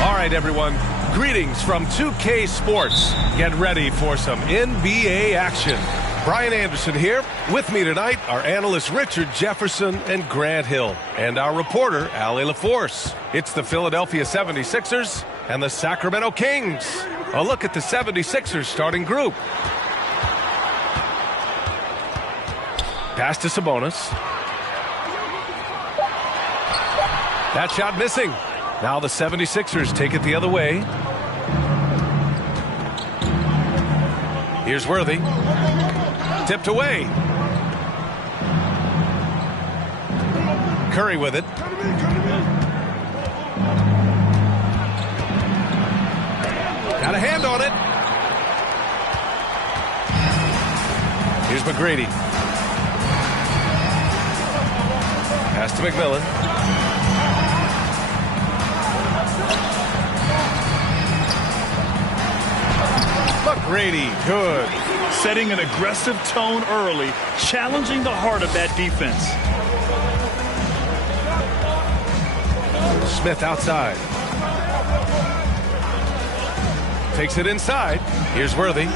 All right, everyone. Greetings from 2K Sports. Get ready for some NBA action. Brian Anderson here. With me tonight are analysts Richard Jefferson and Grant Hill, and our reporter, Allie LaForce. It's the Philadelphia 76ers and the Sacramento Kings. A look at the 76ers starting group. Pass to Sabonis. That shot missing. Now the 76ers take it the other way. Here's Worthy. Tipped away. Curry with it. Got a hand on it. Here's McGrady. Pass to McMillan. McGrady, good. Setting an aggressive tone early, challenging the heart of that defense. Smith outside. Takes it inside. Here's Worthy.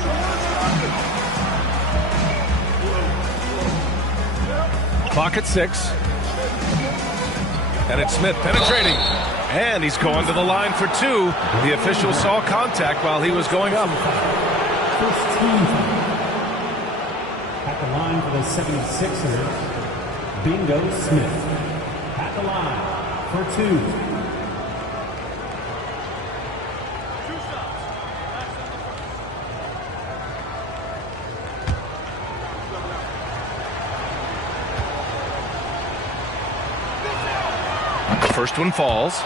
Clock at 6. And it's Smith penetrating. And he's going to the line for 2. The official saw contact while he was going up. First team at the line for the 76ers, Bingo Smith. At the line for 2. The first one falls.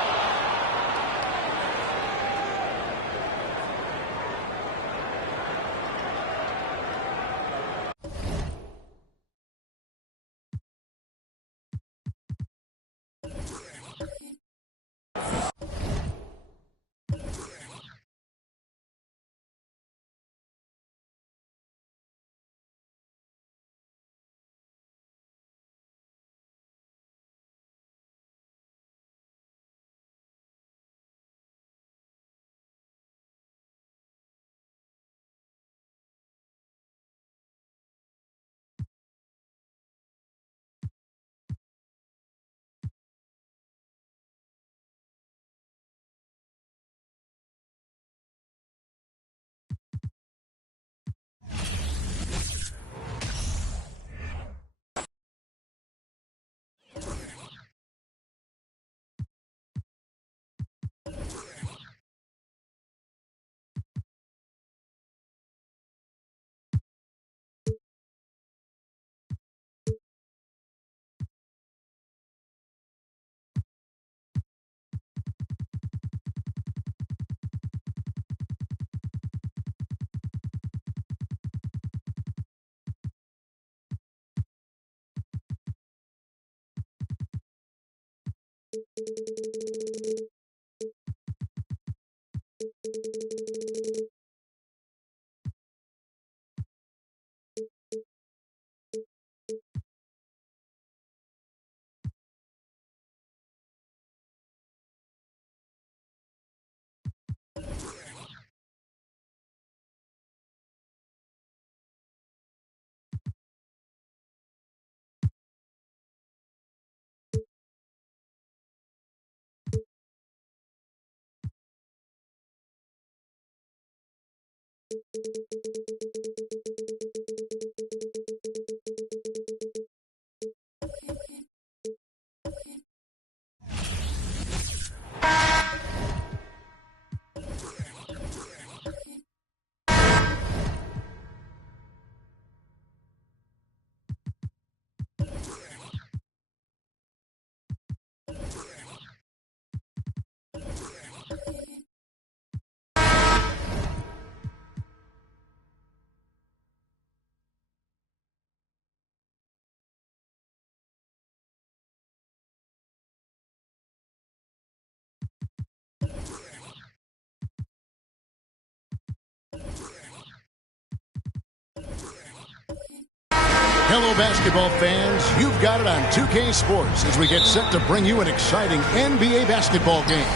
Hello, basketball fans. You've got it on 2K Sports as we get set to bring you an exciting NBA basketball game.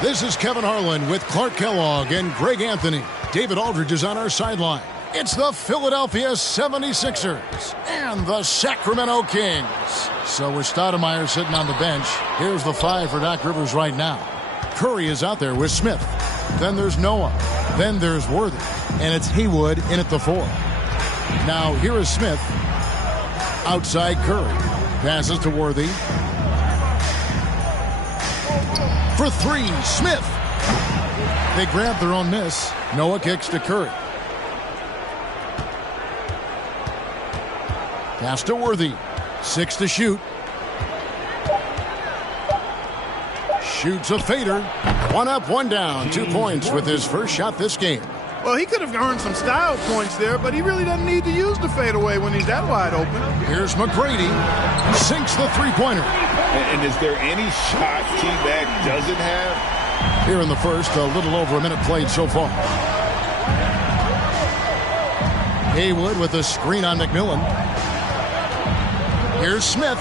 This is Kevin Harlan with Clark Kellogg and Greg Anthony. David Aldridge is on our sideline. It's the Philadelphia 76ers and the Sacramento Kings. So with Stoudemire sitting on the bench, here's the five for Doc Rivers right now. Curry is out there with Smith. Then there's Noah. Then there's Worthy. And it's Haywood in at the four. Now here is Smith. Outside Curry. Passes to Worthy. For three, Smith. They grab their own miss. Noah kicks to Curry. Pass to Worthy. 6 to shoot. Shoots a fader. One up, one down. 2 points with his first shot this game. Well, he could have earned some style points there, but he really doesn't need to use the fadeaway when he's that wide open. Here's McGrady. Sinks the three-pointer. And is there any shot T-Mac doesn't have? Here in the first, a little over a minute played so far. Haywood with a screen on McMillan. Here's Smith.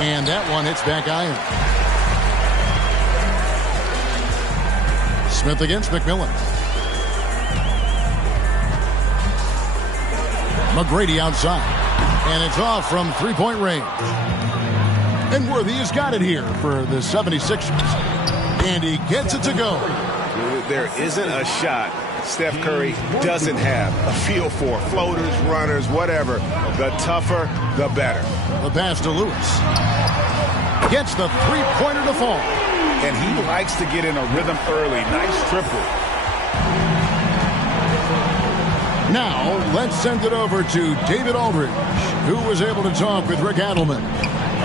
And that one hits back iron. Smith against McMillan. McGrady outside. And it's off from three-point range. And Worthy has got it here for the 76ers. And he gets it to go. There isn't a shot Steph Curry doesn't have a feel for. Floaters, runners, whatever. The tougher, the better. The pass to Lewis. Gets the three-pointer to fall. And he likes to get in a rhythm early. Nice triple. Now, let's send it over to David Aldridge, who was able to talk with Rick Adelman.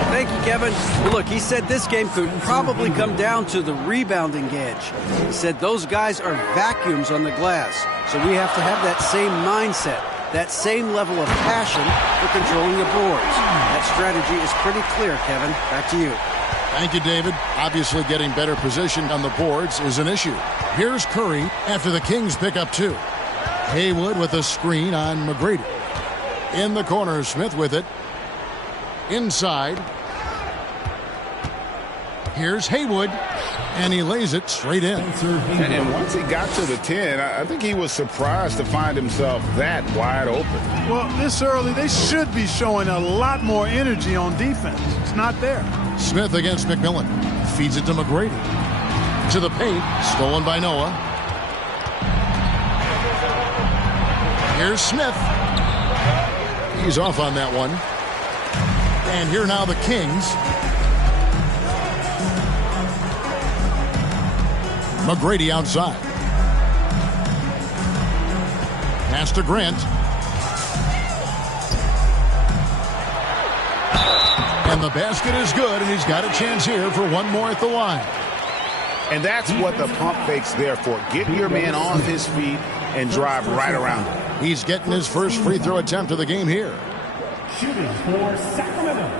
Thank you, Kevin. Well, look, he said this game could probably come down to the rebounding edge. He said those guys are vacuums on the glass, so we have to have that same mindset, that same level of passion for controlling the boards. That strategy is pretty clear, Kevin. Back to you. Thank you, David. Obviously, getting better positioned on the boards is an issue. Here's Curry after the Kings pick up two. Haywood with a screen on McGrady. In the corner, Smith with it. Inside. Here's Haywood. And he lays it straight in. And once he got to the 10, I think he was surprised to find himself that wide open. Well, this early, they should be showing a lot more energy on defense. It's not there. Smith against McMillan. Feeds it to McGrady. To the paint. Stolen by Noah. Here's Smith. He's off on that one. And here now the Kings. McGrady outside. Pass to Grant. And the basket is good, and he's got a chance here for one more at the line. And that's what the pump fake's there for. Get your man off his feet and drive right around him. He's getting his first free throw attempt of the game here. Shooting for Sacramento,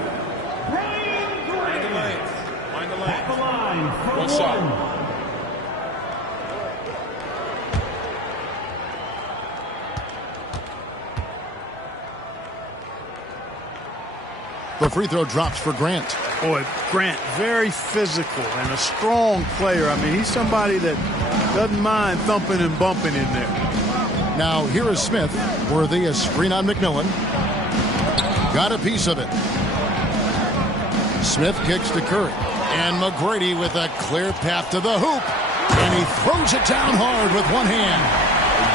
Brian Grant. At the line for What's up? The free throw drops for Grant. Boy, Grant, very physical and a strong player. I mean, he's somebody that doesn't mind thumping and bumping in there. Now, here is Smith. Worthy, a screen on McMillan. Got a piece of it. Smith kicks to Curry. And McGrady with a clear path to the hoop. And he throws it down hard with one hand.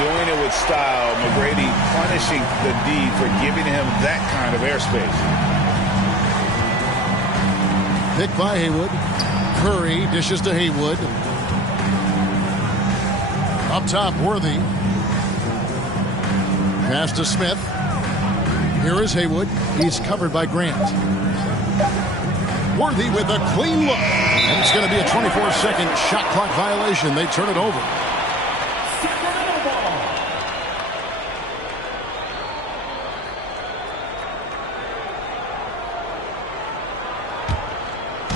Doing it with style. McGrady punishing the D for giving him that kind of airspace. Pick by Haywood. Curry dishes to Haywood. Up top, Worthy. Pass to Smith. Here is Haywood. He's covered by Grant. Worthy with a clean look. And it's going to be a 24-second shot clock violation. They turn it over.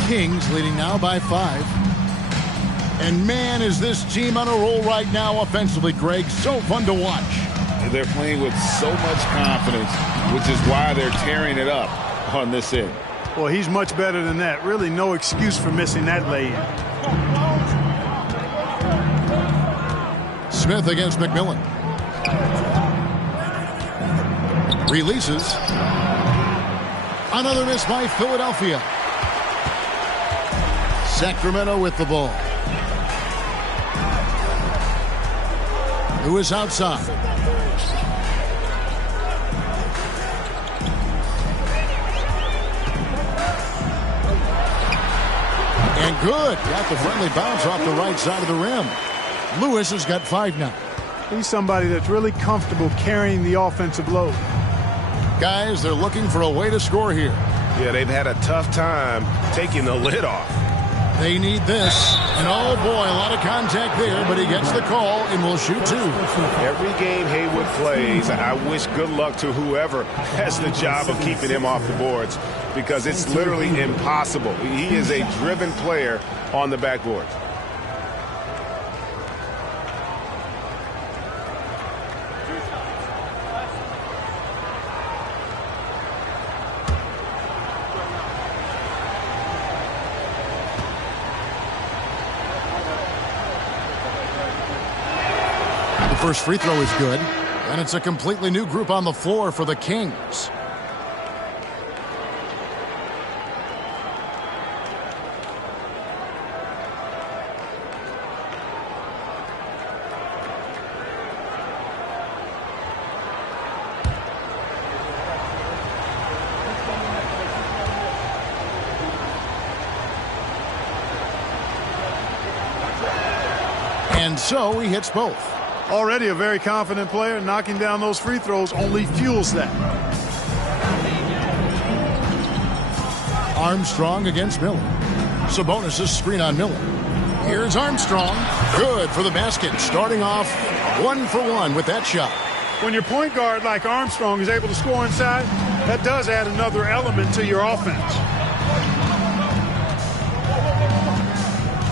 Kings leading now by 5. And man, is this team on a roll right now offensively, Greg. So fun to watch. They're playing with so much confidence, which is why they're tearing it up on this end. Well, he's much better than that. Really no excuse for missing that lay-in. Smith against McMillan. Releases. Another miss by Philadelphia. Sacramento with the ball. Who is outside? And good. Got the friendly bounce off the right side of the rim. Lewis has got 5 now. He's somebody that's really comfortable carrying the offensive load. Guys, they're looking for a way to score here. Yeah, they've had a tough time taking the lid off. They need this. And oh boy, a lot of contact there, but he gets the call and will shoot 2. Every game Haywood plays, I wish good luck to whoever has the job of keeping him off the boards, because it's literally impossible. He is a driven player on the backboard. First free throw is good, and it's a completely new group on the floor for the Kings. And so he hits both. Already a very confident player. Knocking down those free throws only fuels that. Armstrong against Miller. Sabonis' screen on Miller. Here's Armstrong. Good for the basket. Starting off 1 for 1 with that shot. When your point guard like Armstrong is able to score inside, that does add another element to your offense.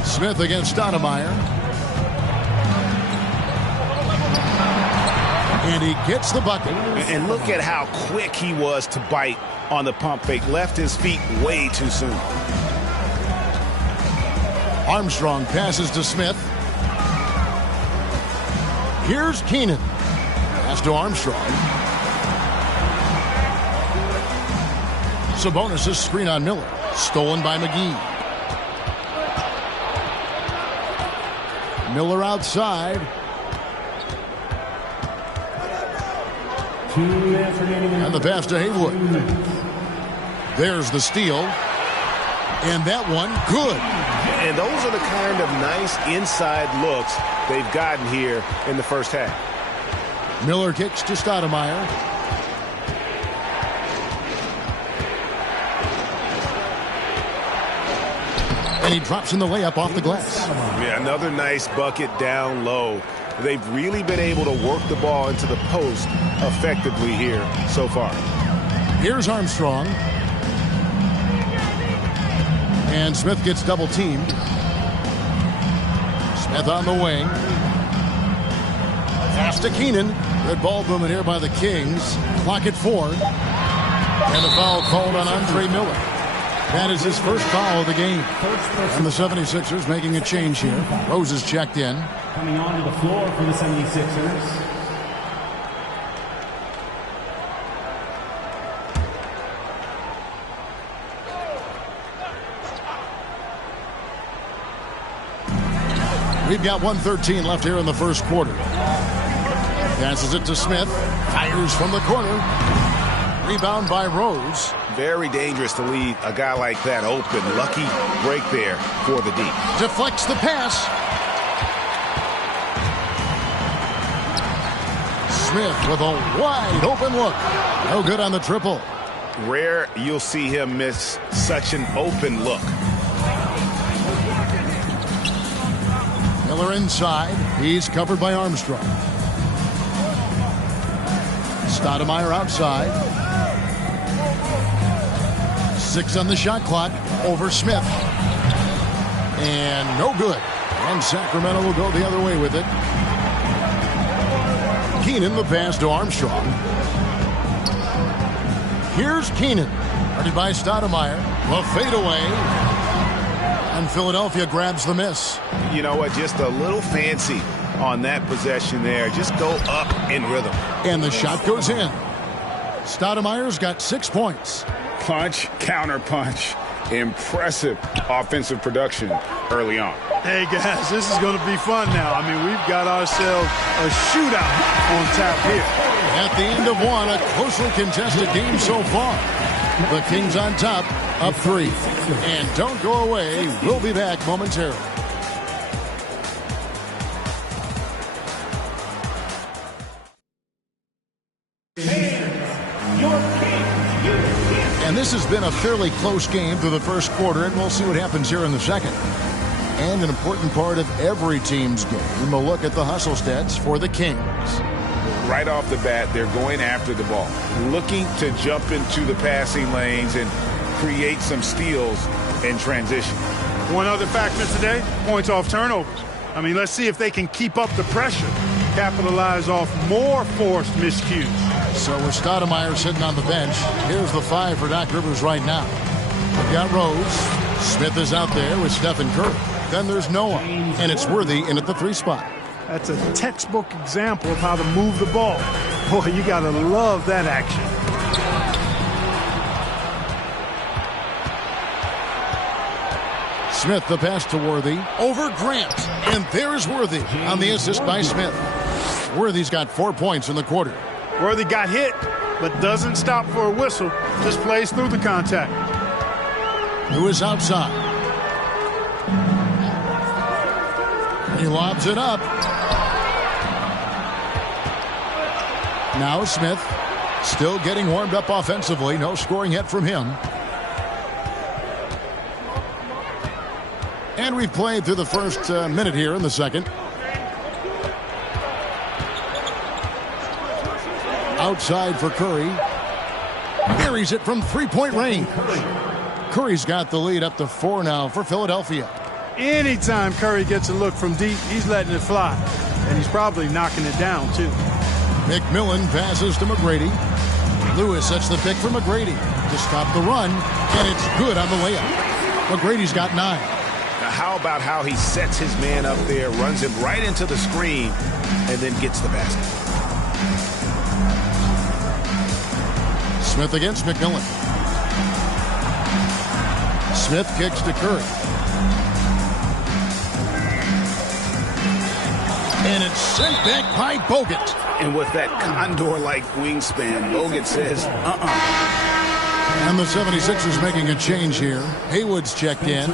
Smith against Stoudemire. And he gets the bucket. And look at how quick he was to bite on the pump fake. Left his feet way too soon. Armstrong passes to Smith. Here's Keenan. Pass to Armstrong. Sabonis' screen on Miller. Stolen by McGee. Miller outside. And the pass to Haywood. There's the steal. And that one, good. And those are the kind of nice inside looks they've gotten here in the first half. Miller kicks to Stoudemire. And he drops in the layup off the glass. Yeah, another nice bucket down low. They've really been able to work the ball into the post effectively here so far. Here's Armstrong. And Smith gets double teamed. Smith on the wing. Pass to Keenan. Good ball movement here by the Kings. Clock at 4. And a foul called on Andre Miller. That is his first foul of the game. And the 76ers making a change here. Rose is checked in. Coming onto the floor for the 76ers. We've got 1:13 left here in the first quarter. Passes it to Smith. Fires from the corner. Rebound by Rose. Very dangerous to leave a guy like that open. Lucky break there for the D. Deflects the pass. Smith with a wide open look. No good on the triple. Rare you'll see him miss such an open look. Miller inside. He's covered by Armstrong. Stoudemire outside. 6 on the shot clock over Smith. And no good. And Sacramento will go the other way with it. Keenan the pass to Armstrong. Here's Keenan. Guarded by Stoudemire. The fadeaway. And Philadelphia grabs the miss. You know what? Just a little fancy on that possession there. Just go up in rhythm. And the shot goes in. Stoudemire's got 6 points. Punch, counter punch. Impressive offensive production early on. Hey, guys, this is going to be fun now. I mean, we've got ourselves a shootout on tap here. At the end of one, a closely contested game so far. The Kings on top, up 3. And don't go away. We'll be back momentarily. And this has been a fairly close game through the first quarter, and we'll see what happens here in the second. And an important part of every team's game, a look at the hustle stats for the Kings. Right off the bat, they're going after the ball, looking to jump into the passing lanes and create some steals in transition. One other factor today, points off turnovers. I mean, let's see if they can keep up the pressure, capitalize off more forced miscues. So with Stoudemire sitting on the bench, here's the 5 for Doc Rivers right now. We've got Rose. Smith is out there with Stephen Curry. Then there's Noah, and it's Worthy in at the 3 spot. That's a textbook example of how to move the ball. Boy, you got to love that action. Smith the pass to Worthy over Grant, and there's Worthy on the assist by Smith. Worthy's got 4 points in the quarter. Worthy got hit, but doesn't stop for a whistle. Just plays through the contact. Who is outside? He lobs it up. Now Smith still getting warmed up offensively. No scoring yet from him. And we've played through the first minute here in the second. Outside for Curry. Buries it from 3-point range. Curry's got the lead up to 4 now for Philadelphia. Anytime Curry gets a look from deep, he's letting it fly. And he's probably knocking it down, too. McMillan passes to McGrady. Lewis sets the pick for McGrady to stop the run, and it's good on the layup. McGrady's got 9. Now, how about how he sets his man up there, runs him right into the screen, and then gets the basket. Smith against McMillan. Smith kicks to Curry. And it's sent back by Bogut. And with that condor-like wingspan, Bogut says, And the 76ers making a change here. Haywood's checked in.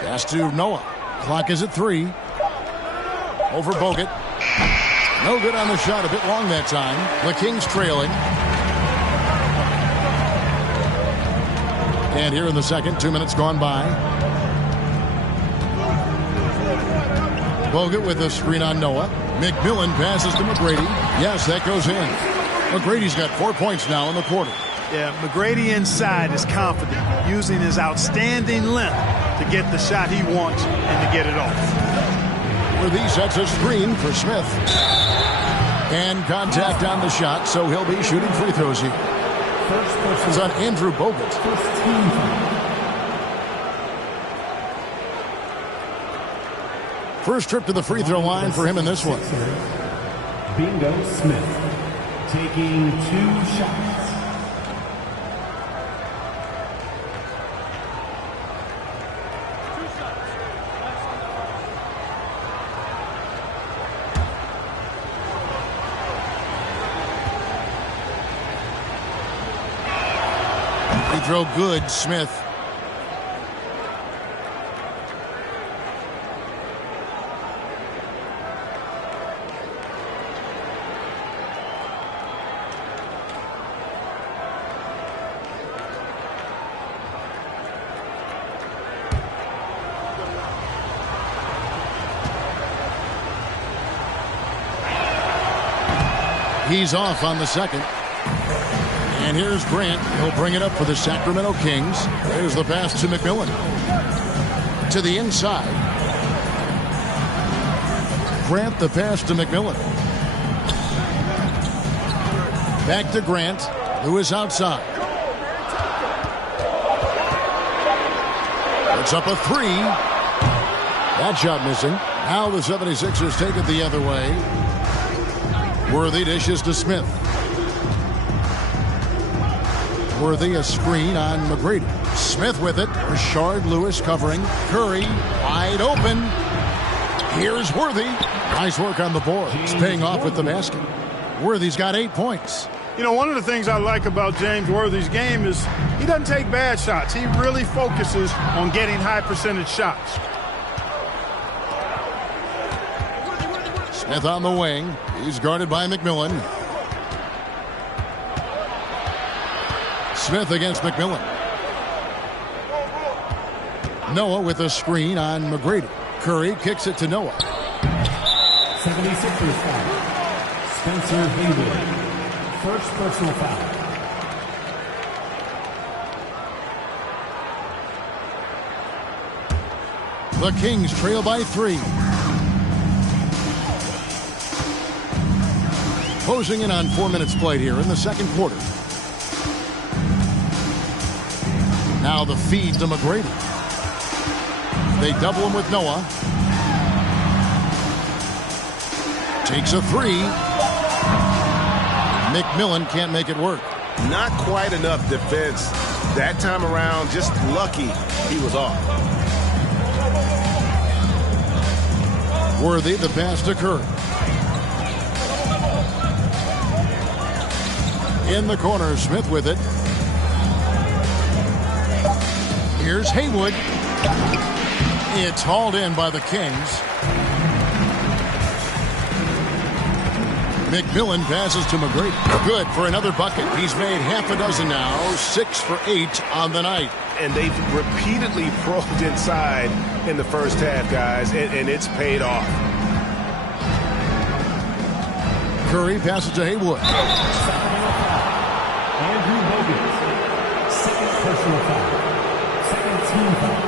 Pass to Noah. Clock is at 3. Over Bogut. No good on the shot. A bit long that time. The Kings trailing. And here in the second, 2 minutes gone by. Bogut with a screen on Noah. McMillan passes to McGrady. Yes, that goes in. McGrady's got 4 points now in the quarter. Yeah, McGrady inside is confident, using his outstanding length to get the shot he wants and to get it off. Worthy sets a screen for Smith. And contact on the shot, so he'll be shooting free throws here. It's on Andrew Bogut. First trip to the free throw line for him in this one. Bingo Smith taking 2 shots. throw good, Smith. He's off on the second. And here's Grant. He'll bring it up for the Sacramento Kings. There's the pass to McMillan. To the inside. Grant the pass to McMillan. Back to Grant, who is outside. It's up a three. That shot missing. Now the 76ers take it the other way. Worthy dishes to Smith. Worthy a screen on McGrady. Smith with it. Rashard Lewis covering. Curry wide open. Here's Worthy. Nice work on the board. He's paying off with the basket. Worthy's got 8 points. You know, one of the things I like about James Worthy's game is he doesn't take bad shots. He really focuses on getting high percentage shots. Smith on the wing. He's guarded by McMillan. Smith against McMillan. Noah with a screen on McGrady. Curry kicks it to Noah. 76ers foul. Spencer Haywood. First personal foul. The Kings trail by 3. Closing in on 4 minutes played here in the second quarter. Now the feed to McGrady. They double him with Noah. Takes a three. McMillan can't make it work. Not quite enough defense that time around. Just lucky he was off. Worthy the pass to Curry. In the corner, Smith with it. Here's Haywood. It's hauled in by the Kings. McMillan passes to McGrady. Good for another bucket. He's made half a dozen now. 6 for 8 on the night. And they've repeatedly probed inside in the first half, guys, and it's paid off. Curry passes to Haywood. Andrew Bogut. Second personal foul. Second team foul.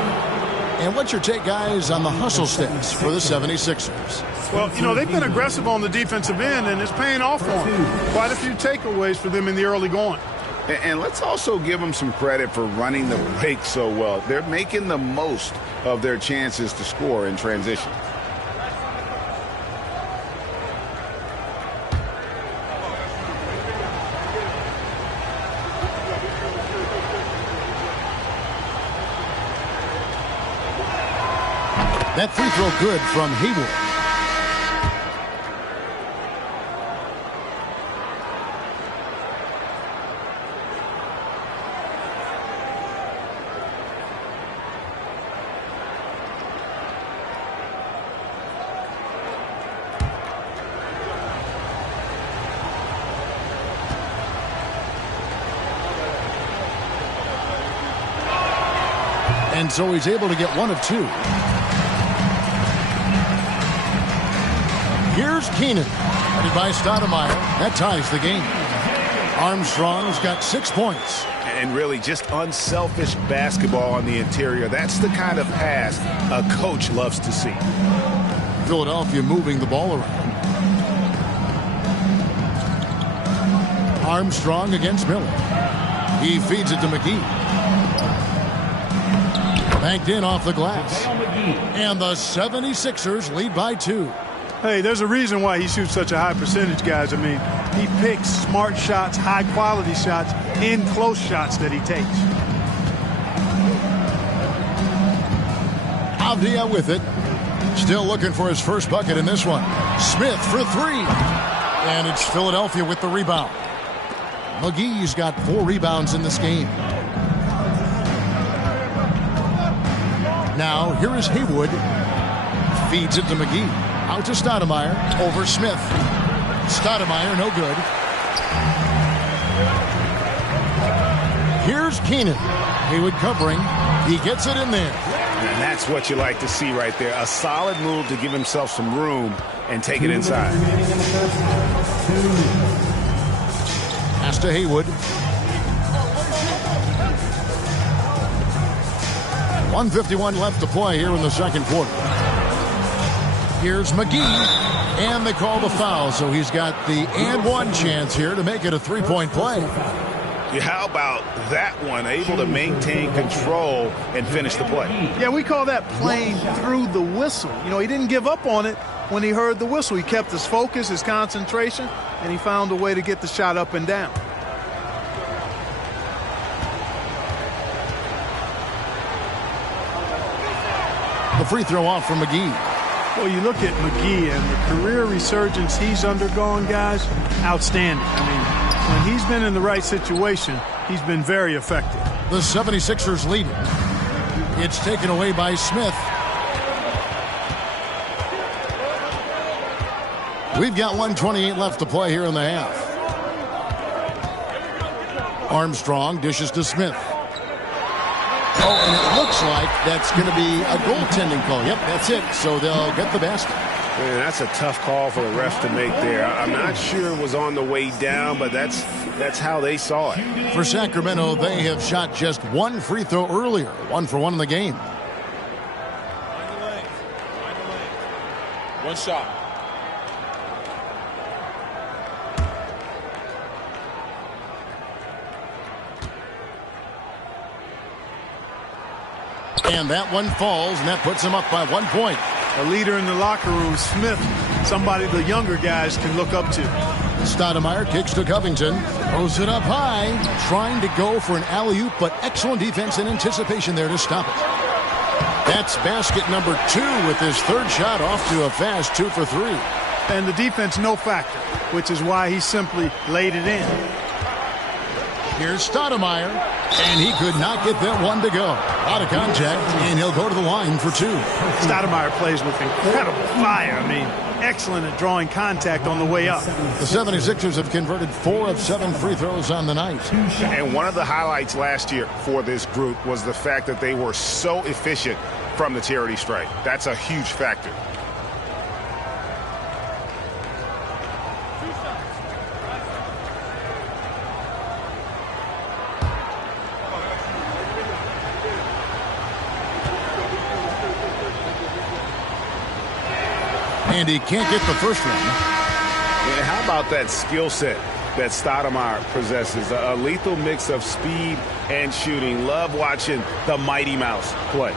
And what's your take, guys, on the hustle stats for the 76ers? Well, you know, they've been aggressive on the defensive end, and it's paying off for them. Quite a few takeaways for them in the early going. And let's also give them some credit for running the break so well. They're making the most of their chances to score in transition. That free throw good from Haywood. And so he's able to get 1 of 2. Here's Keenan, headed by Stoudemire. That ties the game. Armstrong's got 6 points. And really just unselfish basketball on the interior. That's the kind of pass a coach loves to see. Philadelphia moving the ball around. Armstrong against Miller. He feeds it to McGee. Banked in off the glass. And the 76ers lead by 2. Hey, there's a reason why he shoots such a high percentage, guys. I mean, he picks smart shots, high-quality shots, in close shots that he takes. Avdia with it. Still looking for his first bucket in this one. Smith for 3. And it's Philadelphia with the rebound. McGee's got 4 rebounds in this game. Now, here is Haywood. Feeds it to McGee. Out to Stoudemire. Over Smith. Stoudemire, no good. Here's Keenan. Haywood covering. He gets it in there. And that's what you like to see right there. A solid move to give himself some room and take it inside. Pass to Haywood. 1:51 left to play here in the second quarter. Here's McGee, and they call the foul, so he's got the and one chance here to make it a three-point play. Yeah, how about that one? Able to maintain control and finish the play. Yeah, we call that playing through the whistle. You know, he didn't give up on it when he heard the whistle. He kept his focus, his concentration, and he found a way to get the shot up and down. The free throw off from McGee. Well, you look at McGee and the career resurgence he's undergone, guys, outstanding. I mean, when he's been in the right situation, he's been very effective. The 76ers lead it. It's taken away by Smith. We've got 1:28 left to play here in the half. Armstrong dishes to Smith. Oh, and it looks like that's going to be a goaltending call. Yep, that's it. So they'll get the basket. Man, that's a tough call for the ref to make there. I'm not sure it was on the way down, but that's how they saw it. For Sacramento, they have shot just one free throw earlier. 1 for 1 in the game. One shot. And that one falls, and that puts him up by 1 point. A leader in the locker room, Smith, somebody the younger guys can look up to. Stoudemire kicks to Covington. Throws it up high. Trying to go for an alley-oop, but excellent defense and anticipation there to stop it. That's basket number 2 with his third shot off to a fast 2 for 3. And the defense no factor, which is why he simply laid it in. Here's Stoudemire, and he could not get that one to go. Out of contact, and he'll go to the line for 2. Stoudemire plays with incredible fire. I mean, excellent at drawing contact on the way up. The 76ers have converted 4 of 7 free throws on the night. And one of the highlights last year for this group was the fact that they were so efficient from the charity stripe. That's a huge factor. And he can't get the first one. And how about that skill set that Stoudemire possesses? A lethal mix of speed and shooting. Love watching the Mighty Mouse play.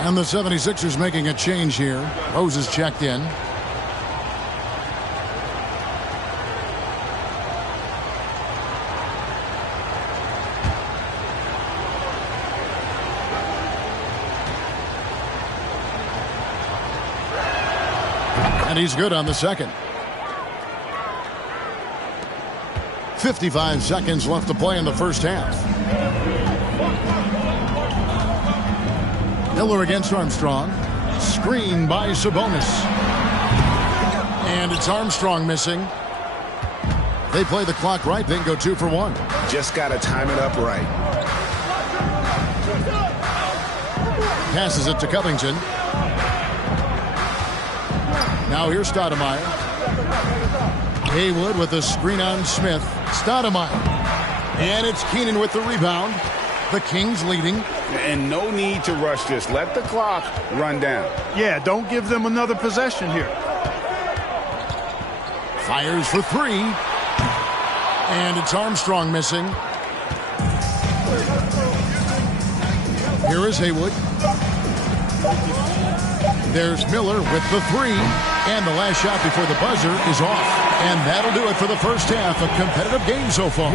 And the 76ers making a change here. Rose is checked in. And he's good on the second. 55 seconds left to play in the first half. Miller against Armstrong. Screen by Sabonis. And it's Armstrong missing. They play the clock right. They can go 2 for 1. Just got to time it up right. Passes it to Covington. Now here's Stoudemire. Haywood with a screen on Smith. Stoudemire. And it's Keenan with the rebound. The Kings leading. And no need to rush this. Let the clock run down. Yeah, don't give them another possession here. Fires for 3. And it's Armstrong missing. Here is Haywood. There's Miller with the 3. And the last shot before the buzzer is off. And that'll do it for the first half. A competitive game so far.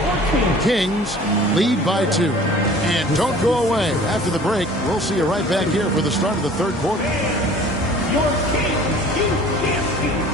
Kings lead by 2. And don't go away. After the break, we'll see you right back here for the start of the third quarter. Your Kings, you can't beat.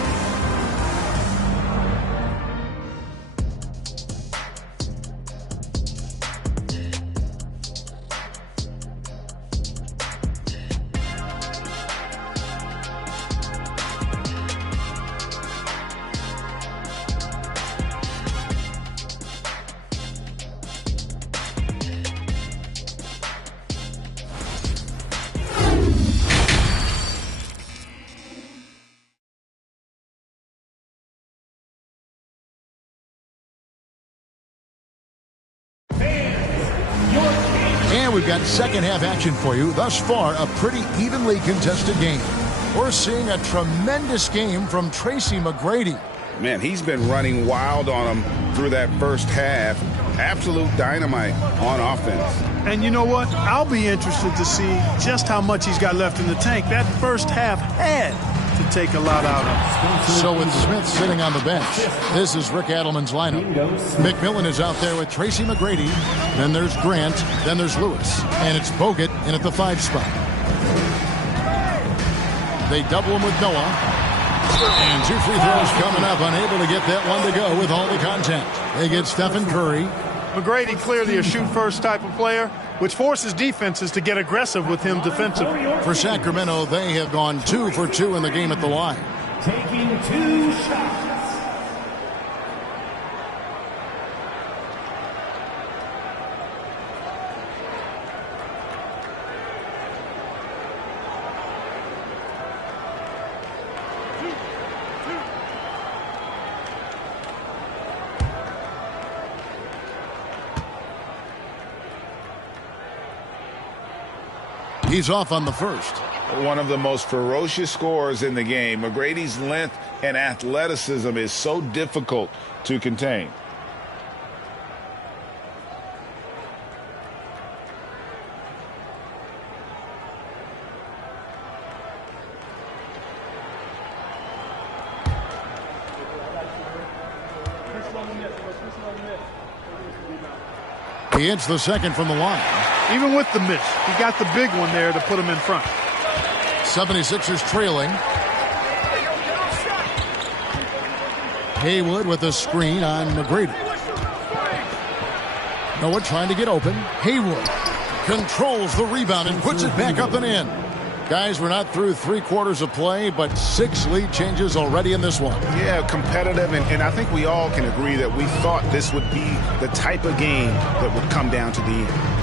And we've got second half action for you. Thus far, a pretty evenly contested game. We're seeing a tremendous game from Tracy McGrady. Man, he's been running wild on him through that first half. Absolute dynamite on offense. And you know what? I'll be interested to see just how much he's got left in the tank. That first half had to take a lot out of him. So with Smith sitting on the bench, this is Rick Adelman's lineup. McMillan is out there with Tracy McGrady. Then there's Grant. Then there's Lewis. And it's Bogut in at the 5 spot. They double him with Noah. And 2 free throws coming up. Unable to get that one to go with all the contact. They get Stephen Curry. McGrady clearly a shoot-first type of player, which forces defenses to get aggressive with him defensively. For Sacramento, they have gone 2 for 2 in the game at the line. Taking 2 shots. He's off on the first. One of the most ferocious scorers in the game. McGrady's length and athleticism is so difficult to contain. He hits the second from the line. Even with the miss, he got the big one there to put him in front. 76ers trailing. Haywood with a screen on McGrady. Noah trying to get open. Haywood controls the rebound and puts it back up and in. Guys, we're not through 3 quarters of play, but 6 lead changes already in this one. Yeah, competitive, and I think we all can agree that we thought this would be the type of game that would come down to the end.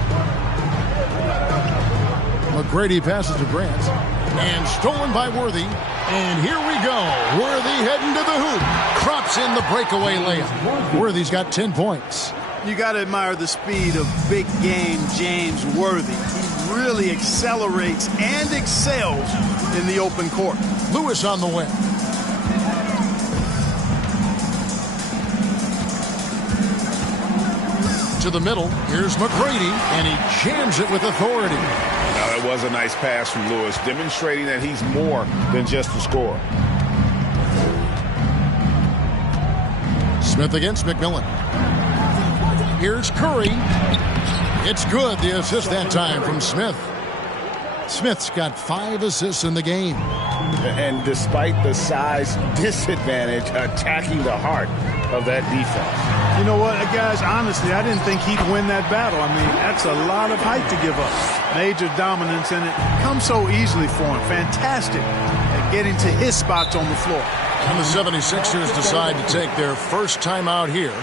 McGrady passes to Grant. And stolen by Worthy. And here we go. Worthy heading to the hoop. Crops in the breakaway layup. Worthy's got 10 points. You got to admire the speed of big game James Worthy. He really accelerates and excels in the open court. Lewis on the wing. To the middle. Here's McGrady. And he jams it with authority. Now, that was a nice pass from Lewis, demonstrating that he's more than just a scorer. Smith against McMillan. Here's Curry. It's good. The assist that time from Smith. Smith's got 5 assists in the game. And despite the size disadvantage, attacking the heart of that defense. You know what, guys, honestly, I didn't think he'd win that battle. I mean, that's a lot of height to give up. Major dominance, and it comes so easily for him. Fantastic at getting to his spots on the floor. And the 76ers decide to take their first time out here.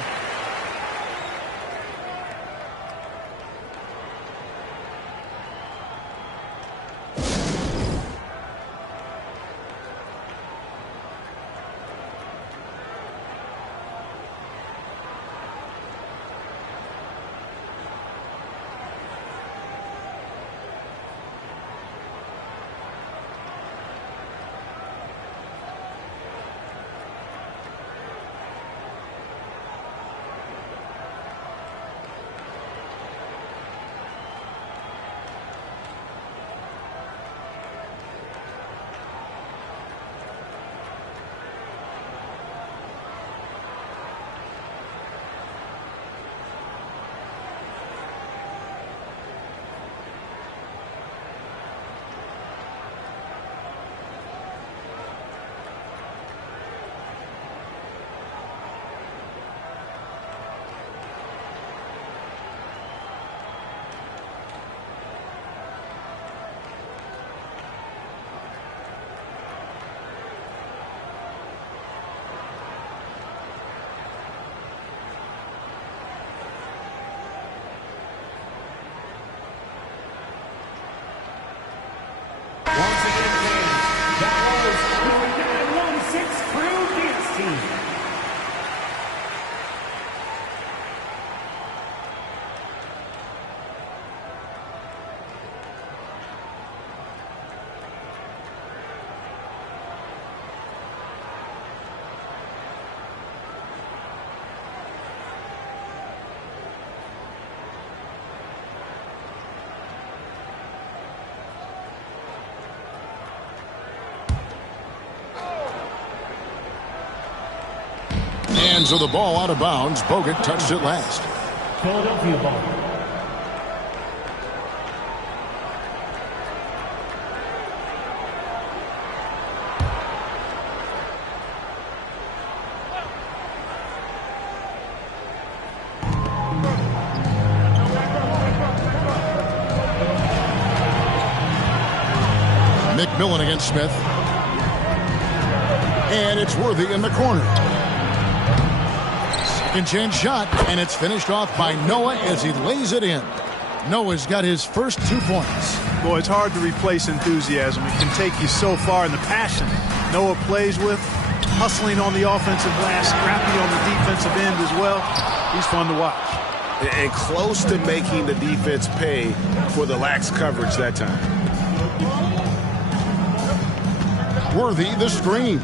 And so the ball out of bounds. Bogut touched it last. Philadelphia ball. McMillan against Smith. And it's Worthy in the corner. Second chance shot, and it's finished off by Noah as he lays it in. Noah's got his first 2 points. Boy, it's hard to replace enthusiasm. It can take you so far, and the passion Noah plays with, hustling on the offensive glass, scrappy on the defensive end as well. He's fun to watch. And close to making the defense pay for the lax coverage that time. Worthy the screen.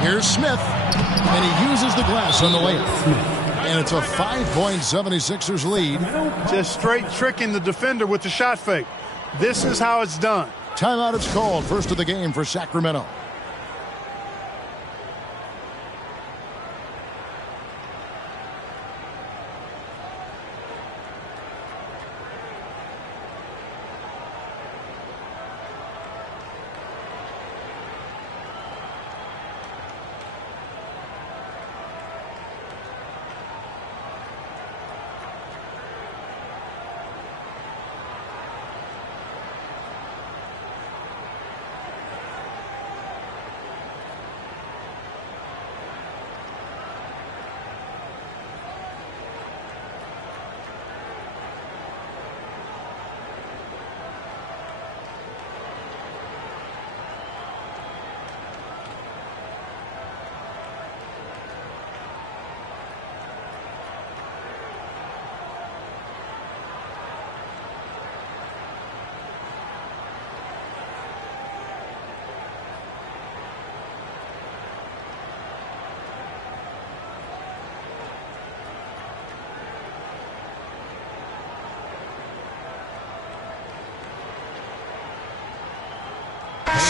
Here's Smith, and he uses the glass on the layup. And it's a 5-point 76ers lead. Just straight tricking the defender with the shot fake. This is how it's done. Timeout is called. First of the game for Sacramento.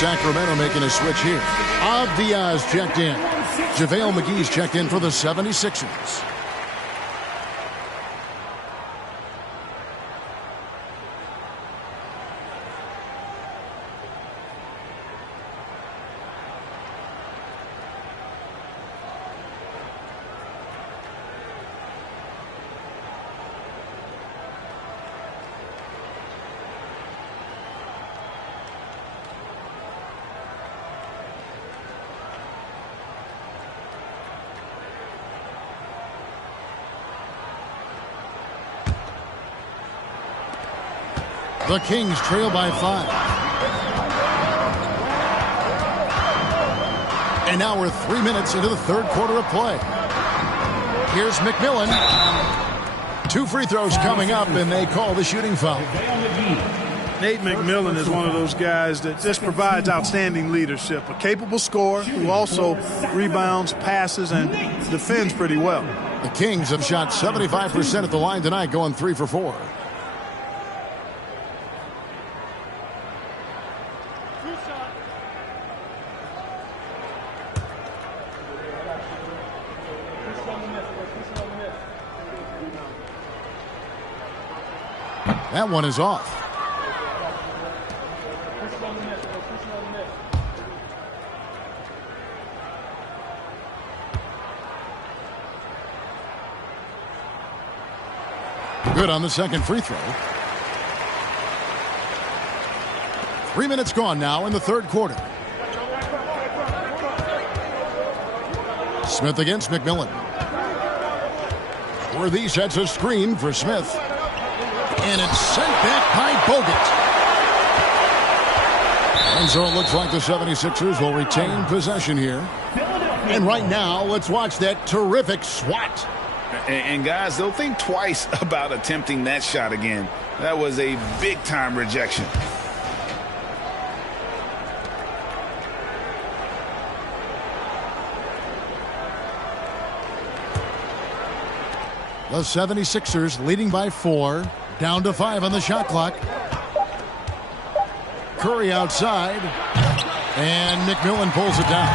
Sacramento making a switch here. Avdia's checked in. JaVale McGee's checked in for the 76ers. The Kings trail by 5. And now we're 3 minutes into the third quarter of play. Here's McMillan. 2 free throws coming up, and they call the shooting foul. Nate McMillan is one of those guys that just provides outstanding leadership. A capable scorer who also rebounds, passes, and defends pretty well. The Kings have shot 75% at the line tonight, going 3 for 4. That one is off. Good on the second free throw. 3 minutes gone now in the third quarter. Smith against McMillan. Worthy sets a screen for Smith. And it's sent back by Bogut. And so it looks like the 76ers will retain possession here. And right now, let's watch that terrific swat. And guys, they'll think twice about attempting that shot again. That was a big-time rejection. The 76ers leading by 4. Down to 5 on the shot clock. Curry outside. And McMillan pulls it down.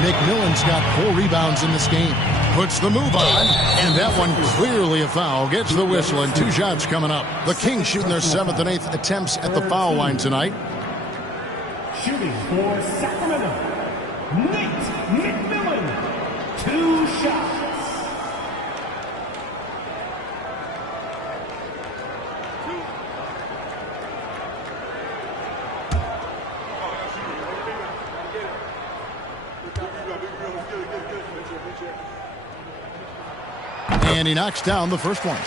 McMillan's got 4 rebounds in this game. Puts the move on, and that one clearly a foul. Gets the whistle, and 2 shots coming up. The Kings shooting their 7th and 8th attempts at the foul line tonight. Shooting for Sacramento, Nate McMillan. 2 shots. And he knocks down the first one.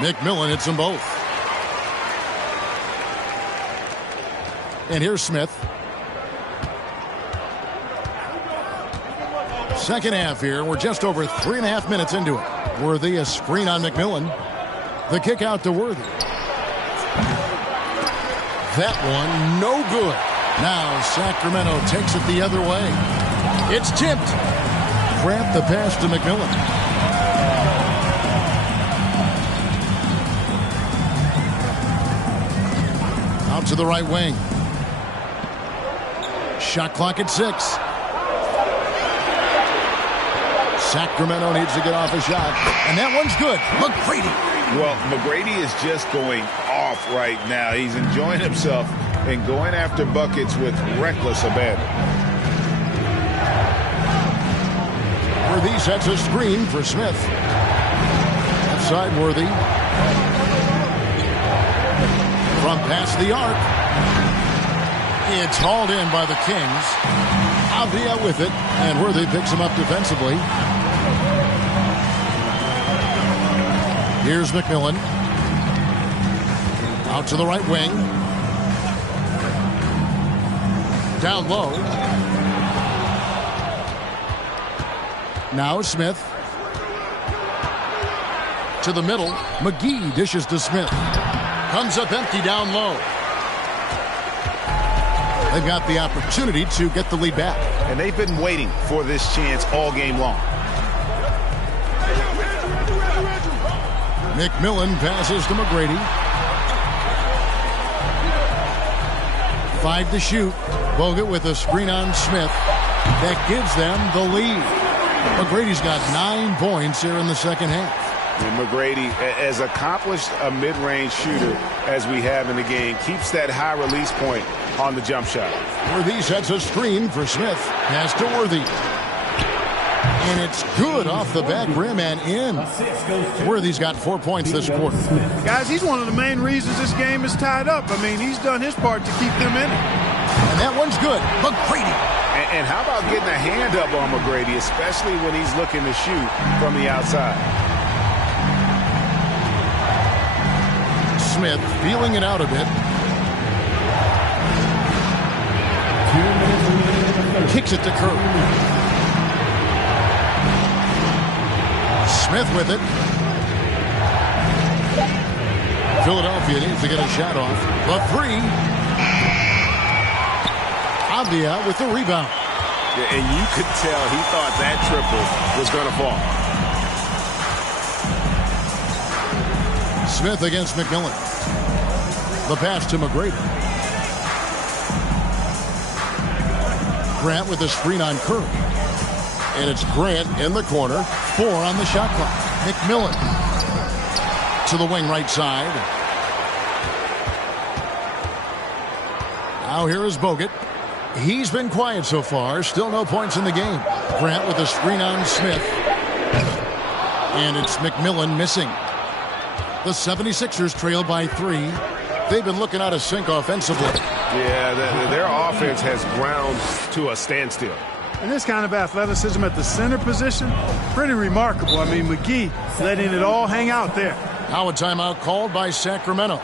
McMillan hits them both. And here's Smith. Second half here. We're just over 3.5 minutes into it. Worthy, a screen on McMillan. The kick out to Worthy. That one, no good. Now Sacramento takes it the other way. It's tipped. Grant the pass to McMillan. Out to the right wing. Shot clock at 6. Sacramento needs to get off a shot, and that one's good. McGrady. Well, McGrady is just going off right now. He's enjoying himself and going after buckets with reckless abandon. Worthy sets a screen for Smith. Outside Worthy. From past the arc. It's hauled in by the Kings. Avdia with it, and Worthy picks him up defensively. Here's McMillan. Out to the right wing. Down low. Now Smith. To the middle. McGee dishes to Smith. Comes up empty down low. They've got the opportunity to get the lead back. And they've been waiting for this chance all game long. McMillan passes to McGrady. 5 to shoot. Bogut with a screen on Smith. That gives them the lead. McGrady's got 9 points here in the second half. And McGrady, as accomplished a mid-range shooter as we have in the game, keeps that high release point on the jump shot. Worthy sets a screen for Smith. Pass to Worthy. And it's good off the back rim and in. Worthy's got 4 points this quarter. Guys, he's one of the main reasons this game is tied up. I mean, he's done his part to keep them in it. And that one's good. McGrady. And how about getting a hand up on McGrady, especially when he's looking to shoot from the outside? Smith feeling it out a bit. Kicks it to Kerr. Smith with it. Philadelphia needs to get a shot off. The 3. Avdia with the rebound. Yeah, and you could tell he thought that triple was going to fall. Smith against McMillan. The pass to McGrady. Grant with the screen on Kerr. And it's Grant in the corner. 4 on the shot clock. McMillan to the wing right side. Now here is Bogut. He's been quiet so far. Still no points in the game. Grant with the screen on Smith. And it's McMillan missing. The 76ers trail by 3. They've been looking out of sync offensively. Yeah, their offense has ground to a standstill. And this kind of athleticism at the center position, pretty remarkable. I mean, McGee letting it all hang out there. Now a timeout called by Sacramento.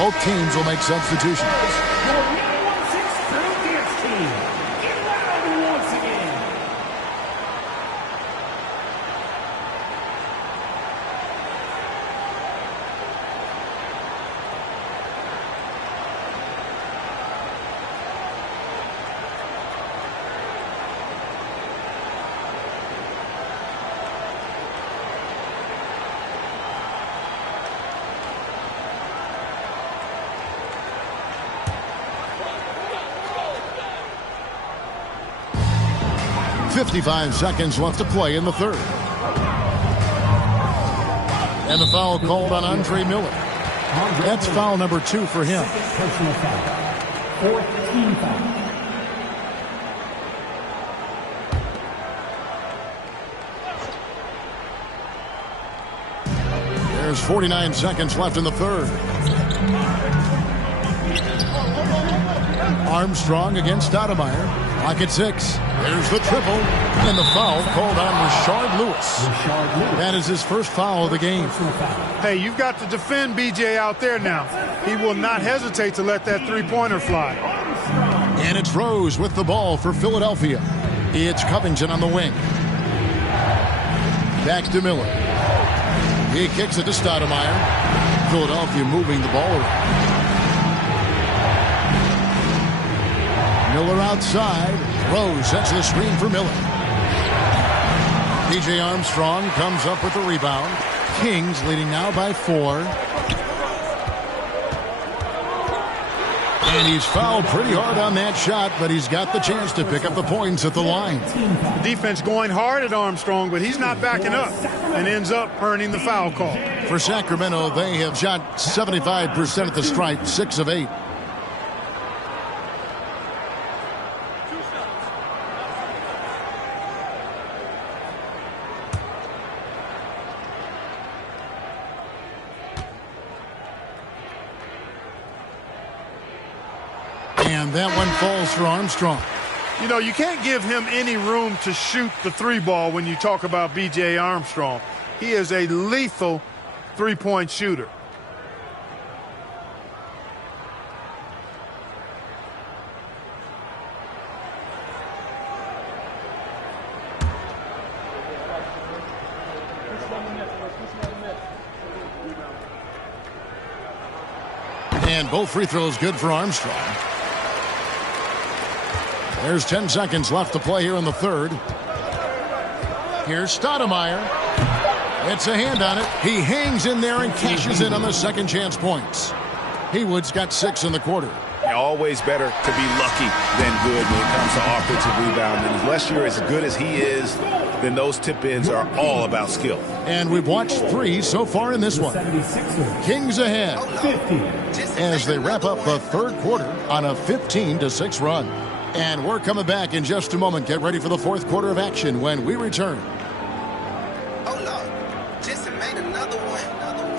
Both teams will make substitutions. .55 seconds left to play in the third. And the foul called on Andre Miller. That's foul number 2 for him. Personal foul. 14 foul. There's 49 seconds left in the third. Armstrong against Stoudemire. Clock at 6. There's the triple. And the foul called on Rashard Lewis. That is his first foul of the game. Hey, you've got to defend B.J. out there now. He will not hesitate to let that three-pointer fly. And it's Rose with the ball for Philadelphia. It's Covington on the wing. Back to Miller. He kicks it to Stoudemire. Philadelphia moving the ball around. Miller outside. Rose sets the screen for Miller. P.J. Armstrong comes up with the rebound. Kings leading now by 4. And he's fouled pretty hard on that shot, but he's got the chance to pick up the points at the line. The defense going hard at Armstrong, but he's not backing up and ends up earning the foul call. For Sacramento, they have shot 75% at the stripe, 6 of 8. And that one falls for Armstrong. You know, you can't give him any room to shoot the three ball when you talk about B.J. Armstrong. He is a lethal three-point shooter. And both free throws good for Armstrong. There's 10 seconds left to play here in the third. Here's Stoudemire. It's a hand on it. He hangs in there and cashes in on the second chance points. Haywood's got 6 in the quarter. Always better to be lucky than good when it comes to offensive rebounding. Unless you're as good as he is, then those tip-ins are all about skill. And we've watched 3 so far in this one. Kings ahead as they wrap up the third quarter on a 15-6 run. And we're coming back in just a moment. Get ready for the fourth quarter of action when we return. Oh, Lord. Just made another one.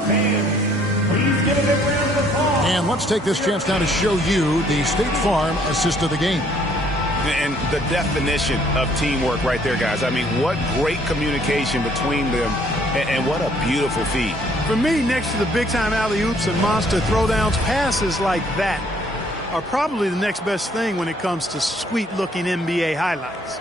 Please give a big round of applause. And let's take this chance now to show you the State Farm assist of the game. And the definition of teamwork right there, guys. I mean, what great communication between them, and what a beautiful feed. For me, next to the big-time alley-oops and monster throwdowns, passes like that are probably the next best thing when it comes to sweet-looking NBA highlights.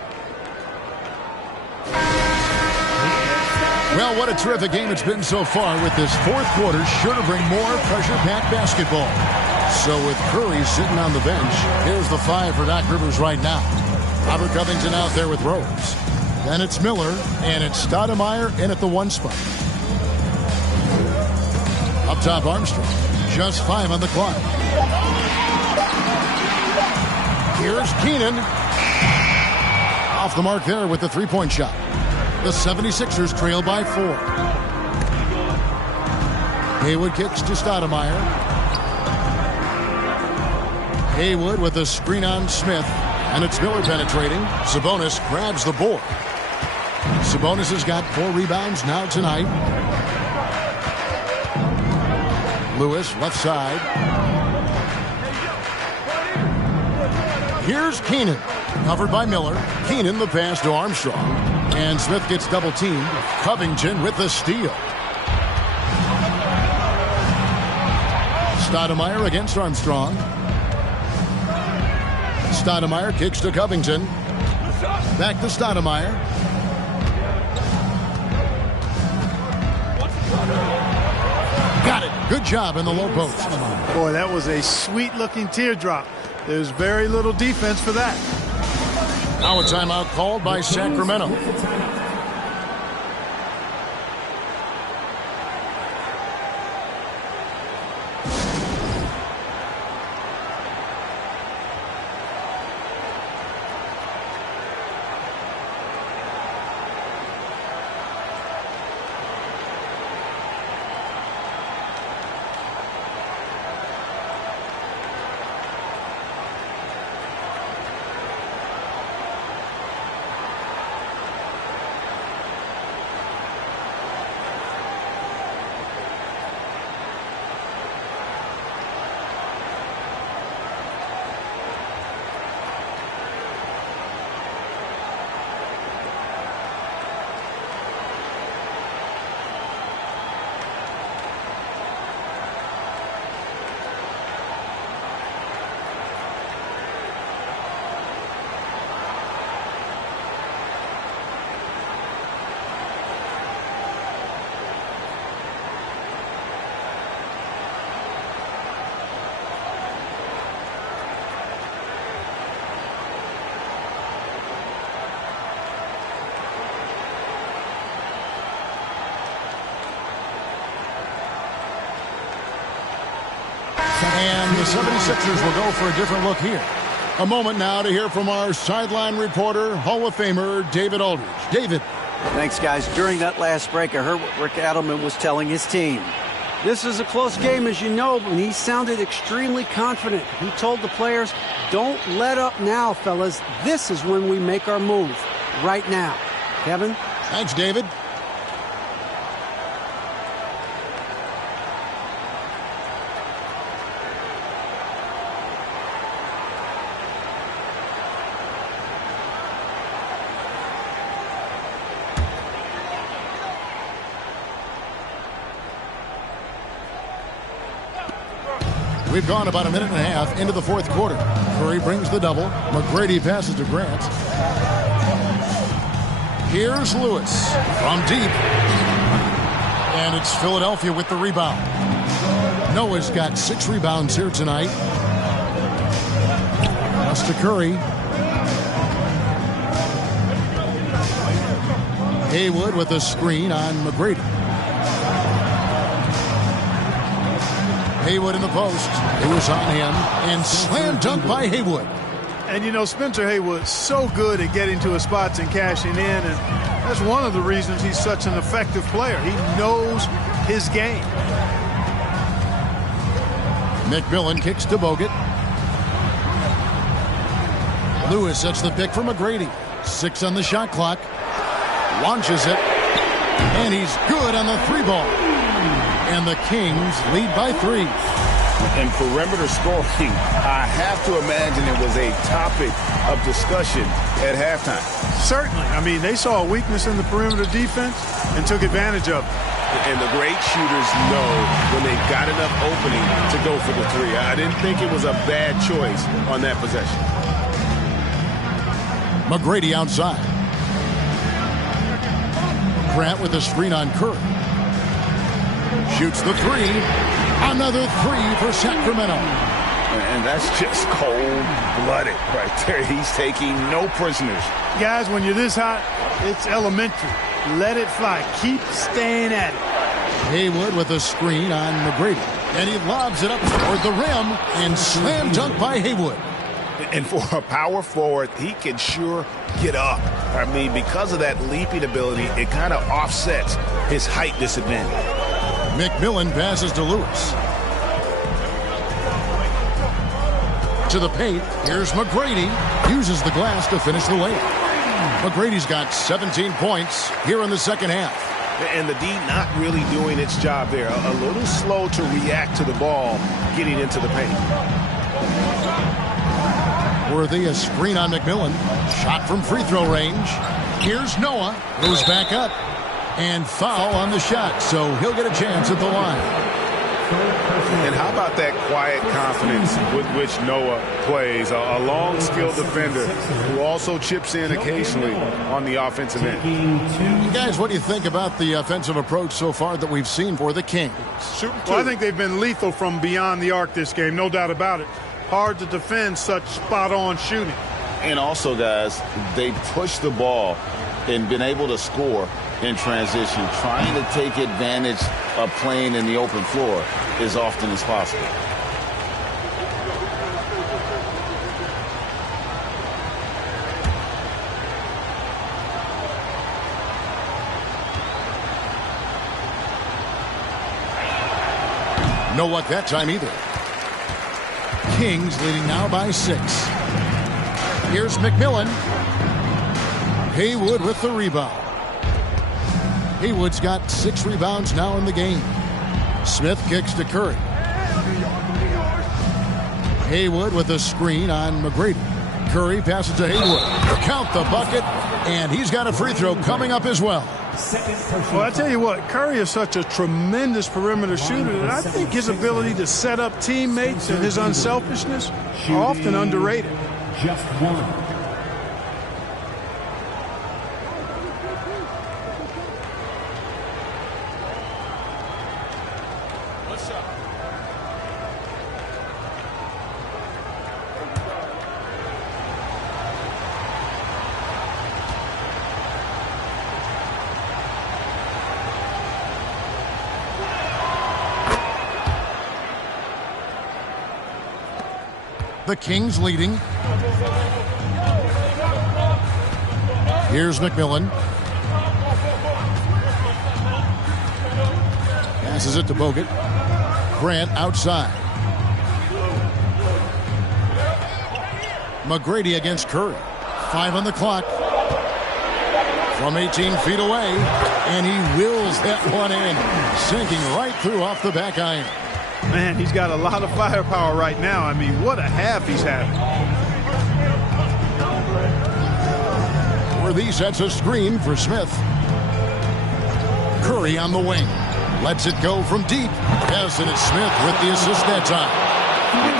Well, what a terrific game it's been so far, with this fourth quarter sure to bring more pressure-packed basketball. So with Curry sitting on the bench, here's the 5 for Doc Rivers right now. Robert Covington out there with Rose. Then it's Miller, and it's Stoudemire in at the 1 spot. Up top, Armstrong. Just 5 on the clock. Here's Keenan. Off the mark there with the three-point shot. The 76ers trail by 4. Haywood kicks to Stoudemire. Haywood with a screen on Smith. And it's Miller penetrating. Sabonis grabs the board. Sabonis has got 4 rebounds now tonight. Lewis, left side. Here's Keenan. Covered by Miller. Keenan the pass to Armstrong. And Smith gets double teamed. Covington with the steal. Stoudemire against Armstrong. Stoudemire kicks to Covington. Back to Stoudemire. Got it. Good job in the low post. Boy, that was a sweet-looking teardrop. There's very little defense for that. Now a timeout called by Sacramento. And the 76ers will go for a different look here. A moment now to hear from our sideline reporter, Hall of Famer David Aldridge. David. Thanks, guys. During that last break, I heard what Rick Adelman was telling his team. This is a close game, as you know, and he sounded extremely confident. He told the players, don't let up now, fellas. This is when we make our move. Right now. Kevin? Thanks, David. We've gone about a minute and a half into the fourth quarter. Curry brings the double. McGrady passes to Grant. Here's Lewis from deep. And it's Philadelphia with the rebound. Noah's got 6 rebounds here tonight. Pass to Curry. Haywood with a screen on McGrady. Haywood in the post. It was on him. And slam dunk by Haywood. And, you know, Spencer Haywood so good at getting to his spots and cashing in. And that's one of the reasons he's such an effective player. He knows his game. McMillan kicks to Bogut. Lewis sets the pick for McGrady. 6 on the shot clock. Launches it. And he's good on the 3-ball. And the Kings lead by 3. And perimeter scoring, I have to imagine it was a topic of discussion at halftime. Certainly. I mean, they saw a weakness in the perimeter defense and took advantage of it. And the great shooters know when they got enough opening to go for the 3. I didn't think it was a bad choice on that possession. McGrady outside. Grant with a screen on Curry. Shoots the 3. Another 3 for Sacramento. And that's just cold-blooded right there. He's taking no prisoners. Guys, when you're this hot, it's elementary. Let it fly. Keep staying at it. Haywood with a screen on McGrady. And he lobs it up toward the rim. And slam dunk by Haywood. And for a power forward, he can sure get up. I mean, because of that leaping ability, it kind of offsets his height disadvantage. McMillan passes to Lewis. To the paint. Here's McGrady. Uses the glass to finish the layup. McGrady's got 17 points here in the second half. And the D not really doing its job there. A little slow to react to the ball getting into the paint. Worthy, a screen on McMillan. Shot from free throw range. Here's Noah. Goes back up. And foul on the shot, so he'll get a chance at the line. And how about that quiet confidence with which Noah plays? A long, skilled defender who also chips in occasionally on the offensive end. Guys, what do you think about the offensive approach so far that we've seen for the Kings? Well, I think they've been lethal from beyond the arc this game, no doubt about it. Hard to defend such spot-on shooting. And also, guys, they pushed the ball and been able to score in transition, trying to take advantage of playing in the open floor as often as possible. No luck that time either. Kings leading now by 6. Here's McMillan. Haywood with the rebound. Haywood's got 6 rebounds now in the game. Smith kicks to Curry. Haywood with a screen on McGrady. Curry passes to Haywood. Count the bucket, and he's got a free throw coming up as well. Well, I tell you what, Curry is such a tremendous perimeter shooter that I think his ability to set up teammates and his unselfishness are often underrated. Just one. The Kings leading. Here's McMillan. Passes it to Bogut. Grant outside. McGrady against Curry. 5 on the clock. From 18 feet away. And he wills that one in. Sinking right through off the back iron. Man, he's got a lot of firepower right now. I mean, what a half he's having. Worthy sets a screen for Smith. Curry on the wing. Lets it go from deep. Yes, and it's Smith with the assist that time.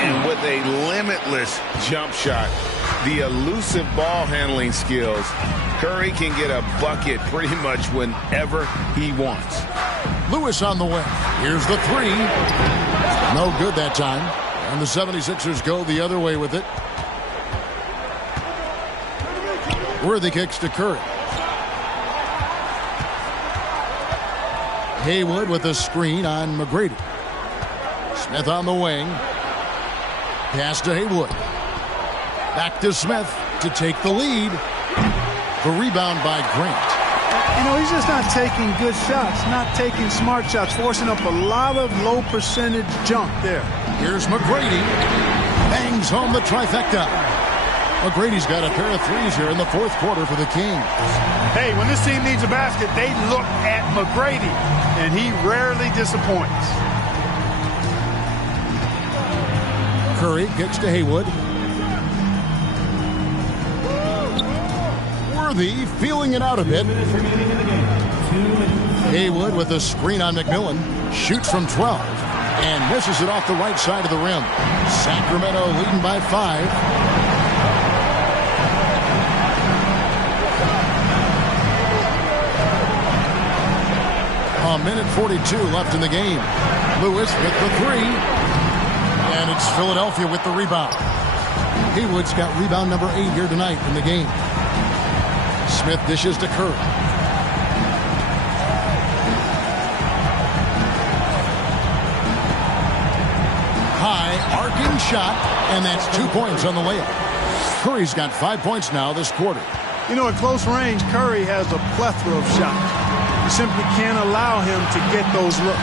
And with a limitless jump shot, the elusive ball handling skills, Curry can get a bucket pretty much whenever he wants. Lewis on the wing. Here's the 3. No good that time. And the 76ers go the other way with it. Worthy kicks to Curry. Haywood with a screen on McGrady. Smith on the wing. Pass to Haywood. Back to Smith to take the lead. The rebound by Grant. You know, he's just not taking good shots, not taking smart shots, forcing up a lot of low percentage junk there. Here's McGrady. Bangs home the trifecta. McGrady's got a pair of 3s here in the 4th quarter for the Kings. Hey, when this team needs a basket, they look at McGrady, and he rarely disappoints. Curry kicks to Haywood. Worthy feeling it out a bit. Haywood with a screen on McMillan. Shoots from 12 and misses it off the right side of the rim. Sacramento leading by 5. A minute 42 left in the game. Lewis with the 3. And it's Philadelphia with the rebound. Haywood's got rebound number 8 here tonight in the game. Smith dishes to Curry. High arcing shot, and that's 2 points on the layup. Curry's got 5 points now this quarter. You know, at close range, Curry has a plethora of shots. You simply can't allow him to get those looks.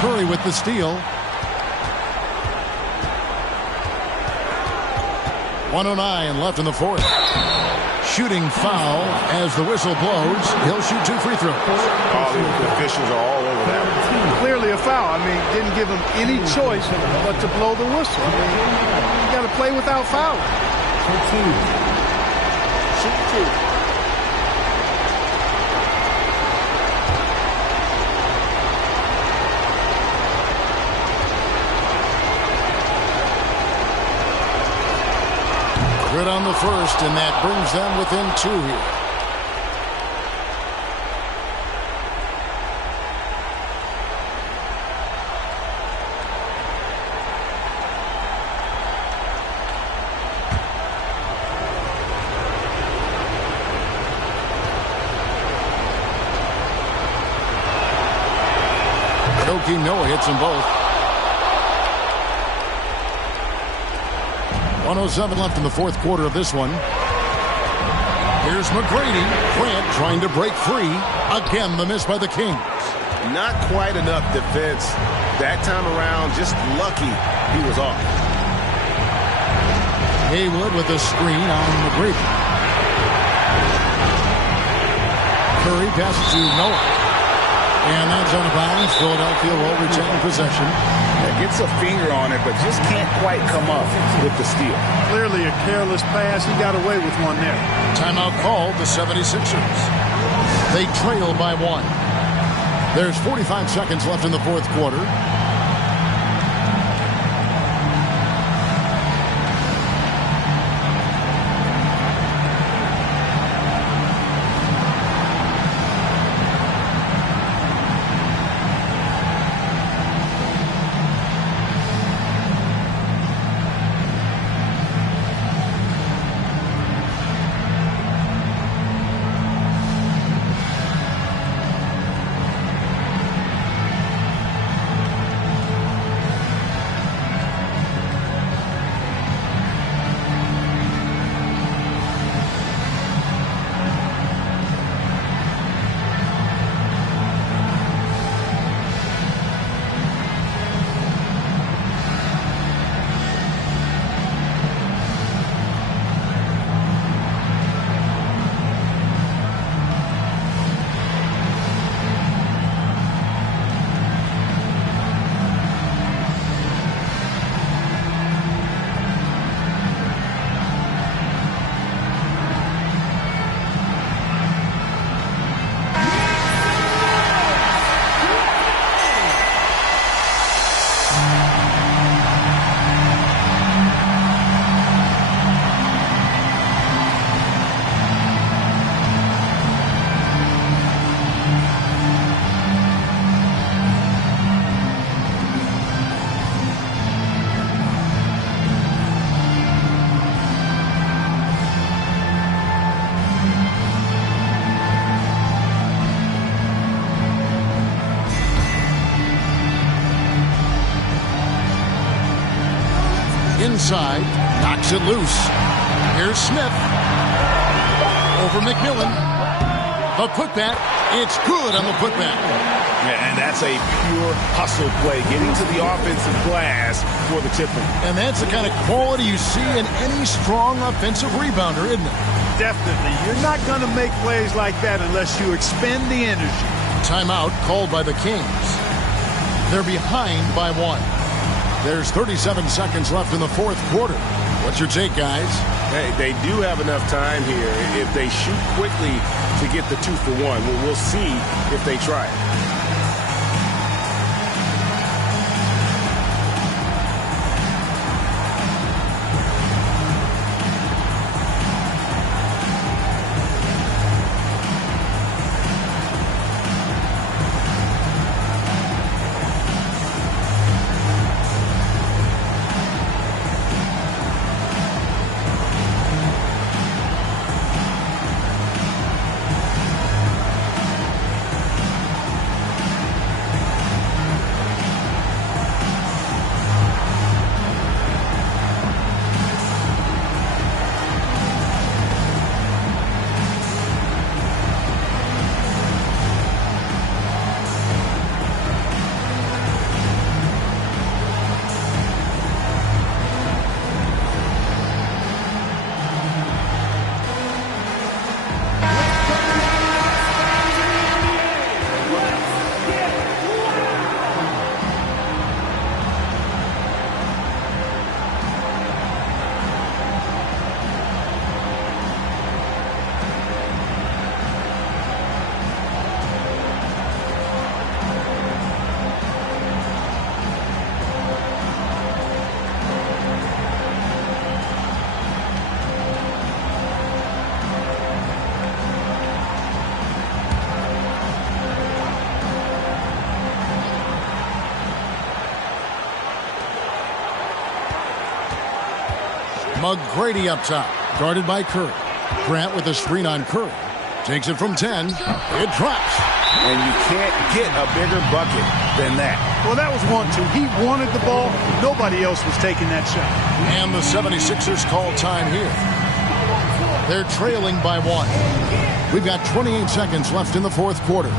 Curry with the steal. 1:09 left in the 4th. Shooting foul as the whistle blows. He'll shoot 2 free throws. The officials are all over that. Clearly a foul. I mean, didn't give him any choice but to blow the whistle. I mean, you got to play without fouling. Shoot 2. in the first, and that brings them within 2 here. Noah hits them both. 1:07 left in the fourth quarter of this one. Here's McGrady. Grant trying to break free. Again, the miss by the Kings. Not quite enough defense that time around. Just lucky he was off. Haywood with a screen on McGrady. Curry passes to Noah. And that's out of bounds. Philadelphia will retain possession. Gets a finger on it, but just can't quite come up with the steal. Clearly a careless pass. He got away with one there. Timeout called the 76ers. They trail by 1. There's 45 seconds left in the fourth quarter. Inside, knocks it loose. Here's Smith. Over McMillan. The putback. It's good on the putback. Yeah, and that's a pure hustle play, getting to the offensive glass for the tip-in. And that's the kind of quality you see in any strong offensive rebounder, isn't it? Definitely. You're not going to make plays like that unless you expend the energy. Timeout called by the Kings. They're behind by 1. There's 37 seconds left in the fourth quarter. What's your take, guys? Hey, they do have enough time here. If they shoot quickly to get the 2 for 1, we'll see if they try it. McGrady up top, guarded by Curry. Grant with a screen on Curry. Takes it from 10. It drops. And you can't get a bigger bucket than that. Well, that was 1-2. He wanted the ball. Nobody else was taking that shot. And the 76ers call time here. They're trailing by 1. We've got 28 seconds left in the fourth quarter.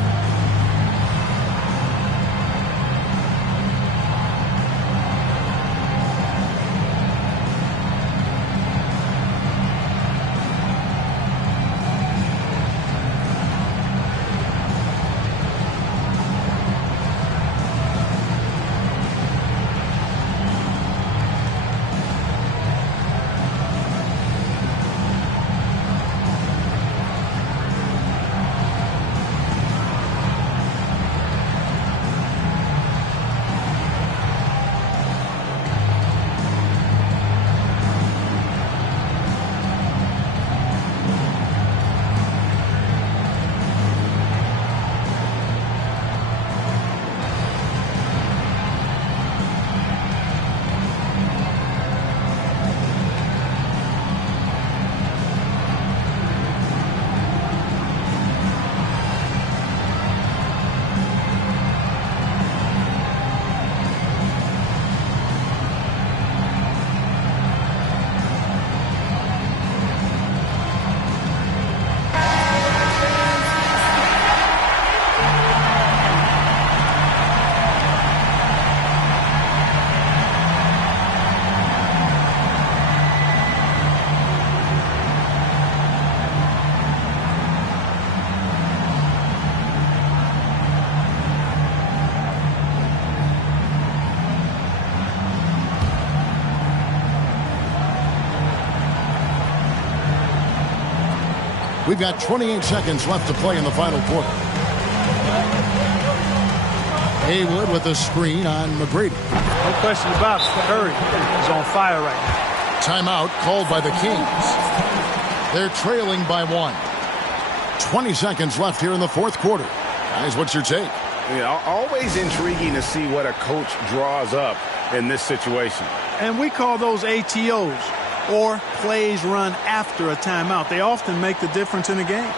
We've got 28 seconds left to play in the final quarter. Haywood with a screen on McGrady. No question about it. Curry is on fire right now. Timeout called by the Kings. They're trailing by 1. 20 seconds left here in the fourth quarter. Guys, what's your take? Yeah, always intriguing to see what a coach draws up in this situation. And we call those ATOs, or plays run after a timeout. They often make the difference in a game.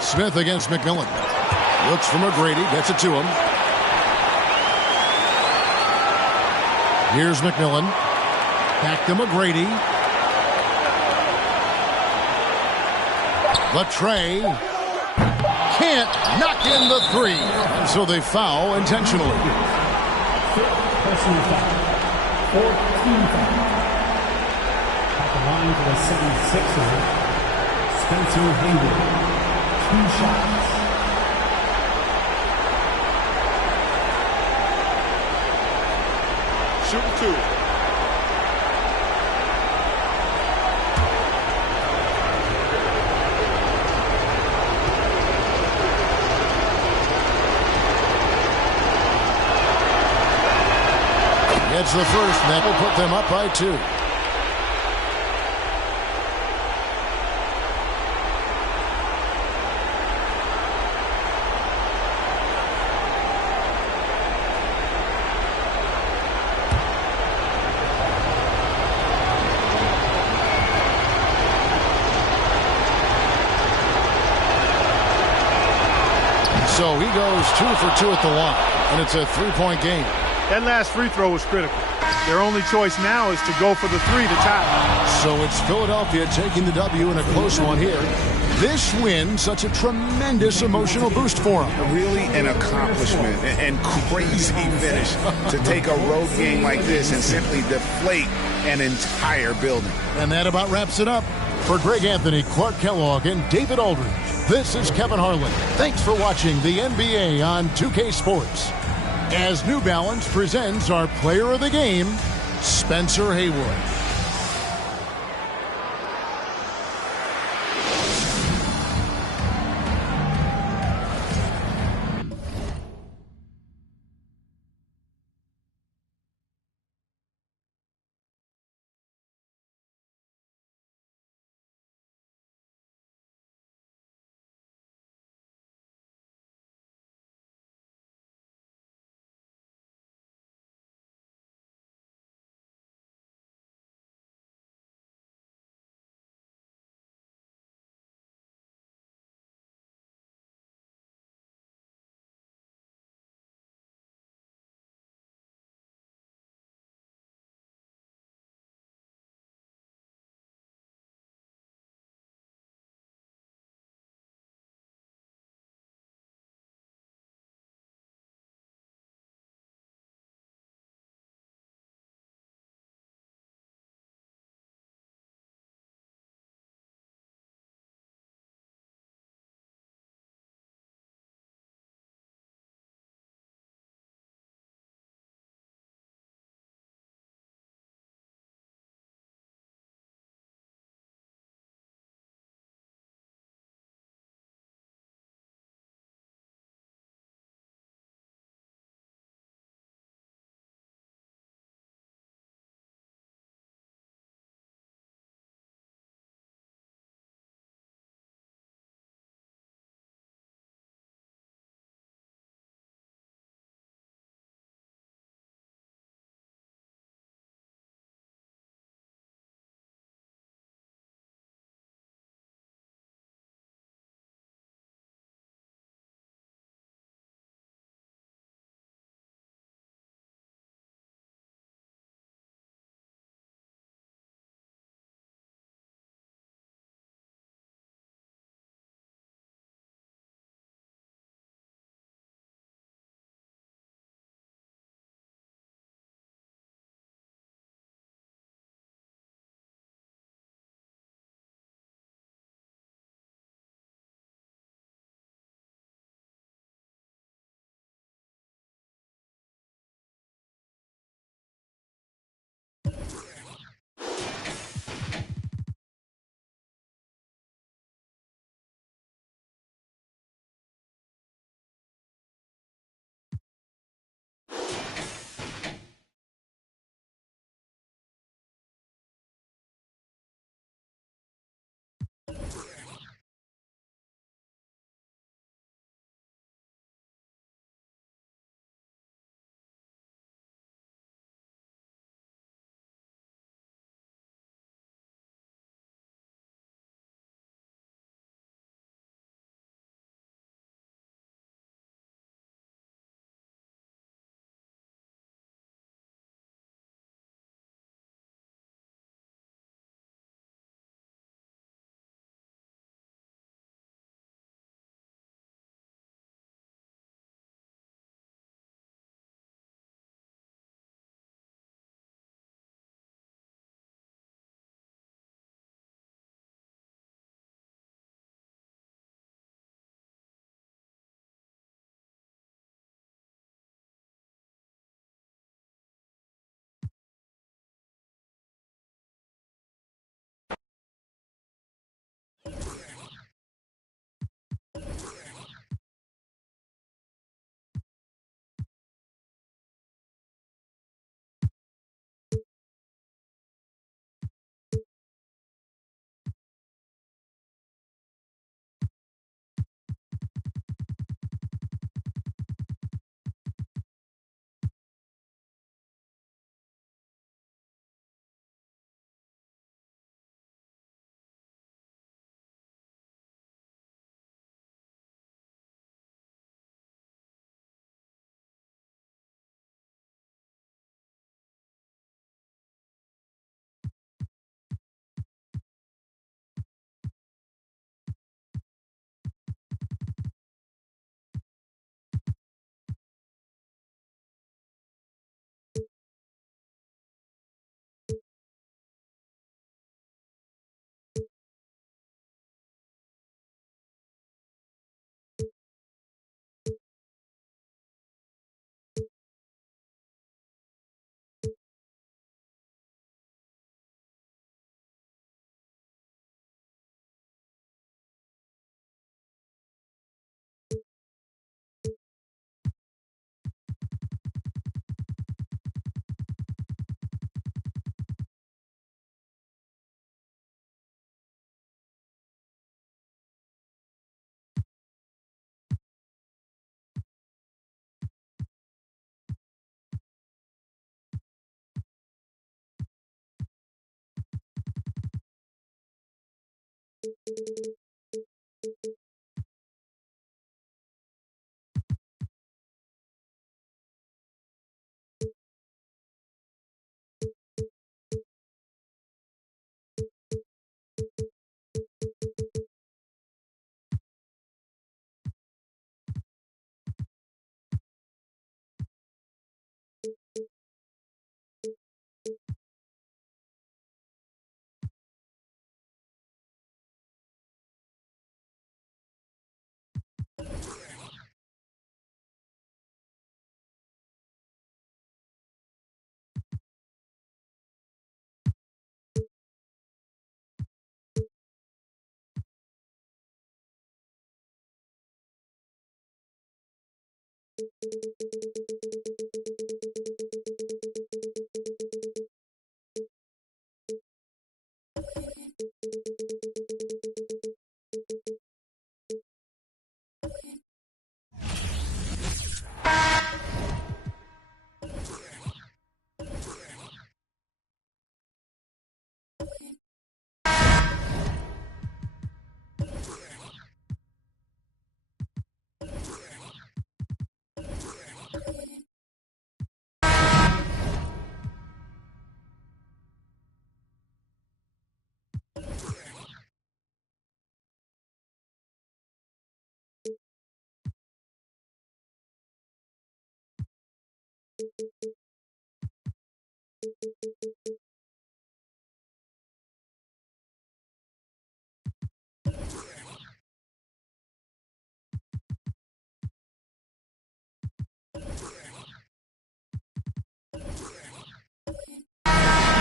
Smith against McMillan. Looks for McGrady. Gets it to him. Here's McMillan. Back to McGrady. Latrey. Can't knock in the three. And so they foul intentionally. Personal foul. 14 foul. At the line for the 76ers, Spencer Haywood. 2 shots. Shoot 2. the first, and that will put them up by 2. So he goes 2 for 2 at the line, and it's a 3-point game. That last free throw was critical. Their only choice now is to go for the 3 to tie. So it's Philadelphia taking the W in a close one here. This win, such a tremendous emotional boost for them. Really an accomplishment and crazy finish to take a road game like this and simply deflate an entire building. And that about wraps it up. For Greg Anthony, Clark Kellogg, and David Aldridge, this is Kevin Harlan. Thanks for watching the NBA on 2K Sports. As New Balance presents our player of the game, Spencer Haywood.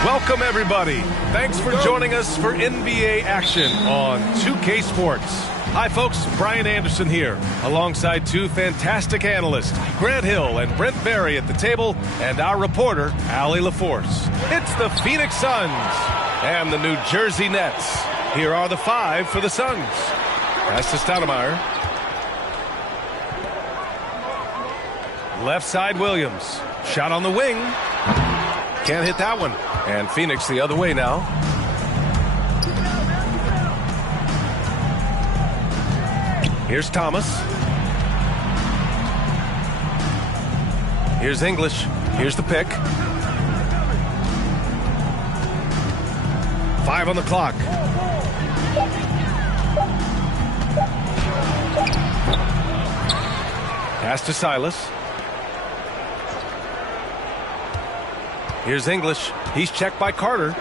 Welcome, everybody. Thanks for joining us for NBA action on 2K Sports. Hi, folks. Brian Anderson here, alongside two fantastic analysts, Grant Hill and Brent Barry at the table, and our reporter, Allie LaForce. It's the Phoenix Suns and the New Jersey Nets. Here are the five for the Suns. Pass to Stoudemire. Left side, Williams. Shot on the wing. Can't hit that one. And Phoenix the other way now. Here's Thomas. Here's English. Here's the pick. 5 on the clock. Pass to Silas. Here's English. He's checked by Carter.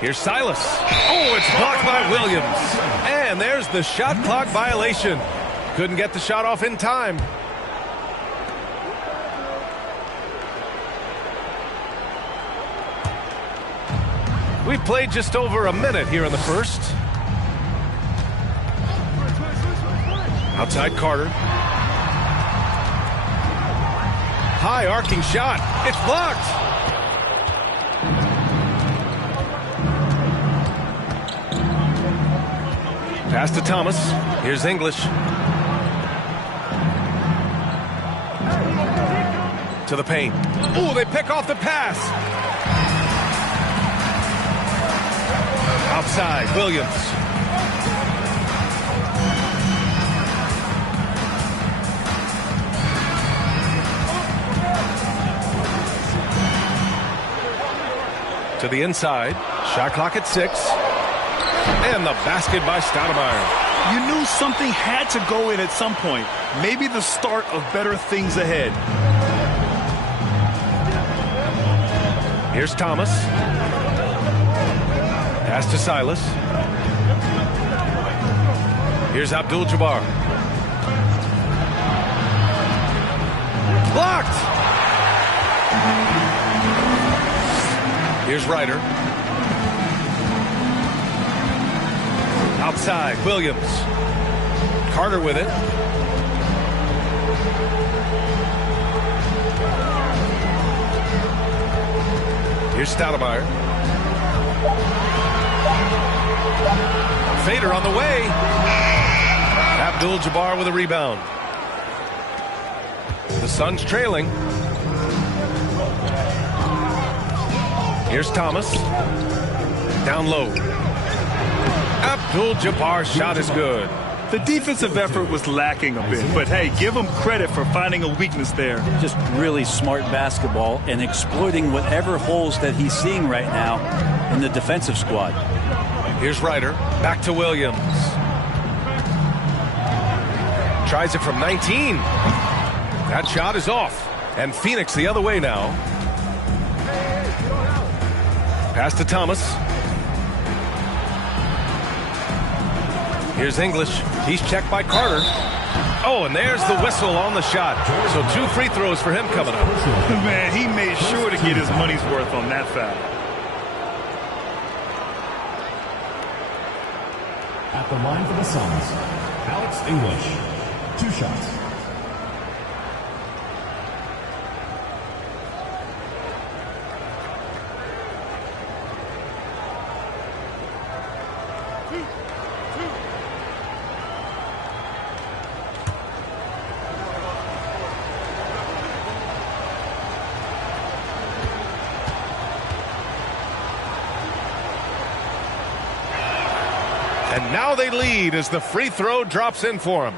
Here's Silas. Oh, it's blocked by Williams. And there's the shot clock violation. Couldn't get the shot off in time. We've played just over a minute here in the first. Outside Carter. High arcing shot. It's blocked. Pass to Thomas. Here's English. To the paint. Oh, they pick off the pass. Outside, Williams. To the inside. Shot clock at 6. And the basket by Stoudemire. You knew something had to go in at some point. Maybe the start of better things ahead. Here's Thomas. Pass to Silas. Here's Abdul-Jabbar. Blocked! Here's Ryder. Outside, Williams. Carter with it. Here's Stoudemire. Fader on the way. Abdul-Jabbar with a rebound. The Suns trailing. Here's Thomas. Down low. Abdul-Jabbar's shot is good. The defensive effort was lacking a bit, but hey, give him credit for finding a weakness there. Just really smart basketball and exploiting whatever holes that he's seeing right now in the defensive squad. Here's Ryder. Back to Williams. Tries it from 19. That shot is off. And Phoenix the other way now. Pass to Thomas. Here's English. He's checked by Carter. Oh, and there's the whistle on the shot. So 2 free throws for him coming up. Man, he made sure to get his money's worth on that foul. At the line for the Suns, Alex English. 2 shots. And now they lead as the free throw drops in for him.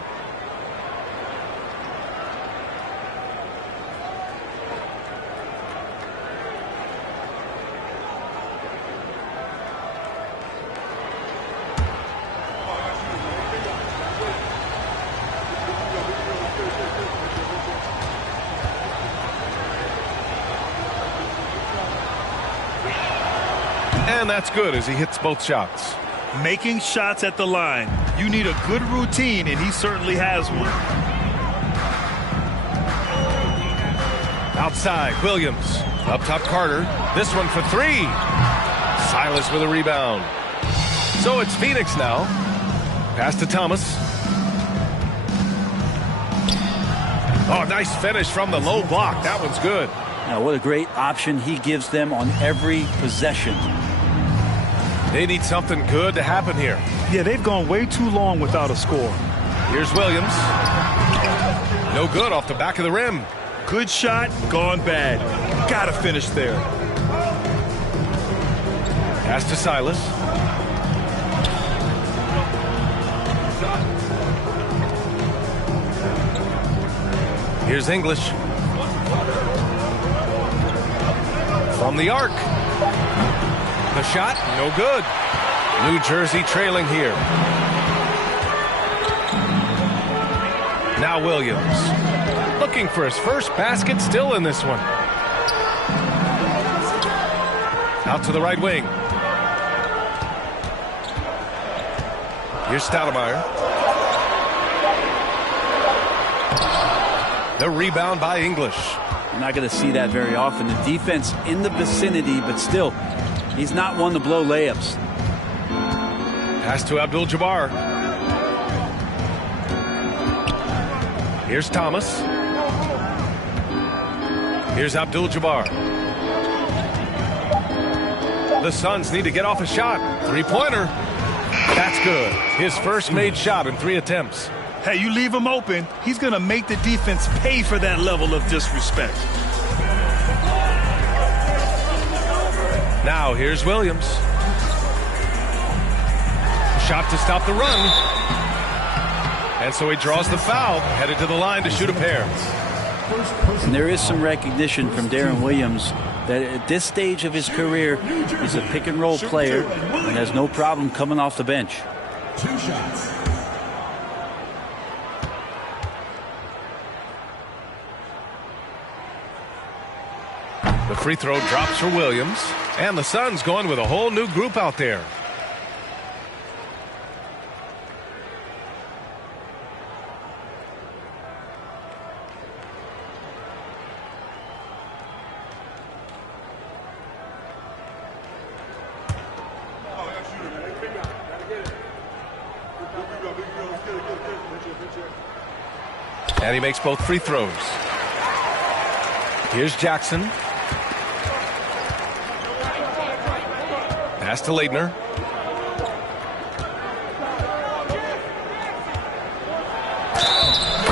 And that's good as he hits both shots. Making shots at the line. You need a good routine, and he certainly has one. Outside, Williams. Up top, Carter. This one for 3. Silas with a rebound. So it's Phoenix now. Pass to Thomas. Oh, nice finish from the low block. That one's good. Now, what a great option he gives them on every possession. They need something good to happen here. Yeah, they've gone way too long without a score. Here's Williams. No good off the back of the rim. Good shot, gone bad. Gotta finish there. Pass to Silas. Here's English. From the arc. The shot, no good. New Jersey trailing here. Now Williams. Looking for his first basket, still in this one. Out to the right wing. Here's Stoudemire. The rebound by English. You're not going to see that very often. The defense in the vicinity, but still, he's not one to blow layups. Pass to Abdul-Jabbar. Here's Thomas. Here's Abdul-Jabbar. The Suns need to get off a shot. 3-pointer. That's good. His first made shot in 3 attempts. Hey, you leave him open, he's going to make the defense pay for that level of disrespect. Now here's Williams. Shot to stop the run. And so he draws the foul, headed to the line to shoot a pair. And there is some recognition from Darren Williams that at this stage of his career, he's a pick-and-roll player and has no problem coming off the bench. 2 shots. The free throw drops for Williams. And the Suns going with a whole new group out there. And he makes both free throws. Here's Jackson. Pass to Leitner.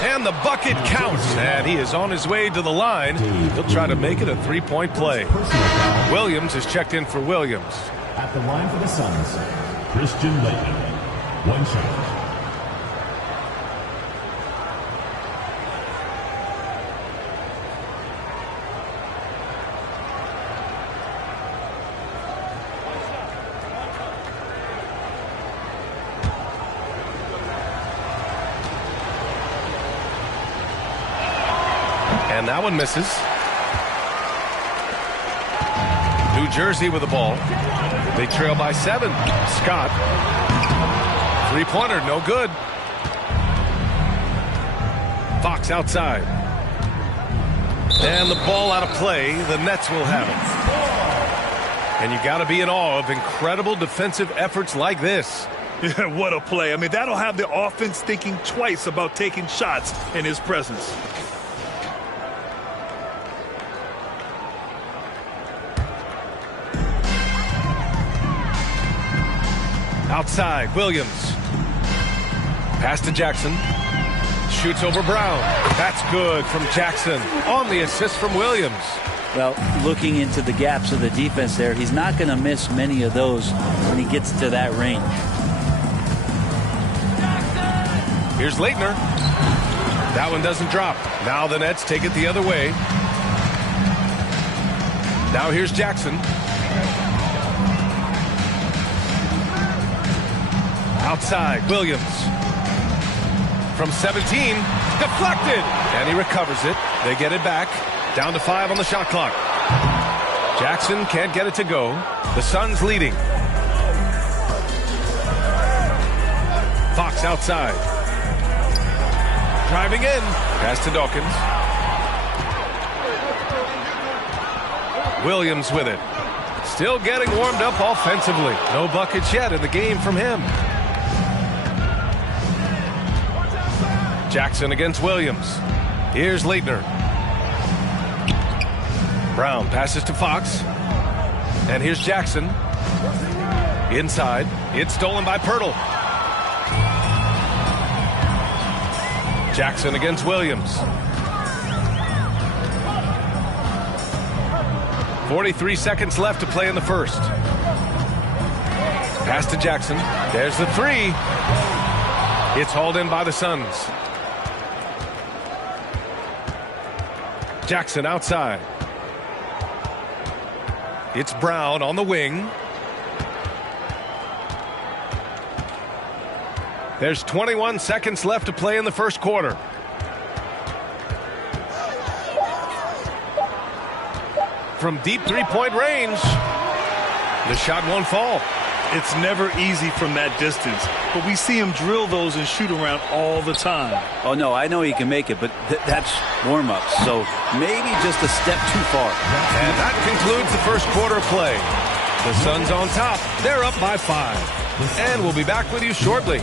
And And the bucket counts, and he is on his way to the line. He'll try to make it a three-point play. Williams is checked in for Williams. At the line for the Suns, Christian Laettner. 1 shot. And that one misses. New Jersey with the ball. They trail by 7. Scott. Three-pointer, no good. Fox outside. And the ball out of play. The Nets will have it. And you got to be in awe of incredible defensive efforts like this. Yeah, what a play. I mean, that'll have the offense thinking twice about taking shots in his presence. Outside, Williams. Pass to Jackson. Shoots over Brown. That's good from Jackson on the assist from Williams. Well, looking into the gaps of the defense there, he's not going to miss many of those when he gets to that range. Here's Laettner. That one doesn't drop. Now the Nets take it the other way. Now here's Jackson. Outside, Williams. From 17, deflected. And he recovers it. They get it back. Down to 5 on the shot clock. Jackson can't get it to go. The Suns leading. Fox outside. Driving in. Pass to Dawkins. Williams with it. Still getting warmed up offensively. No buckets yet in the game from him. Jackson against Williams. Here's Laettner. Brown passes to Fox. And here's Jackson. Inside. It's stolen by Pirtle. Jackson against Williams. 43 seconds left to play in the first. Pass to Jackson. There's the 3. It's hauled in by the Suns. Jackson outside. It's Brown on the wing. There's 21 seconds left to play in the first quarter. From deep three-point range, the shot won't fall. It's never easy from that distance, but we see him drill those and shoot around all the time. Oh, no, I know he can make it, but that's warm-ups, so maybe just a step too far. And that concludes the first quarter of play. The Suns on top. They're up by 5. And we'll be back with you shortly.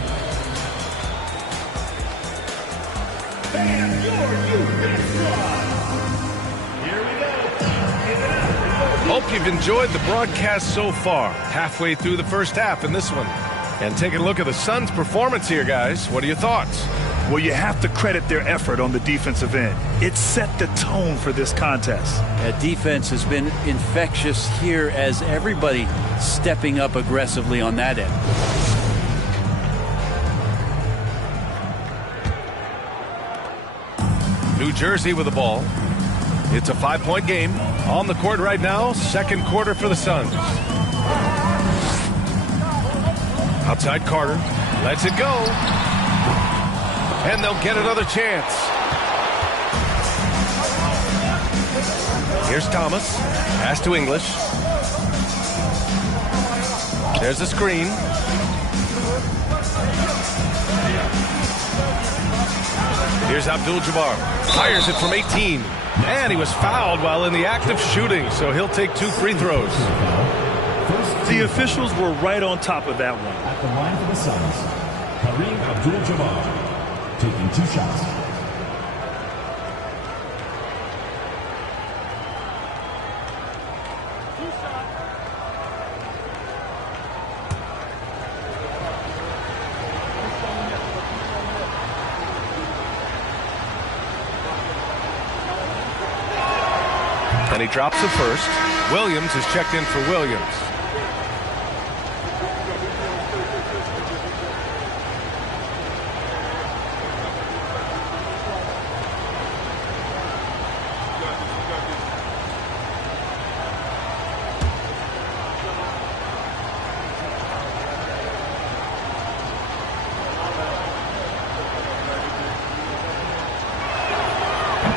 Hope you've enjoyed the broadcast so far. Halfway through the first half in this one. And taking a look at the Suns' performance here, guys. What are your thoughts? Well, you have to credit their effort on the defensive end. It set the tone for this contest. That defense has been infectious here as everybody stepping up aggressively on that end. New Jersey with the ball. It's a 5-point game. On the court right now, second quarter for the Suns. Outside Carter. Lets it go. And they'll get another chance. Here's Thomas. Pass to English. There's a screen. Here's Abdul-Jabbar. Fires it from 18. And he was fouled while in the act of shooting, so he'll take 2 free throws. The officials were right on top of that one. At the line for the Suns, Kareem Abdul-Jabbar, taking 2 shots. And he drops the first. Williams is checked in for Williams.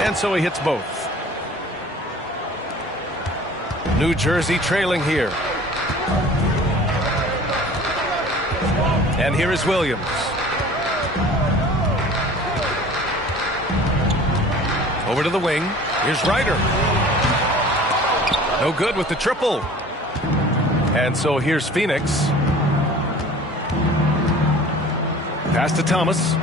And so he hits both. New Jersey trailing here. And here is Williams. Over to the wing. Here's Ryder. No good with the triple. And so here's Phoenix. Pass to Thomas.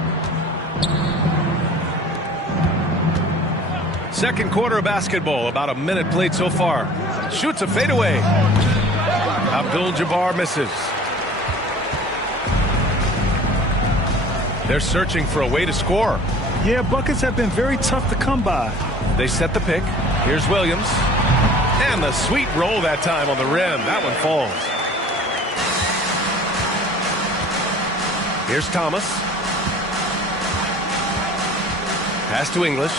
Second quarter of basketball, about a minute played so far. Shoots a fadeaway. Abdul-Jabbar misses. They're searching for a way to score. Yeah, buckets have been very tough to come by. They set the pick. Here's Williams. And the sweet roll that time on the rim. That one falls. Here's Thomas. Pass to English.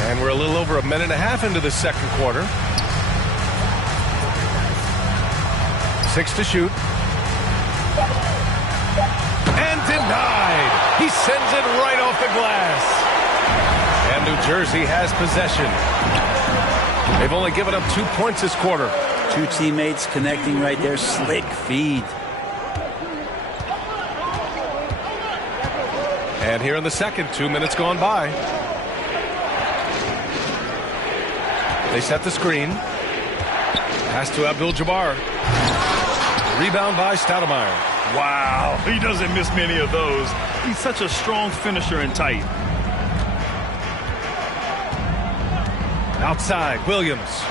And we're a little over a minute and a half into the second quarter. 6 to shoot. And denied. He sends it right off the glass. And New Jersey has possession. They've only given up 2 points this quarter. Two teammates connecting right there. Slick feed. And here in the second, 2 minutes gone by. They set the screen. Pass to Abdul-Jabbar. Rebound by Stoudemire. Wow, he doesn't miss many of those. He's such a strong finisher and tight. Outside, Williams.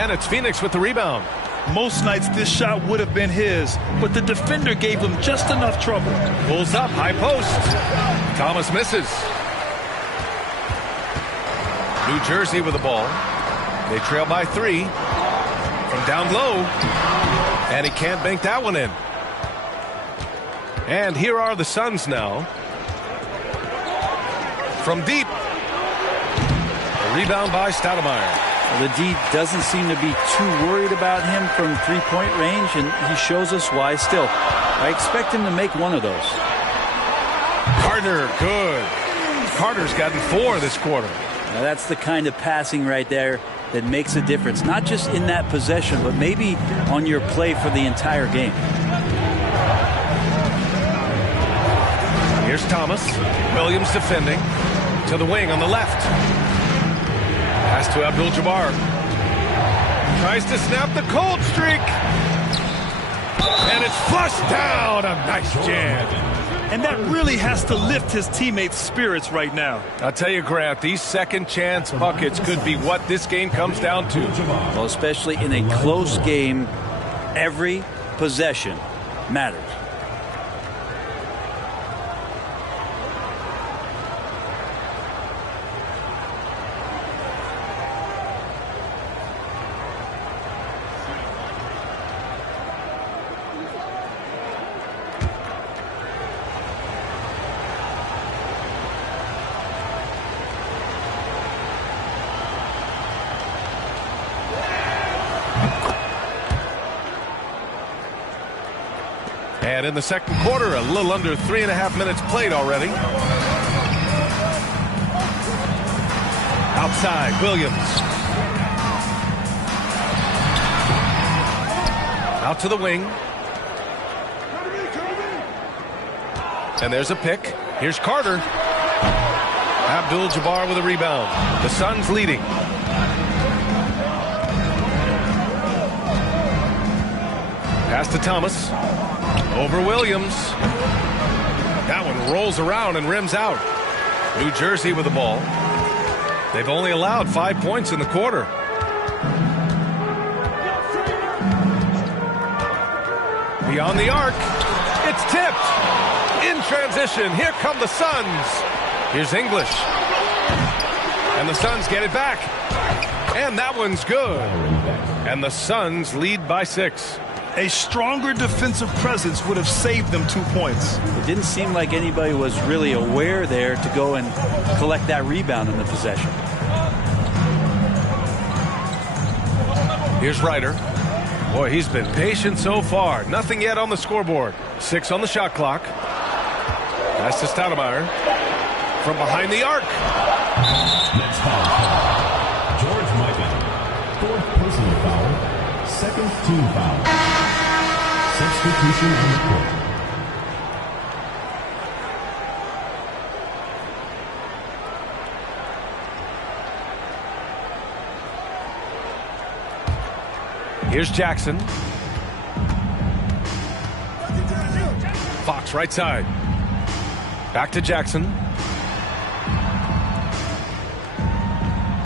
And it's Phoenix with the rebound. Most nights this shot would have been his, but the defender gave him just enough trouble. Pulls up, high post. Thomas misses. New Jersey with the ball. They trail by 3 from down low. And he can't bank that one in. And here are the Suns now. From deep. A rebound by Stoudemire. The D doesn't seem to be too worried about him from three-point range, and he shows us why still. I expect him to make one of those. Carter, good. Carter's gotten 4 this quarter. Now that's the kind of passing right there that makes a difference, not just in that possession, but maybe on your play for the entire game. Here's Thomas. Williams defending. To the wing on the left. Pass to Abdul-Jabbar. Tries to snap the cold streak. And it's flushed down. A nice jam. And that really has to lift his teammates' spirits right now. I'll tell you, Grant, these second chance buckets could be what this game comes down to. Well, especially in a close game, every possession matters. And in the second quarter, a little under 3.5 minutes played already. Outside, Williams. Out to the wing. And there's a pick. Here's Carter. Abdul-Jabbar with a rebound. The Suns leading. Pass to Thomas. Over Williams. That one rolls around and rims out. New Jersey with the ball. They've only allowed 5 points in the quarter. Beyond the arc. It's tipped. In transition. Here come the Suns. Here's English. And the Suns get it back. And that one's good. And the Suns lead by 6. A stronger defensive presence would have saved them 2 points. It didn't seem like anybody was really aware there to go and collect that rebound in the possession. Here's Ryder. Boy, he's been patient so far. Nothing yet on the scoreboard. 6 on the shot clock. Pass to Stoudemire. From behind the arc. Next foul. George Mikan. 4th personal foul. 2nd team foul. Substitution on the court. Here's Jackson. Fox right side. Back to Jackson.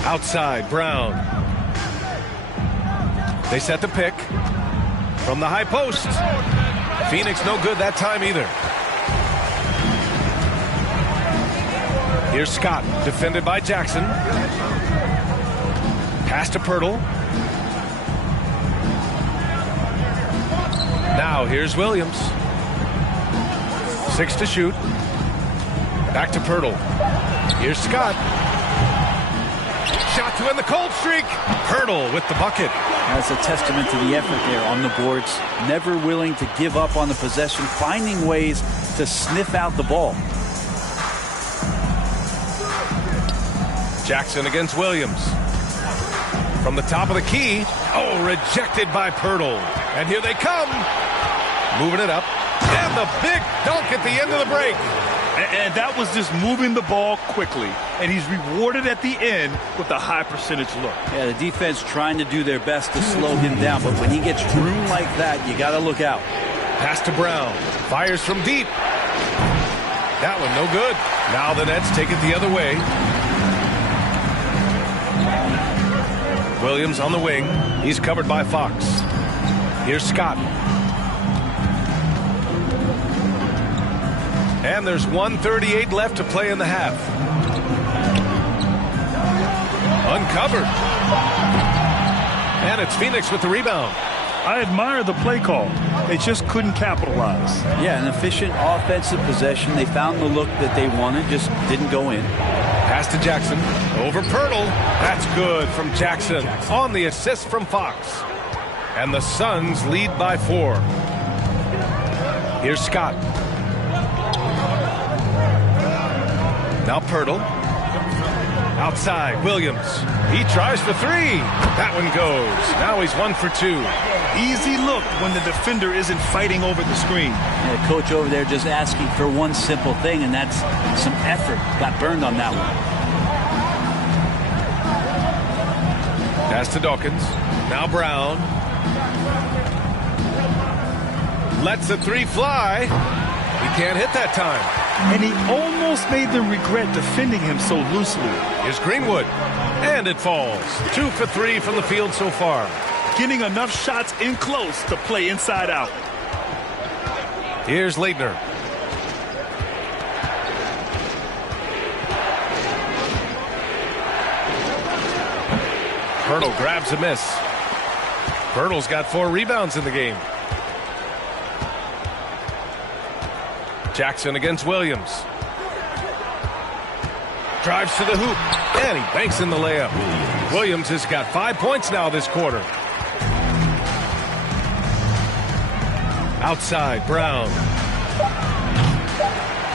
Outside, Brown. They set the pick. From the high post. Phoenix no good that time either. Here's Scott, defended by Jackson. Pass to Pirtle. Now here's Williams. 6 to shoot. Back to Pirtle. Here's Scott. Shot to end the cold streak. Pirtle with the bucket. That's a testament to the effort there on the boards. Never willing to give up on the possession, finding ways to sniff out the ball. Jackson against Williams. From the top of the key. Oh, rejected by Pirtle. And here they come. Moving it up. And the big dunk at the end of the break. And that was just moving the ball quickly. And he's rewarded at the end with a high percentage look. Yeah, the defense trying to do their best to slow him down. But when he gets room like that, you got to look out. Pass to Brown. Fires from deep. That one no good. Now the Nets take it the other way. Williams on the wing. He's covered by Fox. Here's Scott. And there's 1:38 left to play in the half. Uncovered. And it's Phoenix with the rebound. I admire the play call. They just couldn't capitalize. Yeah, an efficient offensive possession. They found the look that they wanted, just didn't go in. Pass to Jackson. Over Pirtle. That's good from Jackson. On the assist from Fox. And the Suns lead by 4. Here's Scott. Now Pirtle. Outside, Williams. He tries for 3. That one goes. Now he's 1 for 2. Easy look when the defender isn't fighting over the screen. Yeah, the coach over there just asking for one simple thing, and that's some effort. Got burned on that one. Pass to Dawkins. Now Brown. Lets the 3 fly. He can't hit that time. And he almost made them regret defending him so loosely. Here's Greenwood. And it falls. 2 for 3 from the field so far. Getting enough shots in close to play inside out. Here's Leitner. Pirtle grabs a miss. Pirtle's got 4 rebounds in the game. Jackson against Williams. Drives to the hoop. And he banks in the layup. Williams has got 5 points now this quarter. Outside, Brown.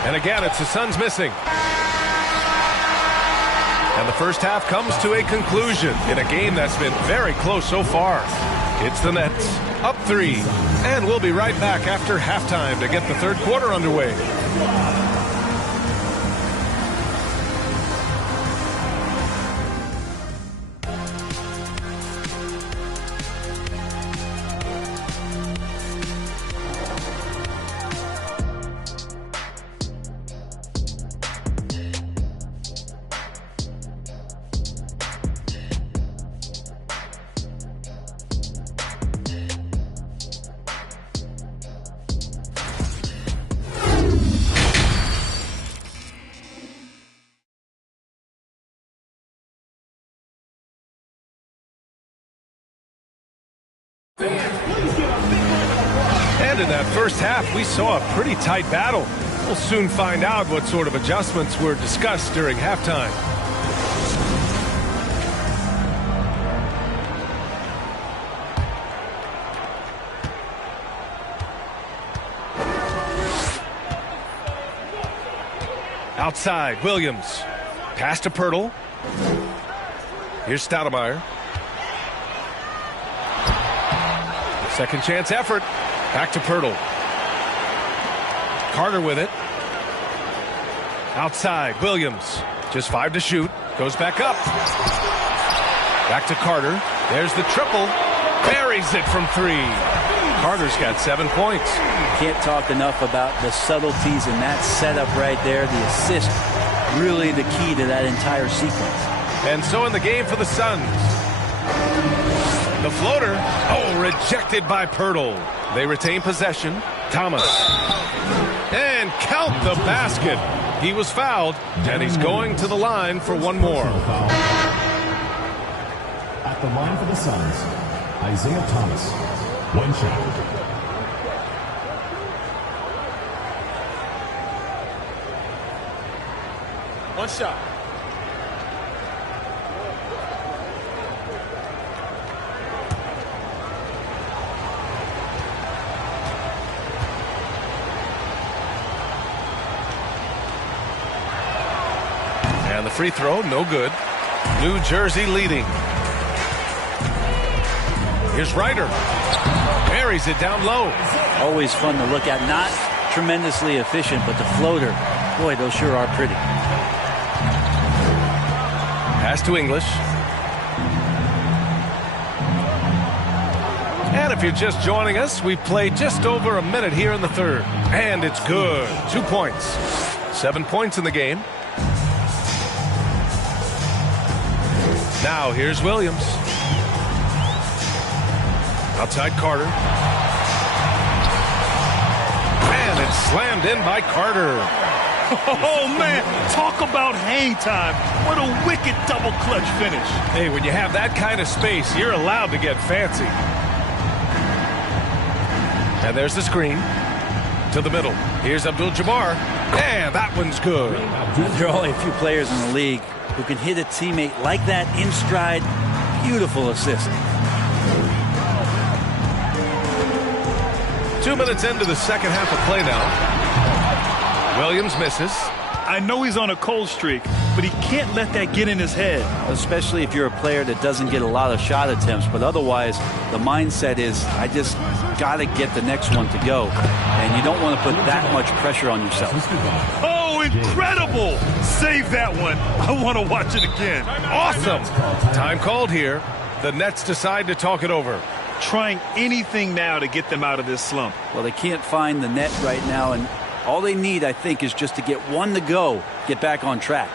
And again, it's the Suns missing. And the first half comes to a conclusion in a game that's been very close so far. It's the Nets, up 3. And we'll be right back after halftime to get the third quarter underway. And in that first half, we saw a pretty tight battle. We'll soon find out what sort of adjustments were discussed during halftime. Outside, Williams. Pass to Pirtle. Here's Stoudemire. Second chance effort. Back to Pirtle. Carter with it. Outside, Williams. Just 5 to shoot. Goes back up. Back to Carter. There's the triple. Buries it from 3. Carter's got 7 points. Can't talk enough about the subtleties in that setup right there. The assist, really the key to that entire sequence. And so in the game for the Suns. The floater. Oh, rejected by Pirtle. They retain possession. Thomas. And count the basket. He was fouled, and he's going to the line for one more. At the line for the Suns, Isaiah Thomas. 1 shot. One shot. And the free throw, no good. New Jersey leading. Here's Ryder. Buries it down low. Always fun to look at. Not tremendously efficient, but the floater, boy, those sure are pretty. Pass to English. And if you're just joining us, we've played just over a minute here in the third. And it's good. 2 points. 7 points in the game. Now here's Williams. Outside Carter. And it's slammed in by Carter. Oh, man, talk about hang time. What a wicked double clutch finish. Hey, when you have that kind of space, you're allowed to get fancy. And there's the screen to the middle. Here's Abdul-Jabbar. And that one's good. There are only a few players in the league who can hit a teammate like that in stride. Beautiful assist. 2 minutes into the second half of play now. Williams misses. I know he's on a cold streak, but he can't let that get in his head. Especially if you're a player that doesn't get a lot of shot attempts, but otherwise the mindset is, I just got to get the next one to go. And you don't want to put that much pressure on yourself. Oh, incredible! Save that one. I want to watch it again. Awesome. Time called here. The Nets decide to talk it over. Trying anything now to get them out of this slump. Well, they can't find the net right now, and all they need, I think, is just to get one to go, get back on track.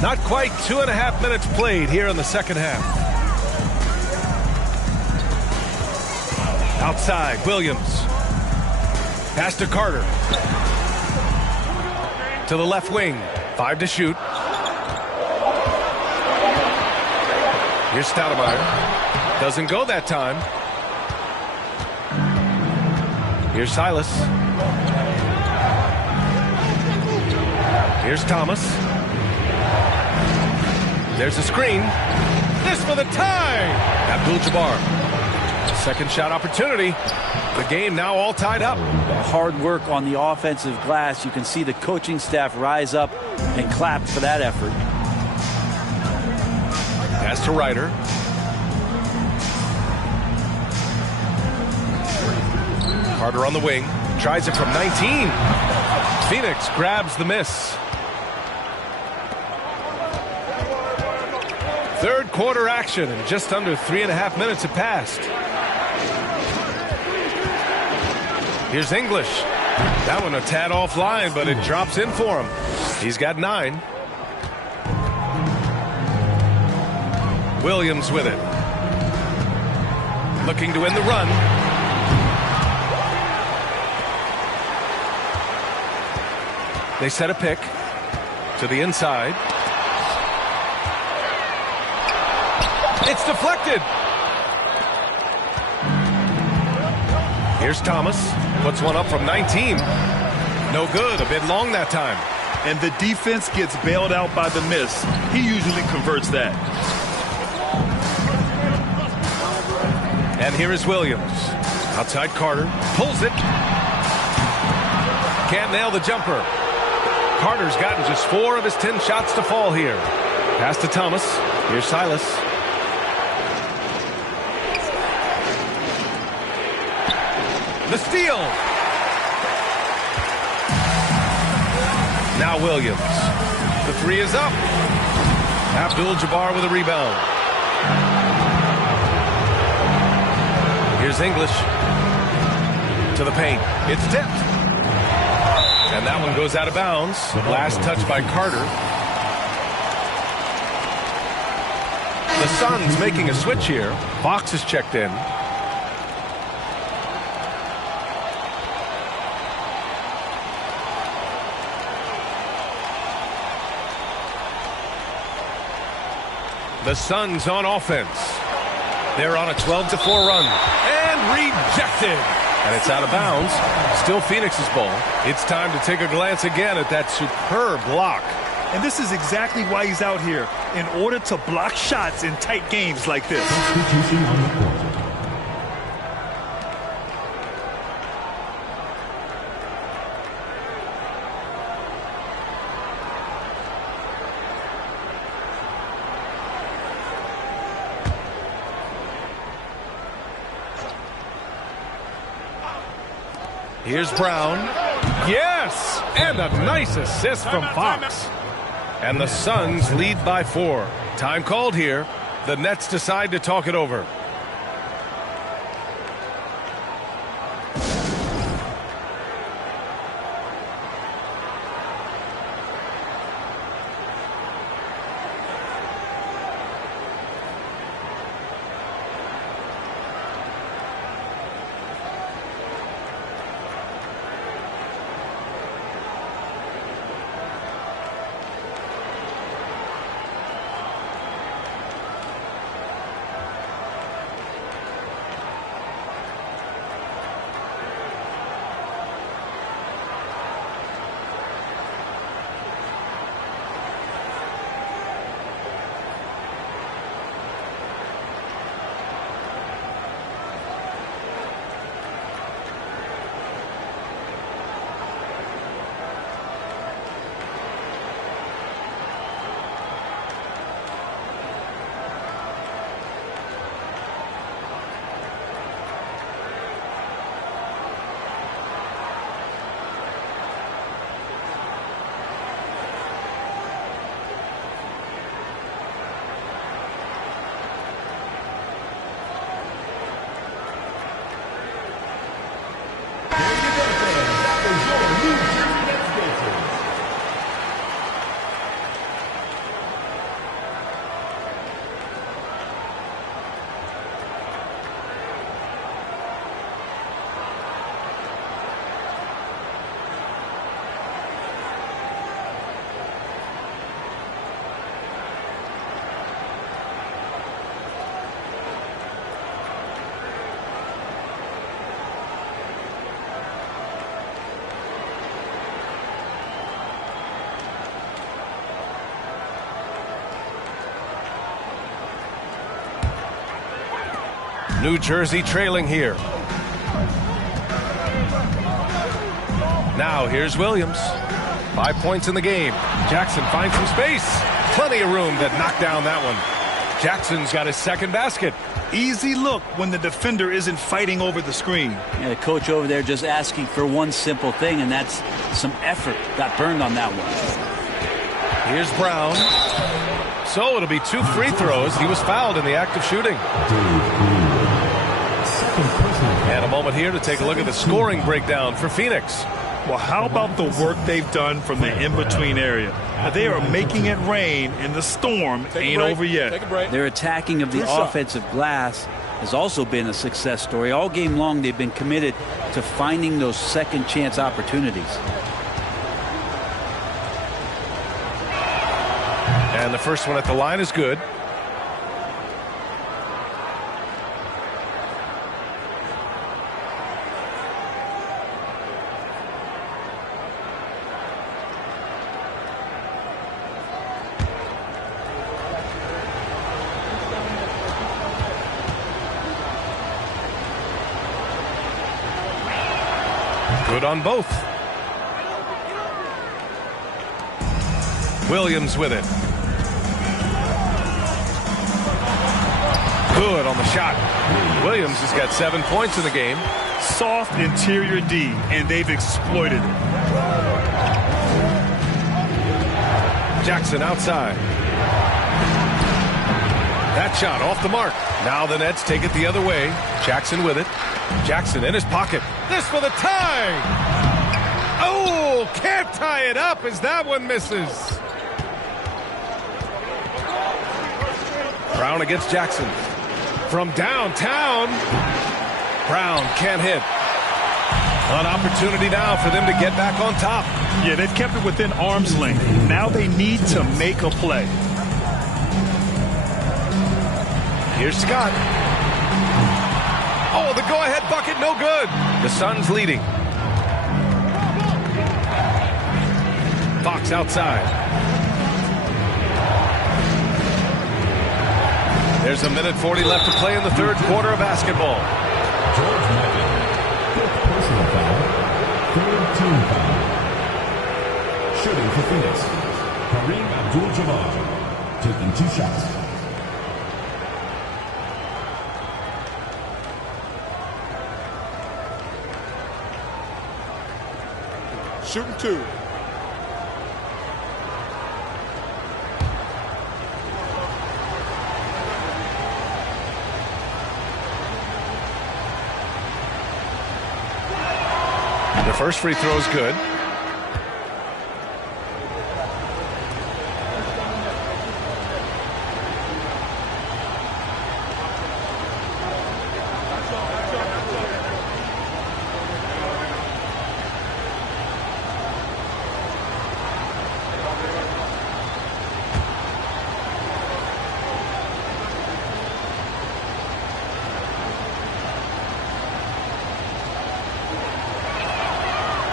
Not quite 2.5 minutes played here in the second half. Outside, Williams. Pass to Carter. To the left wing. 5 to shoot. Here's Stoudemire. Doesn't go that time. Here's Silas. Here's Thomas. There's a screen. This for the tie. Abdul-Jabbar. Second shot opportunity. The game now all tied up. Hard work on the offensive glass. You can see the coaching staff rise up and clap for that effort. Pass to Ryder. Carter on the wing. Tries it from 19. Phoenix grabs the miss. Third quarter action, and just under 3.5 minutes have passed. Here's English. That one a tad offline, but it drops in for him. He's got 9. Williams with it. Looking to win the run. They set a pick to the inside. It's deflected. Here's Thomas. Puts one up from 19. No good. A bit long that time. And the defense gets bailed out by the miss. He usually converts that. And here is Williams. Outside Carter. Pulls it. Can't nail the jumper. Carter's gotten just 4 of his 10 shots to fall here. Pass to Thomas. Here's Silas. The steal. Now Williams. The 3 is up. Abdul-Jabbar with a rebound. Here's English. To the paint. It's tipped. And that one goes out of bounds. Last touch by Carter. The Suns making a switch here. Fox is checked in. The Suns on offense. They're on a 12-4 run. And rejected. And it's out of bounds. Still Phoenix's ball. It's time to take a glance again at that superb block. And this is exactly why he's out here, in order to block shots in tight games like this. Here's Brown. Yes! And a nice assist from Fox. And the Suns lead by 4. Time called here. The Nets decide to talk it over. New Jersey trailing here. Now here's Williams. 5 points in the game. Jackson finds some space. Plenty of room to knock down that one. Jackson's got his second basket. Easy look when the defender isn't fighting over the screen. Yeah, the coach over there just asking for one simple thing, and that's some effort. Got burned on that one. Here's Brown. So it'll be 2 free throws. He was fouled in the act of shooting. And a moment here to take a look at the scoring breakdown for Phoenix. Well, how about the work they've done from the in-between area? They are making it rain, and the storm ain't over yet. Their attacking of the offensive glass has also been a success story. All game long, they've been committed to finding those second chance opportunities. And the first one at the line is good. Good on both. Williams with it. Good on the shot. Williams has got 7 points in the game. Soft interior D, and they've exploited it. Jackson outside. That shot off the mark. Now the Nets take it the other way. Jackson with it. Jackson in his pocket. This for the tie. Oh, can't tie it up as that one misses. Brown against Jackson. From downtown. Brown can't hit. An opportunity now for them to get back on top. Yeah, they've kept it within arm's length. Now they need to make a play. Here's Scott. Oh, the go-ahead bucket, no good. The Suns leading. Fox outside. There's a minute 40 left to play in the third quarter of basketball. George Michael, fifth personal foul, third team foul. Shooting for Phoenix, Kareem Abdul-Jabbar, taking 2 shots. Shooting 2. The first free throw is good.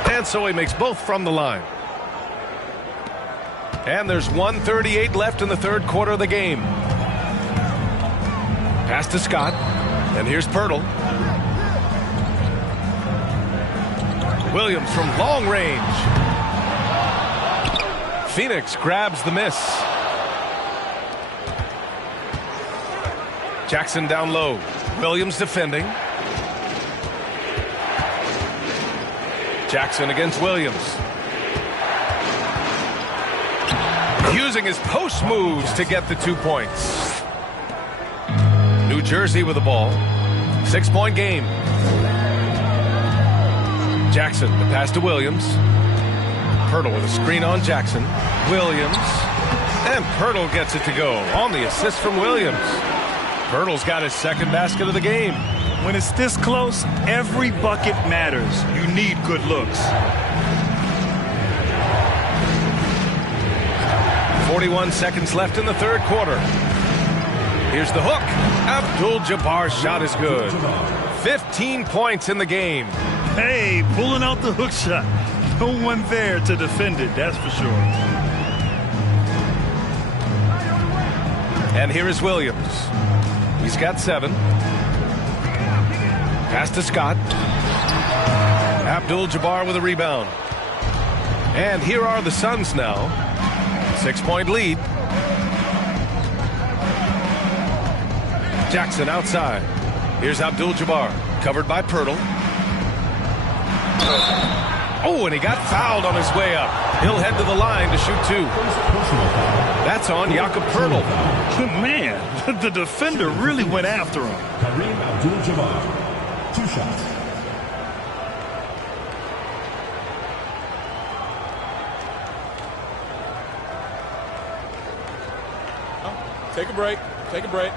And so he makes both from the line. And there's 1:38 left in the third quarter of the game. Pass to Scott. And here's Pirtle. Williams from long range. Phoenix grabs the miss. Jackson down low. Williams defending. Jackson against Williams. Using his post moves to get the 2 points. New Jersey with the ball. 6-point game. Jackson, the pass to Williams. Pirtle with a screen on Jackson. Williams. And Pirtle gets it to go on the assist from Williams. Pirtle's got his second basket of the game. When it's this close, every bucket matters. You need good looks. 41 seconds left in the third quarter. Here's the hook. Abdul-Jabbar's shot is good. 15 points in the game. Hey, pulling out the hook shot. No one there to defend it, that's for sure. And here is Williams. He's got 7. Pass to Scott. Abdul-Jabbar with a rebound. And here are the Suns now. 6-point lead. Jackson outside. Here's Abdul-Jabbar. Covered by Pirtle. Oh, and he got fouled on his way up. He'll head to the line to shoot 2. That's on Jakob Pirtle. Man, the defender really went after him. Kareem Abdul-Jabbar, 2 shots. Take a break. Take a break.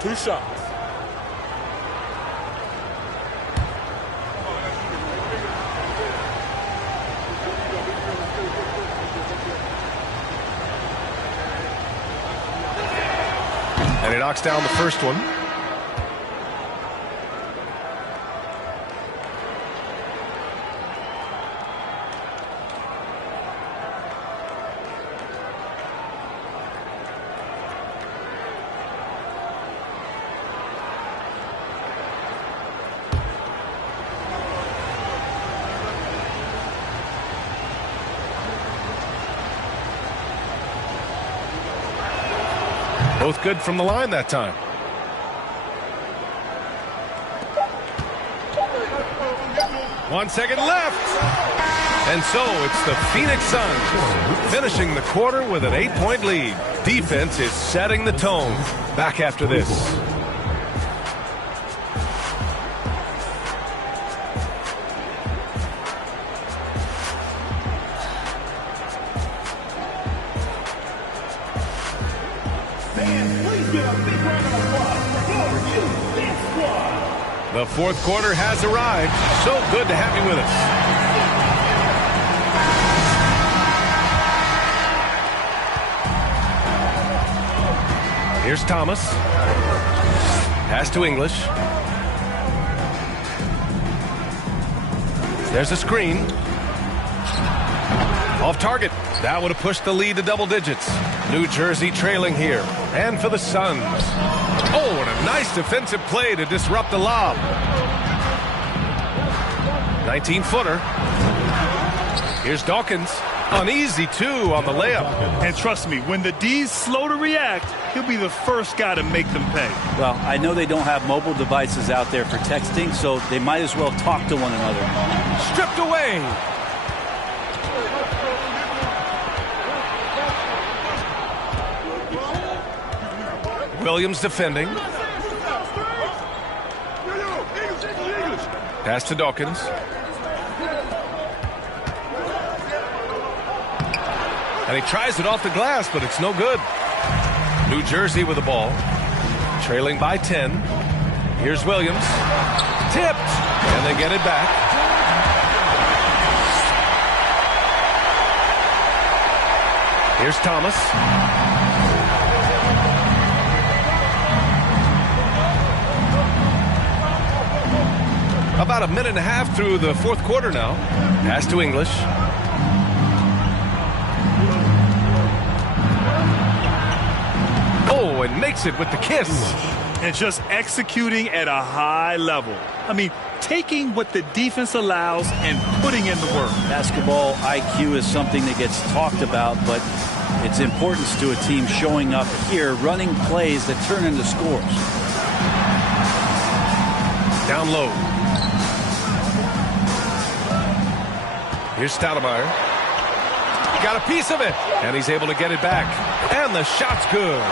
2 shots. And he knocks down the first one. Both good from the line that time. One second left. And so it's the Phoenix Suns finishing the quarter with an 8-point lead. Defense is setting the tone. Back after this. The fourth quarter has arrived. So good to have you with us. Here's Thomas. Pass to English. There's a screen. Off target. That would have pushed the lead to double digits. New Jersey trailing here. And for the Suns. Oh, and a nice defensive play to disrupt the lob. 19-footer. Here's Dawkins. An easy 2 on the layup. And trust me, when the D's slow to react, he'll be the first guy to make them pay. Well, I know they don't have mobile devices out there for texting, so they might as well talk to one another. Stripped away. Williams defending. Pass to Dawkins. And he tries it off the glass, but it's no good. New Jersey with the ball. Trailing by 10. Here's Williams. Tipped. And they get it back. Here's Thomas. About a minute and a half through the fourth quarter now. Pass to English. Oh, and makes it with the kiss. And just executing at a high level. I mean, taking what the defense allows and putting in the work. Basketball IQ is something that gets talked about, but its importance to a team showing up here, running plays that turn into scores. Down low. Here's Stoudemire. Got a piece of it. And he's able to get it back. And the shot's good.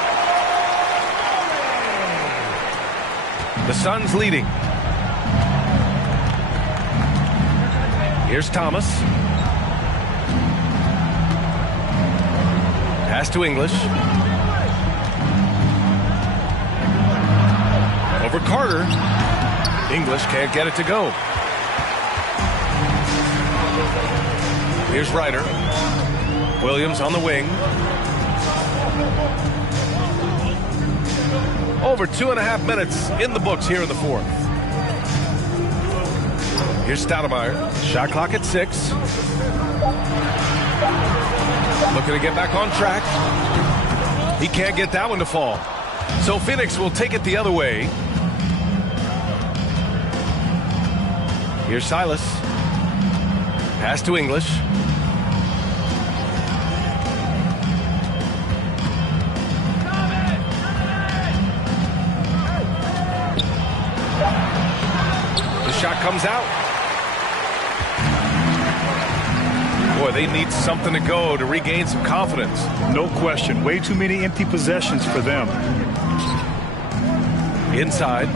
The Suns leading. Here's Thomas. Pass to English. Over Carter. English can't get it to go. Here's Ryder. Williams on the wing. Over 2.5 minutes in the books here in the fourth. Here's Stoudemire. Shot clock at 6. Looking to get back on track. He can't get that one to fall. So Phoenix will take it the other way. Here's Silas. Pass to English. The shot comes out. Boy, they need something to go to regain some confidence. No question. Way too many empty possessions for them. Inside.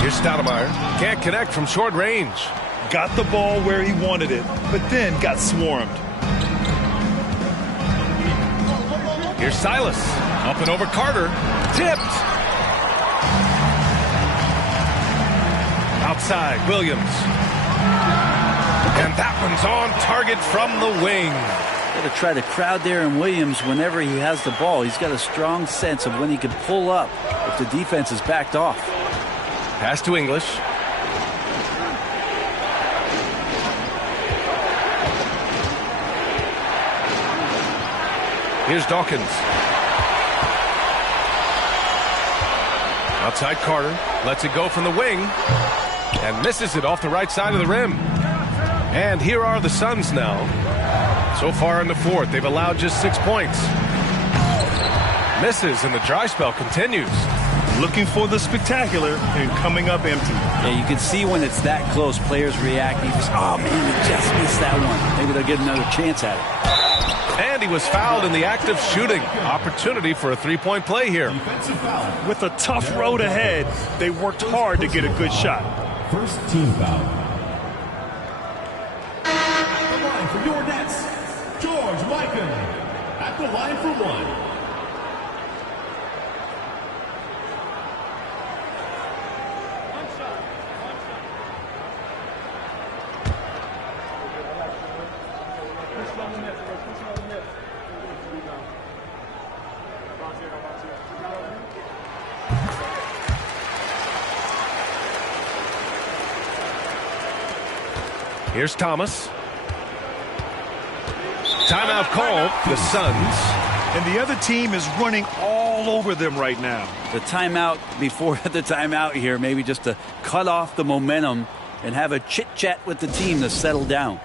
Here's Stoudemire. Can't connect from short range. Got the ball where he wanted it, but then got swarmed. Here's Silas. Up and over Carter. Tipped. Outside, Williams. And that one's on target from the wing. Got to try to crowd there in Williams whenever he has the ball. He's got a strong sense of when he can pull up if the defense is backed off. Pass to English. Here's Dawkins. Outside Carter. Lets it go from the wing. And misses it off the right side of the rim. And here are the Suns now. So far in the fourth, they've allowed just 6 points. Misses, and the dry spell continues. Looking for the spectacular and coming up empty. Yeah, you can see when it's that close, players react. You just, oh, man, he just missed that one. Maybe they'll get another chance at it. And he was fouled in the act of shooting. Opportunity for a three-point play here. With a tough road ahead, they worked hard to get a good shot. First team foul. At the line for your Nets, George Mikan. At the line for one. Here's Thomas. Timeout called, the Suns. And the other team is running all over them right now. The timeout before the timeout here, maybe just to cut off the momentum and have a chit-chat with the team to settle down.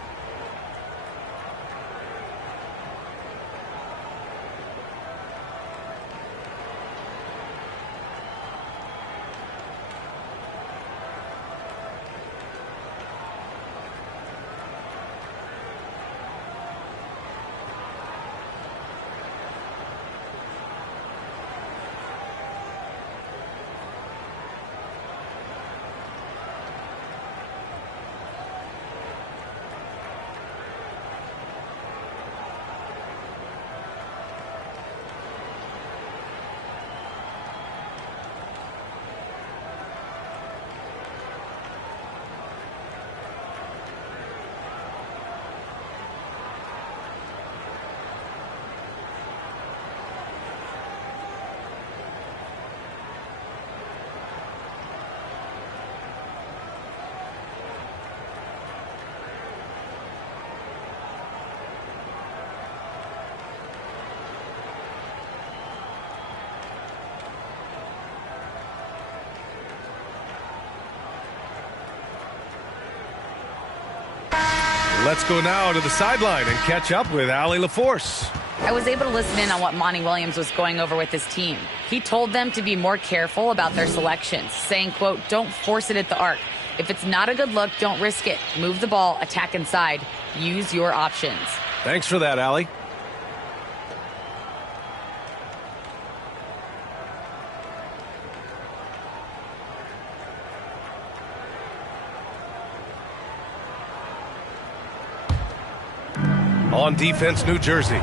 Let's go now to the sideline and catch up with Allie LaForce. I was able to listen in on what Monty Williams was going over with his team. He told them to be more careful about their selections, saying, quote, don't force it at the arc. If it's not a good look, don't risk it. Move the ball, attack inside. Use your options. Thanks for that, Allie. On defense, New Jersey.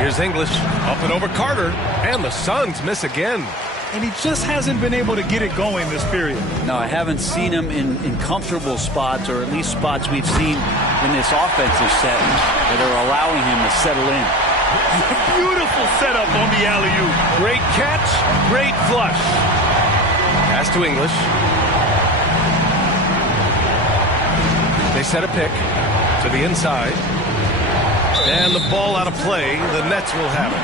Here's English, up and over Carter, and the Suns miss again. And he just hasn't been able to get it going this period. No, I haven't seen him in comfortable spots, or at least spots we've seen in this offensive set that are allowing him to settle in. Beautiful setup on the alley-oop. Great catch, great flush. Pass to English. They set a pick to the inside. And the ball out of play. The Nets will have it.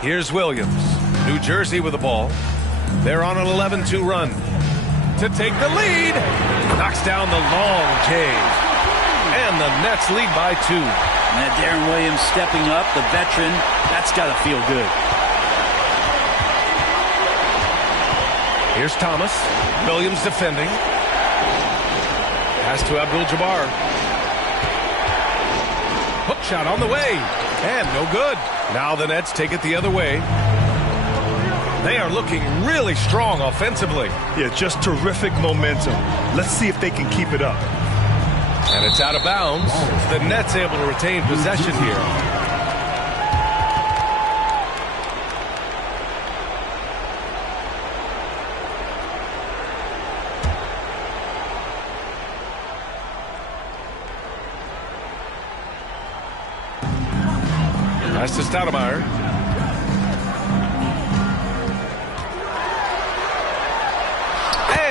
Here's Williams. New Jersey with the ball. They're on an 11-2 run. To take the lead. Knocks down the long J. And the Nets lead by 2. And that Darren Williams stepping up, the veteran, that's got to feel good. Here's Thomas. Williams defending. Pass to Abdul-Jabbar. Hook shot on the way. And no good. Now the Nets take it the other way. They are looking really strong offensively. Yeah, just terrific momentum. Let's see if they can keep it up. And it's out of bounds. The Nets able to retain possession here. Pass to Stoudemire.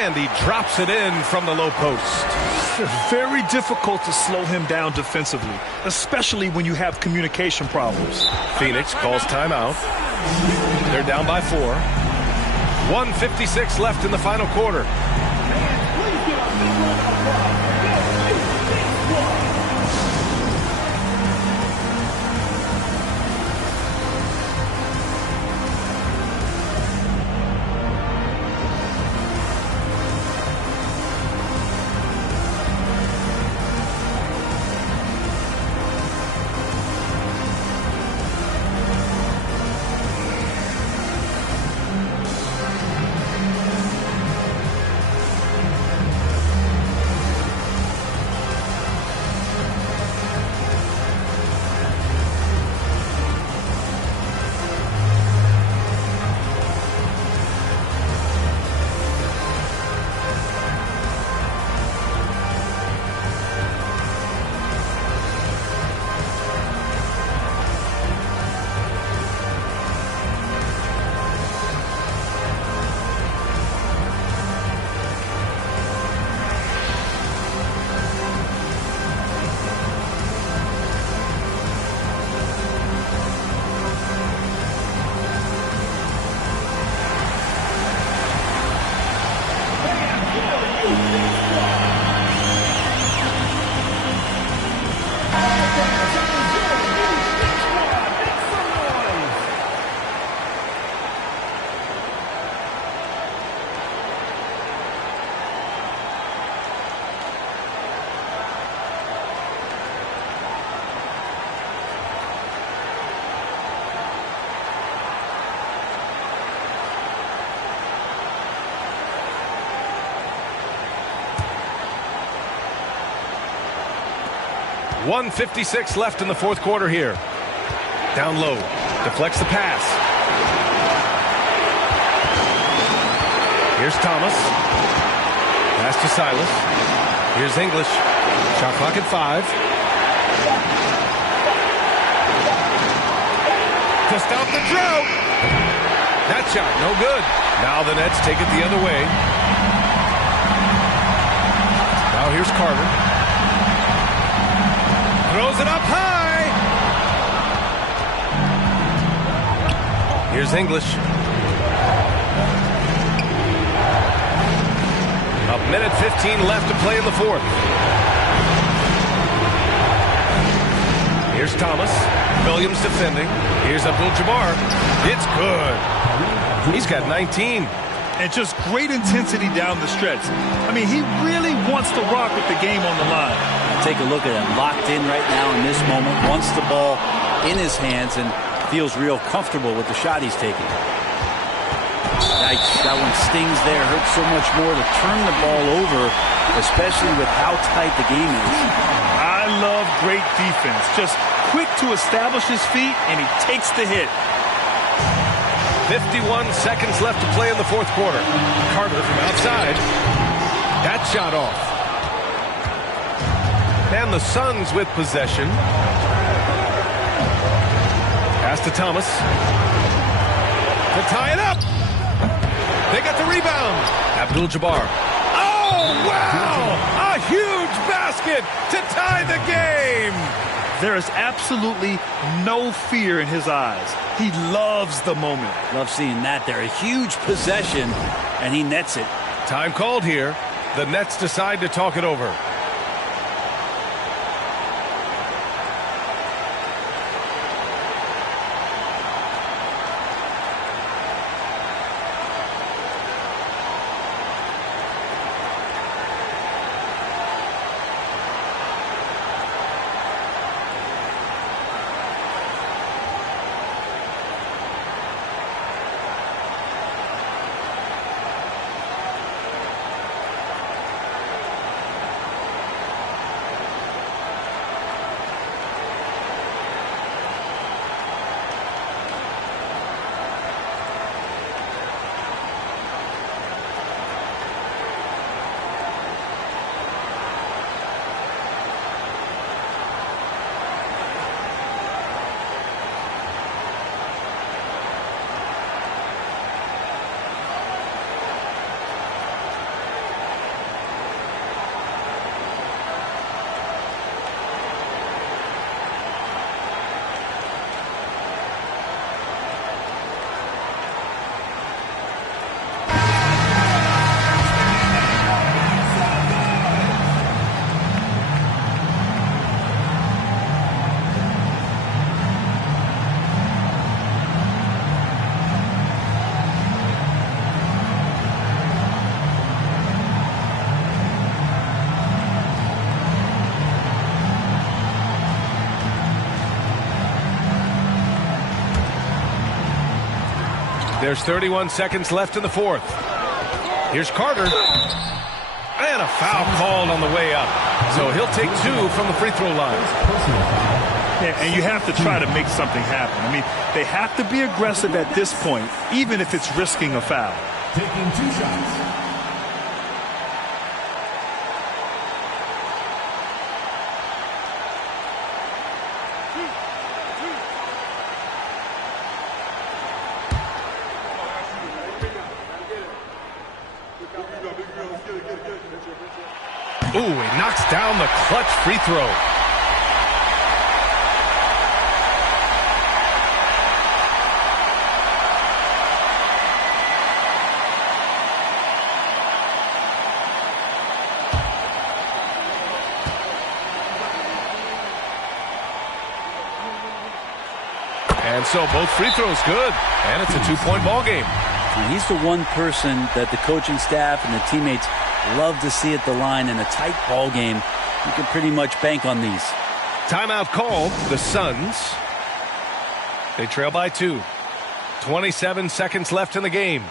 And he drops it in from the low post. It's very difficult to slow him down defensively, especially when you have communication problems. Phoenix calls timeout. They're down by 4. 1:56 left in the final quarter. .156 left in the fourth quarter here. Down low. Deflects the pass. Here's Thomas. Pass to Silas. Here's English. Shot clock at 5. To stop the drought. That shot, no good. Now the Nets take it the other way. Now here's Carter. Throws it up high. Here's English. A minute 15 left to play in the fourth. Here's Thomas. Williams defending. Here's Abdul-Jabbar. It's good. He's got 19. And just great intensity down the stretch. I mean, he really wants to rock with the game on the line. Take a look at him, locked in right now in this moment, wants the ball in his hands and feels real comfortable with the shot he's taking. Yikes, that one stings there, hurts so much more to turn the ball over, especially with how tight the game is. I love great defense, just quick to establish his feet, and he takes the hit. 51 seconds left to play in the fourth quarter. Carter from outside. That shot off. And the Suns with possession. Pass to Thomas. To tie it up. They got the rebound. Abdul-Jabbar. Oh, wow! A huge basket to tie the game. There is absolutely no fear in his eyes. He loves the moment. Love seeing that there. A huge possession, and he nets it. Time called here. The Nets decide to talk it over. There's 31 seconds left in the fourth. Here's Carter. And a foul called on the way up. So he'll take 2 from the free throw line. Yeah, and you have to try to make something happen. I mean, they have to be aggressive at this point, even if it's risking a foul. Taking 2 shots. Ooh, he knocks down the clutch free throw. And so both free throws good, and it's a 2-point ball game. And he's the one person that the coaching staff and the teammates love to see at the line in a tight ball game. You can pretty much bank on these. Timeout called. The Suns. They trail by 2. 27 seconds left in the game.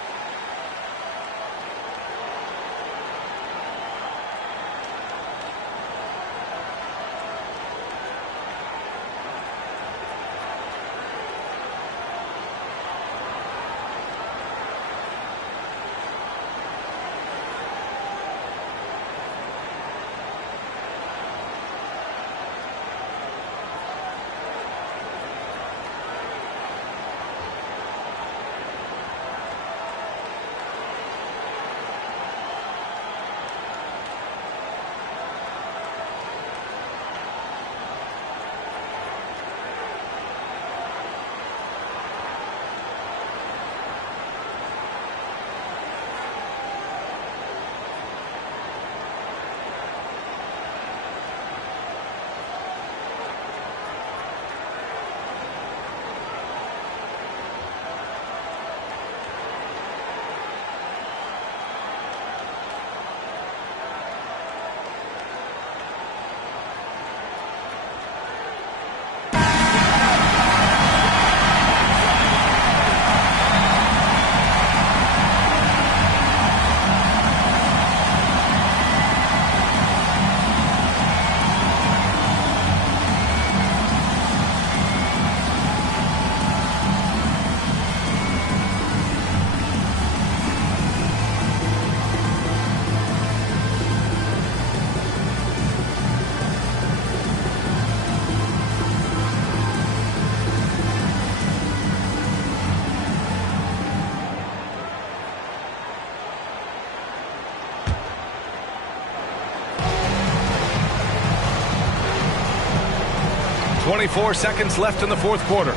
24 seconds left in the fourth quarter.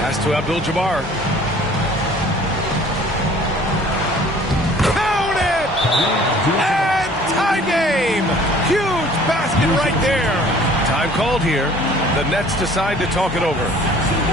Pass to Abdul-Jabbar. Count it! And tie game! Huge basket right there. Time called here. The Nets decide to talk it over.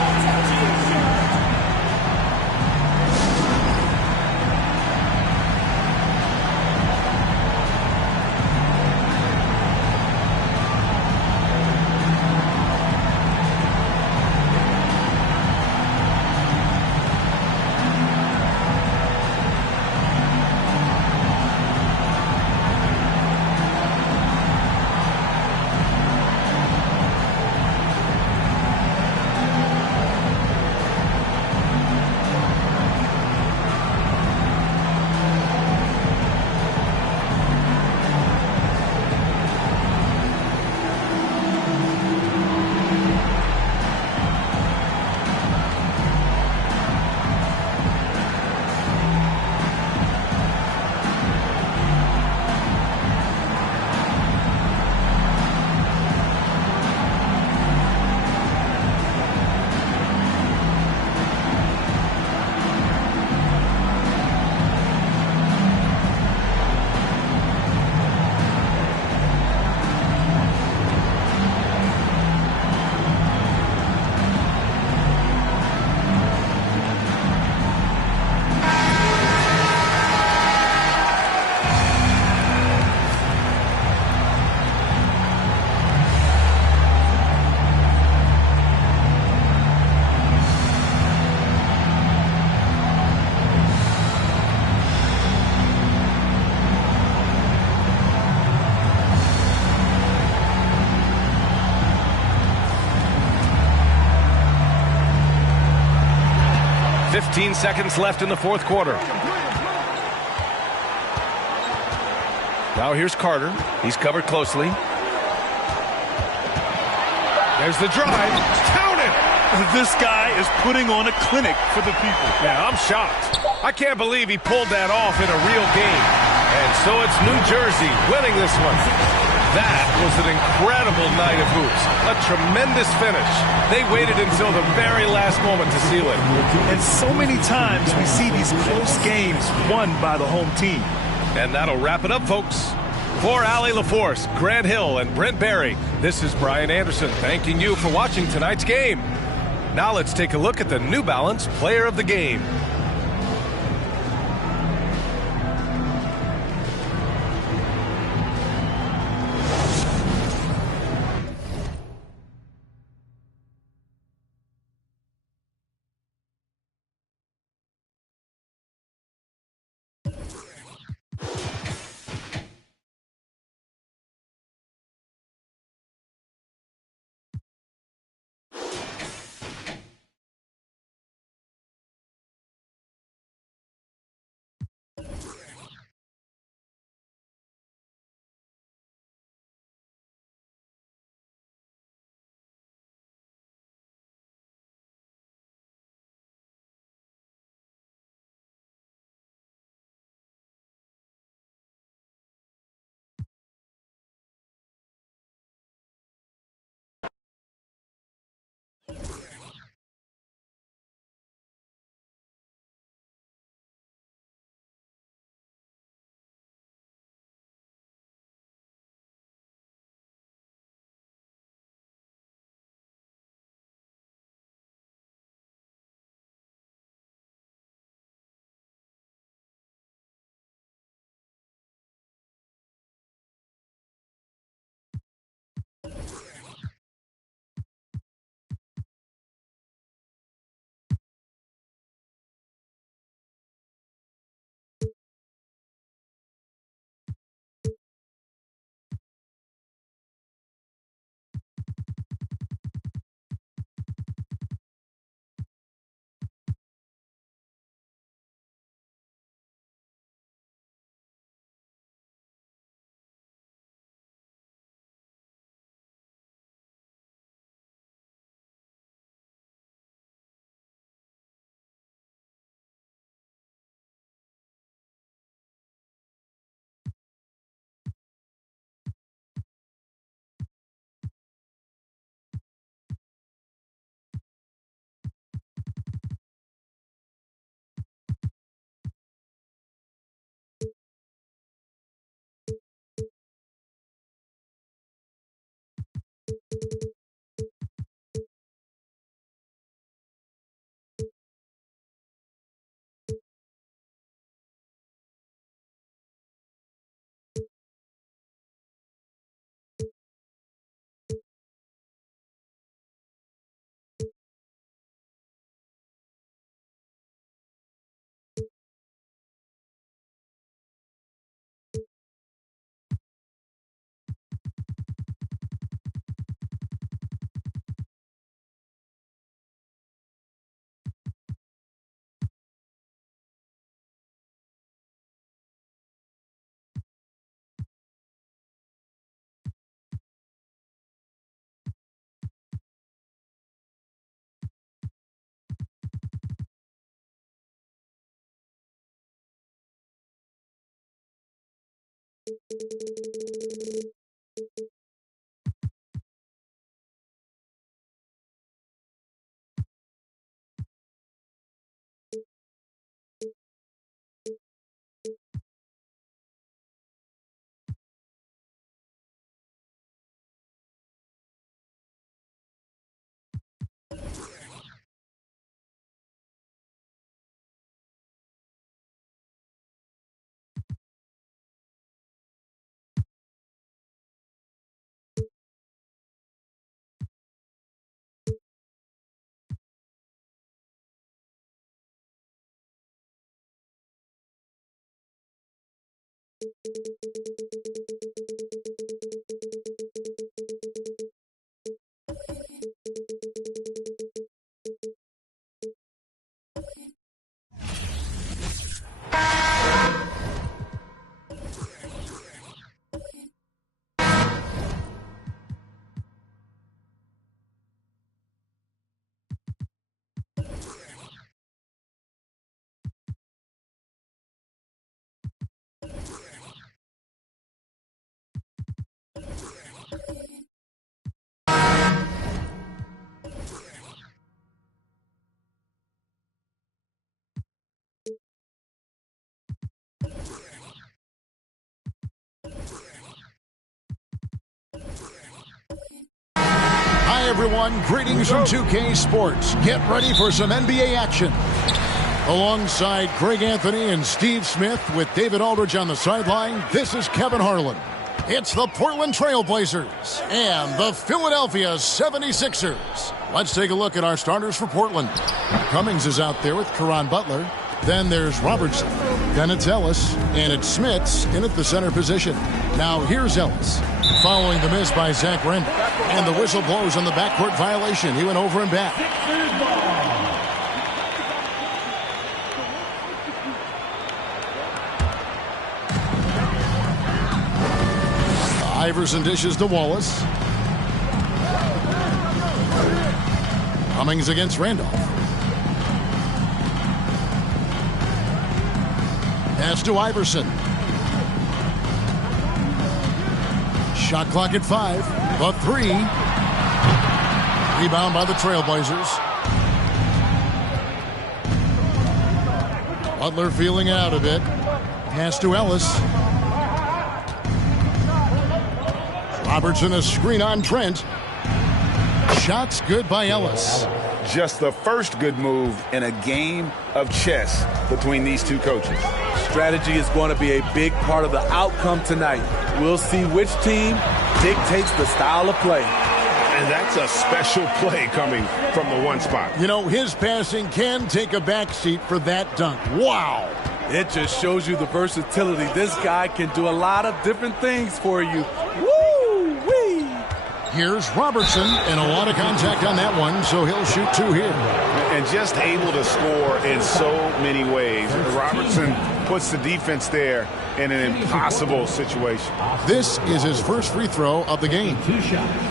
Fifteen seconds left in the fourth quarter. Now here's Carter. He's covered closely. There's the drive. Count it! This guy is putting on a clinic for the people. Yeah, I'm shocked. I can't believe he pulled that off in a real game. And so it's New Jersey winning this one. That was an incredible night of hoops. A tremendous finish. They waited until the very last moment to seal it. And so many times we see these close games won by the home team. And that'll wrap it up, folks. For Allie LaForce, Grant Hill, and Brent Barry, this is Brian Anderson thanking you for watching tonight's game. Now let's take a look at the New Balance Player of the Game. Hi, everyone. Greetings from 2K Sports. Get ready for some NBA action. Alongside Greg Anthony and Steve Smith with David Aldridge on the sideline, this is Kevin Harlan. It's the Portland Trail Blazers and the Philadelphia 76ers. Let's take a look at our starters for Portland. Cummings is out there with Caron Butler. Then there's Robertson. Then it's Ellis. And it's Smits in at the center position. Now here's Ellis. Following the miss by Zach Randolph. And the whistle blows on the backcourt violation. He went over and back. Iverson dishes to Wallace. Cummings against Randolph. Pass to Iverson. Shot clock at 5. The 3. Rebound by the Trailblazers. Butler feeling out a bit. Pass to Ellis. Robertson a screen on Trent. Shots good by Ellis. Just the first good move in a game of chess between these two coaches. Strategy is going to be a big part of the outcome tonight. We'll see which team dictates the style of play. And that's a special play coming from the one spot. You know, his passing can take a backseat for that dunk. Wow. It just shows you the versatility. This guy can do a lot of different things for you. Here's Robertson, and a lot of contact on that one, so he'll shoot 2 here. And just able to score in so many ways. Robertson puts the defense there in an impossible situation. This is his first free throw of the game. 2 shots.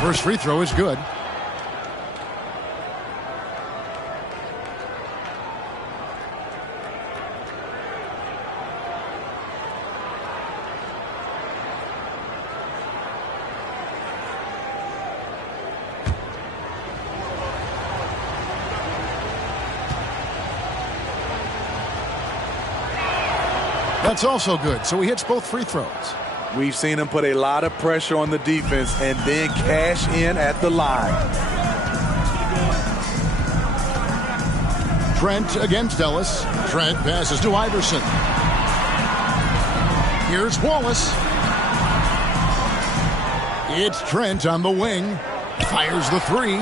First free throw is good. That's also good, so he hits both free throws. We've seen him put a lot of pressure on the defense and then cash in at the line. Trent against Ellis. Trent passes to Iverson. Here's Wallace. It's Trent on the wing. Fires the 3.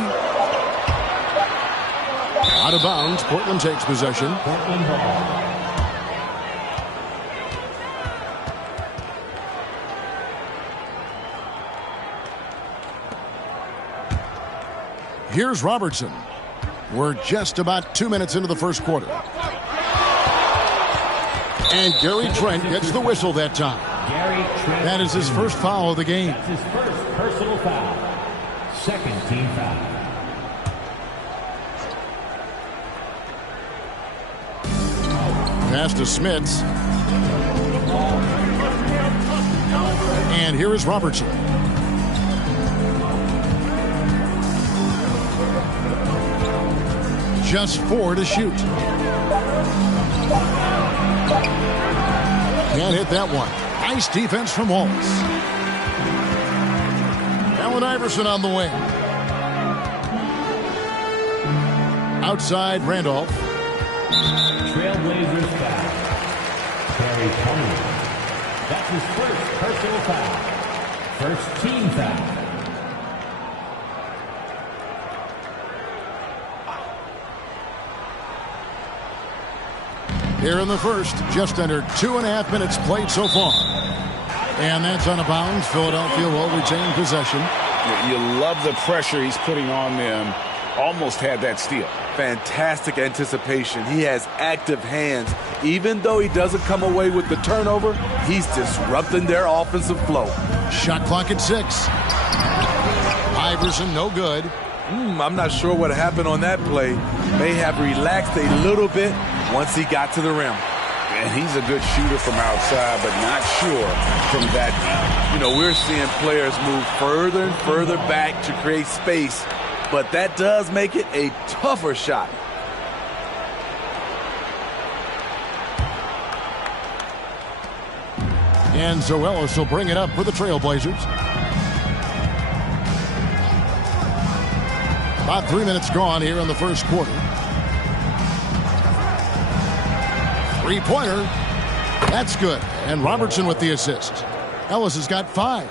Out of bounds. Portland takes possession. Portland ball. Here's Robertson. We're just about 2 minutes into the first quarter. And Gary Trent gets the whistle that time. That is his first foul of the game. That's his first personal foul. Second team foul. Pass to Smits. And here is Robertson. Just 4 to shoot. Can't hit that one. Nice defense from Wallace. Allen Iverson on the wing. Outside Randolph. Trailblazers foul. Terry Cummings. That's his first personal foul. First team foul. Here in the first, just under 2.5 minutes played so far. And that's out of bounds. Philadelphia will retain possession. You love the pressure he's putting on them. Almost had that steal. Fantastic anticipation. He has active hands. Even though he doesn't come away with the turnover, he's disrupting their offensive flow. Shot clock at 6. Iverson, no good. I'm not sure what happened on that play. May have relaxed a little bit once he got to the rim. And he's a good shooter from outside, but not sure from that deep. You know, we're seeing players move further and further back to create space, but that does make it a tougher shot. And Zoelis will bring it up for the Trailblazers. About 3 minutes gone here in the first quarter. Three-pointer. That's good. And Robertson with the assist. Ellis has got 5.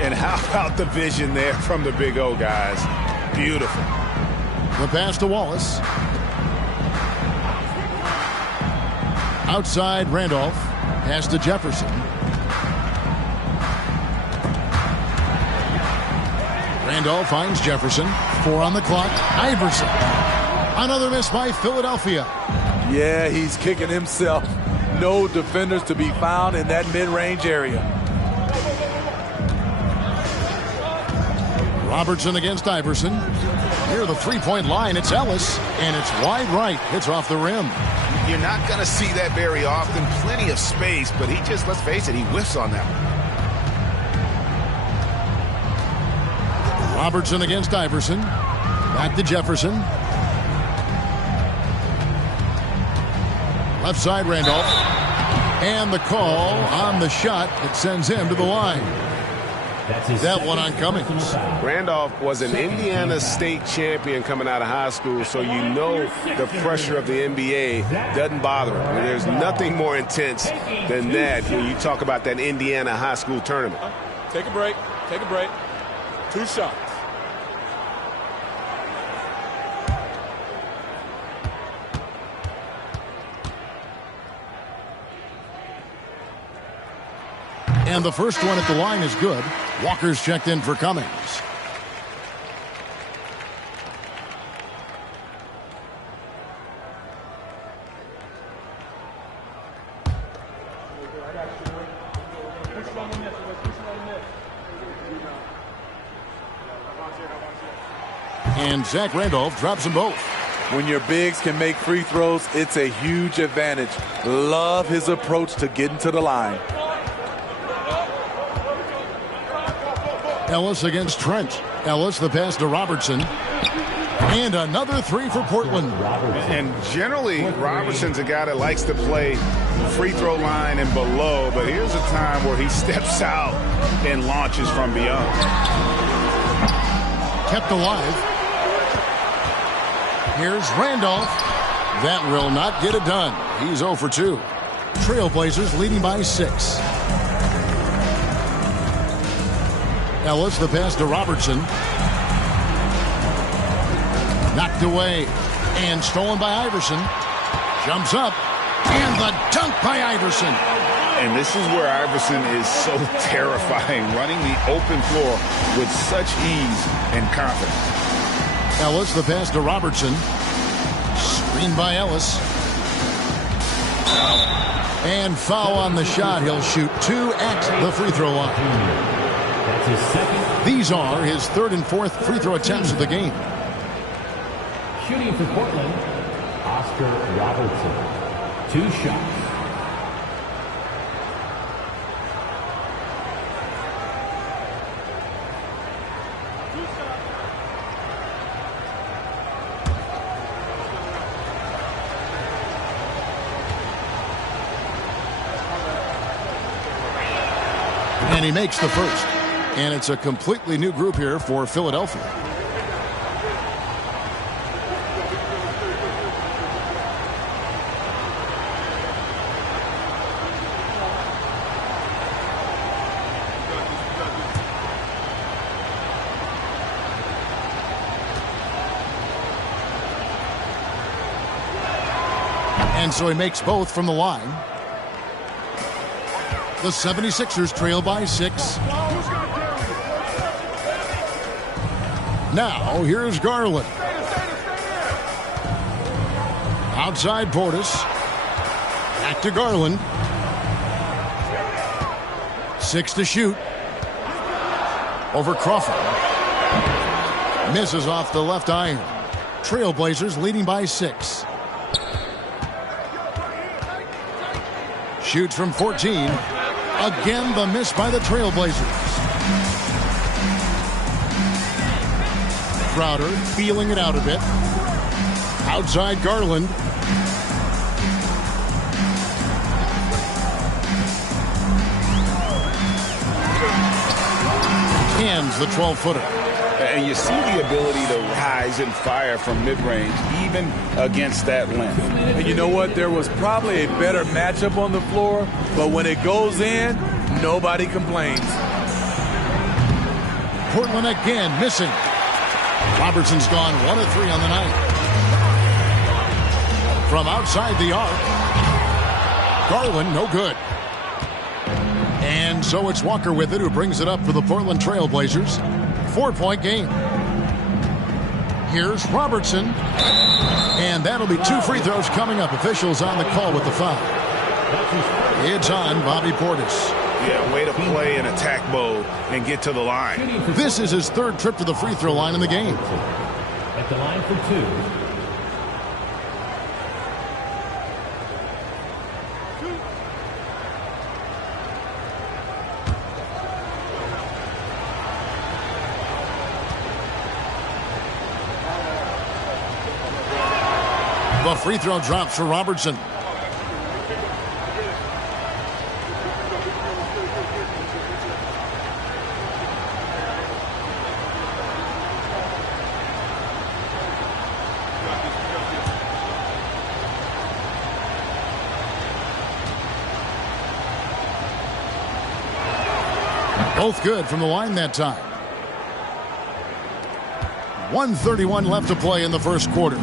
And how about the vision there from the Big O, guys? Beautiful. The pass to Wallace. Outside, Randolph. Pass to Jefferson. Randolph finds Jefferson. 4 on the clock. Iverson. Another miss by Philadelphia. Yeah, he's kicking himself. No defenders to be found in that mid-range area. Robertson against Iverson. Near the three-point line, it's Ellis, and it's wide right. It's off the rim. You're not going to see that very often. Plenty of space, but he just, let's face it, he whiffs on that one. Robertson against Iverson. Back to Jefferson. Left side, Randolph. And the call on the shot that sends him to the line. That one on Cummings. Randolph was an Indiana State champion coming out of high school, so you know the pressure of the NBA doesn't bother him. I mean, there's nothing more intense than that when you talk about that Indiana high school tournament. Take a break. Take a break. 2 shots. And the first one at the line is good. Walker's checked in for Cummings. And Zach Randolph drops them both. When your bigs can make free throws, it's a huge advantage. Love his approach to getting to the line. Ellis against Trent. Ellis, the pass to Robertson. And another 3 for Portland. And generally, Robertson's a guy that likes to play free throw line and below, but here's a time where he steps out and launches from beyond. Kept alive. Here's Randolph. That will not get it done. He's 0 for 2. Trailblazers leading by 6. Ellis, the pass to Robertson. Knocked away and stolen by Iverson. Jumps up and the dunk by Iverson. And this is where Iverson is so terrifying, running the open floor with such ease and confidence. Ellis, the pass to Robertson. Screened by Ellis. And foul on the shot. He'll shoot 2 at the free throw line. That's his second. These are his 3rd and 4th free throw attempts of the game. Shooting for Portland, Oscar Robertson. 2 shots. And he makes the first. And it's a completely new group here for Philadelphia. And so he makes both from the line. The 76ers trail by 6. Now, here's Garland. Outside Portis. Back to Garland. 6 to shoot. Over Crawford. Misses off the left iron. Trailblazers leading by 6. Shoots from 14. Again, the miss by the Trailblazers. Crowder feeling it out a bit. Outside Garland. Hands the 12-footer. And you see the ability to rise and fire from mid-range, even against that length. And you know what? There was probably a better matchup on the floor, but when it goes in, nobody complains. Portland again missing. Robertson's gone 1 of 3 on the night. From outside the arc. Garland, no good. And so it's Walker with it, who brings it up for the Portland Trailblazers. 4-point game. Here's Robertson. And that'll be 2 free throws coming up. Officials on the call with the foul. It's on Bobby Portis. Yeah, way to play in attack mode and get to the line. This is his 3rd trip to the free throw line in the game. At the line for 2. The free throw drops for Robertson. Both good from the line that time. 1:31 left to play in the first quarter.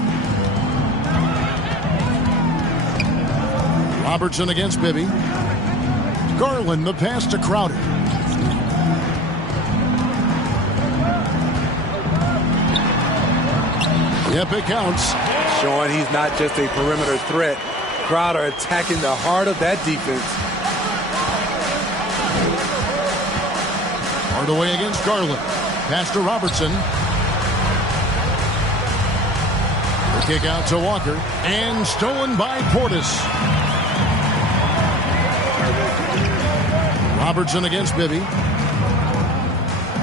Robertson against Bibby. Garland, the pass to Crowder. Yep, it counts. Showing he's not just a perimeter threat. Crowder attacking the heart of that defense. Hardaway against Garland. Pass to Robertson. The kick out to Walker. And stolen by Portis. Robertson against Bibby.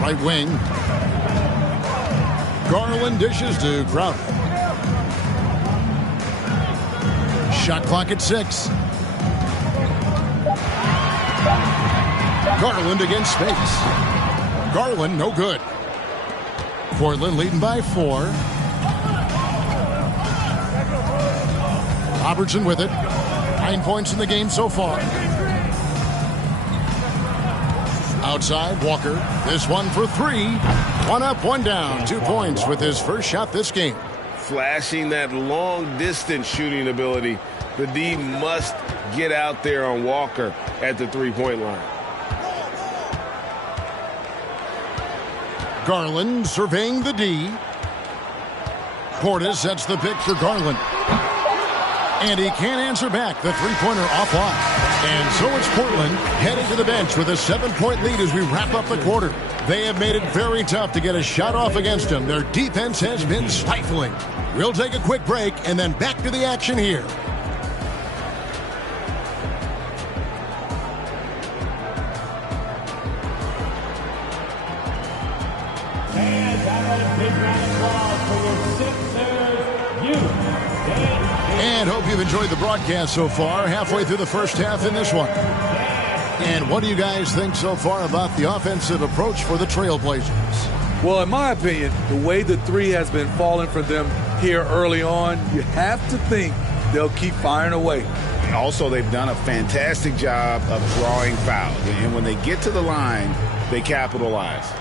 Right wing. Garland dishes to Crowder. Shot clock at 6. Garland against space. Garland, no good. Portland leading by 4. Robertson with it. 9 points in the game so far. Outside, Walker. This one for 3. 1 up, 1 down. 2 points with his first shot this game. Flashing that long-distance shooting ability. The D must get out there on Walker at the three-point line. Garland surveying the D. Portis sets the pick for Garland. And he can't answer back. The three-pointer offline. And so it's Portland heading to the bench with a 7-point lead as we wrap up the quarter. They have made it very tough to get a shot off against them. Their defense has been stifling. We'll take a quick break and then back to the action here. And hope you've enjoyed the broadcast so far. Halfway through the first half in this one. And what do you guys think so far about the offensive approach for the Trailblazers? Well, in my opinion, the way the three has been falling for them here early on, you have to think they'll keep firing away. Also, they've done a fantastic job of drawing fouls. And when they get to the line, they capitalize.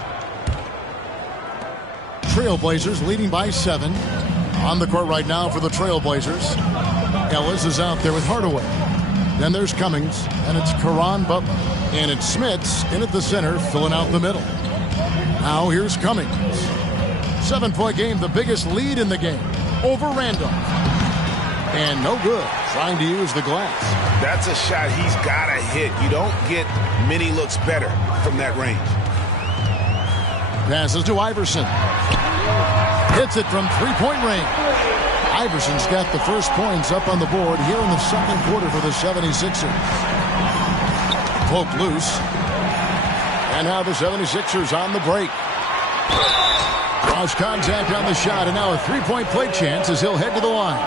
Trailblazers leading by 7. On the court right now for the Trailblazers. Ellis is out there with Hardaway. Then there's Cummings, and it's Caron Butler. And it's Smits in at the center, filling out the middle. Now here's Cummings. 7-point game, the biggest lead in the game. Over Randolph. And no good, trying to use the glass. That's a shot he's got to hit. You don't get many looks better from that range. Passes to Iverson. Hits it from three-point range. Iverson's got the first points up on the board here in the second quarter for the 76ers. Poked loose. And now the 76ers on the break. Cross contact on the shot, and now a three-point play chance as he'll head to the line.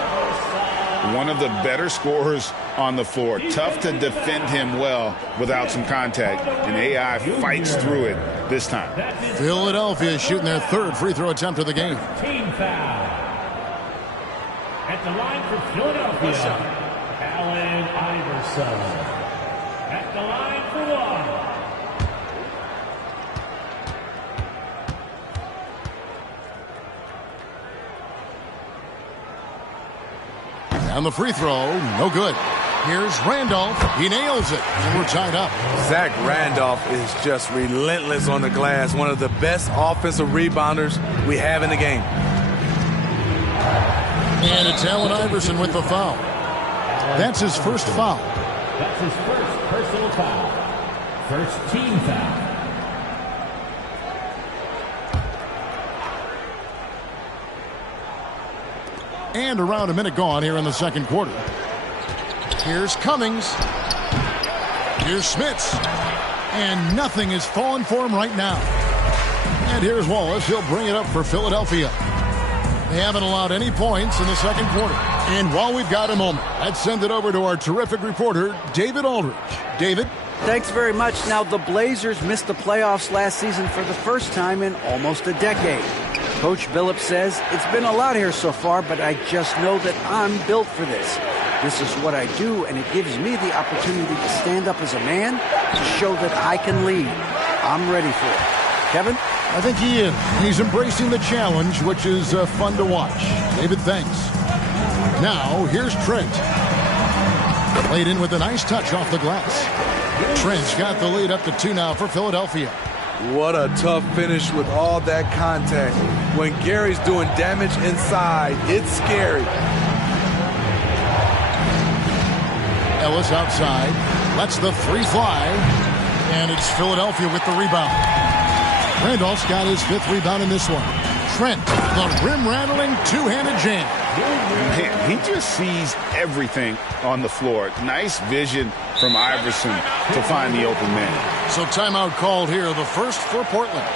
One of the better scorers on the floor. Tough to defend him well without some contact, and AI fights through it this time. Philadelphia shooting their third free throw attempt of the game. Team foul. At the line for Philadelphia, Allen Iverson. At the line for one. And the free throw, no good. Here's Randolph. He nails it, and we're tied up. Zach Randolph is just relentless on the glass. One of the best offensive rebounders we have in the game. And it's Allen Iverson with the foul. That's his first foul. That's his first personal foul. First team foul. And around a minute gone here in the second quarter. Here's Cummings. Here's Smits. And nothing is falling for him right now. And here's Wallace. He'll bring it up for Philadelphia. They haven't allowed any points in the second quarter. And while we've got a moment, let's send it over to our terrific reporter, David Aldridge. David? Thanks very much. Now, the Blazers missed the playoffs last season for the first time in almost a decade. Coach Billups says, it's been a lot here so far, but I just know that I'm built for this. This is what I do, and it gives me the opportunity to stand up as a man to show that I can lead. I'm ready for it. Kevin? I think he is. He's embracing the challenge, which is fun to watch. David, thanks. Now, here's Trent. Played in with a nice touch off the glass. Trent's got the lead up to 2 now for Philadelphia. What a tough finish with all that contact. When Gary's doing damage inside, it's scary. Ellis outside. Lets the three fly. And it's Philadelphia with the rebound. Randolph's got his 5th rebound in this one. Trent, the rim-rattling two-handed jam. Man, he just sees everything on the floor. Nice vision from Iverson to find the open man. So timeout called here, the first for Portland.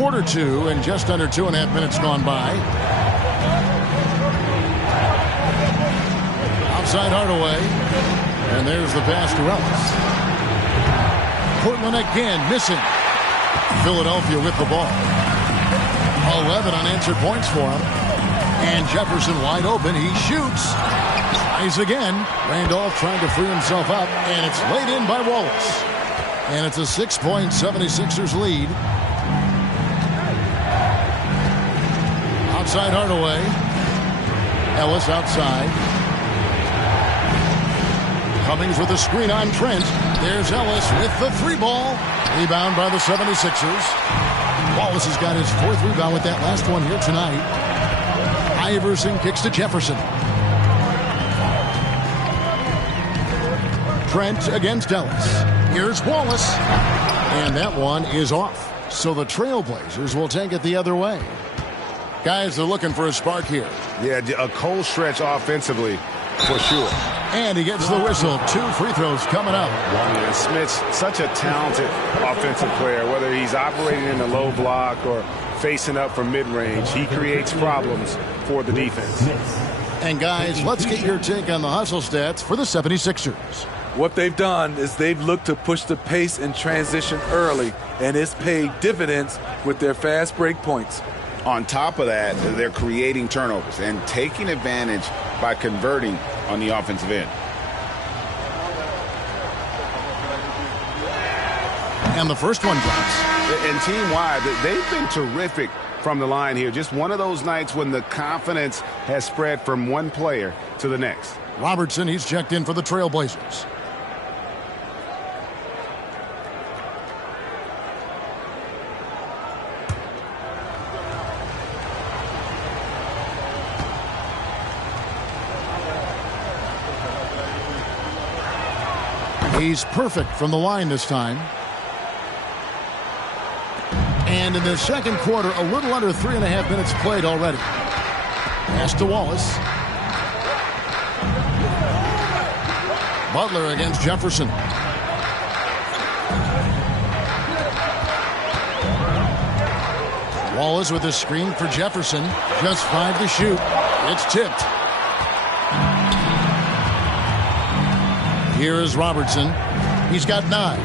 Quarter two and just under 2.5 minutes gone by. Outside Hardaway. And there's the pass to Ellis. Portland again missing. Philadelphia with the ball. 11 unanswered points for him. And Jefferson wide open. He shoots. Tries again. Randolph trying to free himself up. And it's laid in by Wallace. And it's a 6-point 76ers lead. Outside Hardaway. Ellis outside. Cummings with a screen on Trent. There's Ellis with the 3-ball. Rebound by the 76ers. Wallace has got his 4th rebound with that last one here tonight. Iverson kicks to Jefferson. Trent against Ellis. Here's Wallace. And that one is off. So the Trailblazers will take it the other way. Guys are looking for a spark here. Yeah, a cold stretch offensively for sure. And he gets the whistle. 2 free throws coming up. And Smith's such a talented offensive player, whether he's operating in the low block or facing up from mid-range. He creates problems for the defense. And guys, let's get your take on the hustle stats for the 76ers. What they've done is they've looked to push the pace and transition early, and it's paid dividends with their fast break points. On top of that, they're creating turnovers and taking advantage by converting on the offensive end. And the first one drops. And team-wide, they've been terrific from the line here. Just one of those nights when the confidence has spread from one player to the next. Robertson, he's checked in for the Trailblazers. He's perfect from the line this time. And in the second quarter, a little under 3.5 minutes played already. Pass to Wallace. Butler against Jefferson. Wallace with a screen for Jefferson. Just 5 to shoot. It's tipped. Here is Robertson. He's got 9.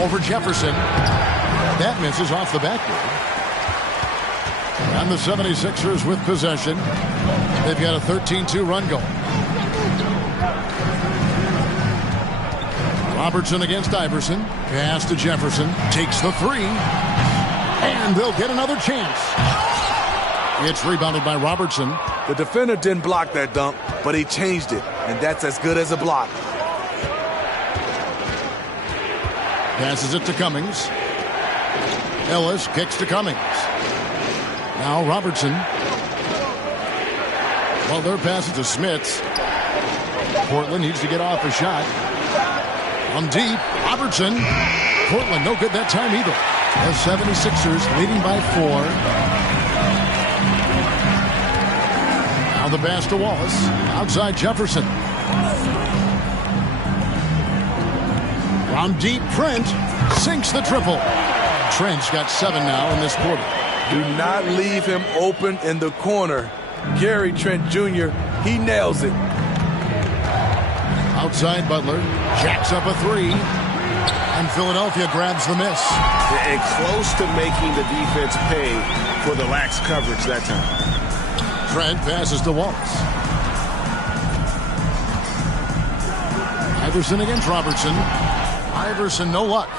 Over Jefferson. That misses off the backboard. And the 76ers with possession. They've got a 13-2 run going. Robertson against Iverson. Pass to Jefferson. Takes the 3. And they'll get another chance. It's rebounded by Robertson. The defender didn't block that dunk, but he changed it, and that's as good as a block. Passes it to Cummings. Ellis kicks to Cummings. Now Robertson. Butler passes to Smits. Portland needs to get off a shot. From deep, Robertson. Portland no good that time either. The 76ers leading by 4. Now the pass to Wallace. Outside Jefferson. From deep, Trent sinks the triple. Trent's got 7 now in this quarter. Do not leave him open in the corner. Gary Trent Jr., he nails it. Outside Butler. Jacks up a 3. And Philadelphia grabs the miss. And close to making the defense pay for the lax coverage that time. Trent passes to Wallace. Iverson against Robertson. Iverson, no luck.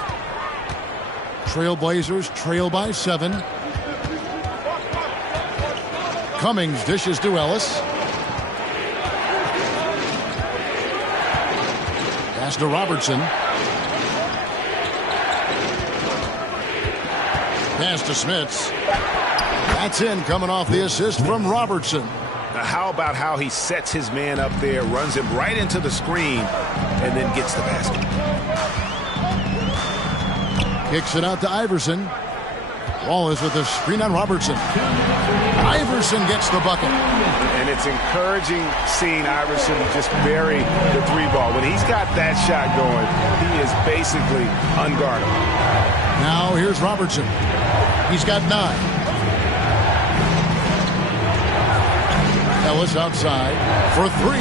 Trailblazers trail by 7. Cummings dishes to Ellis. Pass to Robertson. Pass to Smits. That's in, coming off the assist from Robertson. Now how about how he sets his man up there, runs him right into the screen, and then gets the basket. Kicks it out to Iverson. Wallace with the screen on Robertson. Iverson gets the bucket. And it's encouraging seeing Iverson just bury the 3-ball. When he's got that shot going, he is basically unguardable. Here's Robertson. He's got 9. Ellis outside for 3.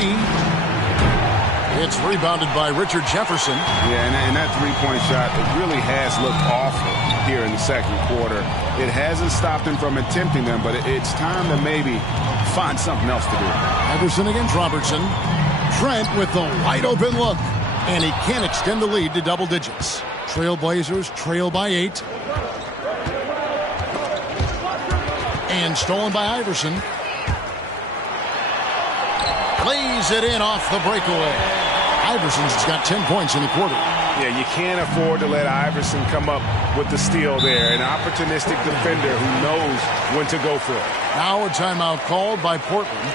It's rebounded by Richard Jefferson. Yeah, and that three-point shot, it really has looked awful here in the second quarter. It hasn't stopped him from attempting them, but it's time to maybe find something else to do. Iverson against Robertson. Trent with the wide open look. And he can't extend the lead to double digits. Trailblazers trail by 8. And stolen by Iverson. Lays it in off the breakaway. Iverson's got 10 points in the quarter. Yeah, you can't afford to let Iverson come up with the steal there. An opportunistic defender who knows when to go for it. Now a timeout called by Portland.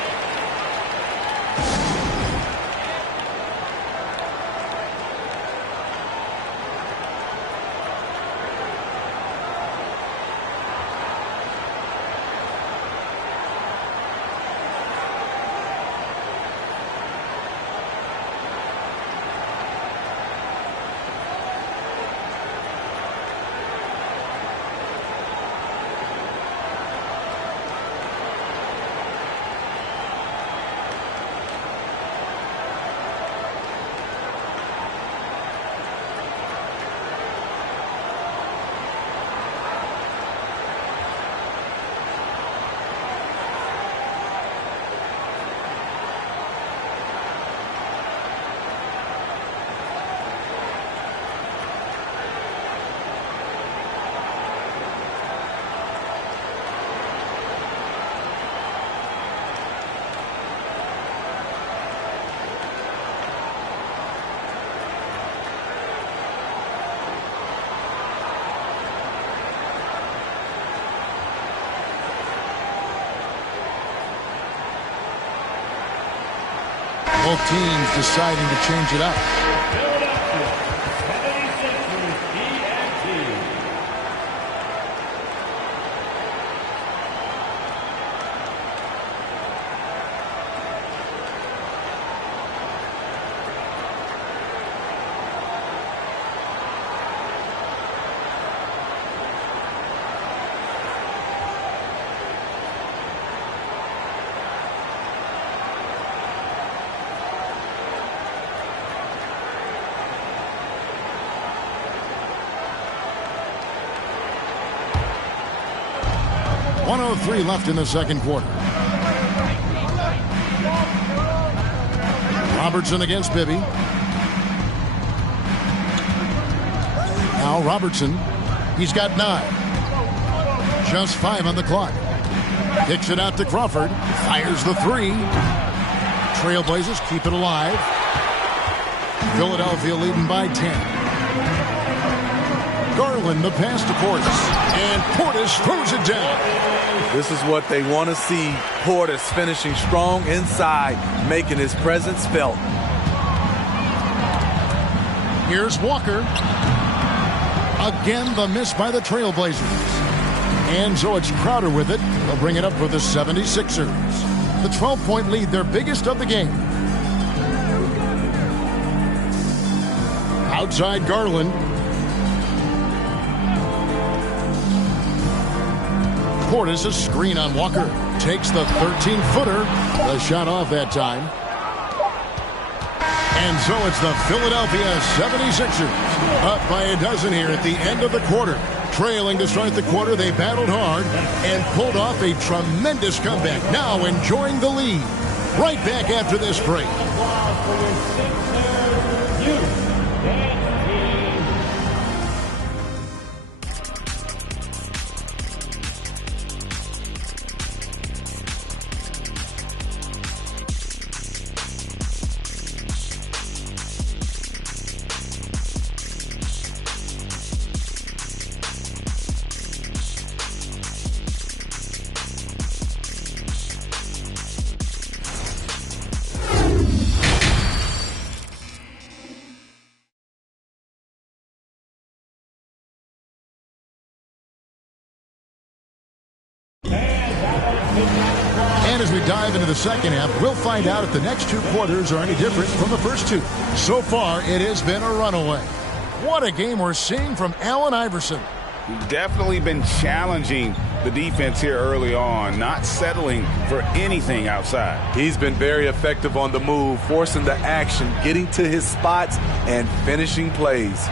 Both teams deciding to change it up. .103 left in the second quarter. Robertson against Bibby. Now Robertson. He's got 9. Just 5 on the clock. Kicks it out to Crawford. Fires the 3. Trailblazers keep it alive. Philadelphia leading by 10. Garland the pass to Portis. And Portis throws it down. This is what they want to see. Portis finishing strong inside, making his presence felt. Here's Walker. Again, the miss by the Trailblazers. And so it's Crowder with it. They'll bring it up for the 76ers. The 12-point lead, their biggest of the game. Outside Garland. Portis a screen on Walker. Takes the 13-footer. The shot off that time. And so it's the Philadelphia 76ers. Up by a dozen here at the end of the quarter. Trailing to start the quarter, they battled hard and pulled off a tremendous comeback. Now enjoying the lead. Right back after this break. And as we dive into the second half, we'll find out if the next 2 quarters are any different from the first 2. So far, it has been a runaway. What a game we're seeing from Allen Iverson. Definitely been challenging the defense here early on, not settling for anything outside. He's been very effective on the move, forcing the action, getting to his spots, and finishing plays.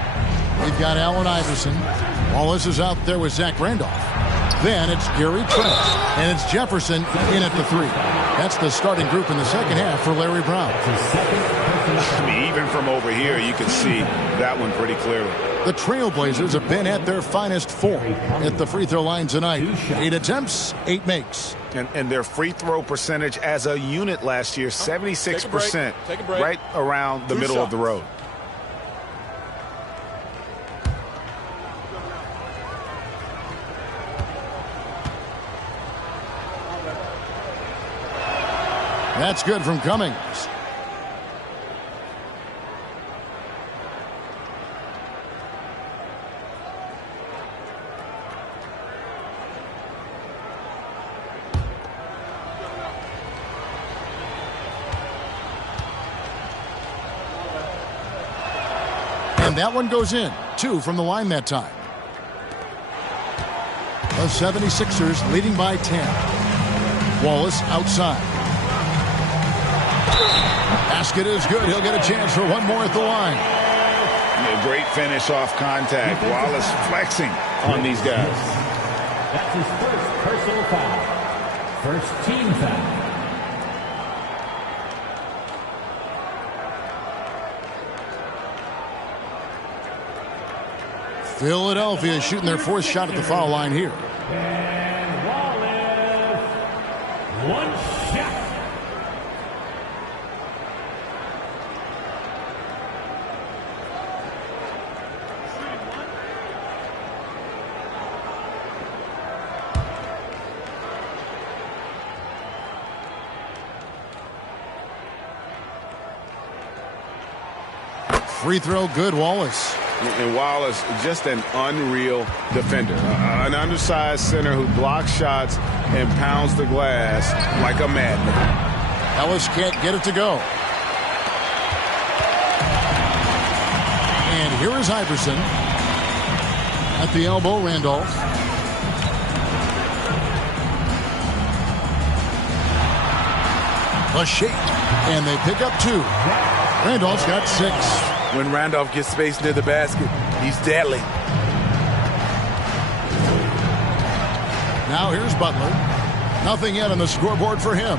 We've got Allen Iverson. Wallace is out there with Zach Randolph. Then it's Gary Trent, and it's Jefferson in at the 3. That's the starting group in the second half for Larry Brown. I mean, even from over here, you can see that one pretty clearly. The Trailblazers have been at their finest form at the free throw line tonight. 8 attempts, 8 makes. And their free throw percentage as a unit last year, 76%, right around the middle of the road. That's good from Cummings. And that one goes in. 2 from the line that time. The 76ers leading by 10. Wallace outside. Basket is good. He'll get a chance for one more at the line. Yeah, great finish off contact. Wallace flexing on these guys. That's his first personal foul. First team foul. Philadelphia shooting their 4th shot at the foul line here. And Wallace, one shot. Free throw good, Wallace. And Wallace, just an unreal defender. An undersized center who blocks shots and pounds the glass like a madman. Ellis can't get it to go. And here is Iverson. At the elbow, Randolph. A shake. And they pick up 2. Randolph's got 6. When Randolph gets space near the basket, he's deadly. Now here's Butler. Nothing yet on the scoreboard for him.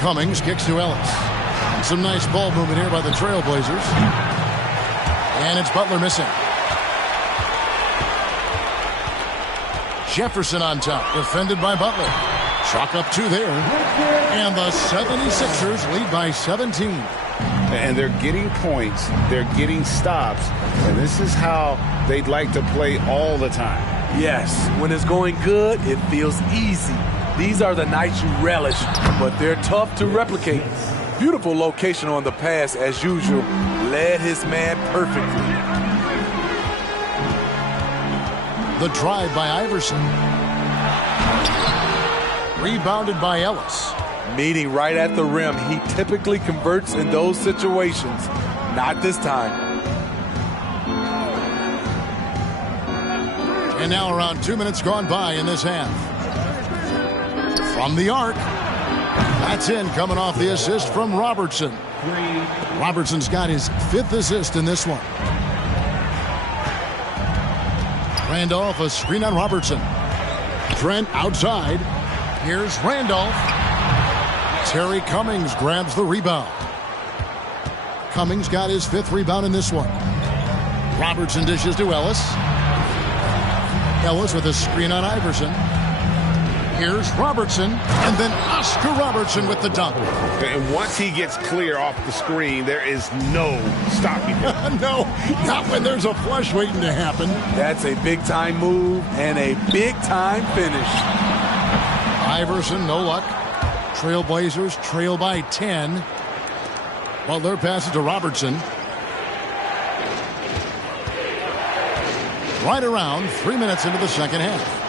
Cummings kicks to Ellis. Some nice ball movement here by the Trailblazers. And it's Butler missing. Jefferson on top, defended by Butler. Chalk up 2 there. And the 76ers lead by 17. And they're getting points, they're getting stops, and this is how they'd like to play all the time. Yes, when it's going good, it feels easy. These are the nights you relish, but they're tough to replicate. Beautiful location on the pass, as usual. Led his man perfectly. The drive by Iverson. Rebounded by Ellis. Meeting right at the rim. He typically converts in those situations. Not this time. And now around 2 minutes gone by in this half. From the arc. That's in, coming off the assist from Robertson. Robertson's got his 5th assist in this one. Randolph, a screen on Robertson. Trent outside. Here's Randolph. Terry Cummings grabs the rebound. Cummings got his 5th rebound in this one. Robertson dishes to Ellis. Ellis with a screen on Iverson. Here's Robertson, and then Oscar Robertson with the dunk. And once he gets clear off the screen, there is no stopping him. No, not when there's a flush waiting to happen. That's a big-time move and a big-time finish. Iverson, no luck. Trailblazers trail by 10. Butler passes to Robertson. Right around 3 minutes into the second half.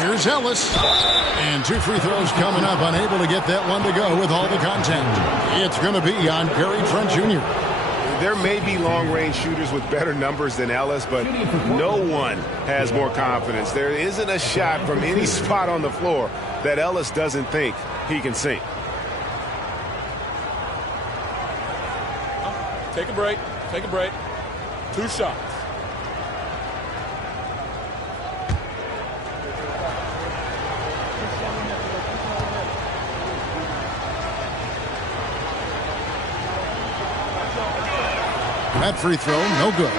Here's Ellis. And 2 free throws coming up. Unable to get that one to go with all the contact. It's going to be on Gary Trent Jr. there may be long-range shooters with better numbers than Ellis, but no one has more confidence. There isn't a shot from any spot on the floor that Ellis doesn't think he can sink. Take a break. Take a break. 2 shots. That free throw, no good.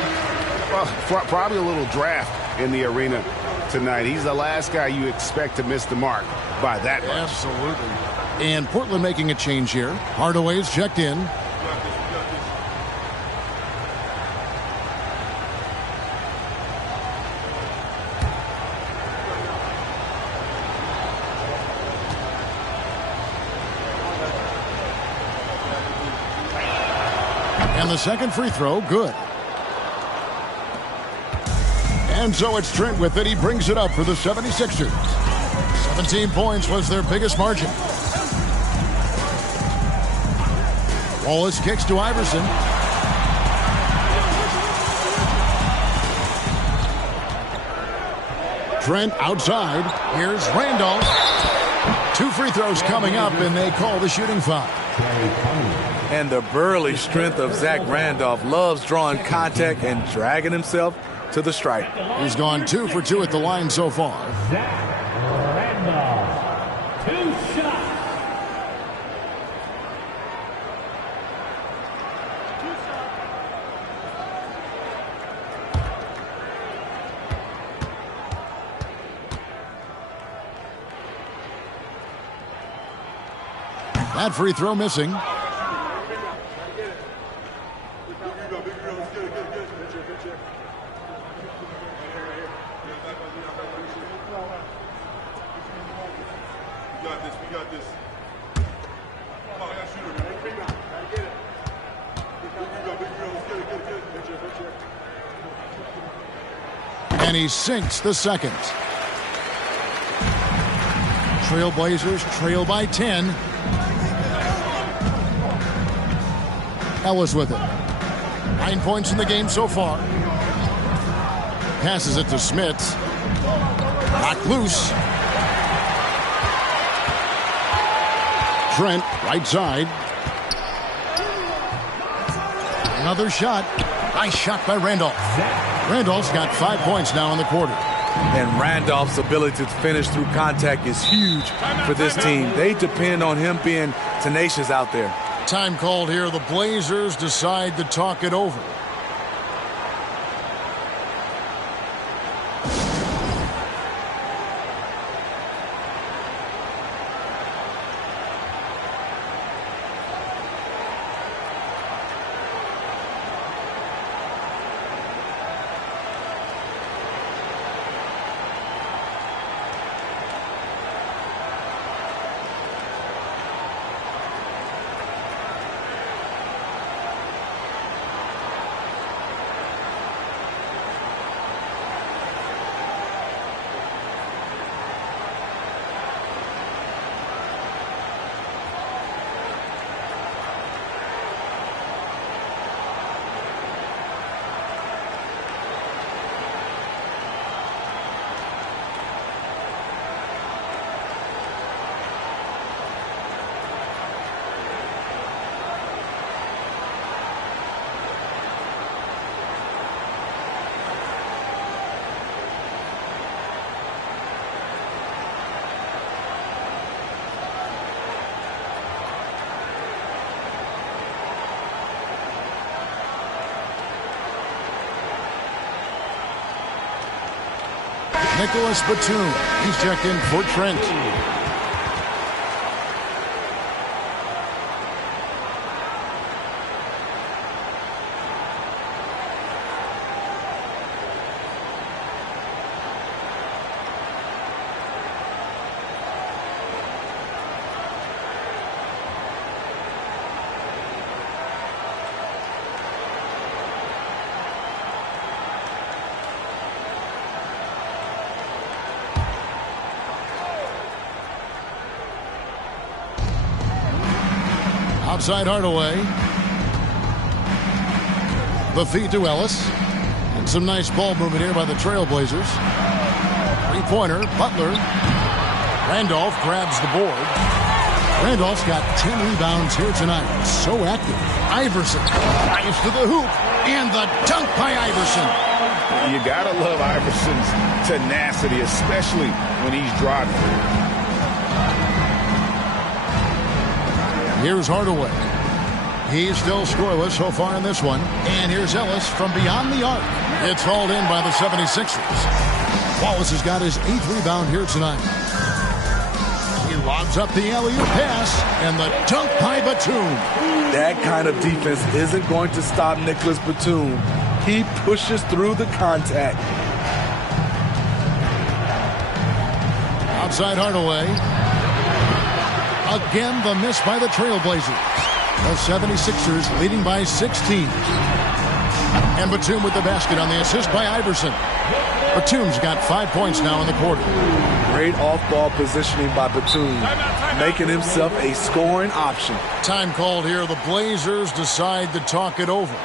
Well, probably a little draft in the arena tonight. He's the last guy you expect to miss the mark by that much. Absolutely. And Portland making a change here. Hardaway's checked in. And the second free throw, good. And so it's Trent with it. He brings it up for the 76ers. 17 points was their biggest margin. Wallace kicks to Iverson. Trent outside. Here's Randolph. 2 free throws coming up, and they call the shooting foul. And the burly strength of Zach Randolph loves drawing contact and dragging himself to the stripe. He's gone 2 for 2 at the line so far. Randolph, 2 shots. That free throw missing. And he sinks the second. Trailblazers trail by 10. Ellis with it. 9 points in the game so far. Passes it to Smits. Knocked loose. Trent, right side. Another shot. Nice shot by Randolph. Randolph's got 5 points now in the quarter. And Randolph's ability to finish through contact is huge for this team. They depend on him being tenacious out there. Time called here. The Blazers decide to talk it over. Nicholas Batum. He's checked in for Trent. Outside Hardaway. The feed to Ellis. And some nice ball movement here by the Trailblazers. Three-pointer, Butler. Randolph grabs the board. Randolph's got 10 rebounds here tonight. So active. Iverson drives to the hoop. And the dunk by Iverson. You gotta love Iverson's tenacity, especially when he's driving. Here's Hardaway. He's still scoreless so far in this one. And here's Ellis from beyond the arc. It's hauled in by the 76ers. Wallace has got his 8th rebound here tonight. He lobs up the alley-oop pass, and the dunk by Batum. That kind of defense isn't going to stop Nicholas Batum. He pushes through the contact. Outside Hardaway. Again, the miss by the Trailblazers. The 76ers leading by 16. And Batum with the basket on the assist by Iverson. Batum's got 5 points now in the quarter. Great off-ball positioning by Batum, making himself a scoring option. Time called here. The Blazers decide to talk it over.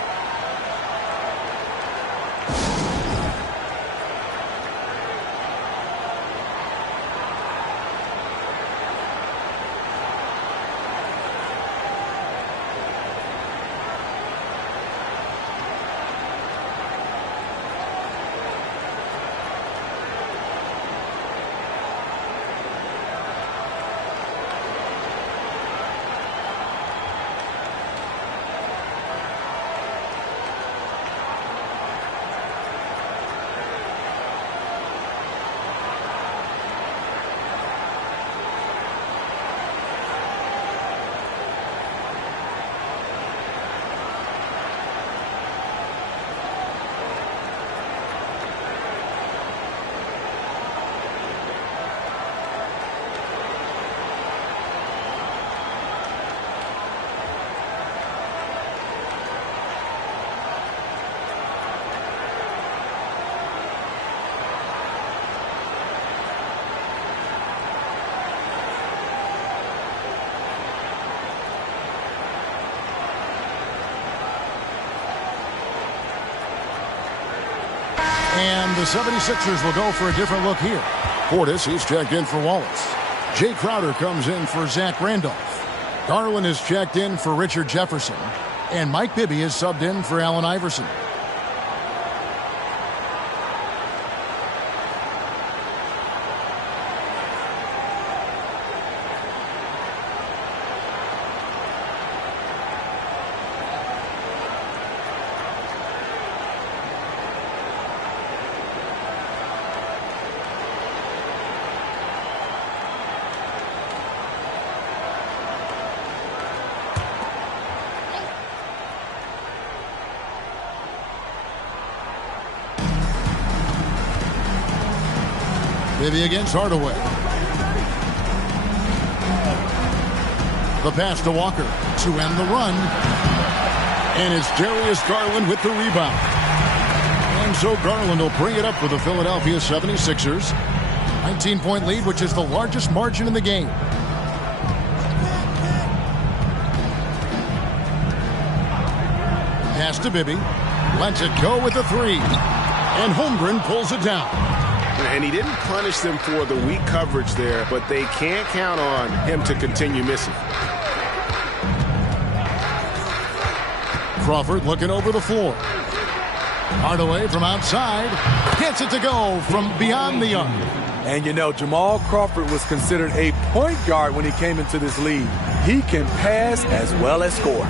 And the 76ers will go for a different look here. Portis, he's checked in for Wallace. Jay Crowder comes in for Zach Randolph. Garland is checked in for Richard Jefferson. And Mike Bibby is subbed in for Allen Iverson. Bibby against Hardaway. The pass to Walker to end the run. And it's Darius Garland with the rebound. And so Garland will bring it up for the Philadelphia 76ers. 19-point lead, which is the largest margin in the game. Pass to Bibby. Lets it go with a three. And Holmgren pulls it down. And he didn't punish them for the weak coverage there, but they can't count on him to continue missing. Crawford looking over the floor. Hardaway from outside. Gets it to go from beyond the arc. And you know, Jamal Crawford was considered a point guard when he came into this league. He can pass as well as score.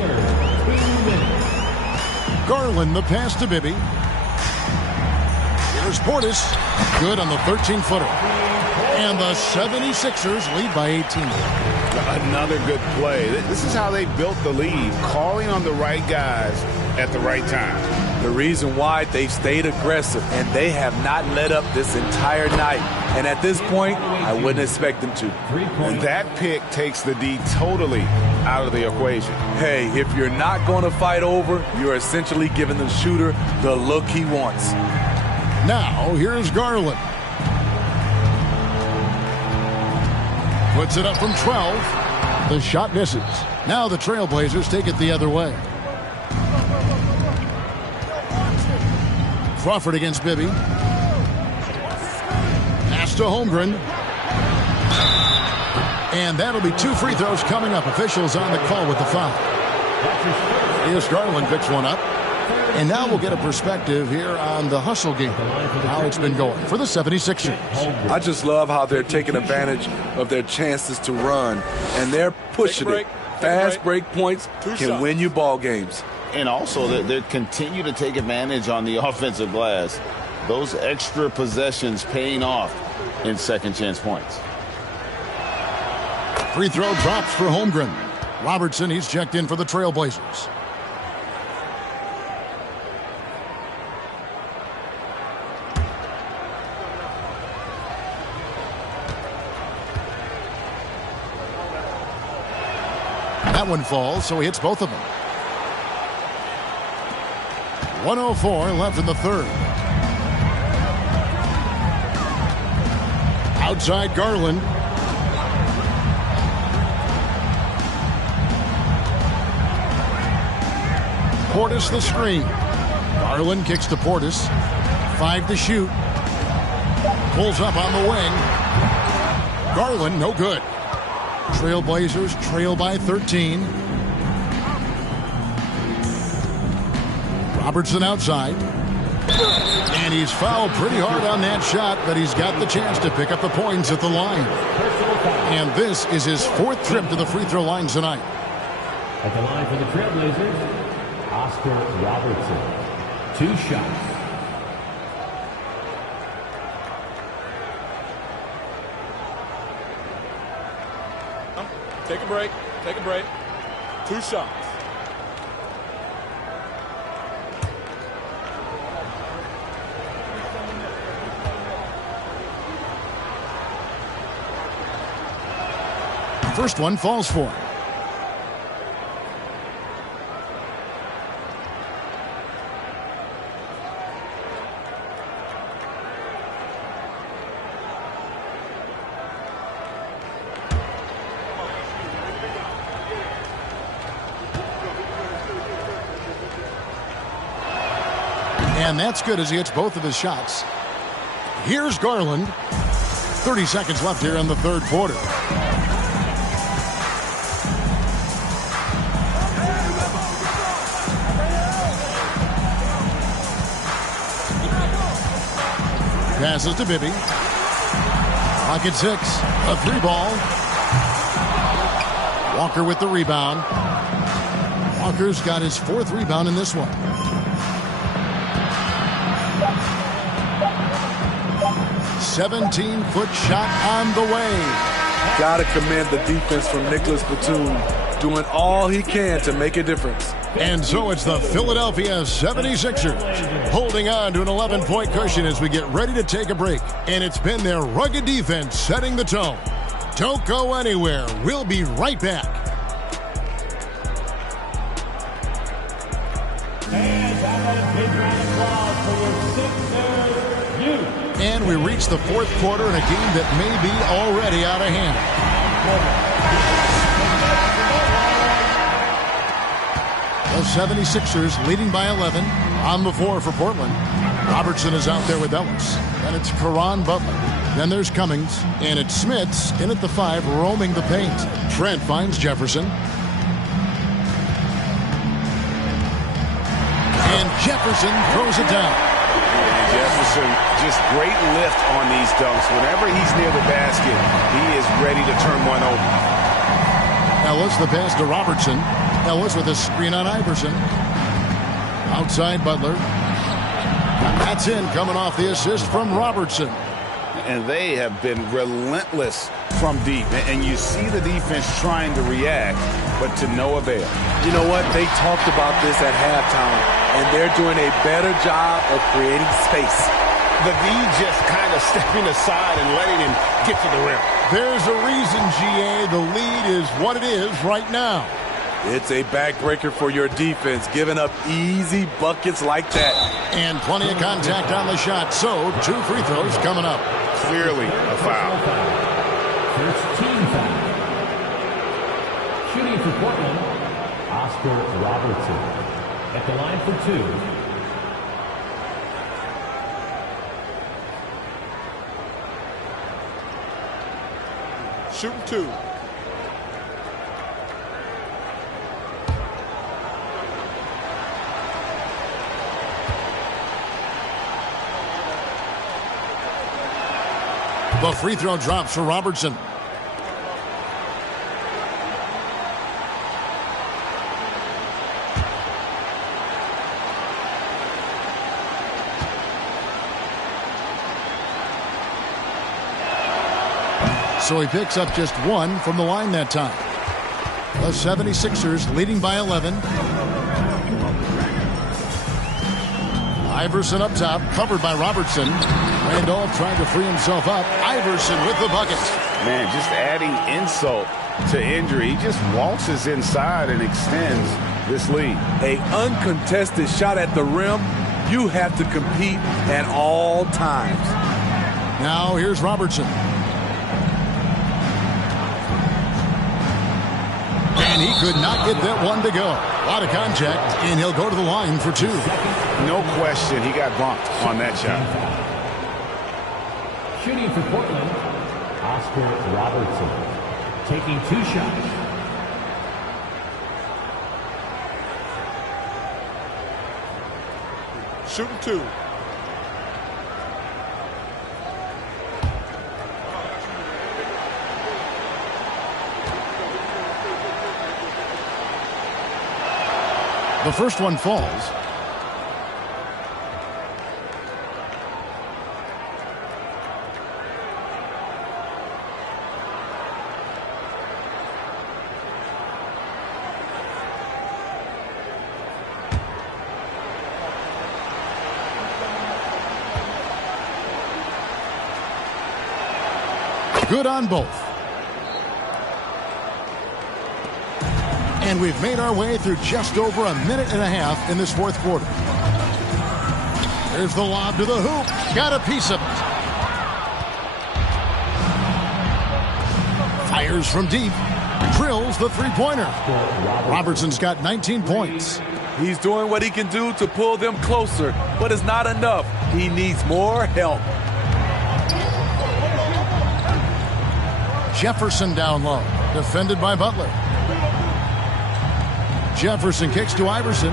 Garland the pass to Bibby. Here's Portis. Good on the 13-footer. And the 76ers lead by 18. Another good play. This is how they built the lead, calling on the right guys at the right time. The reason why they've stayed aggressive, and they have not let up this entire night. And at this point, I wouldn't expect them to. And that pick takes the D totally out of the equation. Hey, if you're not going to fight over, you're essentially giving the shooter the look he wants. Now, here's Garland. Puts it up from 12. The shot misses. Now the Trailblazers take it the other way. Crawford against Bibby. Pass to Holmgren. And that'll be 2 free throws coming up. Officials on the call with the foul. Here's Garland, picks one up. And now we'll get a perspective here on the hustle game, how it's been going for the 76ers. I just love how they're taking advantage of their chances to run, and they're pushing it. Fast break points can win you ball games. And also, they continue to take advantage on the offensive glass. Those extra possessions paying off in second chance points. Free throw drops for Holmgren. Robertson, he's checked in for the Trailblazers. That one falls, so he hits both of them. 1:04 left in the third. Outside Garland. Portis the screen. Garland kicks to Portis. 5 to shoot. Pulls up on the wing. Garland, no good. Trailblazers trail by 13. Robertson outside. And he's fouled pretty hard on that shot, but he's got the chance to pick up the points at the line. And this is his 4th trip to the free throw line tonight. At the line for the Trailblazers, Oscar Robertson. 2 shots. Take a break. Take a break. 2 shots. First one falls for him. And that's good as he hits both of his shots. Here's Garland. 30 seconds left here in the third quarter. Passes to Bibby. Clock at 6. A 3-ball. Walker with the rebound. Walker's got his 4th rebound in this one. 17-foot shot on the way. Gotta commend the defense from Nicholas Batum, doing all he can to make a difference. And so it's the Philadelphia 76ers holding on to an 11-point cushion as we get ready to take a break. And it's been their rugged defense setting the tone. Don't go anywhere. We'll be right back. And we reach the 4th quarter in a game that may be already out of hand. The 76ers leading by 11 on the floor for Portland. Robertson is out there with Ellis. Then it's Caron Butler. Then there's Cummings. And it's Smits in at the 5 roaming the paint. Trent finds Jefferson. And Jefferson throws it down. Jefferson, just great lift on these dunks. Whenever he's near the basket, he is ready to turn one over. Ellis, the pass to Robertson. Ellis with a screen on Iverson. Outside Butler. That's in, coming off the assist from Robertson. And they have been relentless from deep. And you see the defense trying to react, but to no avail. You know what? They talked about this at halftime, and they're doing a better job of creating space. The D just kind of stepping aside and letting him get to the rim. There's a reason, GA. The lead is what it is right now. It's a backbreaker for your defense, giving up easy buckets like that. And plenty of contact on the shot, so 2 free throws coming up. Clearly a foul. First team foul. Shooting for Portland, Oscar Robertson. At the line for 2. Shooting 2. The free throw drops for Robertson. So he picks up just 1 from the line that time. The 76ers leading by 11. Iverson up top, covered by Robertson. Randolph trying to free himself up. Iverson with the bucket. Man, just adding insult to injury. He just waltzes inside and extends this lead. A uncontested shot at the rim. You have to compete at all times. Now here's Robertson. And he could not get that one to go. A lot of contact, and he'll go to the line for 2. No question, he got bumped on that shot. Shooting for Portland, Oscar Robertson. Taking 2 shots. Shooting 2. The first one falls. Good on both. And we've made our way through just over a minute and a half in this fourth quarter. There's the lob to the hoop. Got a piece of it. Fires from deep. Drills the three-pointer. Robertson's got 19 points. He's doing what he can do to pull them closer, but it's not enough. He needs more help. Jefferson down low. Defended by Butler. Jefferson kicks to Iverson.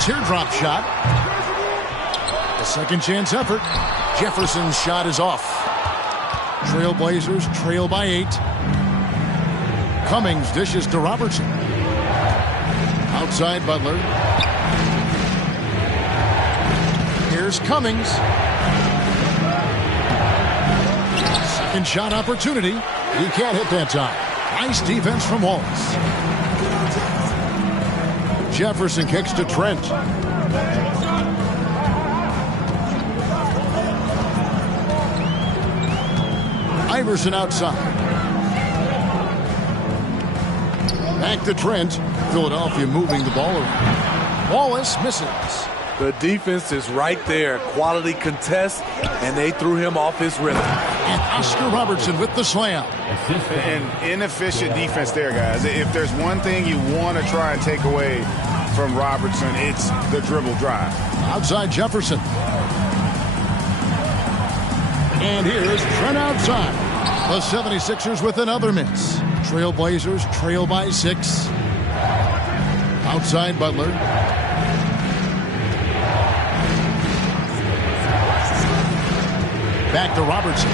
Teardrop shot. A second chance effort. Jefferson's shot is off. Trailblazers trail by 8. Cummings dishes to Robertson. Outside Butler. Here's Cummings. Second shot opportunity. He can't hit that time. Nice defense from Wallace. Jefferson kicks to Trent. Iverson outside. Back to Trent. Philadelphia moving the ball around. Wallace misses. The defense is right there. Quality contest, and they threw him off his rhythm. And Oscar Robertson with the slam. And inefficient defense there, guys. If there's one thing you want to try and take away from Robertson, it's the dribble drive. Outside Jefferson. And here's Trent outside. The 76ers with another miss. Trailblazers trail by 6. Outside Butler. Back to Robertson.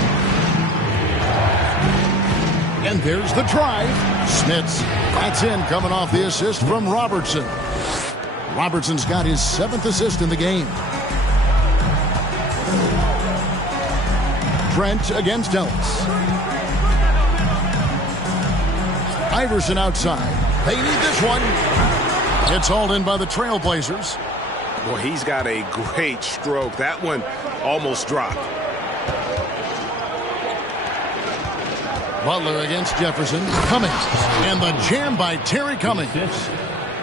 And there's the drive. Smits. That's in, coming off the assist from Robertson. Robertson's got his 7th assist in the game. Trent against Ellis. Iverson outside. They need this one. It's hauled in by the Trailblazers. Well, he's got a great stroke. That one almost dropped. Butler against Jefferson. Cummings. And the jam by Terry Cummings.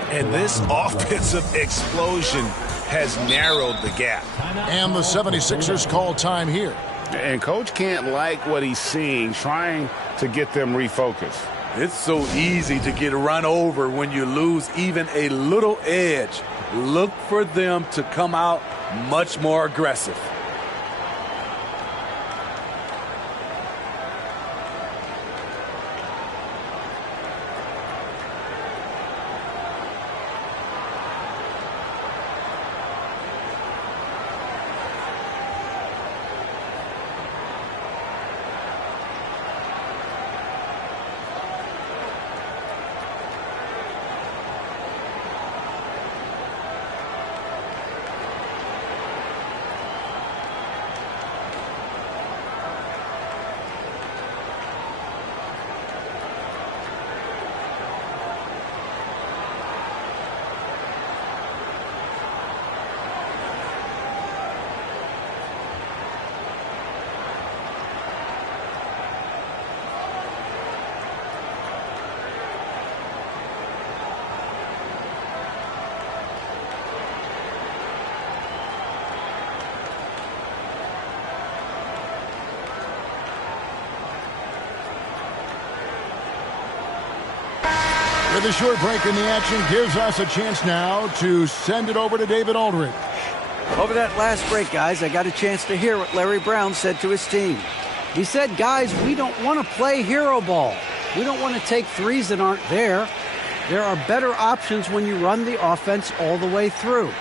And this offensive explosion has narrowed the gap. And the 76ers call time here. And Coach can't like what he's seeing, trying to get them refocused. It's so easy to get run over when you lose even a little edge. Look for them to come out much more aggressive. With a short break in the action, gives us a chance now to send it over to David Aldridge. Over that last break, guys, I got a chance to hear what Larry Brown said to his team. He said, guys, we don't want to play hero ball. We don't want to take threes that aren't there. There are better options when you run the offense all the way through.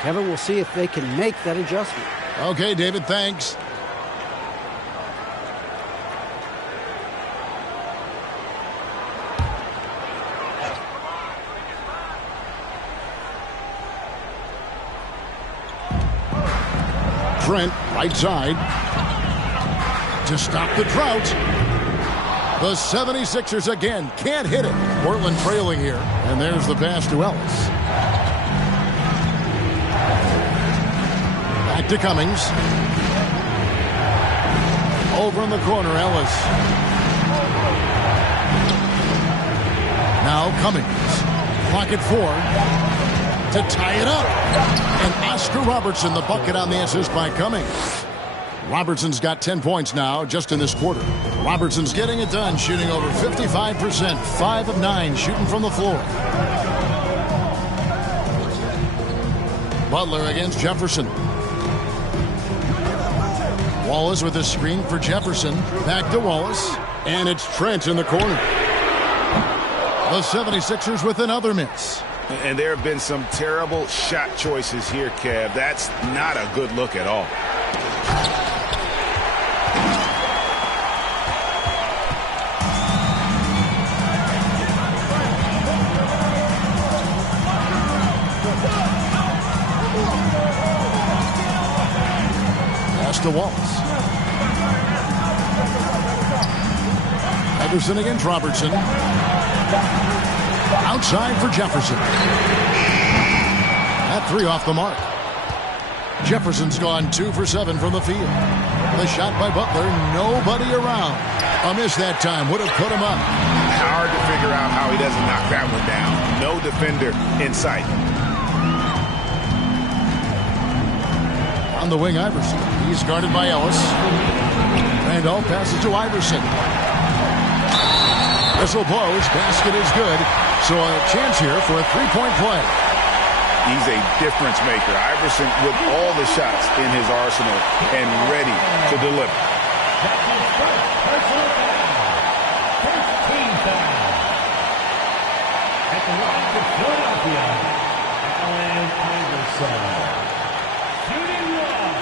Kevin, we'll see if they can make that adjustment. Okay, David, thanks. Trent, right side, to stop the drought. The 76ers again can't hit it. Portland trailing here. And there's the pass to Ellis. Back to Cummings. Over in the corner, Ellis. Now Cummings. Pocket 4. To tie it up. And Oscar Robertson, the bucket on the assist by Cummings. Robertson's got 10 points now just in this quarter. Robertson's getting it done, shooting over 55%, 5 of 9 shooting from the floor. Butler against Jefferson. Wallace with a screen for Jefferson. Back to Wallace. And it's Trent in the corner. The 76ers with another miss. And there have been some terrible shot choices here, Kev. That's not a good look at all. Pass to Wallace. Iverson against Robertson. Outside for Jefferson. That 3 off the mark. Jefferson's gone 2 for 7 from the field. The shot by Butler, nobody around. A miss that time, would have put him up. Hard to figure out how he doesn't knock that one down. No defender in sight. On the wing, Iverson. He's guarded by Ellis. Randolph passes to Iverson. Whistle blows, basket is good. So a chance here for a 3-point play. He's a difference maker. Iverson with all the shots in his arsenal and ready to deliver. At the line for Philadelphia, Allen Iverson. Shooting one.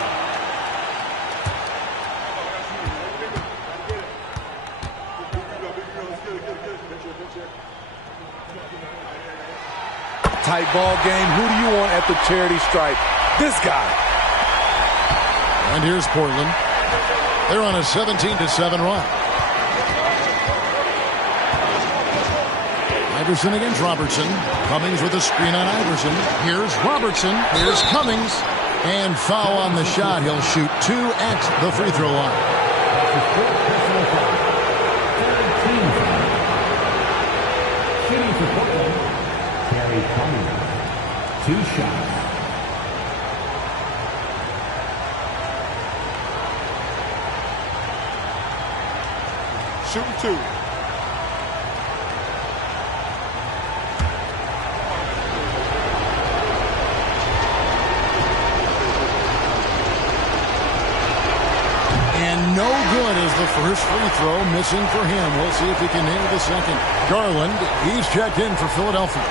Tight ball game. Who do you want at the charity stripe? This guy. And here's Portland. They're on a 17-7 run. Iverson against Robertson. Cummings with a screen on Iverson. Here's Robertson. Here's Cummings. And foul on the shot. He'll shoot 2 at the free throw line. Shooting for Portland, Terry Cummings. 2 shots. Shooting 2. And no good is the first free throw, missing for him. We'll see if he can nail the second. Garland, he's checked in for Philadelphia.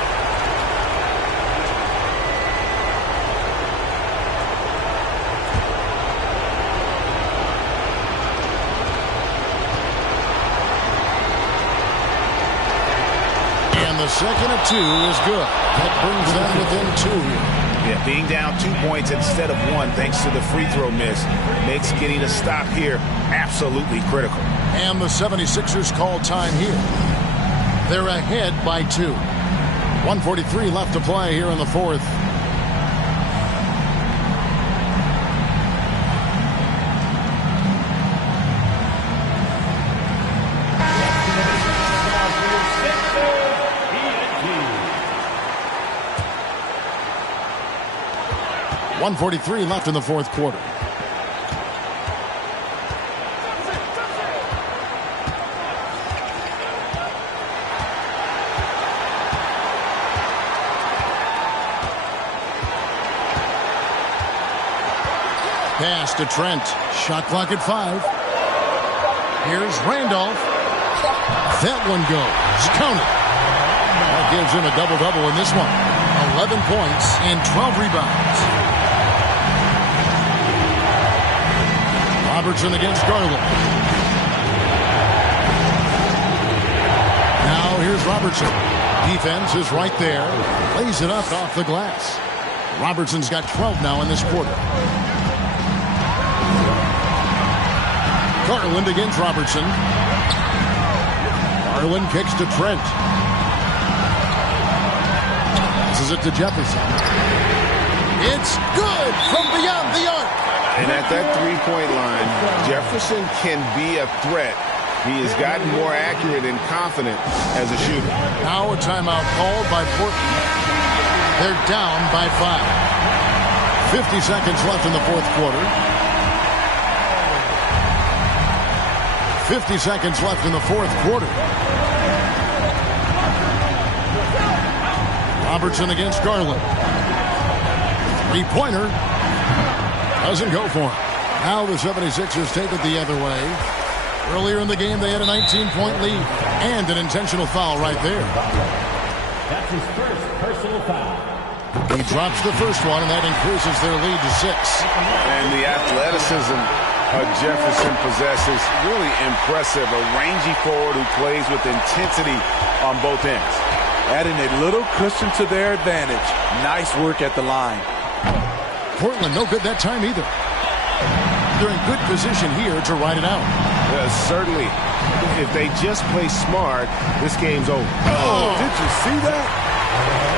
And the second of 2 is good. That brings them within 2 here. Yeah, being down 2 points instead of 1 thanks to the free throw miss makes getting a stop here absolutely critical. And the 76ers call time here. They're ahead by 2. 1:43 left to play here in the fourth. .143 left in the fourth quarter. pass to Trent. Shot clock at 5. Here's Randolph. That one goes. Counted. That gives him a double-double in this one. 11 points and 12 rebounds. Robertson against Garland. Now here's Robertson. Defense is right there. Lays it up off the glass. Robertson's got 12 now in this quarter. Garland against Robertson. Garland kicks to Trent. Passes it to Jefferson. It's good from beyond the arc. And at that three-point line, Jefferson can be a threat. He has gotten more accurate and confident as a shooter. Now a timeout called by Portland. They're down by 5. 50 seconds left in the fourth quarter. 50 seconds left in the fourth quarter. Robertson against Garland. Three-pointer. Doesn't go for him. Now the 76ers take it the other way. Earlier in the game, they had a 19-point lead and an intentional foul right there. That's his first personal foul. He drops the first one, and that increases their lead to 6. And the athleticism Jefferson possesses, really impressive. A rangy forward who plays with intensity on both ends. Adding a little cushion to their advantage. Nice work at the line. Portland no good that time either. They're in good position here to ride it out. Certainly, if they just play smart, this game's over. Oh, did you see that?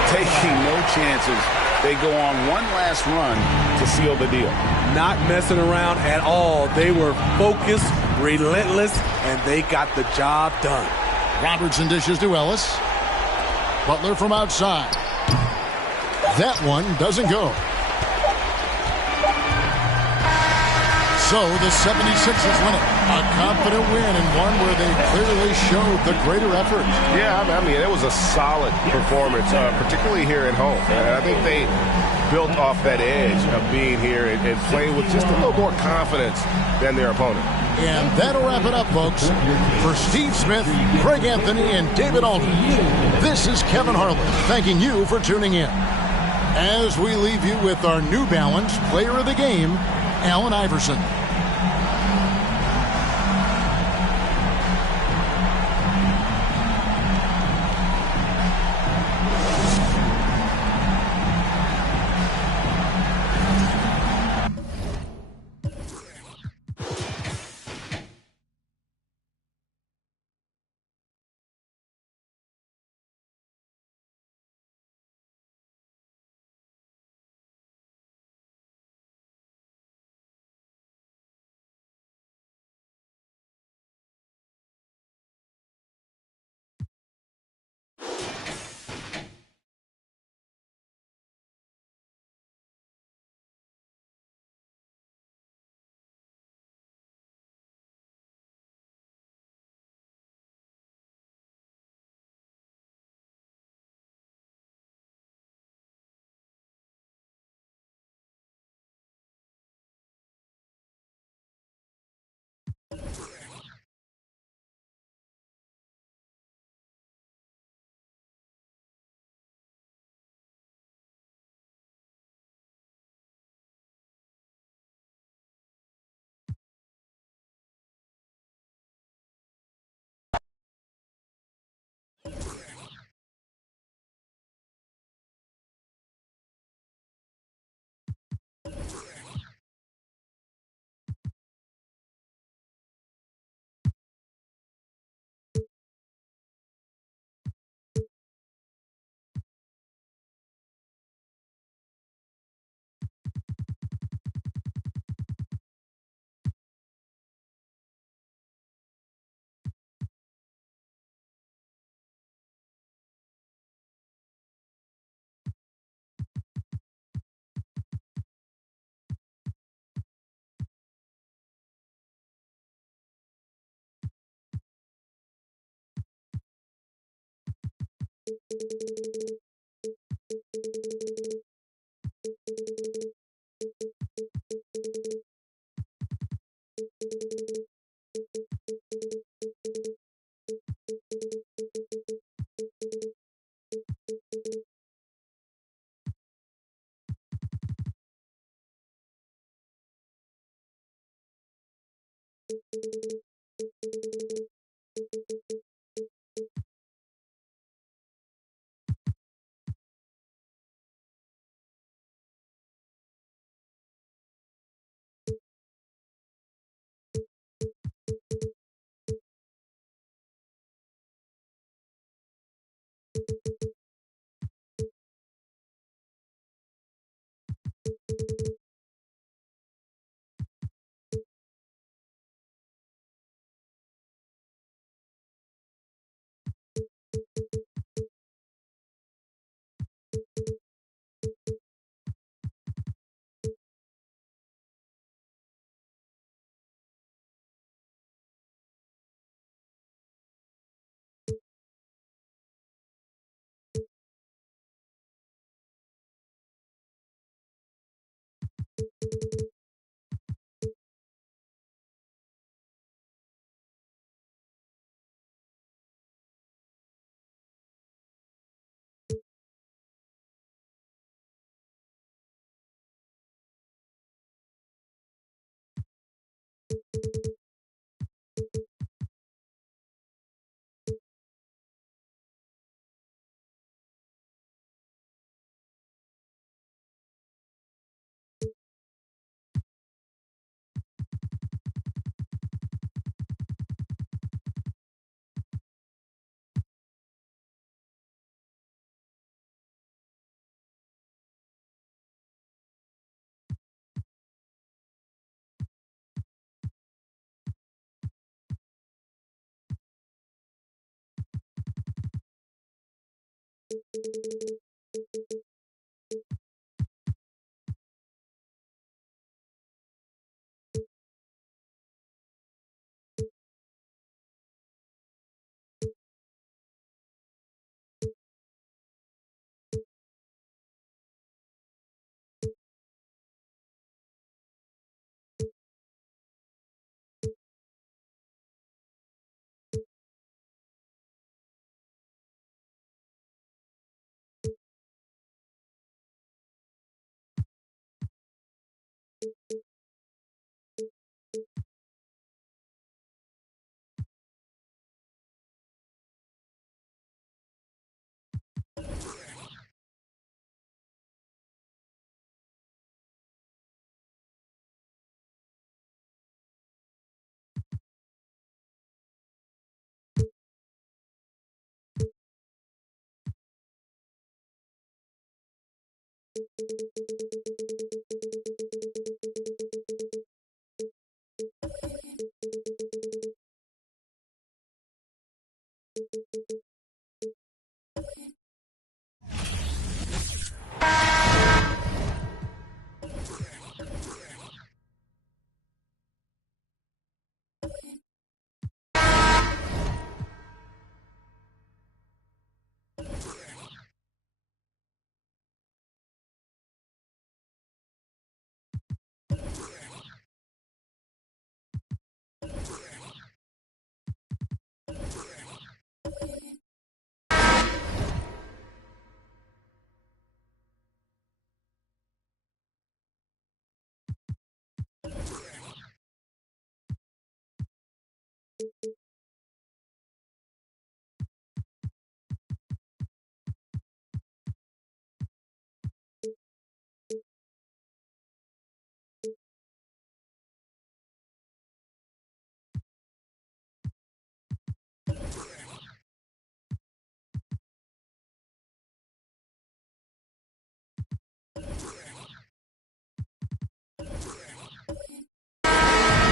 Taking no chances. They go on one last run to seal the deal. Not messing around at all. They were focused, relentless, and they got the job done. Robertson dishes to Ellis. Butler from outside. That one doesn't go. So the 76ers win it. A confident win and one where they clearly showed the greater effort. Yeah, I mean, it was a solid performance, particularly here at home. I think they built off that edge of being here and playing with just a little more confidence than their opponent. And that'll wrap it up, folks. For Steve Smith, Craig Anthony, and David Aldridge, this is Kevin Harlan thanking you for tuning in. As we leave you with our New Balance Player of the Game, Allen Iverson.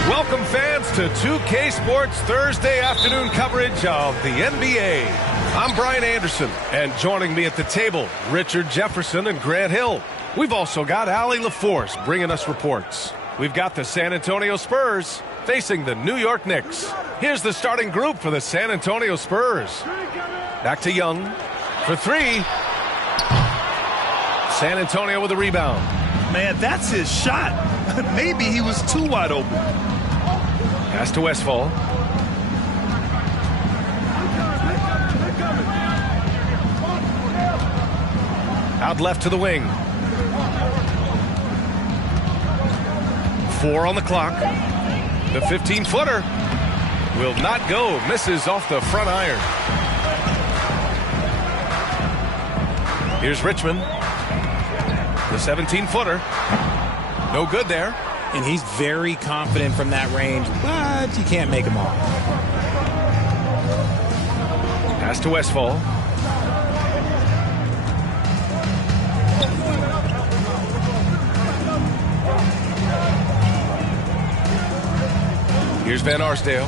Welcome, fans, to 2K Sports Thursday afternoon coverage of the NBA. I'm Brian Anderson, and joining me at the table, Richard Jefferson and Grant Hill. We've also got Allie LaForce bringing us reports. We've got the San Antonio Spurs facing the New York Knicks. Here's the starting group for the San Antonio Spurs. Back to Young for three. San Antonio with a rebound. Man, that's his shot. Maybe he was too wide open. Pass to Westfall. Out left to the wing. 4 on the clock. The 15-footer will not go. Misses off the front iron. Here's Richmond. The 17-footer. No good there. And he's very confident from that range, but you can't make him all. Pass to Westfall. Here's Van Arsdale.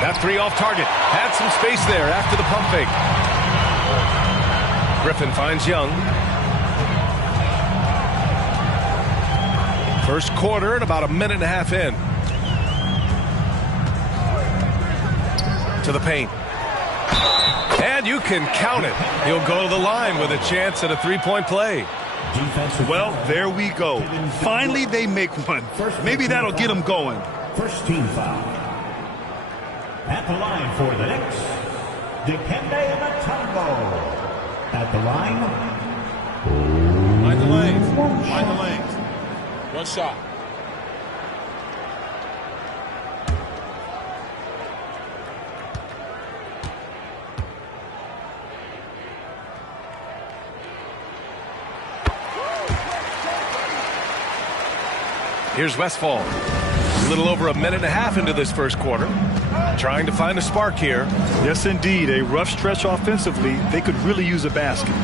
That 3 off target. Had some space there after the pump fake. Griffin finds Young. First quarter and about a minute and a half in. To the paint. And you can count it. He'll go to the line with a chance at a 3-point play. Well, there we go. Finally, they make one. Maybe that'll get them going. First team foul. At the line for the Knicks, Dikembe Mutombo. At the line. Mind the lanes. Mind the lanes. One shot. Here's Westfall. A little over a minute and a half into this first quarter. Trying to find a spark here. Yes, indeed. A rough stretch offensively. They could really use a basket.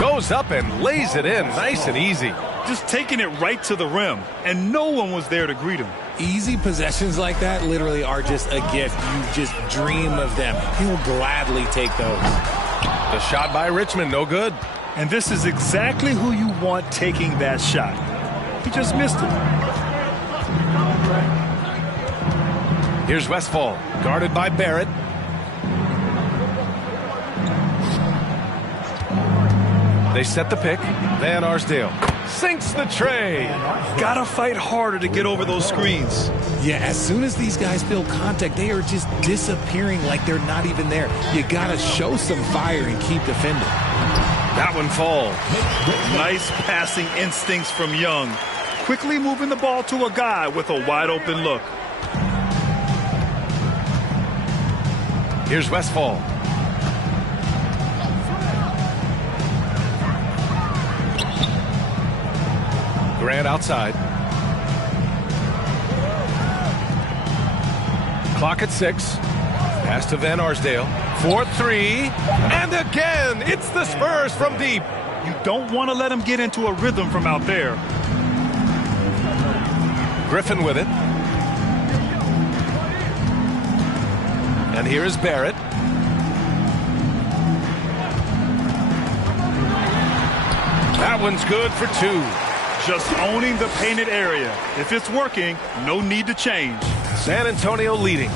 Goes up and lays it in. Nice and easy. Just taking it right to the rim. And no one was there to greet him. Easy possessions like that literally are just a gift. You just dream of them. He'll gladly take those. The shot by Richmond, no good. And this is exactly who you want taking that shot. He just missed it. Here's Westfall, guarded by Barrett. They set the pick. Van Arsdale sinks the tray. Gotta fight harder to get over those screens. Yeah, as soon as these guys feel contact, they are just disappearing like they're not even there. You gotta show some fire and keep defending. That one falls. Nice passing instincts from Young. Quickly moving the ball to a guy with a wide open look. Here's Westfall. Grant outside. Clock at 6. Pass to Van Arsdale. 4-3. And again, it's the Spurs from deep. You don't want to let them get into a rhythm from out there. Griffin with it. And here is Barrett. That one's good for 2. Just owning the painted area. If it's working, no need to change. San Antonio leading.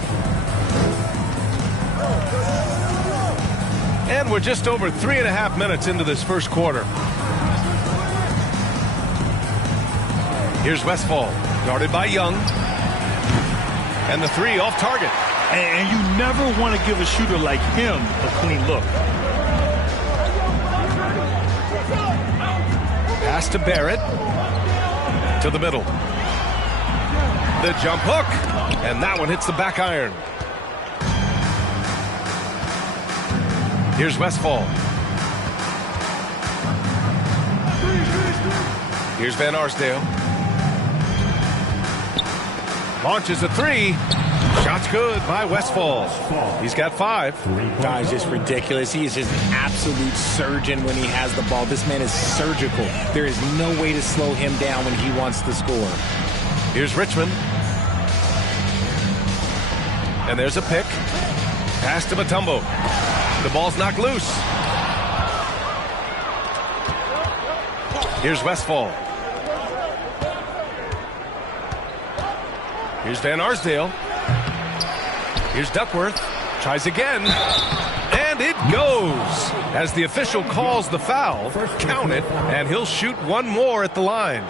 And we're just over 3.5 minutes into this first quarter. Here's Westfall, guarded by Young. And the 3 off target. And you never want to give a shooter like him a clean look. Pass to Barrett. To the middle. The jump hook. And that one hits the back iron. Here's Westfall. Here's Van Arsdale. Launches a 3. Shot's good by Westfall. He's got 5. Guy's just ridiculous. He is just an absolute surgeon when he has the ball. This man is surgical. There is no way to slow him down when he wants to score. Here's Richmond. And there's a pick. Pass to Mutombo. The ball's knocked loose. Here's Westfall. Here's Van Arsdale. Here's Duckworth. Tries again. And it goes. As the official calls the foul, count it, and he'll shoot one more at the line.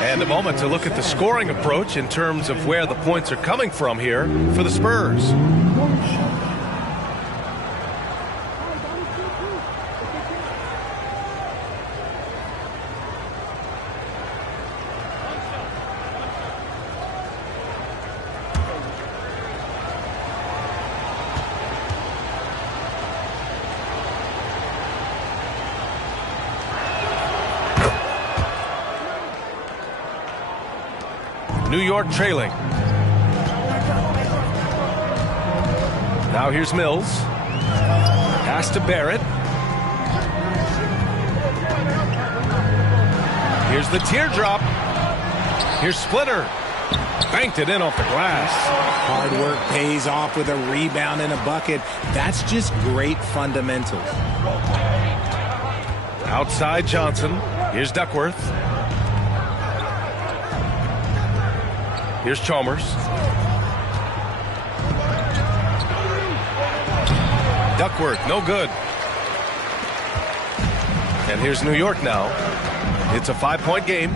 And a moment to look at the scoring approach in terms of where the points are coming from here for the Spurs. New York trailing. Now here's Mills. Pass to Barrett. Here's the teardrop. Here's Splitter. Banked it in off the glass. Hard work pays off with a rebound and a bucket. That's just great fundamentals. Outside Johnson. Here's Duckworth. Here's Chalmers. Duckworth, no good. And here's New York now. It's a 5-point game.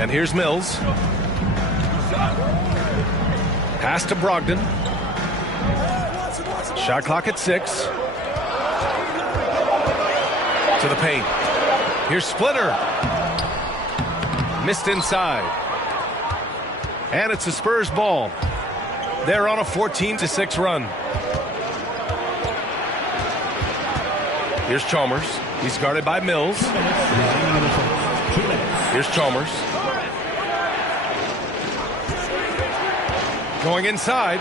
And here's Mills. Pass to Brogdon. Shot clock at 6. To the paint. Here's Splitter. Missed inside. And it's the Spurs ball. They're on a 14-6 run. Here's Chalmers. He's guarded by Mills. Here's Chalmers. Going inside,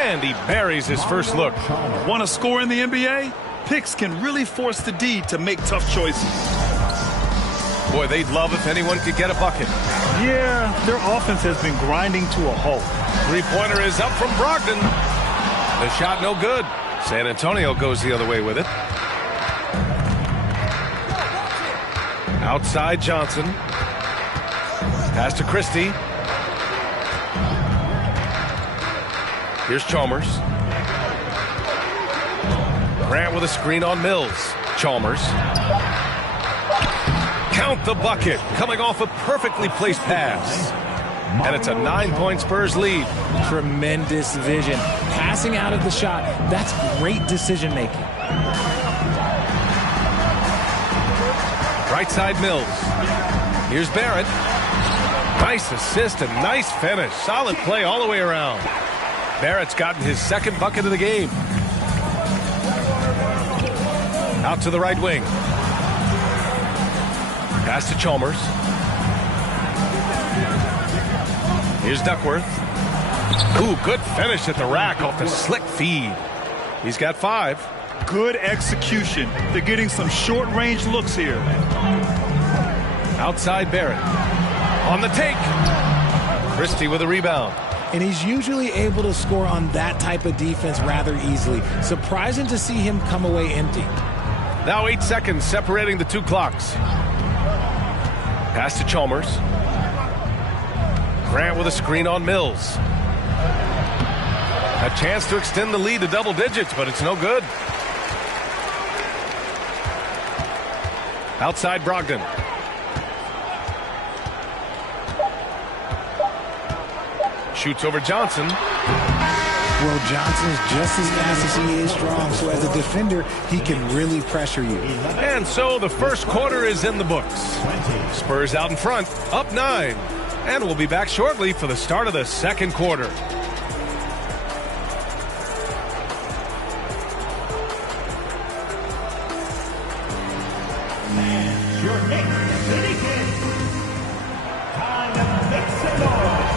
and he buries his first look. Want to score in the NBA? Picks can really force the D to make tough choices. Boy, they'd love if anyone could get a bucket. Yeah, their offense has been grinding to a halt. Three-pointer is up from Brogdon. The shot no good. San Antonio goes the other way with it. Outside Johnson. Pass to Christie. Here's Chalmers. Grant with a screen on Mills. Chalmers. Count the bucket, coming off a perfectly placed pass. And it's a 9-point Spurs lead. Tremendous vision. Passing out of the shot, that's great decision making. Right side Mills. Here's Barrett. Nice assist and nice finish. Solid play all the way around. Barrett's gotten his second bucket of the game. Out to the right wing. Pass to Chalmers. Here's Duckworth. Ooh, good finish at the rack off the slick feed. He's got 5. Good execution. They're getting some short-range looks here. Outside Barrett. On the take. Christie with a rebound. And he's usually able to score on that type of defense rather easily. Surprising to see him come away empty. Now 8 seconds separating the two clocks. Pass to Chalmers. Grant with a screen on Mills. A chance to extend the lead to double digits, but it's no good. Outside Brogdon. Shoots over Johnson. Well, Johnson's just as fast as he is strong, so as a defender, he can really pressure you. And so the first quarter is in the books. Spurs out in front, up 9. And we'll be back shortly for the start of the second quarter.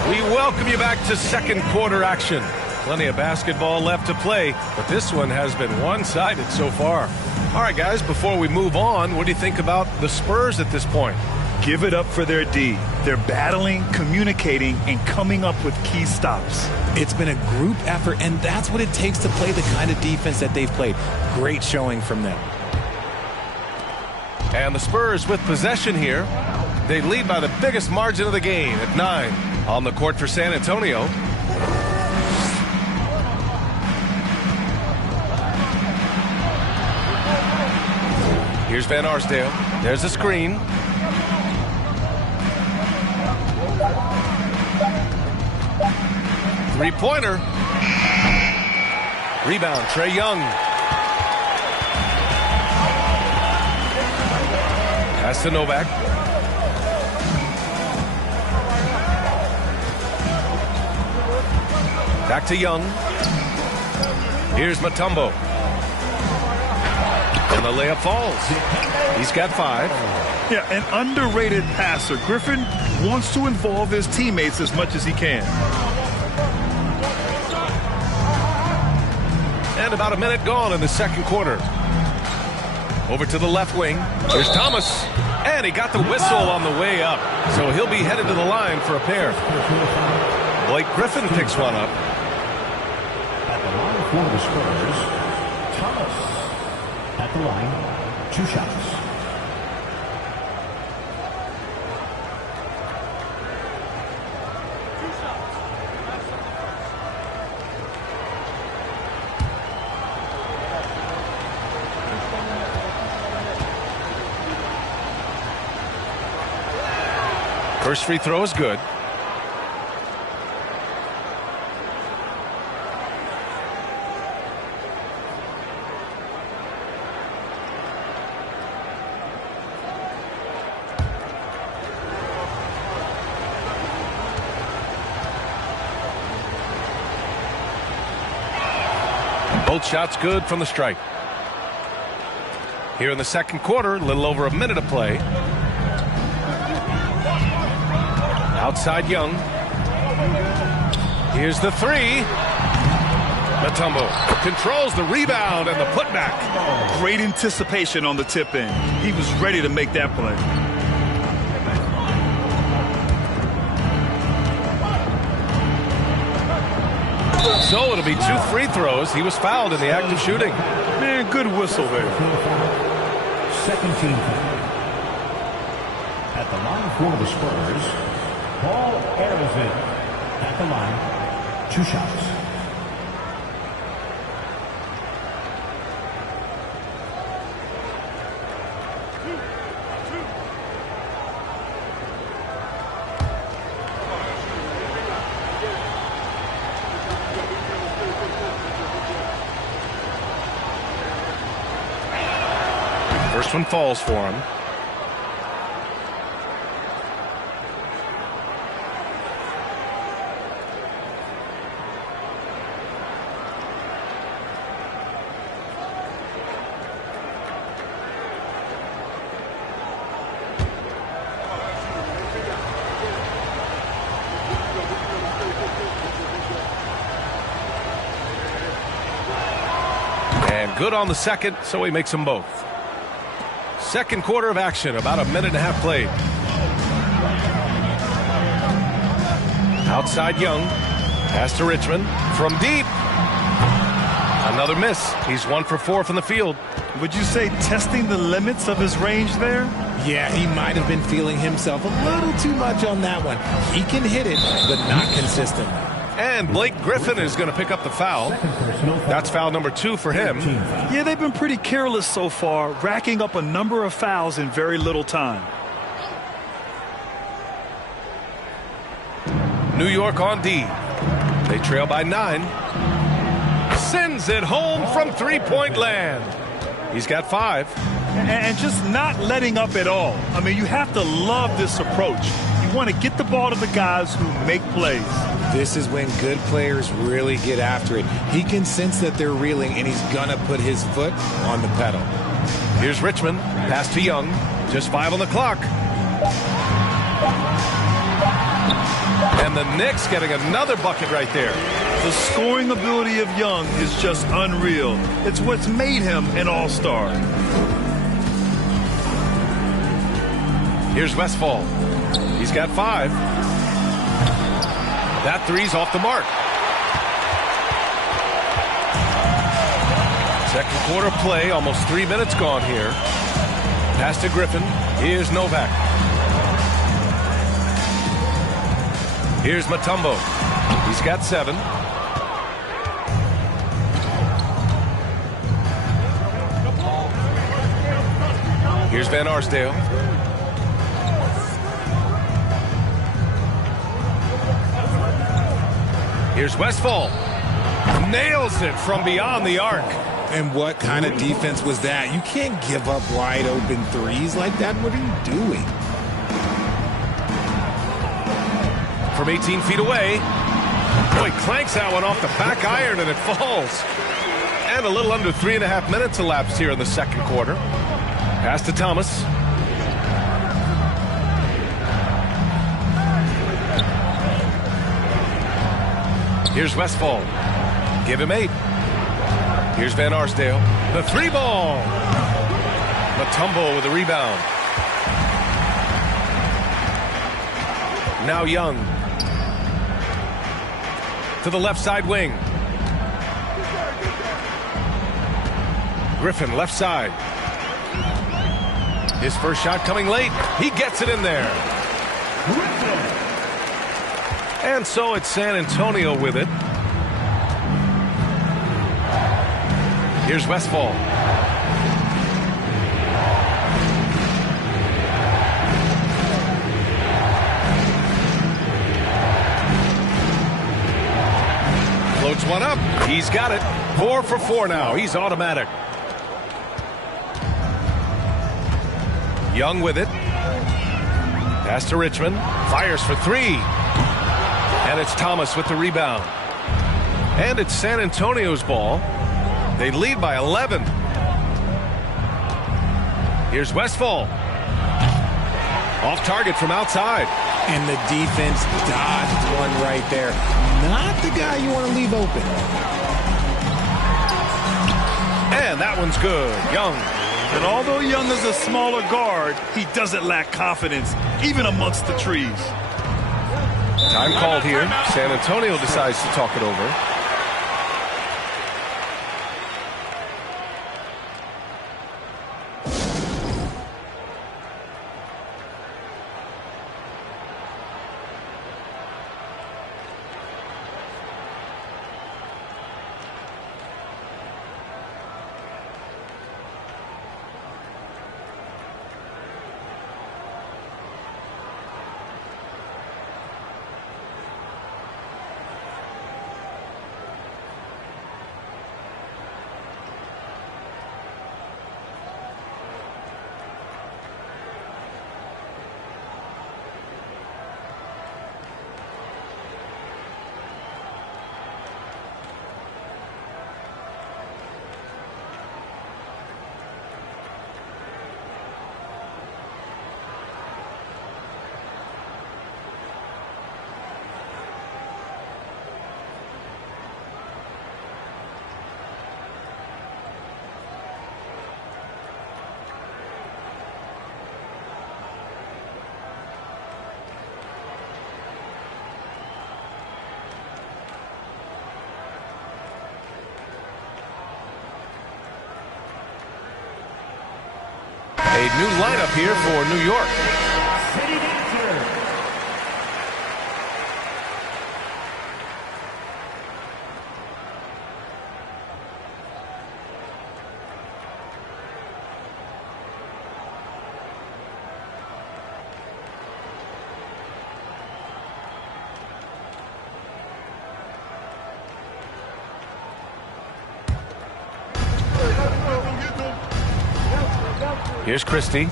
We welcome you back to second quarter action. Plenty of basketball left to play, but this one has been one-sided so far. All right, guys, before we move on, what do you think about the Spurs at this point? Give it up for their D. They're battling, communicating, and coming up with key stops. It's been a group effort, and that's what it takes to play the kind of defense that they've played. Great showing from them. And the Spurs with possession here. They lead by the biggest margin of the game at 9. On the court for San Antonio. Here's Van Arsdale. There's a screen. Three-pointer. Rebound, Trae Young. Pass to Novak. Back to Young. Here's Mutombo. And the layup falls. He's got 5. Yeah, an underrated passer. Griffin wants to involve his teammates as much as he can. And about a minute gone in the second quarter. Over to the left wing. Here's Thomas. And he got the whistle on the way up. So he'll be headed to the line for a pair. Blake Griffin picks one up. At the line for the Spurs, Thomas. At the line, 2 shots. First free throw is good. Both shots good from the stripe. Here in the second quarter, a little over a minute of play. Outside Young. Here's the 3. Mutombo controls the rebound and the putback. Great anticipation on the tip in. He was ready to make that play. So it'll be 2 free throws. He was fouled in the act of shooting. Man, good whistle there. Second team foul. At the line for the Spurs, Paul Arizin. At the line, 2 shots. First one falls for him. And good on the second, so he makes them both. Second quarter of action, about a minute and a half played. Outside Young. Pass to Richmond. From deep. Another miss. He's 1 for 4 from the field. Would you say testing the limits of his range there? Yeah, he might have been feeling himself a little too much on that one. He can hit it, but not consistently. And Blake Griffin is going to pick up the foul. That's foul number 2 for him. Yeah, they've been pretty careless so far, racking up a number of fouls in very little time. New York on D. They trail by 9. Sends it home from three-point land. He's got 5. And just not letting up at all. I mean, you have to love this approach. You want to get the ball to the guys who make plays. This is when good players really get after it. He can sense that they're reeling, and he's going to put his foot on the pedal. Here's Richmond. Pass to Young. Just 5 on the clock. And the Knicks getting another bucket right there. The scoring ability of Young is just unreal. It's what's made him an all-star. Here's Westfall. He's got 5. That 3's off the mark. Second quarter play, almost 3 minutes gone here. Pass to Griffin. Here's Novak. Here's Mutombo. He's got 7. Here's Van Arsdale. Here's Westfall. Nails it from beyond the arc. And what kind of defense was that? You can't give up wide open threes like that. What are you doing? From 18 feet away. Boy, clanks that one off the back iron and it falls. And a little under 3.5 minutes elapsed here in the second quarter. Pass to Thomas. Here's Westfall. Give him 8. Here's Van Arsdale. The 3-ball. Mutombo with a rebound. Now Young. To the left side wing. Griffin, left side. His first shot coming late. He gets it in there. And so it's San Antonio with it. Here's Westfall. Floats one up. He's got it. 4 for 4 now. He's automatic. Young with it. Pass to Richmond. Fires for 3. And it's Thomas with the rebound. And it's San Antonio's ball. They lead by 11. Here's Westfall. Off target from outside. And the defense dodged one right there. Not the guy you want to leave open. And that one's good. Young. And although Young is a smaller guard, he doesn't lack confidence, even amongst the trees. Time called here. San Antonio decides to talk it over. A new lineup here for New York. Here's Christie.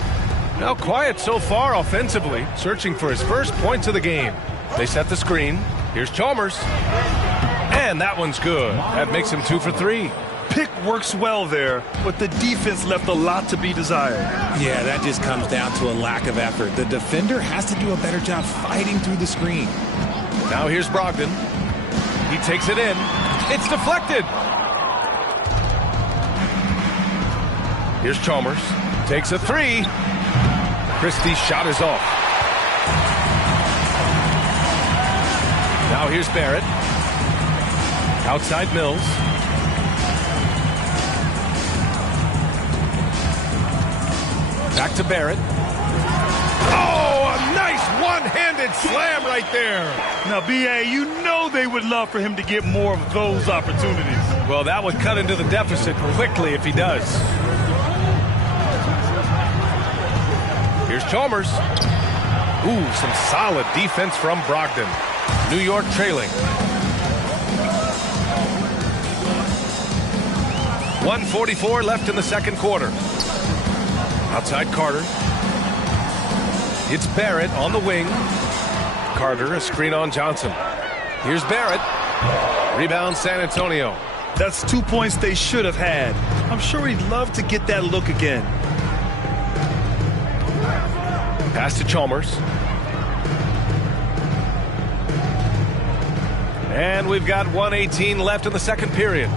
Now quiet so far offensively, searching for his first points of the game. They set the screen. Here's Chalmers. And that one's good. That makes him 2 for 3. Pick works well there, but the defense left a lot to be desired. Yeah, that just comes down to a lack of effort. The defender has to do a better job fighting through the screen. Now here's Brogdon. He takes it in. It's deflected. Here's Chalmers. Takes a 3. Christie's shot is off. Now here's Barrett. Outside Mills. Back to Barrett. Oh, a nice one-handed slam right there. Now, B.A., you know they would love for him to get more of those opportunities. Well, that would cut into the deficit quickly if he does. Here's Chalmers. Ooh, some solid defense from Brogdon. New York trailing. 1:44 left in the second quarter. Outside Carter. It's Barrett on the wing. Carter, a screen on Johnson. Here's Barrett. Rebound San Antonio. That's 2 points they should have had. I'm sure he'd love to get that look again. Pass to Chalmers. And we've got 1:18 left in the second period.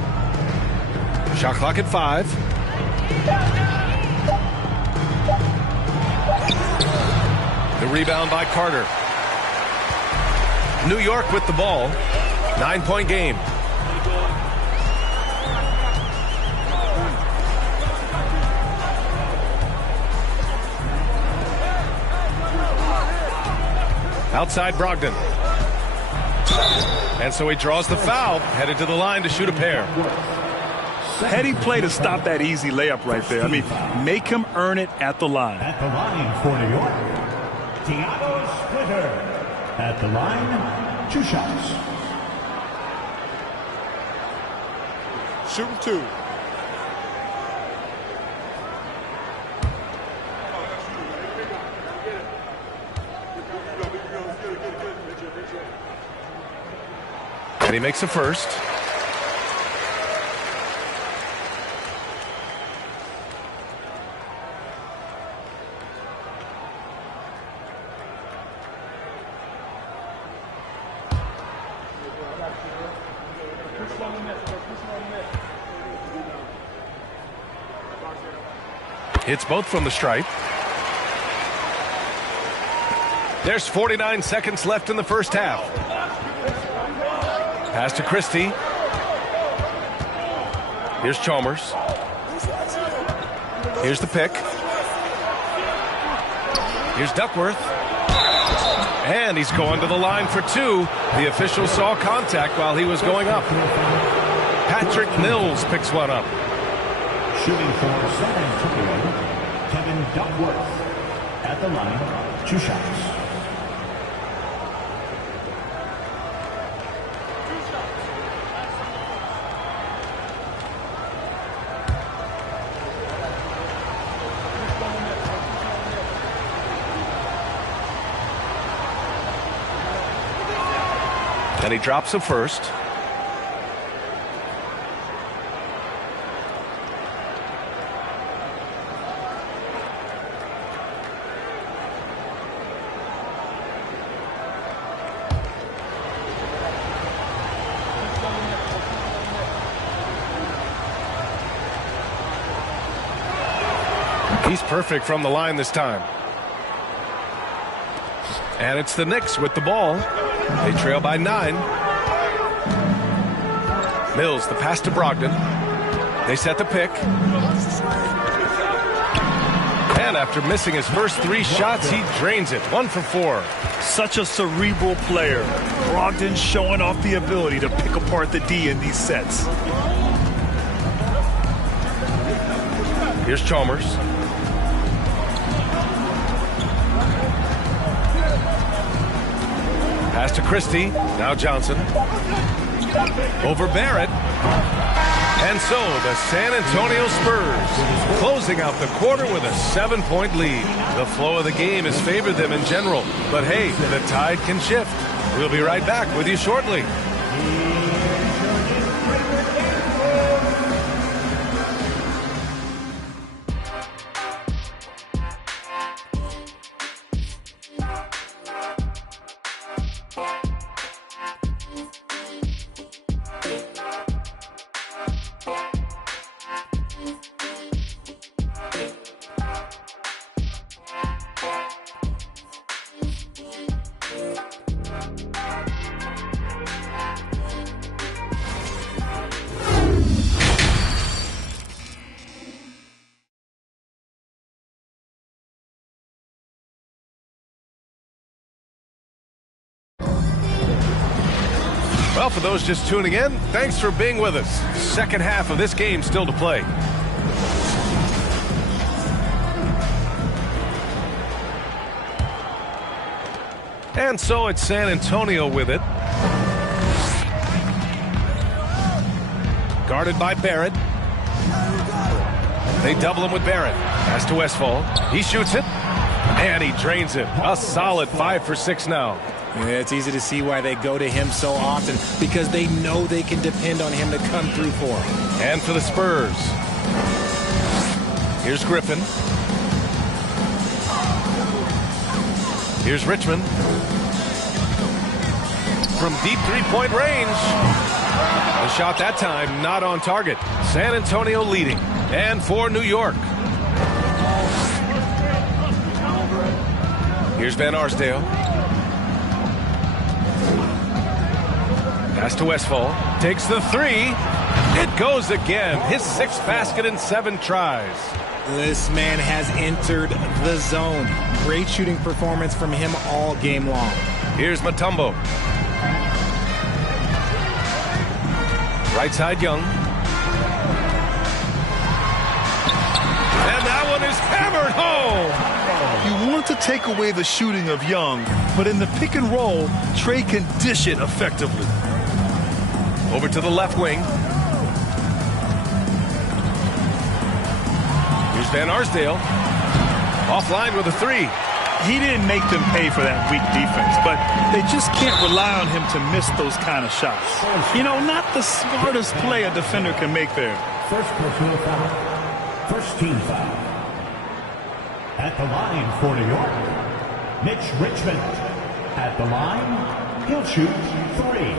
Shot clock at 5. The rebound by Carter. New York with the ball. 9-point game. Outside Brogdon. And so he draws the foul, headed to the line to shoot a pair. Heady play to stop that easy layup right there. I mean, make him earn it at the line. At the line for New York, Tiago Splitter. At the line, 2 shots. Shooting 2. And he makes a first. Hits both from the stripe. There's 49 seconds left in the first half. Pass to Christie. Here's Chalmers. Here's the pick. Here's Duckworth. And he's going to the line for 2. The official saw contact while he was going up. Patrick Mills picks one up. Shooting for San Antonio, Kevin Duckworth. At the line, 2 shots. And he drops a first. He's perfect from the line this time. And it's the Knicks with the ball. They trail by 9. Mills, the pass to Brogdon. They set the pick. And after missing his first 3 shots, he drains it. 1 for 4. Such a cerebral player. Brogdon showing off the ability to pick apart the D in these sets. Here's Chalmers. Pass to Christie. Now Johnson. Over Barrett. And so the San Antonio Spurs closing out the quarter with a 7-point lead. The flow of the game has favored them in general. But hey, the tide can shift. We'll be right back with you shortly. Well, for those just tuning in, thanks for being with us. Second half of this game still to play. And so it's San Antonio with it. Guarded by Barrett. They double him with Barrett. Pass to Westfall. He shoots it. And he drains it. A solid 5 for 6 now. Yeah, it's easy to see why they go to him so often, because they know they can depend on him to come through for them. And for the Spurs. Here's Griffin. Here's Richmond. From deep three-point range. The shot that time not on target. San Antonio leading. And for New York. Here's Van Arsdale. Pass to Westfall. Takes the three. It goes again. His 6th basket in 7 tries. This man has entered the zone. Great shooting performance from him all game long. Here's Mutombo. Right side, Young. And that one is hammered home. You want to take away the shooting of Young, but in the pick and roll, Trey can dish it effectively. Over to the left wing. Here's Van Arsdale. Offline with a 3. He didn't make them pay for that weak defense, but they just can't rely on him to miss those kind of shots. You know, not the smartest play a defender can make there. First personal foul. First team foul. At the line for New York, Mitch Richmond. At the line, he'll shoot 3.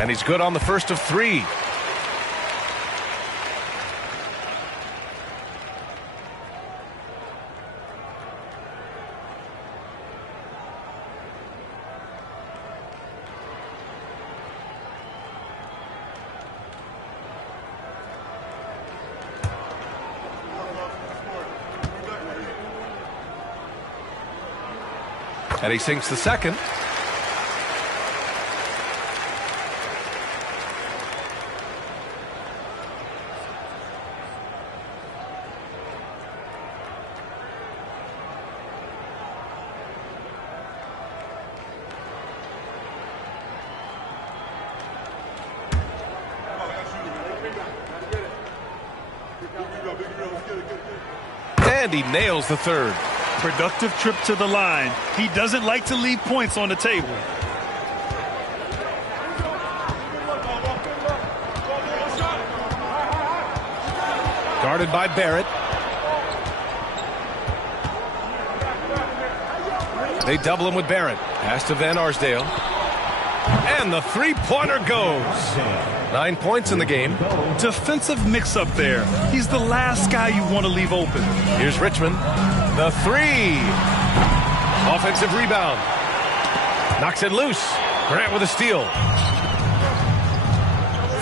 And he's good on the first of 3. And he sinks the second. And he nails the third. Productive trip to the line. He doesn't like to leave points on the table. Guarded by Barrett. They double him with Barrett. Pass to Van Arsdale. And the three-pointer goes. 9 points in the game. Defensive mix-up there. He's the last guy you want to leave open. Here's Richmond. The 3. Offensive rebound. Knocks it loose. Grant with a steal.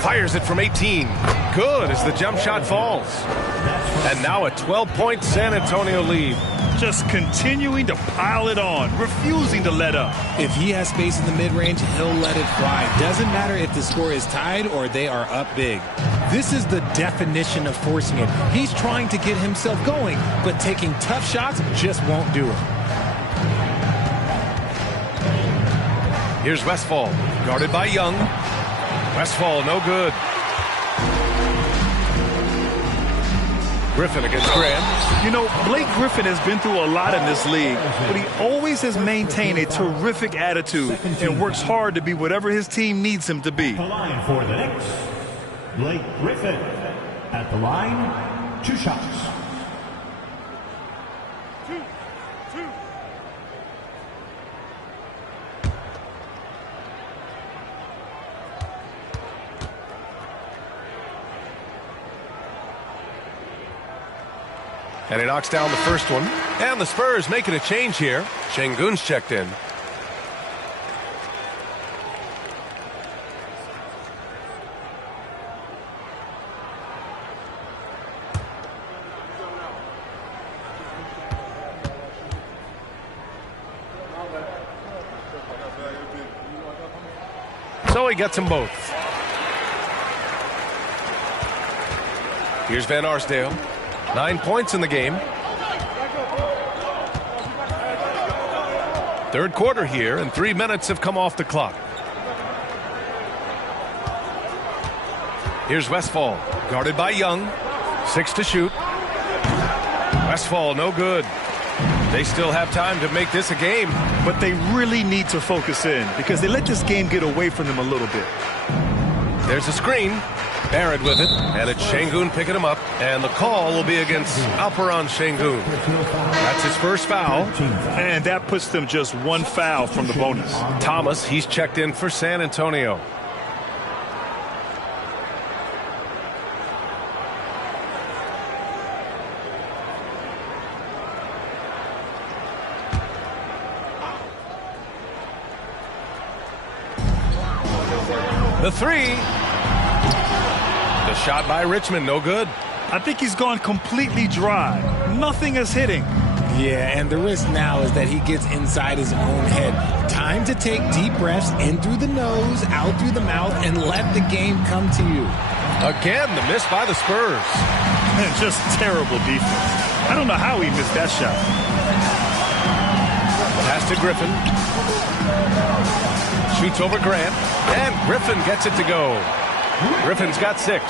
Fires it from 18. Good as the jump shot falls. And now a 12-point San Antonio lead. Just continuing to pile it on, refusing to let up. If he has space in the mid-range, he'll let it fly. Doesn't matter if the score is tied or they are up big. This is the definition of forcing it. He's trying to get himself going, but taking tough shots just won't do it. Here's Westfall, guarded by Young. Westfall, no good. Griffin against Grant. You know, Blake Griffin has been through a lot in this league, but he always has maintained a terrific attitude and works hard to be whatever his team needs him to be. The line for the Knicks, Blake Griffin. At the line, 2 shots. And he knocks down the first one. And the Spurs making a change here. Şengün's checked in. So he gets them both. Here's Van Arsdale. 9 points in the game. Third quarter here, and 3 minutes have come off the clock. Here's Westphal, guarded by Young. 6 to shoot. Westphal, no good. They still have time to make this a game. But they really need to focus in because they let this game get away from them a little bit. There's a screen. Barrett with it, and it's Şengün picking him up, and the call will be against Alperen Şengün. That's his first foul. And that puts them just one foul from the bonus. Thomas, he's checked in for San Antonio. The three. The shot by Richmond, no good. I think he's gone completely dry. Nothing is hitting. Yeah, and the risk now is that he gets inside his own head. Time to take deep breaths in through the nose, out through the mouth, and let the game come to you. Again, the miss by the Spurs. Just terrible defense. I don't know how he missed that shot. Pass to Griffin. Shoots over Grant, and Griffin gets it to go. Griffin's got 6.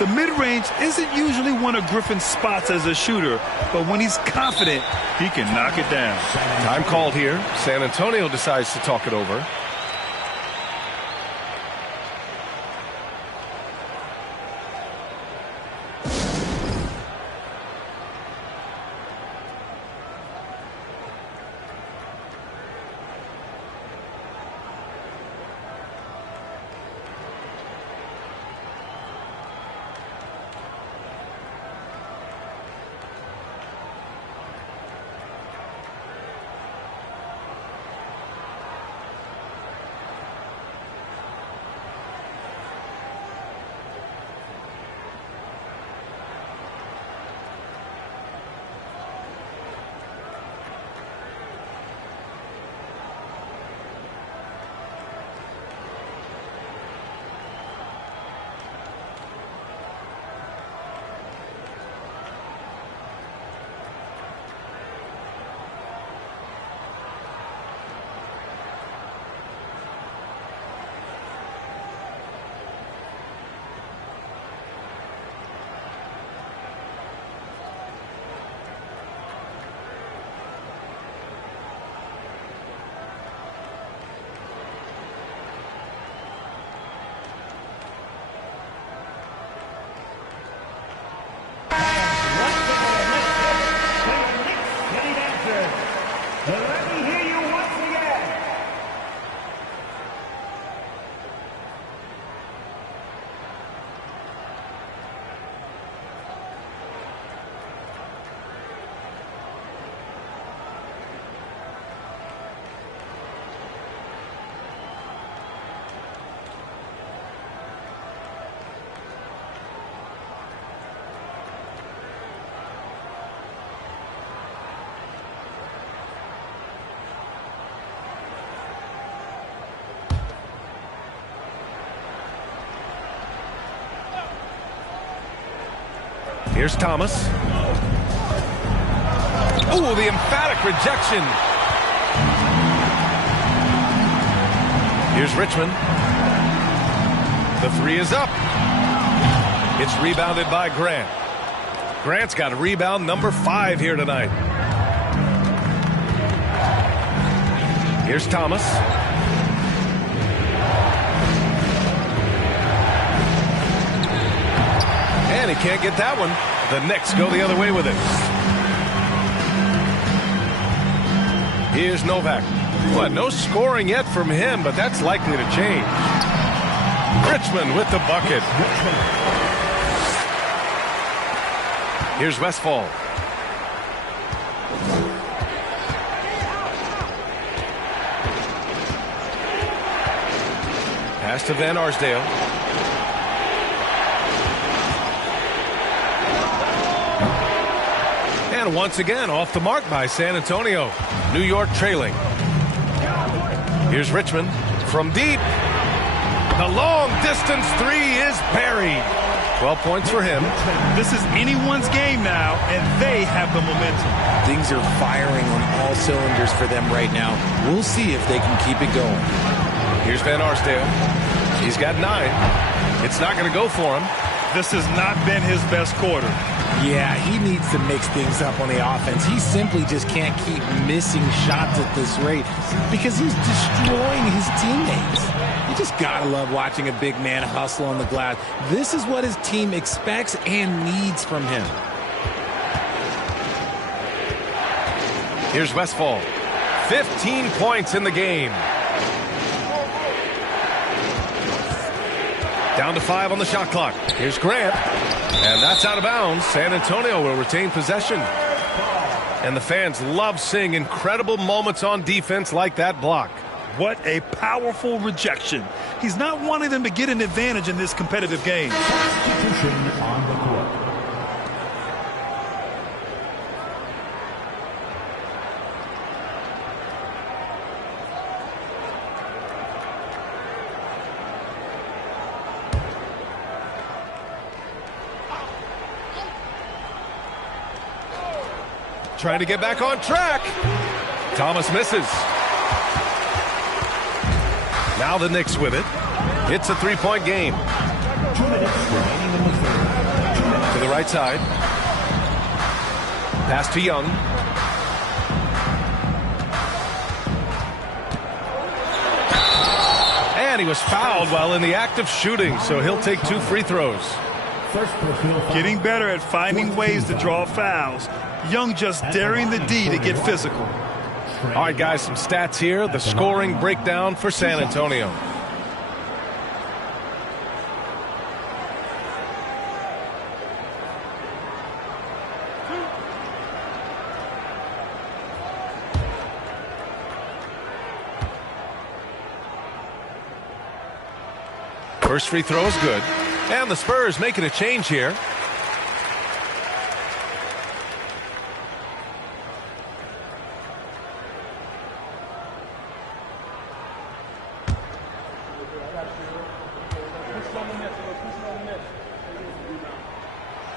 The mid-range isn't usually one of Griffin's spots as a shooter, but when he's confident, he can knock it down. Time called here. San Antonio decides to talk it over. Here's Thomas. Oh, the emphatic rejection. Here's Richmond. The three is up. It's rebounded by Grant. Grant's got a rebound number 5 here tonight. Here's Thomas. And he can't get that one. The Knicks go the other way with it. Here's Novak. Well, no scoring yet from him, but that's likely to change. Richmond with the bucket. Here's Westphal. Pass to Van Arsdale. And once again, off the mark by San Antonio. New York trailing. Here's Richmond from deep. The long-distance three is buried. 12 points for him. This is anyone's game now, and they have the momentum. Things are firing on all cylinders for them right now. We'll see if they can keep it going. Here's Van Arsdale. He's got 9. It's not going to go for him. This has not been his best quarter. Yeah, he needs to mix things up on the offense. He simply just can't keep missing shots at this rate because he's destroying his teammates. You just gotta love watching a big man hustle on the glass. This is what his team expects and needs from him. Here's Westphal. 15 points in the game. Down to 5 on the shot clock. Here's Grant. And that's out of bounds. San Antonio will retain possession. And the fans love seeing incredible moments on defense like that block. What a powerful rejection. He's not wanting them to get an advantage in this competitive game. Substitution on the court. Trying to get back on track. Thomas misses. Now the Knicks with it. It's a 3-point game. 2 minutes remaining in the third. To the right side. Pass to Young. And he was fouled while in the act of shooting, so he'll take 2 free throws. Getting better at finding ways to draw fouls. Young just daring the D to get physical. All right, guys, some stats here. The scoring breakdown for San Antonio. First free throw is good. And the Spurs making a change here.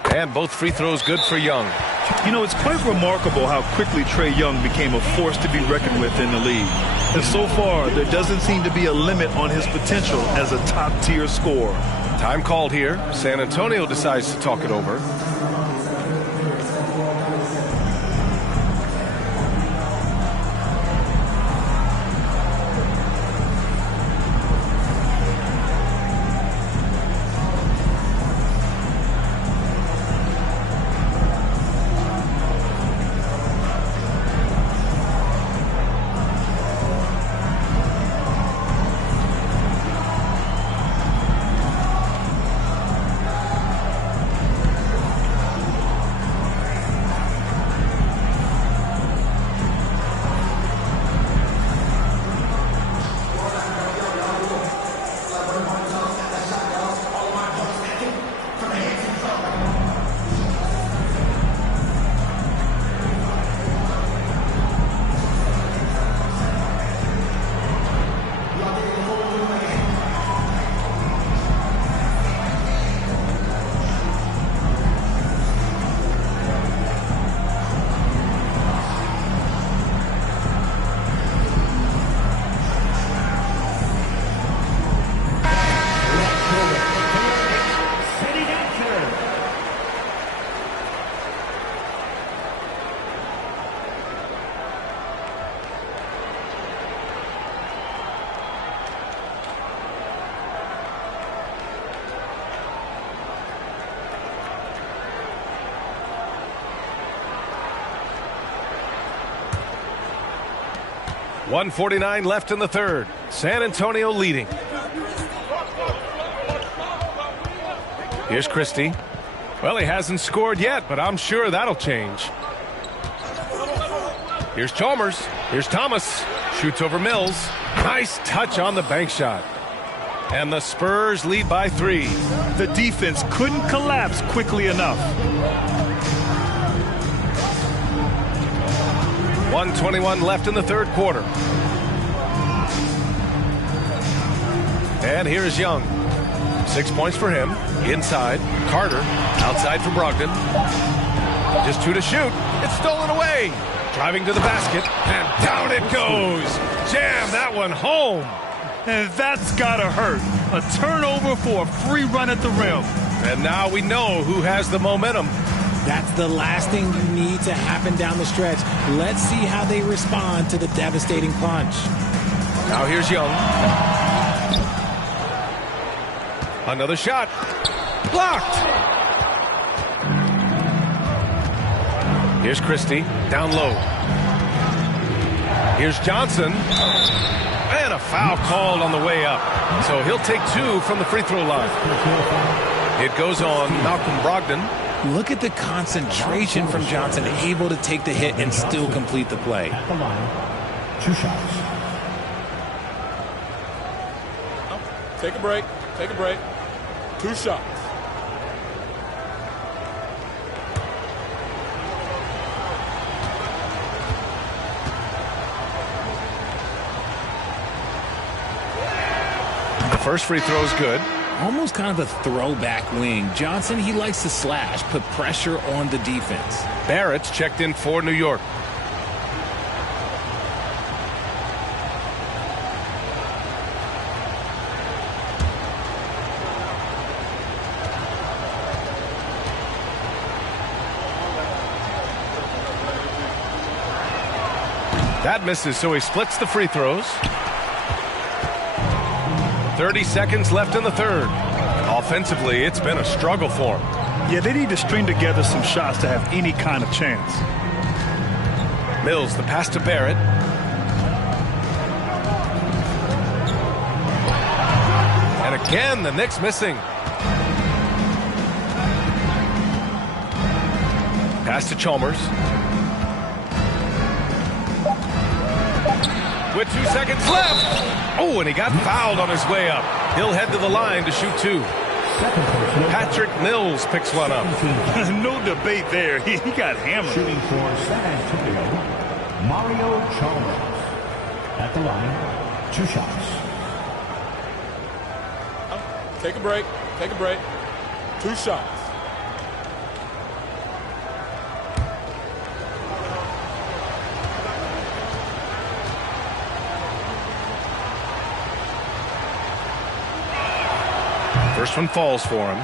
And both free throws good for Young. You know, it's quite remarkable how quickly Trae Young became a force to be reckoned with in the league. And so far, there doesn't seem to be a limit on his potential as a top-tier scorer. Time called here. San Antonio decides to talk it over. .149 left in the third. San Antonio leading. Here's Christie. Well, he hasn't scored yet, but I'm sure that'll change. Here's Chalmers. Here's Thomas. Shoots over Mills. Nice touch on the bank shot. And the Spurs lead by 3. The defense couldn't collapse quickly enough. 1:21 left in the third quarter. And here is Young. 6 points for him. Inside. Carter. Outside for Brogdon. Just 2 to shoot. It's stolen away. Driving to the basket. And down it goes. Jam that one home. And that's got to hurt. A turnover for a free run at the rim. And now we know who has the momentum. That's the last thing you need to happen down the stretch. Let's see how they respond to the devastating punch. Now here's Young. Another shot. Blocked. Here's Christie. Down low. Here's Johnson. And a foul called on the way up. So he'll take 2 from the free throw line. It goes on Malcolm Brogdon. Look at the concentration from Johnson, able to take the hit and still complete the play. At the line, 2 shots. Take a break. Take a break. 2 shots. The first free throw is good. Almost kind of a throwback wing. Johnson, he likes to slash, put pressure on the defense. Barrett's checked in for New York. That misses, so he splits the free throws. 30 seconds left in the third. Offensively, it's been a struggle for him. Yeah, they need to string together some shots to have any kind of chance. Mills, the pass to Barrett. And again, the Knicks missing. Pass to Chalmers. With 2 seconds left. Oh, and he got fouled on his way up. He'll head to the line to shoot 2. Patrick Mills picks one up. No debate there. He got hammered. Shooting for San Antonio, Mario Chalmers. At the line, 2 shots. Take a break. Take a break. 2 shots. First one falls for him.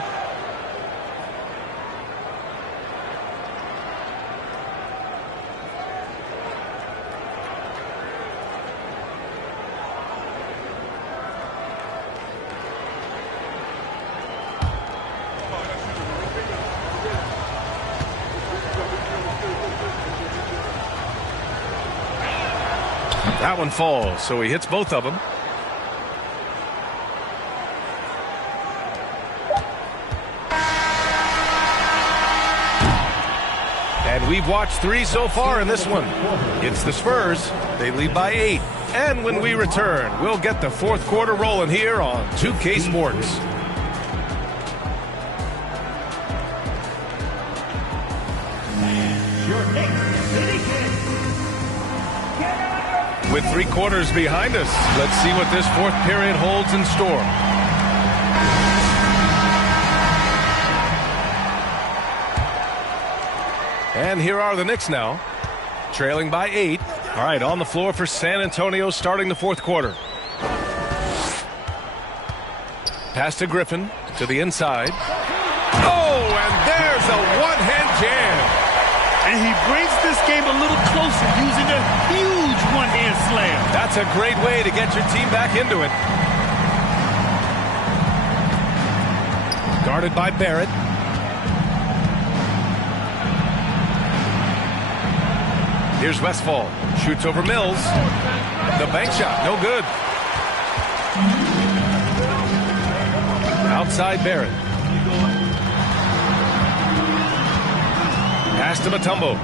That one falls, so he hits both of them. And we've watched 3 so far in this one. It's the Spurs. They lead by 8. And when we return, we'll get the fourth quarter rolling here on 2K Sports. With 3 quarters behind us, let's see what this fourth period holds in store. And here are the Knicks now, trailing by 8. All right, on the floor for San Antonio starting the fourth quarter. Pass to Griffin to the inside. Oh, and there's a one-hand jam. And he brings this game a little closer using a huge one-hand slam. That's a great way to get your team back into it. Guarded by Barrett. Here's Westfall. Shoots over Mills. The bank shot, no good. Outside Barrett. Pass to Mutombo.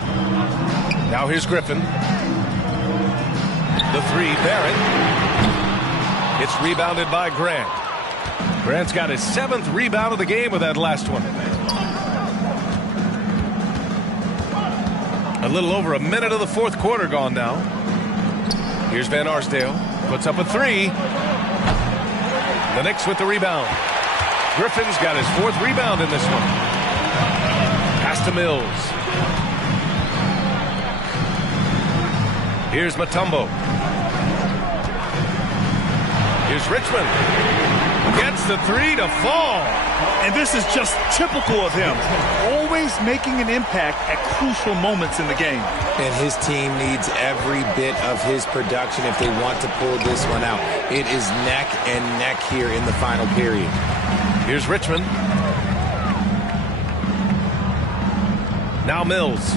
Now here's Griffin. The 3, Barrett. It's rebounded by Grant. Grant's got his 7th rebound of the game with that last one. A little over a minute of the fourth quarter gone now. Here's Van Arsdale. Puts up a 3. The Knicks with the rebound. Griffin's got his 4th rebound in this one. Pass to Mills. Here's Mutombo. Here's Richmond. Gets the 3 to fall. And this is just typical of him. Always making an impact at crucial moments in the game. And his team needs every bit of his production if they want to pull this one out. It is neck and neck here in the final period. Here's Richmond. Now Mills.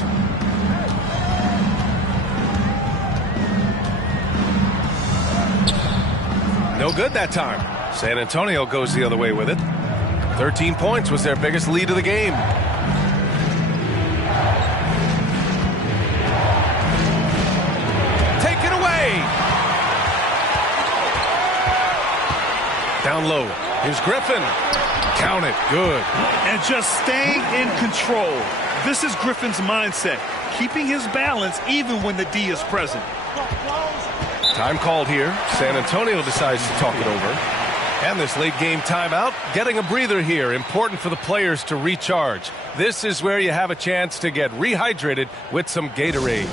No good that time. San Antonio goes the other way with it. 13 points was their biggest lead of the game. Take it away. Down low. Here's Griffin. Count it. Good. And just staying in control. This is Griffin's mindset. Keeping his balance even when the D is present. Time called here. San Antonio decides to talk it over. And this late game timeout, getting a breather here. Important for the players to recharge. This is where you have a chance to get rehydrated with some Gatorade.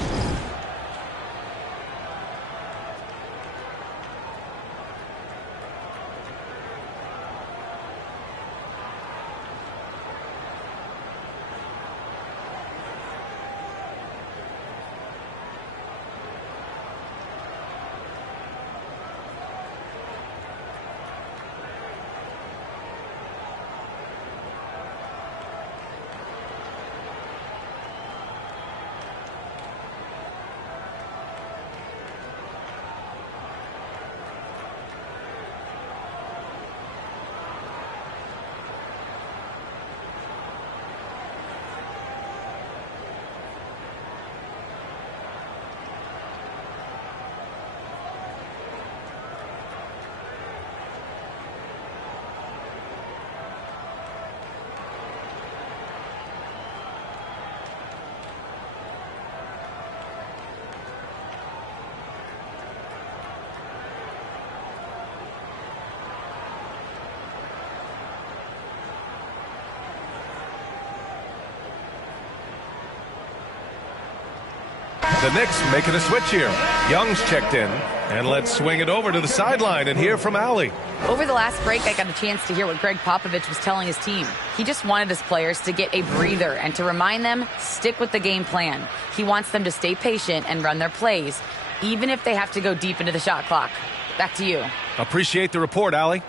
The Knicks making a switch here. Young's checked in. And let's swing it over to the sideline and hear from Allie. Over the last break, I got a chance to hear what Greg Popovich was telling his team. He just wanted his players to get a breather and to remind them, stick with the game plan. He wants them to stay patient and run their plays, even if they have to go deep into the shot clock. Back to you. Appreciate the report, Allie.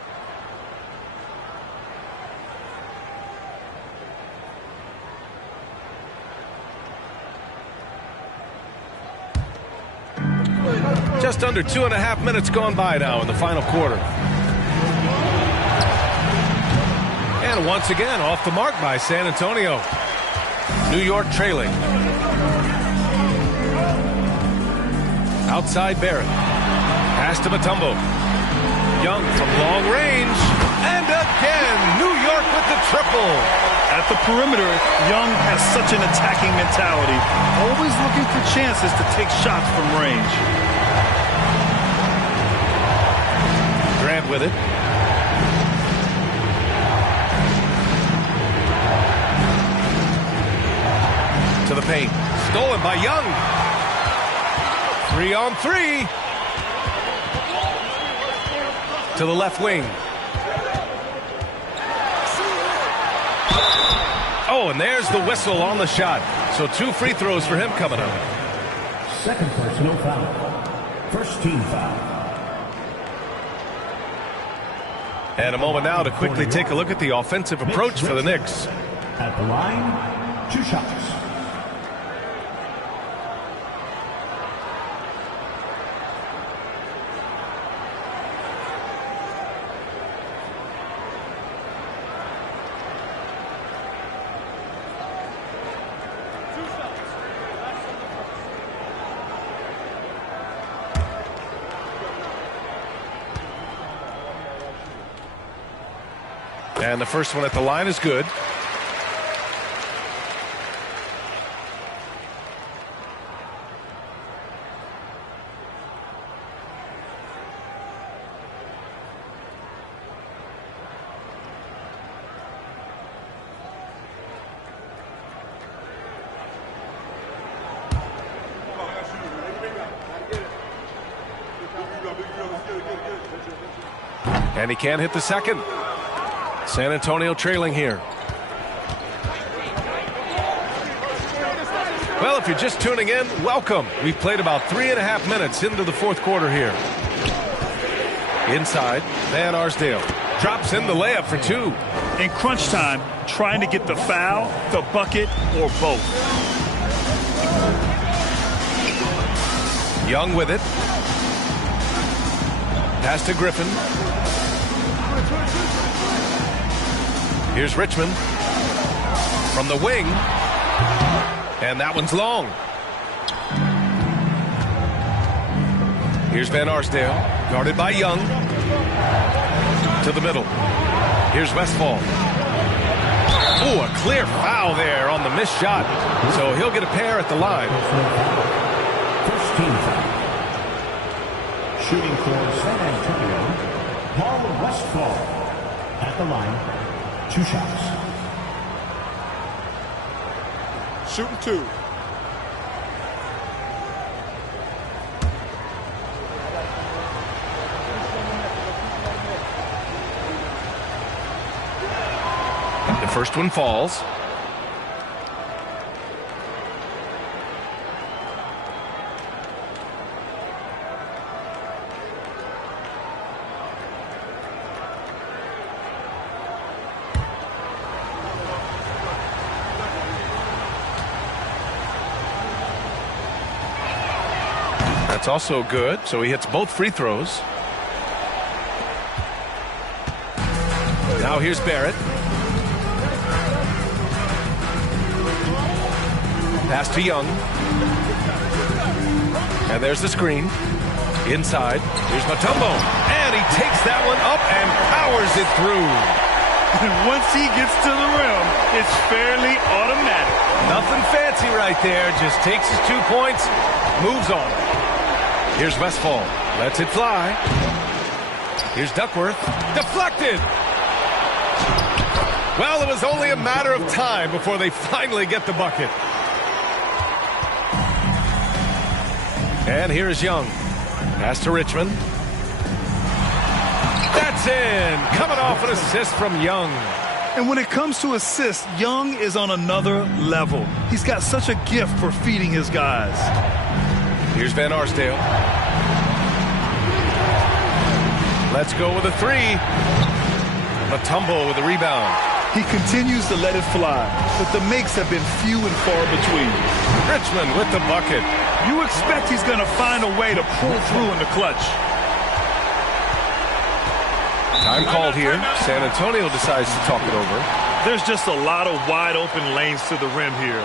Just under 2.5 minutes gone by now in the final quarter. And once again, off the mark by San Antonio. New York trailing. Outside Barrett. Pass to Mutombo. Young from long range. And again, New York with the triple. At the perimeter, Young has such an attacking mentality. Always looking for chances to take shots from range. Grant with it. To the paint. Stolen by Young. 3-on-3. To the left wing. Oh, and there's the whistle on the shot. So 2 free throws for him coming up. Second personal foul. First team foul. And a moment now to quickly take a look at the offensive approach for the Knicks. At the line, 2 shots. And the first one at the line is good. And he can't hit the second. San Antonio trailing here. Well, if you're just tuning in, welcome. We've played about 3.5 minutes into the fourth quarter here. Inside, Van Arsdale drops in the layup for 2. In crunch time, trying to get the foul, the bucket, or both. Young with it. Pass to Griffin. Here's Richmond from the wing. And that one's long. Here's Van Arsdale, guarded by Young. To the middle. Here's Westfall. Oh, a clear foul there on the missed shot. So he'll get a pair at the line. First team foul. Shooting for San Antonio, Paul Westfall. At the line, 2 shots. Shooting 2. The first one falls. That's also good, so he hits both free throws. Now here's Barrett. Pass to Young. And there's the screen. Inside, here's Mutombo. And he takes that one up and powers it through. And once he gets to the rim, it's fairly automatic. Nothing fancy right there. Just takes his 2 points, moves on. Here's Westfall. Lets it fly. Here's Duckworth. Deflected. Well, it was only a matter of time before they finally get the bucket. And here is Young. Pass to Richmond. That's in. Coming off an assist from Young. And when it comes to assists, Young is on another level. He's got such a gift for feeding his guys. Here's Van Arsdale. Let's go with a 3. Mutombo with the rebound. He continues to let it fly, but the makes have been few and far between. Richmond with the bucket. You expect he's going to find a way to pull through in the clutch. Time called here. San Antonio decides to talk it over. There's just a lot of wide open lanes to the rim here.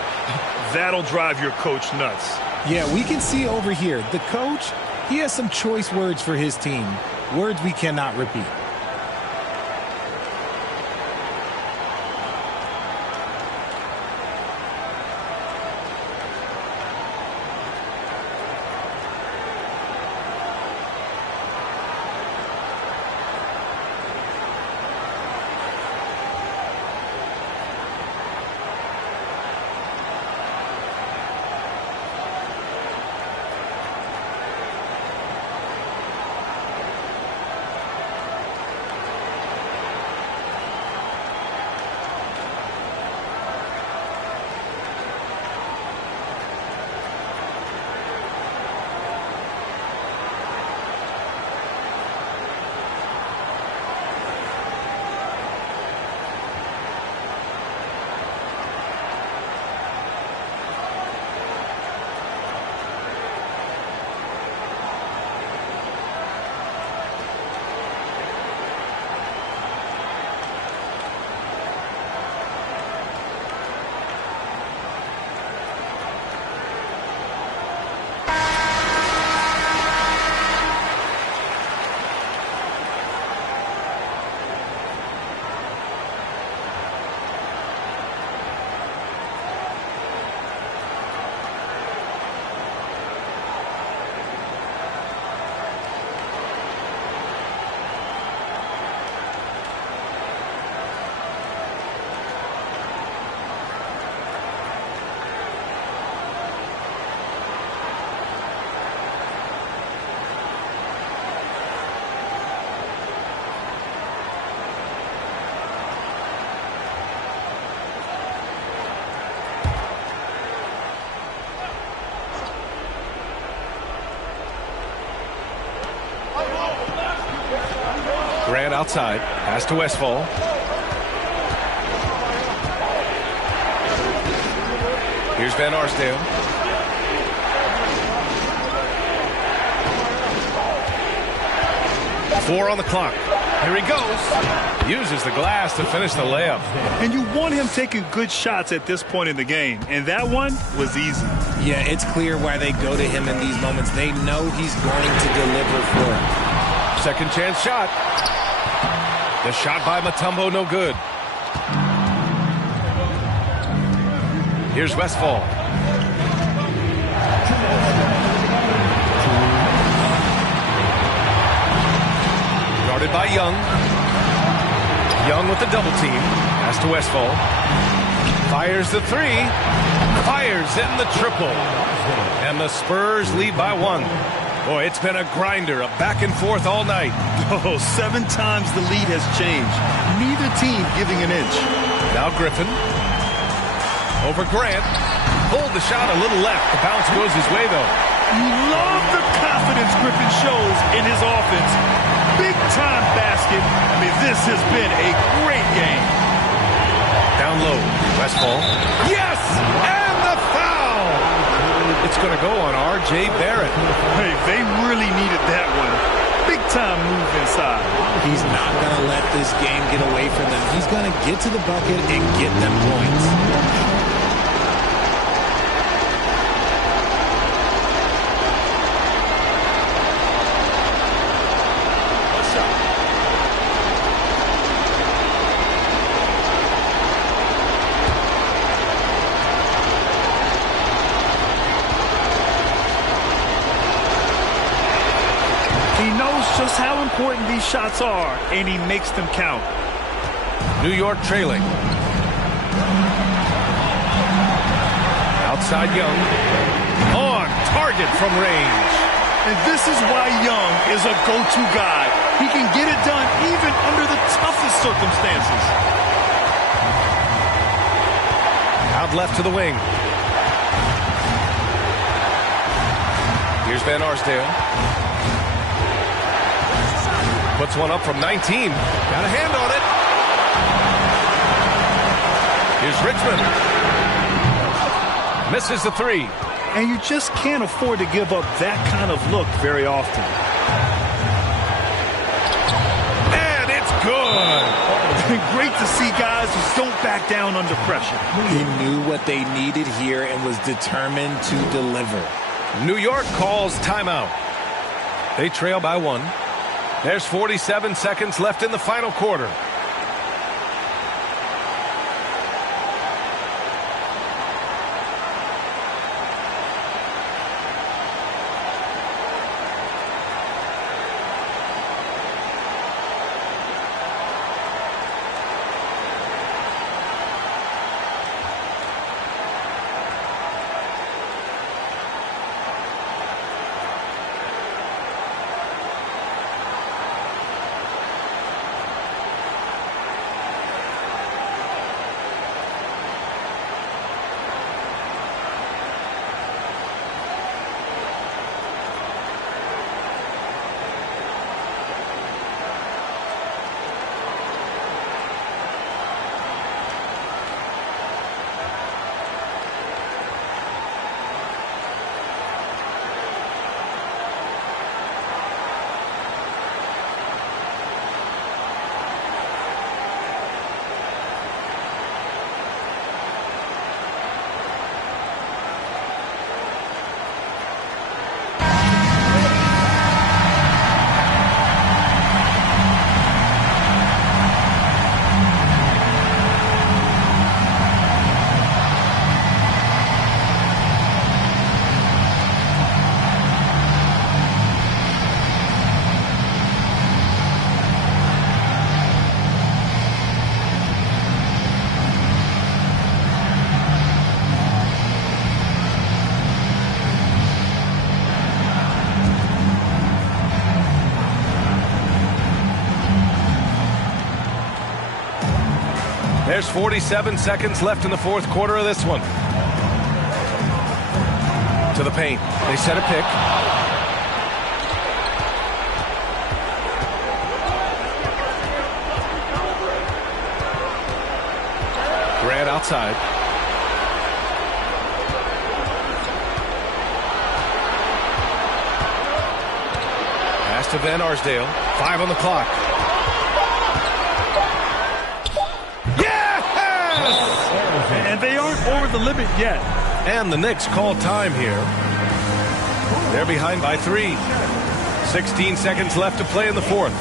That'll drive your coach nuts. Yeah, we can see over here, the coach, he has some choice words for his team. Words we cannot repeat. outside. Pass to Westfall. Here's Van Arsdale. Four on the clock. Here he goes. Uses the glass to finish the layup. And you want him taking good shots at this point in the game. And that one was easy. Yeah, it's clear why they go to him in these moments. They know he's going to deliver for them. Second chance shot. The shot by Mutombo, no good. Here's Westfall. Guarded by Young. Young with the double team. Pass to Westfall. Fires the three. Fires in the triple. And the Spurs lead by one. Boy, it's been a grinder, a back and forth all night. Oh, 7 times the lead has changed. Neither team giving an inch. Now Griffin. Over Grant. Pulled the shot a little left. The bounce goes his way, though. You love the confidence Griffin shows in his offense. Big-time basket. I mean, this has been a great game. Down low. Westfall. Yes! And the foul! It's going to go on R.J. Barrett. Hey, they really needed that one. Big-time move inside. He's not going to let this game get away from them. He's going to get to the bucket and get them points. Just how important these shots are, and he makes them count. New York trailing. Outside Young. On target from range. And this is why Young is a go-to guy. He can get it done even under the toughest circumstances. Out left to the wing. Here's Van Arsdale. Puts one up from 19. Got a hand on it. Here's Richmond. Misses the three. And you just can't afford to give up that kind of look very often. And it's good. Great to see guys who don't back down under pressure. He knew what they needed here and was determined to deliver. New York calls timeout. They trail by one. There's 47 seconds left in the final quarter. There's 47 seconds left in the fourth quarter of this one. To the paint. They set a pick. Grant outside. Pass to Van Arsdale. 5 on the clock. And they aren't over the limit yet. And the Knicks call time here. They're behind by 3. 16 seconds left to play in the fourth.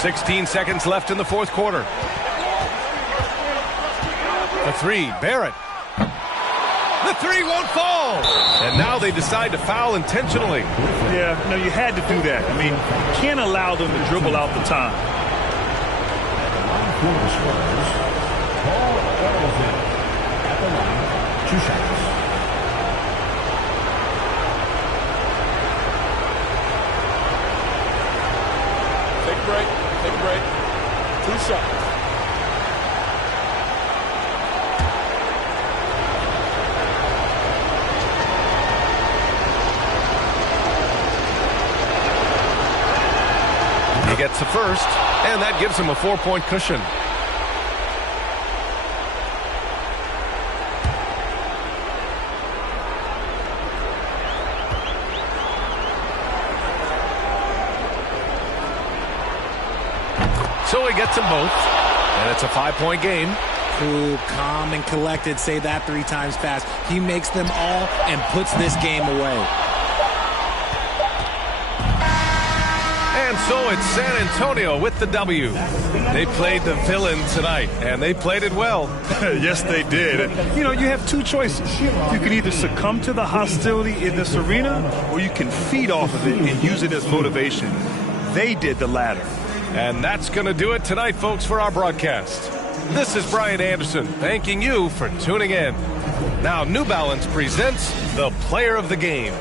.16 seconds left in the fourth quarter. The 3, Barrett. The 3 won't fall. And now they decide to foul intentionally. Yeah, no, you had to do that. I mean, you can't allow them to dribble out the time. At the line, 2 shots. Take a break. Take a break. 2 shots. He gets the first, and that gives him a 4-point cushion. So he gets them both, and it's a 5-point game. Cool, calm, and collected. Say that 3 times fast. He makes them all and puts this game away. And so it's San Antonio with the W. They played the villain tonight, and they played it well. Yes, they did. You know, you have 2 choices. You can either succumb to the hostility in this arena, or you can feed off of it and use it as motivation. They did the latter. And that's going to do it tonight, folks, for our broadcast. This is Brian Anderson, thanking you for tuning in. Now, New Balance presents the Player of the Game.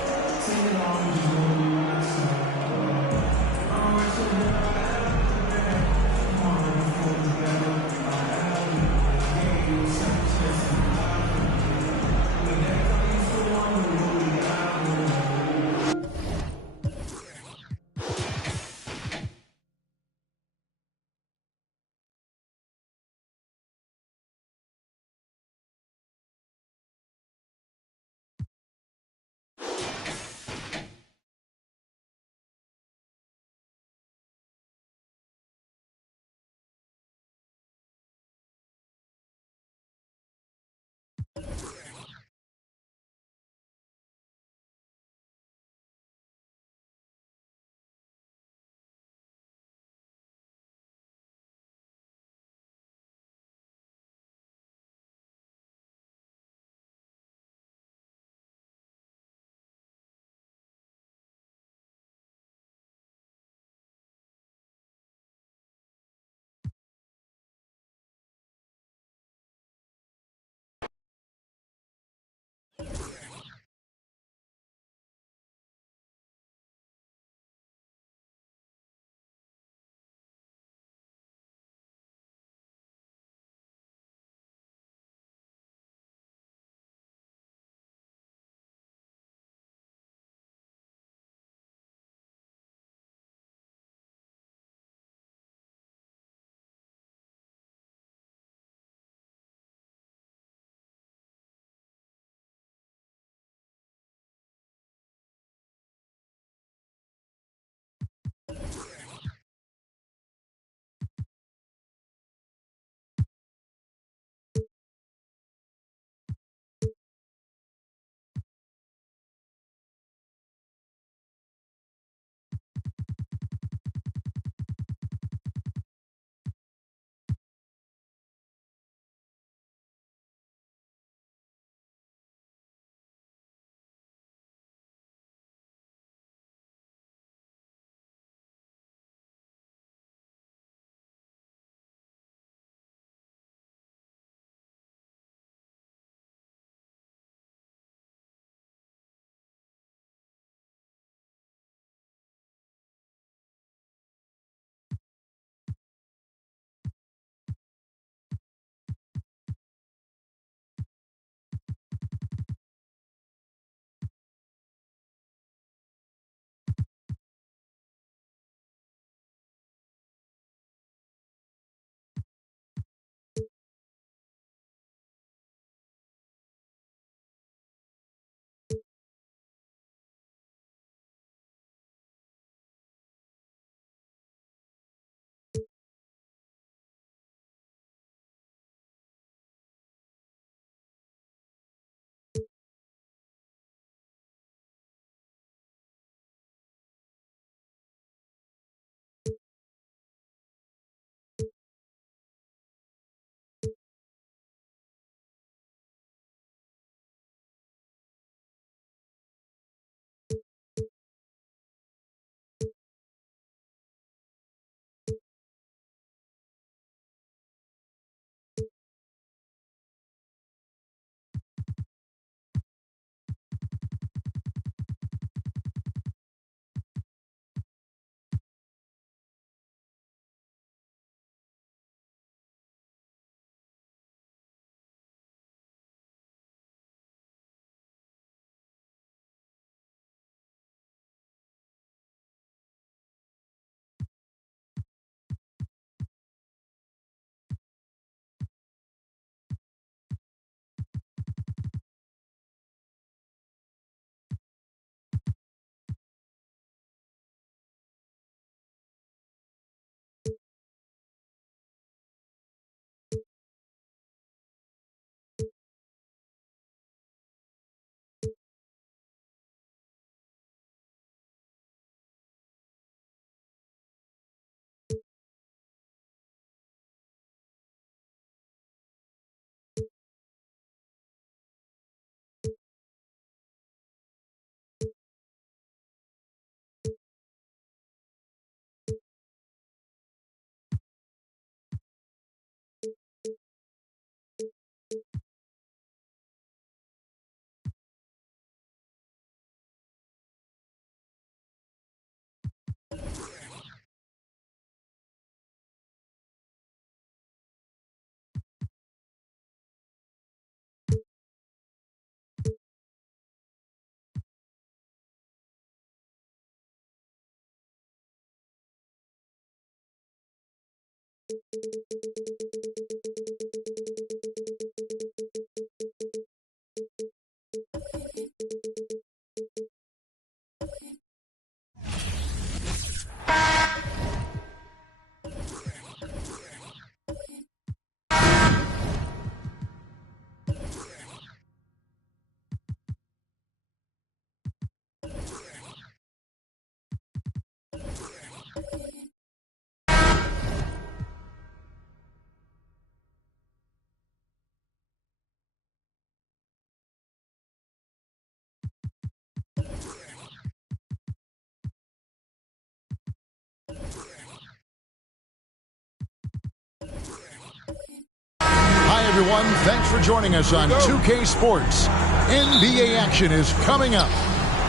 Hi, everyone. Thanks for joining us on 2K Sports. NBA action is coming up.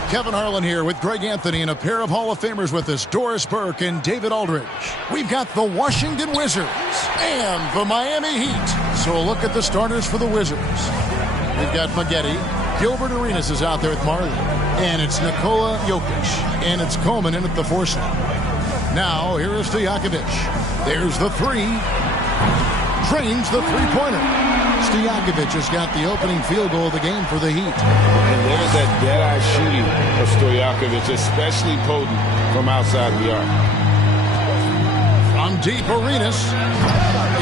Kevin Harlan here with Greg Anthony and a pair of Hall of Famers with us, Doris Burke and David Aldridge. We've got the Washington Wizards and the Miami Heat. So a look at the starters for the Wizards. We've got Maggette. Gilbert Arenas is out there with Marley. And it's Nikola Jokic. And it's Coleman in at the 4 slot. Now, here is Stojakovic. There's the 3. Drains the three-pointer. Stojakovic has got the opening field goal of the game for the Heat. And there's that dead-eye shooting of Stojakovic, especially potent from outside the arc. From deep, Arenas.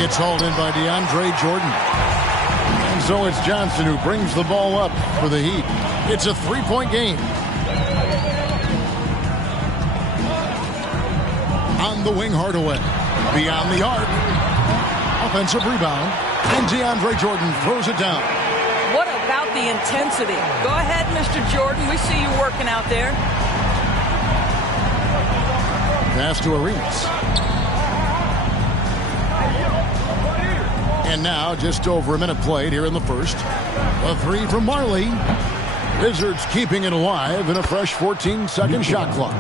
It's hauled in by DeAndre Jordan. And so it's Johnson who brings the ball up for the Heat. It's a 3-point game. On the wing, Hardaway. Beyond the arc. Offensive rebound. And DeAndre Jordan throws it down. What about the intensity? Go ahead, Mr. Jordan. We see you working out there. Pass to Arenas. And now, just over a minute played here in the first. A 3 from Marley. Wizards keeping it alive in a fresh 14-second shot clock.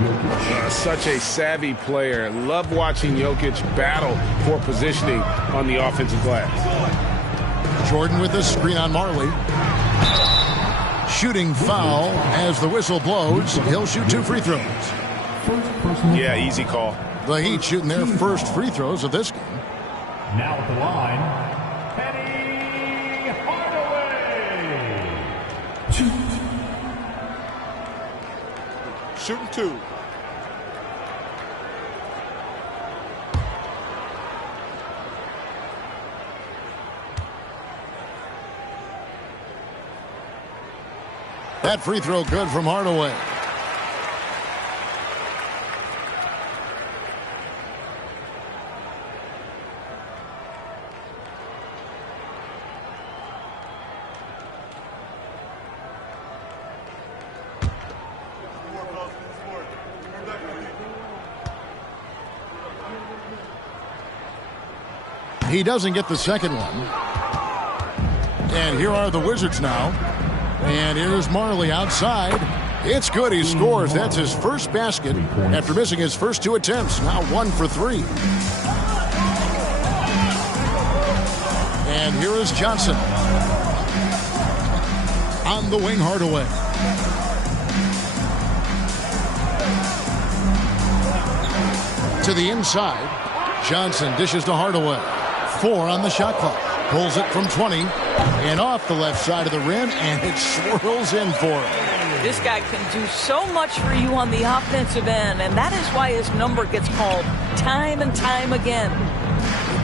Such a savvy player. Love watching Jokic battle for positioning on the offensive glass. Jordan with the screen on Marley. Shooting foul as the whistle blows. He'll shoot 2 free throws. Yeah, easy call. The Heat shooting their first free throws of this game. Now at the line, Penny Hardaway. Shooting 2. That free throw good from Hardaway. He doesn't get the second one. And here are the Wizards now. And here's Marley outside. It's good. He scores. That's his first basket after missing his first 2 attempts. Now 1 for 3. And here is Johnson. On the wing, Hardaway. To the inside. Johnson dishes to Hardaway. 4 on the shot clock. Pulls it from 20 and off the left side of the rim, and it swirls in for him. This guy can do so much for you on the offensive end, and that is why his number gets called time and time again.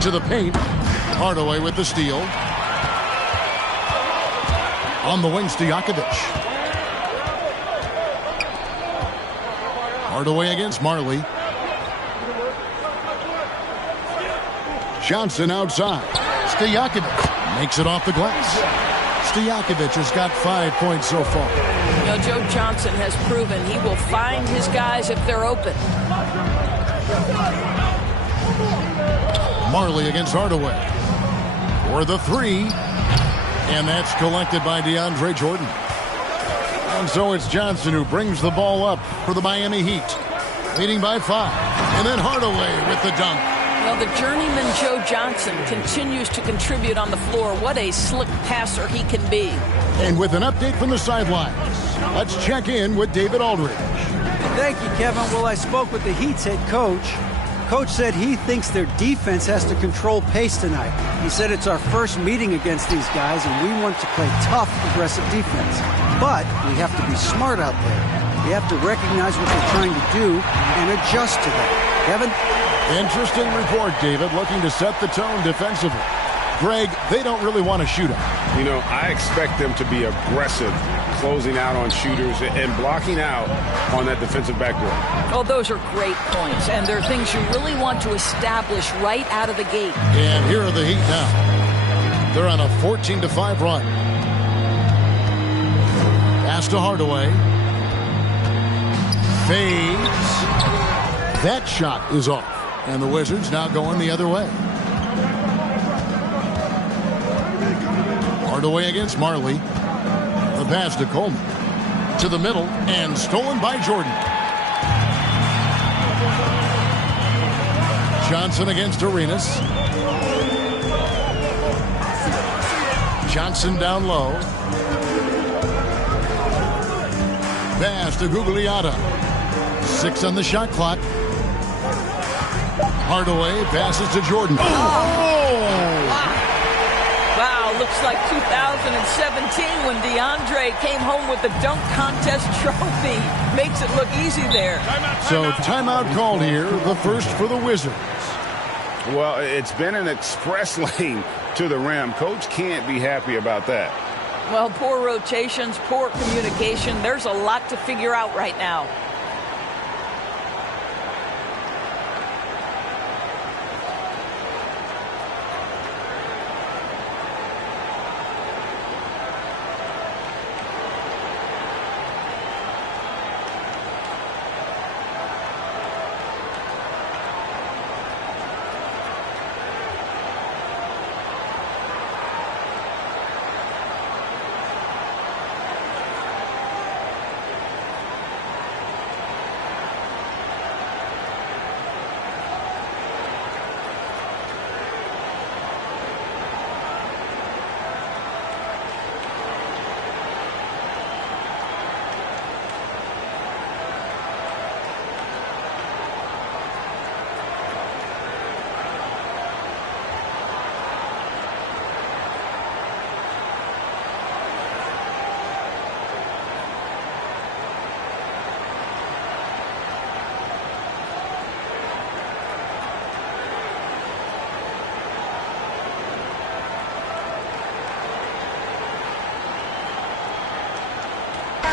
To the paint. Hardaway with the steal. On the wing, Stojakovic. Hardaway against Marley. Johnson outside. Stojakovic makes it off the glass. Stojakovic has got 5 points so far. You know, Joe Johnson has proven he will find his guys if they're open. Marley against Hardaway. For the 3. And that's collected by DeAndre Jordan. And so it's Johnson who brings the ball up for the Miami Heat. Leading by 5. And then Hardaway with the dunk. Well, the journeyman Joe Johnson continues to contribute on the floor. What a slick passer he can be. And with an update from the sidelines, let's check in with David Aldridge. Thank you, Kevin. Well, I spoke with the Heat's head coach, Coach said he thinks their defense has to control pace tonight. He said it's our first meeting against these guys, and we want to play tough, aggressive defense. But we have to be smart out there. We have to recognize what they're trying to do and adjust to that. Kevin? Interesting report, David, looking to set the tone defensively. Greg, they don't really want to shoot him. You know, I expect them to be aggressive, closing out on shooters and blocking out on that defensive backdoor. Oh, those are great points, and they're things you really want to establish right out of the gate. And here are the Heat now. They're on a 14-5 run. Pass to Hardaway. Fades. That shot is off. And the Wizards now going the other way. Hardaway against Marley. The pass to Coleman. To the middle and stolen by Jordan. Johnson against Arenas. Johnson down low. Pass to Gugliotta. 6 on the shot clock. Hardaway passes to Jordan. Wow, looks like 2017 when DeAndre came home with the dunk contest trophy. Makes it look easy there. So timeout called here, the first for the Wizards. Well, it's been an express lane to the rim. Coach can't be happy about that. Well, poor rotations, poor communication. There's a lot to figure out right now.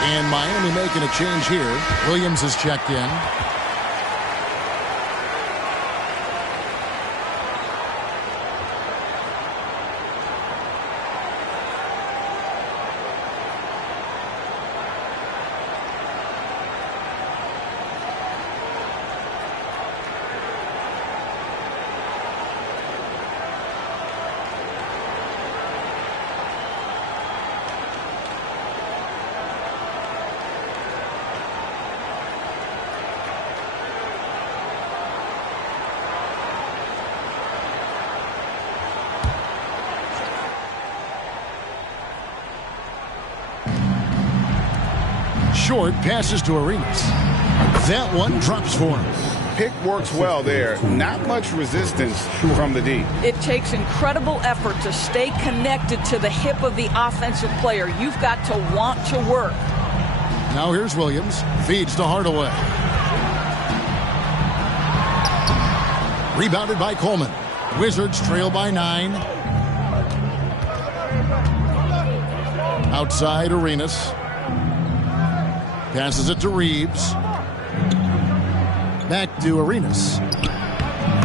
And Miami making a change here. Williams has checked in. Short passes to Arenas. That one drops for him. Pick works well there. Not much resistance from the D. It takes incredible effort to stay connected to the hip of the offensive player. You've got to want to work. Now here's Williams. Feeds to Hardaway. Rebounded by Coleman. Wizards trail by 9. Outside Arenas. Passes it to Reeves. Back to Arenas.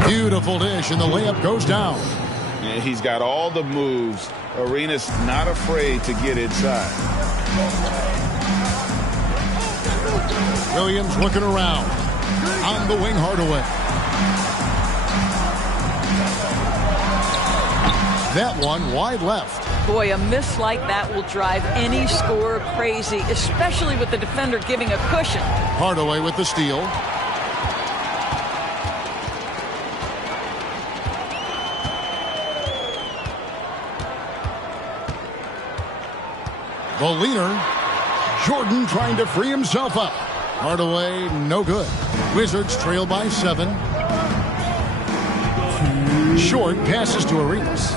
Beautiful dish, and the layup goes down. Yeah, he's got all the moves. Arenas not afraid to get inside. Williams looking around. On the wing, Hardaway. That one wide left. Boy, a miss like that will drive any scorer crazy, especially with the defender giving a cushion. Hardaway with the steal. The leaner. Jordan trying to free himself up. Hardaway, no good. Wizards trail by 7. Short passes to Arenas.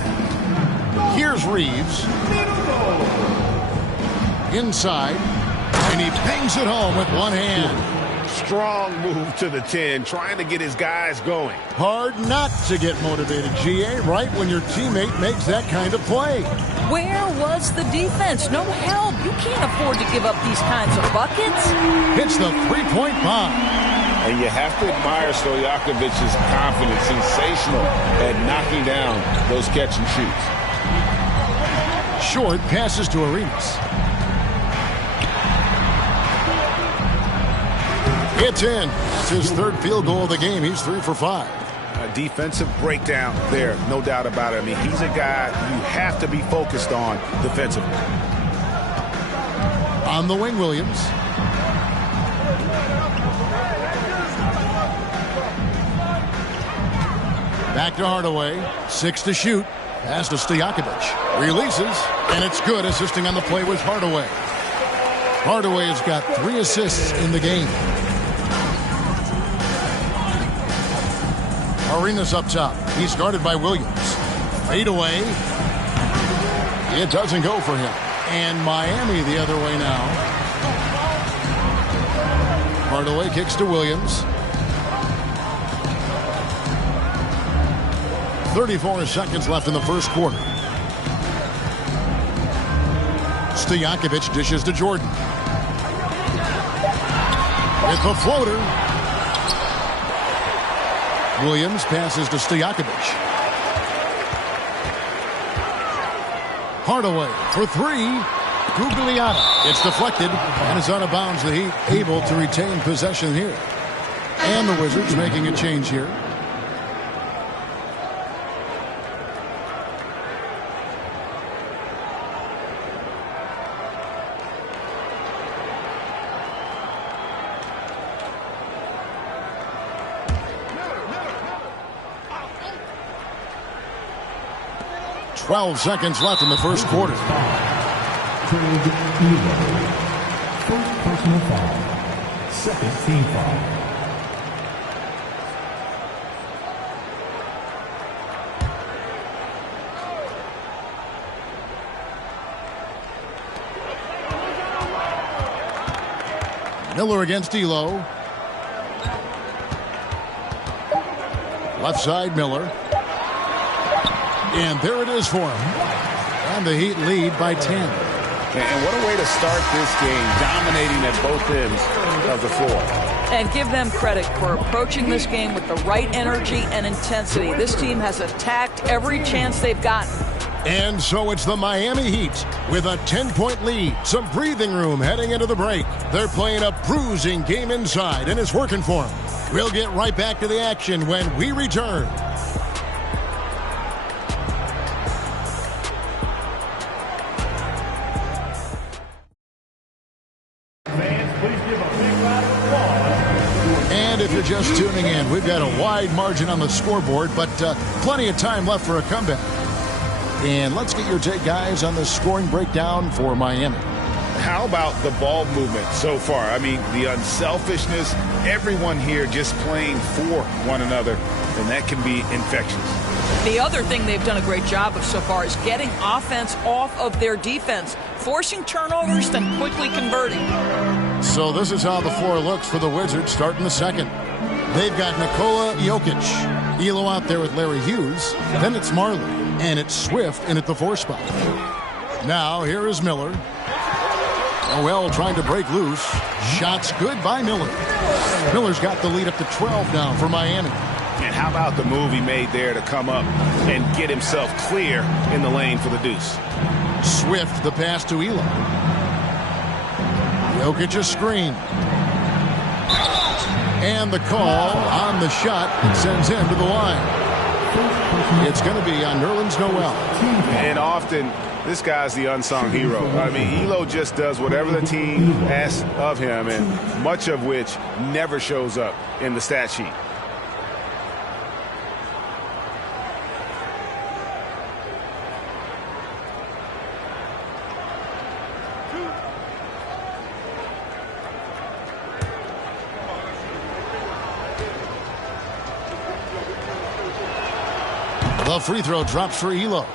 Here's Reeves. Inside. And he bangs it home with one hand. Strong move to the 10, trying to get his guys going. Hard not to get motivated, GA, right when your teammate makes that kind of play. Where was the defense? No help. You can't afford to give up these kinds of buckets. Hits the three-point bomb. And you have to admire Stojakovic's confidence. Sensational at knocking down those catch and shoots. Short passes to Arenas. It's in. It's his third field goal of the game. He's 3 for 5. A defensive breakdown there, no doubt about it. I mean, he's a guy you have to be focused on defensively. On the wing, Williams. Back to Hardaway. 6 to shoot. Pass to Stojakovic. Releases, and it's good. Assisting on the play was Hardaway. Hardaway has got 3 assists in the game. Arenas up top. He's guarded by Williams. Fade away. It doesn't go for him. And Miami the other way now. Hardaway kicks to Williams. 34 seconds left in the first quarter. Stojakovic dishes to Jordan. With the floater. Williams passes to Stojakovic. Hardaway for 3. Gugliotta. It's deflected and is out of bounds. The Heat able to retain possession here. And the Wizards making a change here. Twelve seconds left in the first quarter. First personal foul. Second team foul. Miller against Elo. Left side, Miller. And there it is for him. And the Heat lead by 10. And what a way to start this game, dominating at both ends of the floor. And give them credit for approaching this game with the right energy and intensity. This team has attacked every chance they've gotten. And so it's the Miami Heat with a 10-point lead. Some breathing room heading into the break. They're playing a bruising game inside, and it's working for them. We'll get right back to the action when we return. And if you're just tuning in, we've got a wide margin on the scoreboard, but plenty of time left for a comeback. And let's get your take, guys, on the scoring breakdown for Miami. How about the ball movement so far? I mean, the unselfishness, everyone here just playing for one another, and that can be infectious. The other thing they've done a great job of so far is getting offense off of their defense, forcing turnovers, then quickly converting. So this is how the floor looks for the Wizards starting the second. They've got Nikola Jokic, Elo out there with Larry Hughes. Then it's Marley, and it's Swift in at the 4 spot. Now here is Miller. Noel trying to break loose. Shots good by Miller. Miller's got the lead up to 12 now for Miami. And how about the move he made there to come up and get himself clear in the lane for the deuce? Swift the pass to Elo. Jokic a screen. And the call on the shot sends him to the line. It's going to be on Nerlens Noel. And often, this guy's the unsung hero. I mean, Elo just does whatever the team asks of him, and much of which never shows up in the stat sheet. The free throw drops for Elo.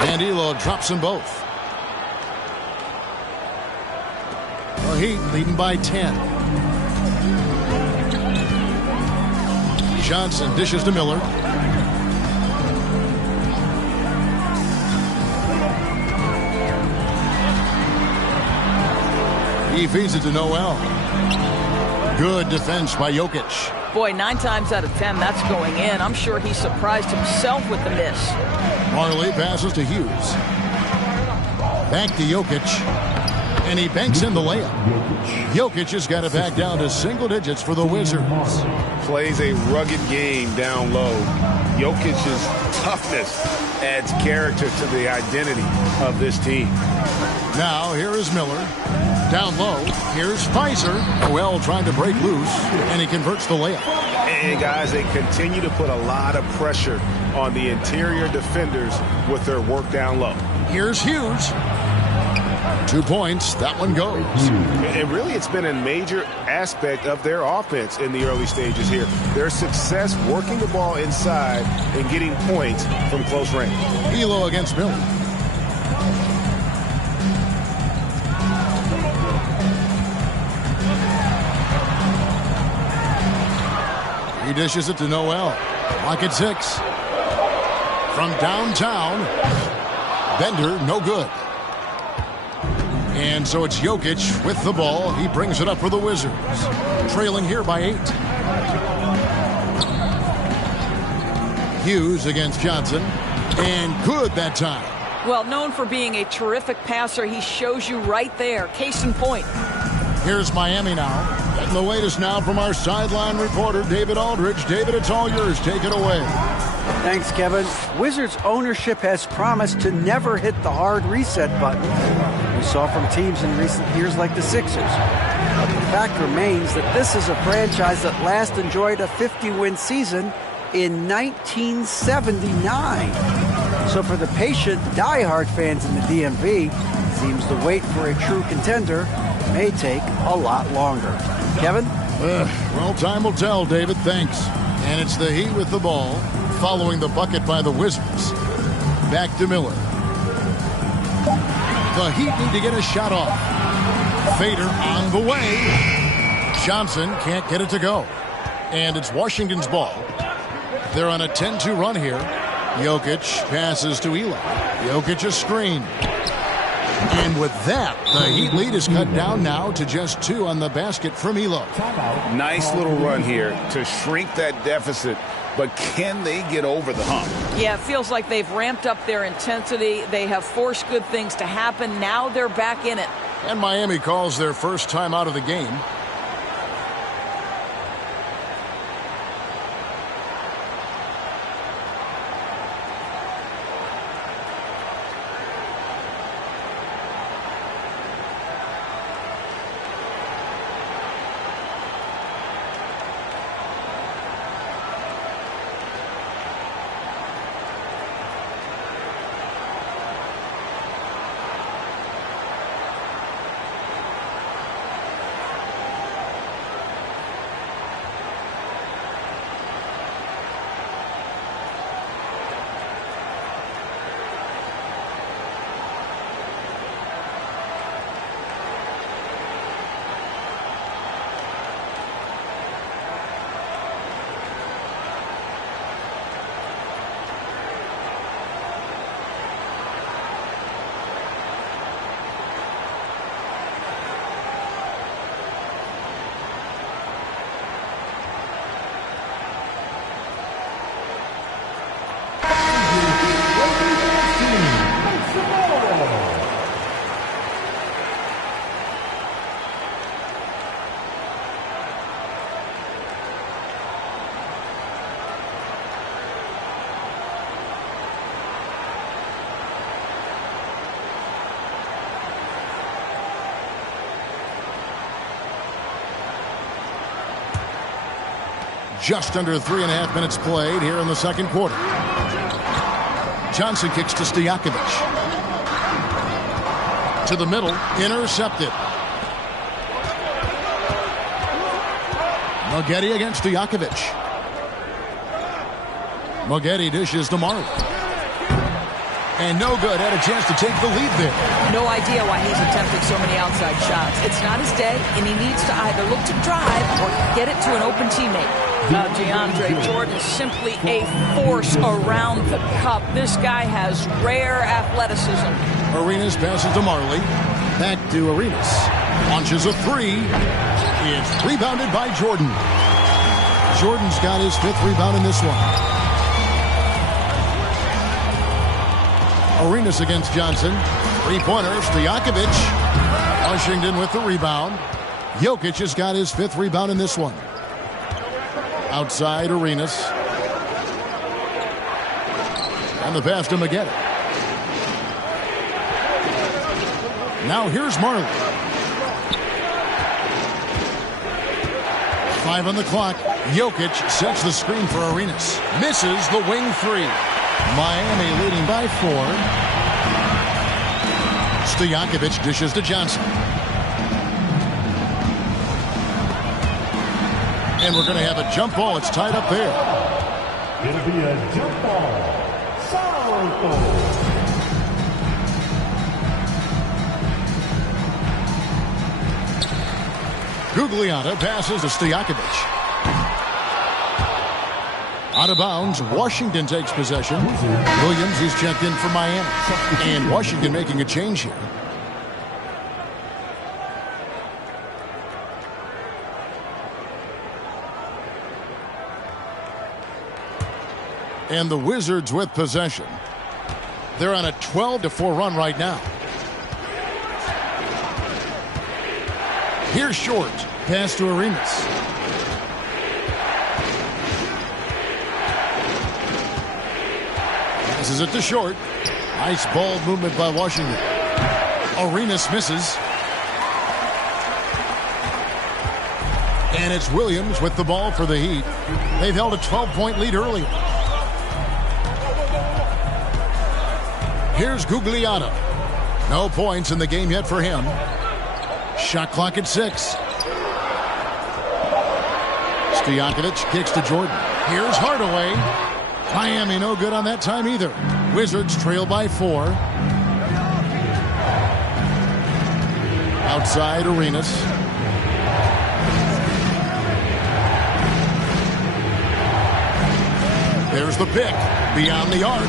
And Elo drops them both. The Heat leading by 10. Johnson dishes to Miller. He feeds it to Noel. Good defense by Jokic. Boy, 9 times out of 10, that's going in. I'm sure he surprised himself with the miss. Marley passes to Hughes. Back to Jokic. And he banks in the layup. Jokic has got it back down to single digits for the Wizards. Plays a rugged game down low. Jokic's toughness adds character to the identity of this team. Now here is Miller. Down low, here's Pfizer. Well, trying to break loose, and he converts the layup. And guys, they continue to put a lot of pressure on the interior defenders with their work down low. Here's Hughes. 2 points. That one goes. And really, it's been a major aspect of their offense in the early stages here. Their success working the ball inside and getting points from close range. Elo against Miller. He dishes it to Noel. Lock at 6. From downtown. Bender, no good. And so it's Jokic with the ball. He brings it up for the Wizards. Trailing here by 8. Hughes against Johnson. And good that time. Well, known for being a terrific passer, he shows you right there. Case in point. Here's Miami now. And the latest now from our sideline reporter, David Aldridge. David, it's all yours. Take it away. Thanks, Kevin. Wizards ownership has promised to never hit the hard reset button we saw from teams in recent years like the Sixers. But the fact remains that this is a franchise that last enjoyed a 50-win season in 1979. So for the patient, diehard fans in the DMV, it seems the wait for a true contender may take a lot longer. Kevin? Well, time will tell, David. Thanks. And it's the Heat with the ball, following the bucket by the Wizards. Back to Miller. The Heat need to get a shot off. Fader on the way. Johnson can't get it to go. And it's Washington's ball. They're on a 10-2 run here. Jokic passes to Elo. Jokic a screen. And with that, the Heat lead is cut down now to just 2 on the basket from Elo. Nice little run here to shrink that deficit, but can they get over the hump? Yeah, it feels like they've ramped up their intensity. They have forced good things to happen. Now they're back in it. And Miami calls their first time out of the game. Just under 3.5 minutes played here in the second quarter. Johnson kicks to Stojakovic. To the middle, intercepted. Moghetti against Stojakovic. Moghetti dishes to Marley. And no good. Had a chance to take the lead there. No idea why he's attempting so many outside shots. It's not his day, and he needs to either look to drive or get it to an open teammate. DeAndre Jordan is simply a force around the cup. This guy has rare athleticism. Arenas passes to Marley. Back to Arenas. Launches a three. It's rebounded by Jordan. Jordan's got his 5th rebound in this one. Arenas against Johnson. Three-pointer, Stojakovic. Washington with the rebound. Jokic has got his 5th rebound in this one. Outside Arenas. And the pass to Moghetti. Now here's Marley. 5 on the clock. Jokic sets the screen for Arenas. Misses the wing three. Miami leading by 4. Stojakovic dishes to Johnson. And we're going to have a jump ball. It's tied up there. It'll be a jump ball. Salto. Gugliotta passes to Stojakovic. Out of bounds, Washington takes possession. Williams is checked in for Miami. And Washington making a change here. And the Wizards with possession. They're on a 12-4 run right now. Here's Short. Pass to Arenas. Passes it to Short. Nice ball movement by Washington. Arenas misses. And it's Williams with the ball for the Heat. They've held a 12-point lead earlier. Here's Gugliotta. No points in the game yet for him. Shot clock at 6. Stojakovic kicks to Jordan. Here's Hardaway. Miami no good on that time either. Wizards trail by 4. Outside Arenas. There's the pick. Beyond the arc.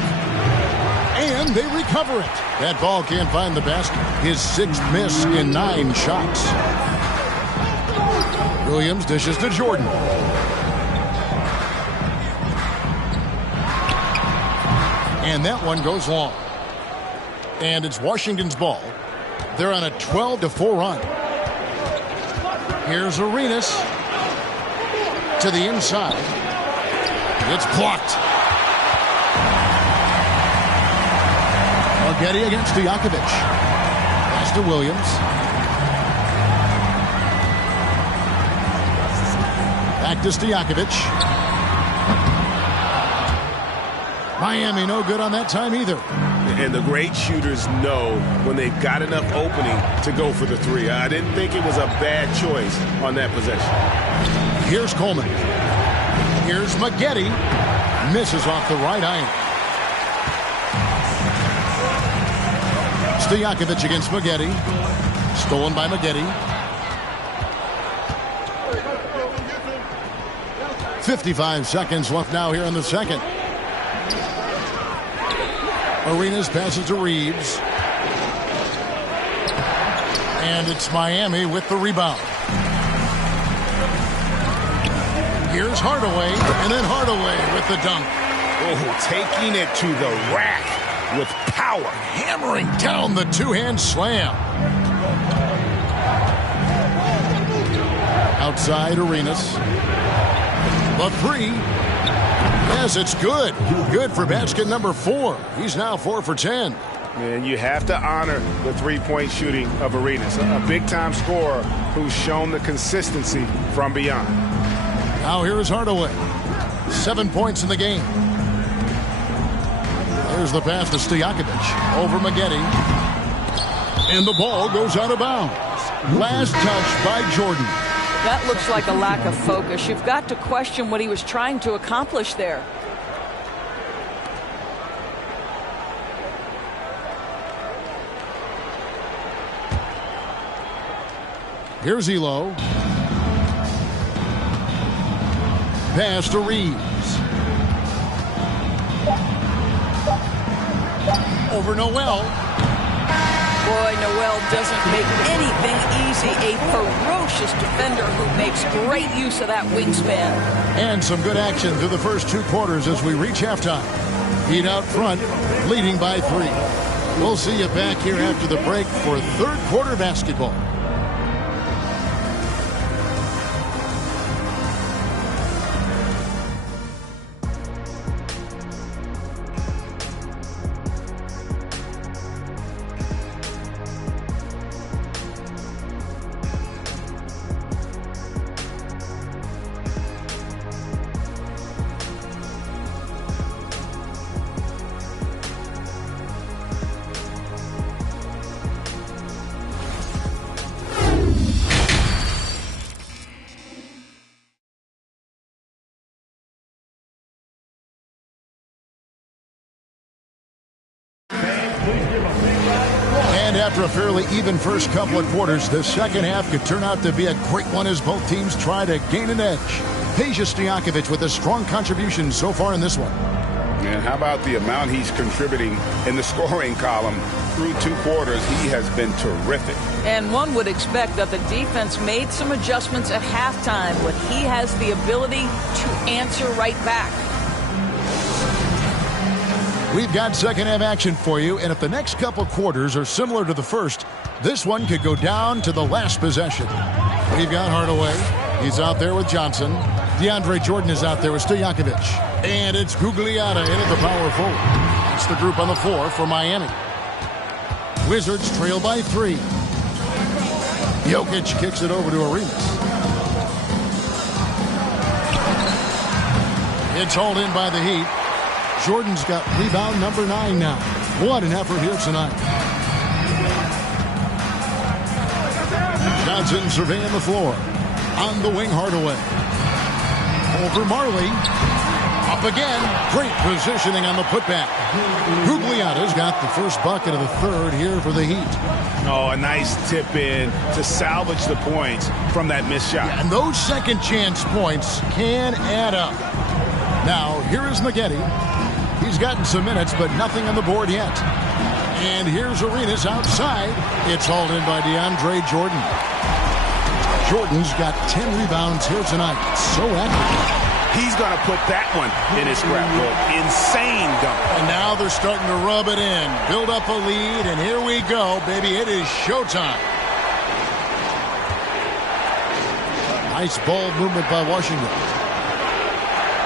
And they recover it. That ball can't find the basket. His 6th miss in 9 shots. Williams dishes to Jordan. And that one goes long. And it's Washington's ball. They're on a 12-4 run. Here's Arenas. To the inside. It's blocked. Moghetti against Stojakovic. Pass to Williams. Back to Stojakovic. Miami no good on that time either. And the great shooters know when they've got enough opening to go for the three. I didn't think it was a bad choice on that possession. Here's Coleman. Here's Moghetti. Misses off the right iron. Stojakovic against Moghetti. Stolen by Moghetti. 55 seconds left now here in the second. Arenas passes to Reeves. And it's Miami with the rebound. Here's Hardaway, and then Hardaway with the dunk. Oh, taking it to the rack with power. Hammering down the two-hand slam. Outside Arenas. The three. Yes, it's good. Good for basket number 4. He's now 4 for 10. Man, you have to honor the three-point shooting of Arenas. A big-time scorer who's shown the consistency from beyond. Now here is Hardaway. 7 points in the game. There's the pass to Stojakovic. Over Maggette. And the ball goes out of bounds. Last touch by Jordan. That looks like a lack of focus. You've got to question what he was trying to accomplish there. Here's Elo. Pass to Reeves. Over Noel. Boy, Noel doesn't make anything easy. A ferocious defender who makes great use of that wingspan. And some good action through the first 2 quarters as we reach halftime. Heat out front, leading by 3. We'll see you back here after the break for third quarter basketball. And after a fairly even first couple of quarters, the second half could turn out to be a great one as both teams try to gain an edge. Peja Stojakovic with a strong contribution so far in this one. And how about the amount he's contributing in the scoring column through 2 quarters? He has been terrific. And one would expect that the defense made some adjustments at halftime, but he has the ability to answer right back. We've got second half action for you, and if the next couple quarters are similar to the first, this one could go down to the last possession. We've got Hardaway. He's out there with Johnson. DeAndre Jordan is out there with Stojakovic. And it's Gugliotta in at the power forward. That's the group on the floor for Miami. Wizards trail by 3. Jokic kicks it over to Arenas. It's hauled in by the Heat. Jordan's got rebound number 9 now. What an effort here tonight. Johnson surveying the floor. On the wing, Hardaway. Over Marley. Up again. Great positioning on the putback. Gugliotta's got the first bucket of the third here for the Heat. Oh, a nice tip in to salvage the points from that missed shot. Yeah, and those second chance points can add up. Now, here is Maggette. He's gotten some minutes, but nothing on the board yet. And here's Arenas outside. It's hauled in by DeAndre Jordan. Jordan's got 10 rebounds here tonight. So accurate. He's going to put that one in his scrapbook. Insane dunk. And now they're starting to rub it in. Build up a lead, and here we go, baby. It is showtime. Nice ball movement by Washington.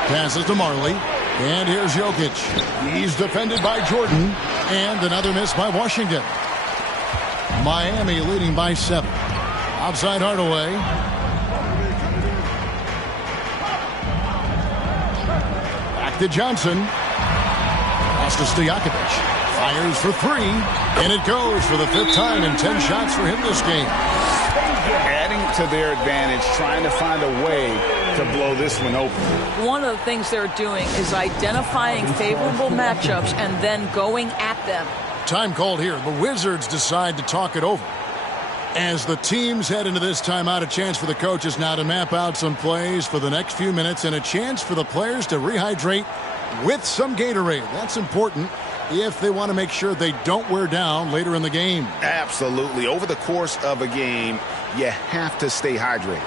Passes to Marley. And here's Jokic. He's defended by Jordan. And another miss by Washington. Miami leading by 7. Outside Hardaway. Back to Johnson. Pass to Stojakovic. Fires for 3. And it goes for the 5th time in 10 shots for him this game. Adding to their advantage, trying to find a way to blow this one open. One of the things they're doing is identifying favorable matchups and then going at them. Time called here. The Wizards decide to talk it over. As the teams head into this timeout, a chance for the coaches now to map out some plays for the next few minutes and a chance for the players to rehydrate with some Gatorade. That's important if they want to make sure they don't wear down later in the game. Absolutely. Over the course of a game, you have to stay hydrated.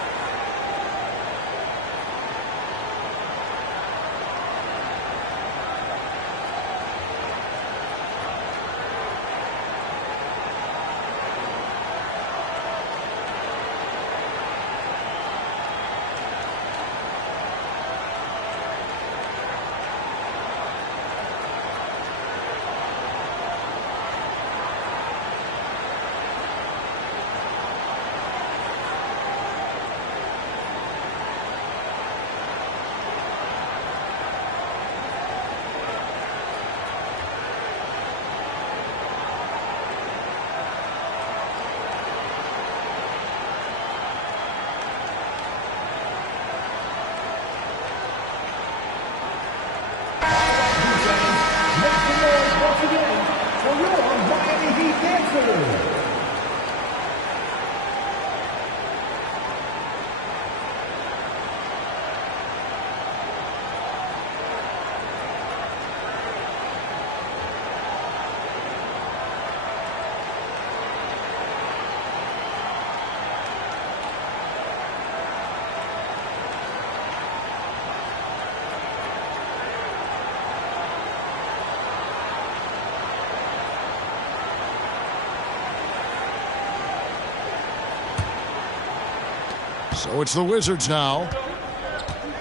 So it's the Wizards now.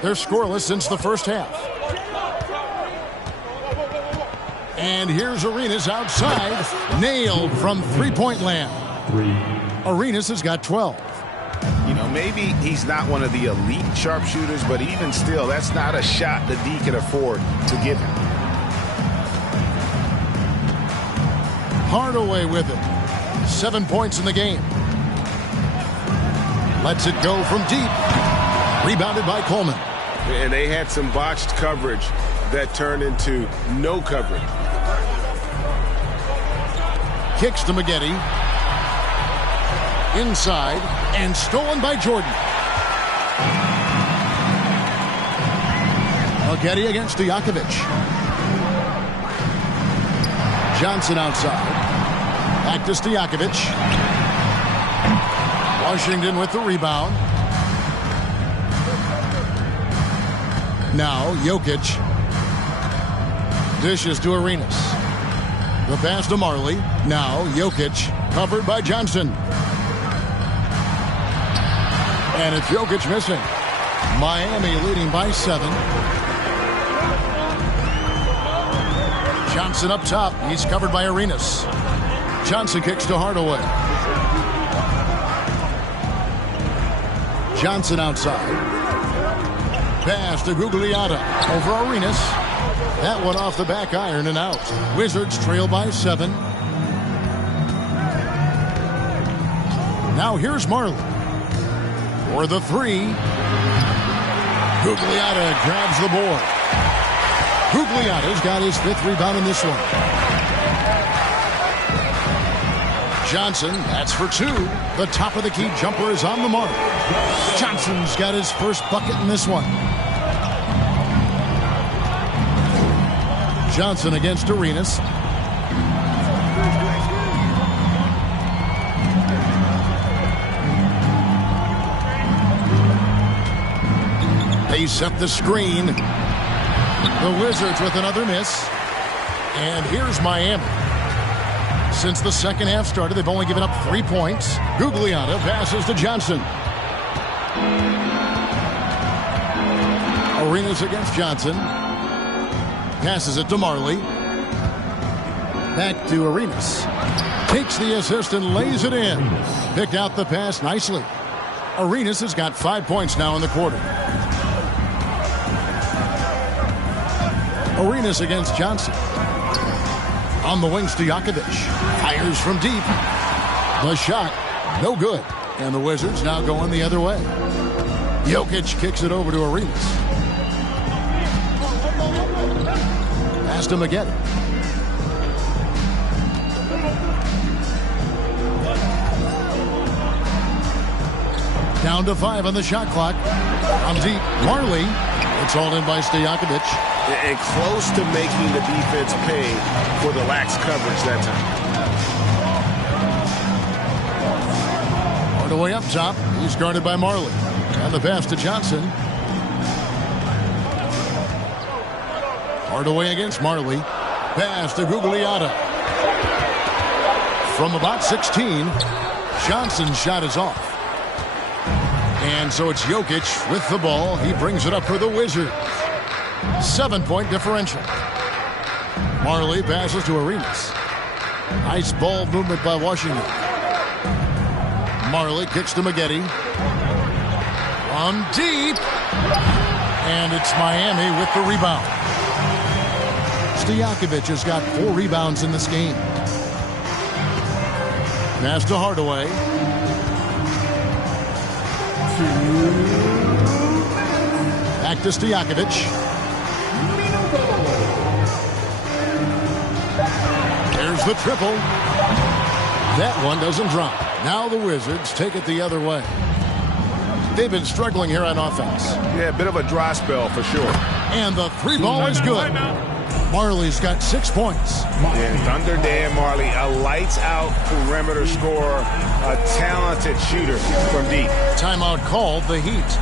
They're scoreless since the first half. And here's Arenas outside. Nailed from three-point land. Arenas has got 12. You know, maybe he's not one of the elite sharpshooters, but even still, that's not a shot that D can afford to give him. Hardaway with it. 7 points in the game. Lets it go from deep. Rebounded by Coleman. And they had some botched coverage that turned into no coverage. Kicks to Maggette. Inside and stolen by Jordan. Maggette against Stojakovic. Johnson outside. Back to Stojakovic. Washington with the rebound. Now Jokic. Dishes to Arenas. The pass to Marley. Now Jokic covered by Johnson. And it's Jokic missing. Miami leading by 7. Johnson up top. He's covered by Arenas. Johnson kicks to Hardaway. Johnson outside. Pass to Gugliotta over Arenas. That one off the back iron and out. Wizards trail by 7. Now here's Marley. For the 3. Gugliotta grabs the board. Gugliotta's got his 5th rebound in this one. Johnson, that's for 2. The top of the key jumper is on the mark. Johnson's got his first bucket in this one. Johnson against Arenas. They set the screen. The Wizards with another miss. And here's Miami. Since the second half started, they've only given up 3 points. Gugliotta passes to Johnson. Arenas against Johnson. Passes it to Marley. Back to Arenas. Takes the assist and lays it in. Picked out the pass nicely. Arenas has got 5 points now in the quarter. Arenas against Johnson. On the wings to Stojakovic. Fires from deep. The shot, no good. And the Wizards now going the other way. Jokic kicks it over to Arenas. Pass to Maggette. Down to 5 on the shot clock. From deep, Marley. It's all in by Stojakovic. And close to making the defense pay for the lax coverage that time. Hardaway up top. He's guarded by Marley. And the pass to Johnson. Hardaway against Marley. Pass to Gugliotta. From about 16, Johnson's shot is off. And so it's Jokic with the ball. He brings it up for the Wizards. 7-point differential. Marley passes to Arenas. Nice ball movement by Washington. Marley kicks to Maggette. On deep. And it's Miami with the rebound. Stojakovic has got 4 rebounds in this game. Pass to Hardaway. Back to Stojakovic. There's the triple. That one doesn't drop. Now the Wizards take it the other way. They've been struggling here on offense. Yeah, a bit of a dry spell for sure. And the three ball is good. Marley's got 6 points. And Thunder Dan Marley, a lights-out perimeter scorer, a talented shooter from deep. Timeout called, the Heat.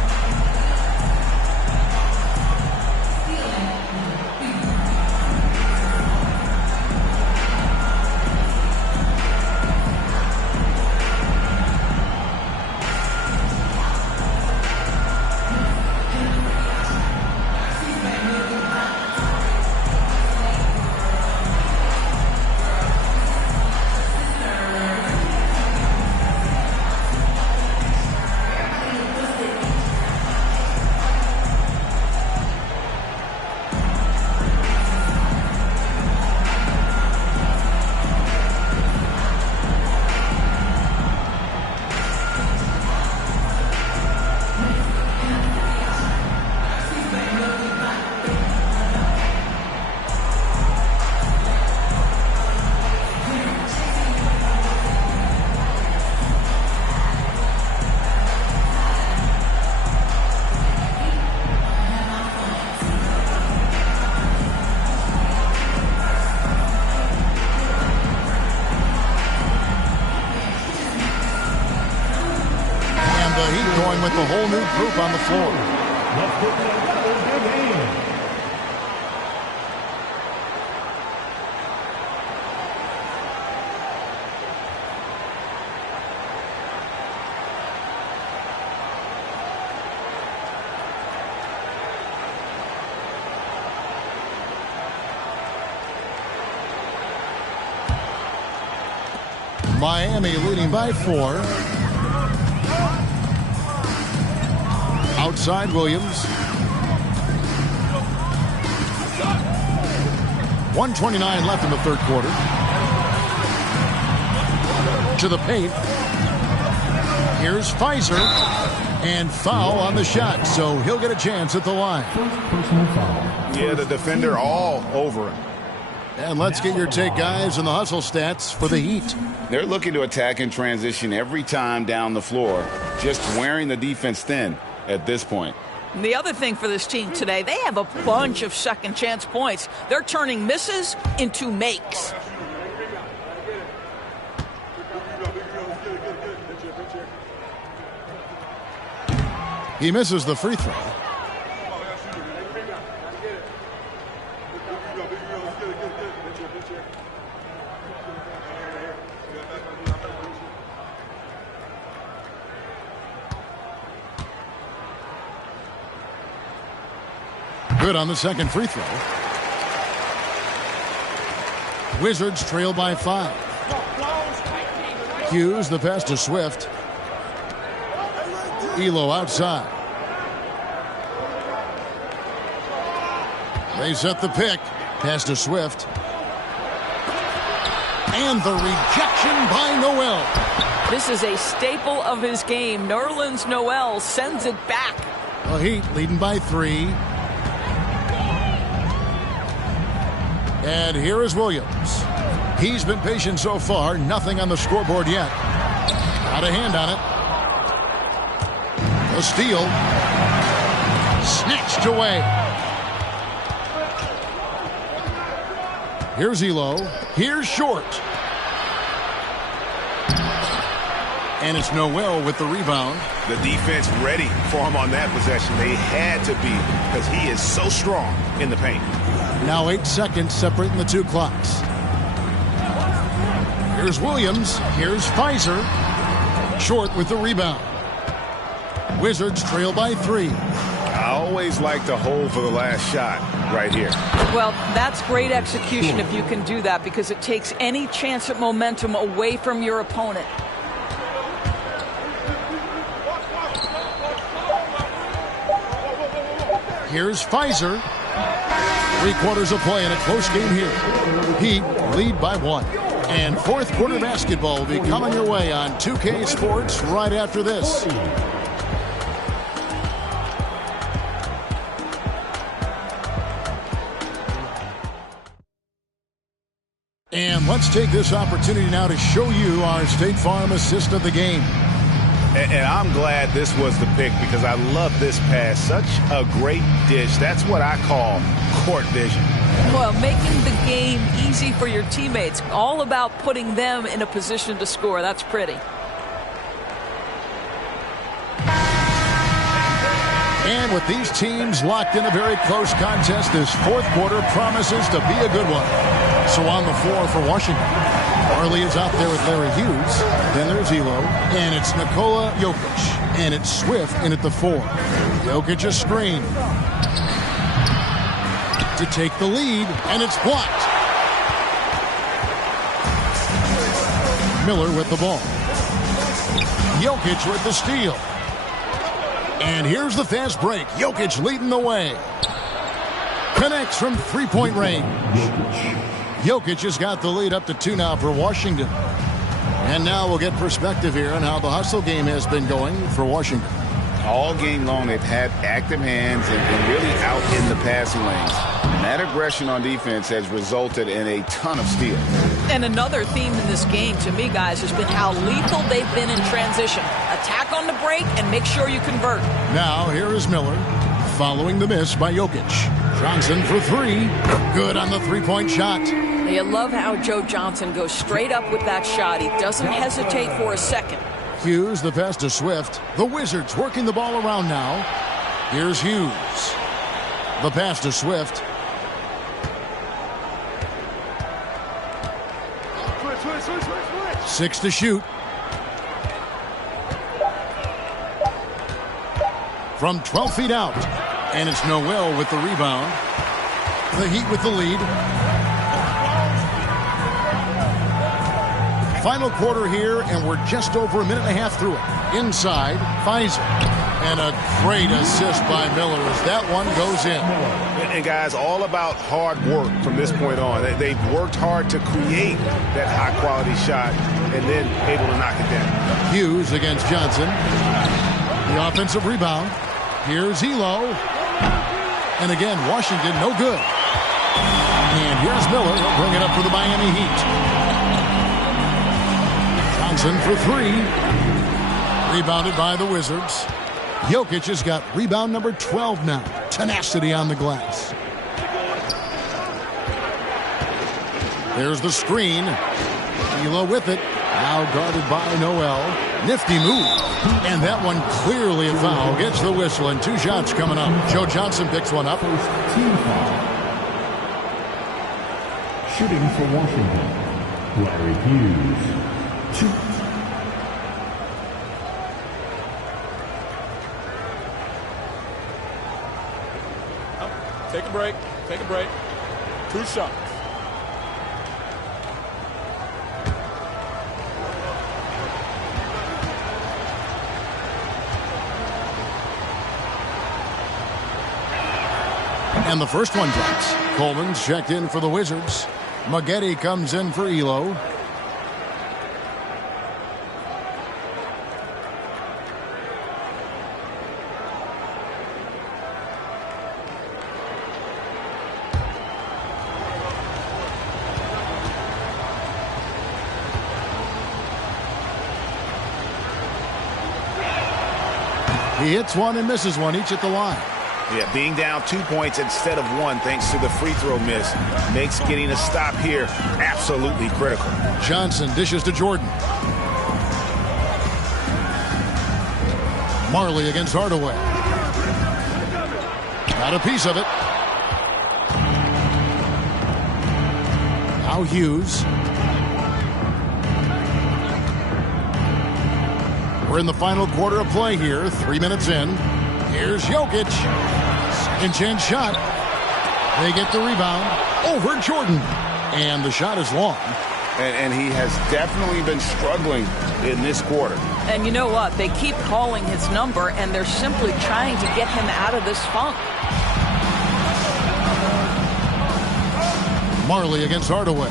With the whole new group on the floor. Let's get another big game. Miami leading by 4. Outside Williams. 1:29 left in the third quarter. To the paint. Here's Pfizer. And foul on the shot, so he'll get a chance at the line. Yeah, the defender all over him. And let's get your take, guys, on the hustle stats for the Heat. They're looking to attack in transition every time down the floor, just wearing the defense thin at this point. The other thing for this team today, they have a bunch of second chance points. They're turning misses into makes. He misses the free throw. Good on the second free throw. Wizards trail by 5. Hughes the pass to Swift. Elo outside. They set the pick. Pass to Swift. And the rejection by Noel. This is a staple of his game. Nerlens Noel sends it back. The Heat leading by 3. And here is Williams. He's been patient so far. Nothing on the scoreboard yet. Got a hand on it. A steal. Snatched away. Here's Elo. Here's Short. And it's Noel with the rebound. The defense ready for him on that possession. They had to be, because he is so strong in the paint. Now 8 seconds separating the two clocks. Here's Williams. Here's Pfizer. Short with the rebound. Wizards trail by 3. I always like to hold for the last shot right here. Well, that's great execution if you can do that, because it takes any chance at momentum away from your opponent. Here's Pfizer. 3/4 of play in a close game here. Heat lead by 1. And fourth quarter basketball will be coming your way on 2K Sports right after this. And let's take this opportunity now to show you our State Farm assist of the game. And I'm glad this was the pick because I love this pass. Such a great dish. That's what I call court vision. Well, making the game easy for your teammates. All about putting them in a position to score. That's pretty. And with these teams locked in a very close contest, this fourth quarter promises to be a good one. So on the floor for Washington, Marley is out there with Larry Hughes. Then there's Elo. And it's Nikola Jokic. And it's Swift in at the 4. Jokic a screen to take the lead. And it's blocked. Miller with the ball. Jokic with the steal. And here's the fast break. Jokic leading the way. Connects from three-point range. Jokic has got the lead up to 2 now for Washington. And now we'll get perspective here on how the hustle game has been going for Washington. All game long, they've had active hands and really out in the passing lanes. And that aggression on defense has resulted in a ton of steals. And another theme in this game, to me, guys, has been how lethal they've been in transition. Attack on the break and make sure you convert. Now, here is Miller, following the miss by Jokic. Johnson for 3. Good on the three-point shot. You love how Joe Johnson goes straight up with that shot. He doesn't hesitate for a second. Hughes, the pass to Swift. The Wizards working the ball around now. Here's Hughes. The pass to Swift. Six to shoot. From 12 feet out. And it's Noel with the rebound. The Heat with the lead. Final quarter here, and we're just over a minute and a half through it. Inside, Pfizer. And a great assist by Miller as that one goes in. And guys, all about hard work from this point on. They've worked hard to create that high-quality shot and then able to knock it down. Hughes against Johnson. The offensive rebound. Here's Elo. And again, Washington, no good. And here's Miller. He'll bring it up for the Miami Heat. Johnson for 3. Rebounded by the Wizards. Jokic has got rebound number 12 now. Tenacity on the glass. There's the screen. Elo with it. Now guarded by Noel. Nifty move. And that one clearly a foul. Gets the whistle and 2 shots coming up. Joe Johnson picks one up. Shooting for Washington, Larry Hughes. 2. Take a break. Take a break. 2 shots. And the first one drops. Coleman's checked in for the Wizards. Maggette comes in for Elo. He hits one and misses one, each at the line. Yeah, being down 2 points instead of 1 thanks to the free throw miss makes getting a stop here absolutely critical. Johnson dishes to Jordan. Marley against Hardaway. Got a piece of it. Now Hughes. We're in the final quarter of play here. 3 minutes in. Here's Jokic. Second chance shot. They get the rebound over Jordan. And the shot is long. And he has definitely been struggling in this quarter. And you know what? They keep calling his number, and they're simply trying to get him out of this funk. Marley against Hardaway.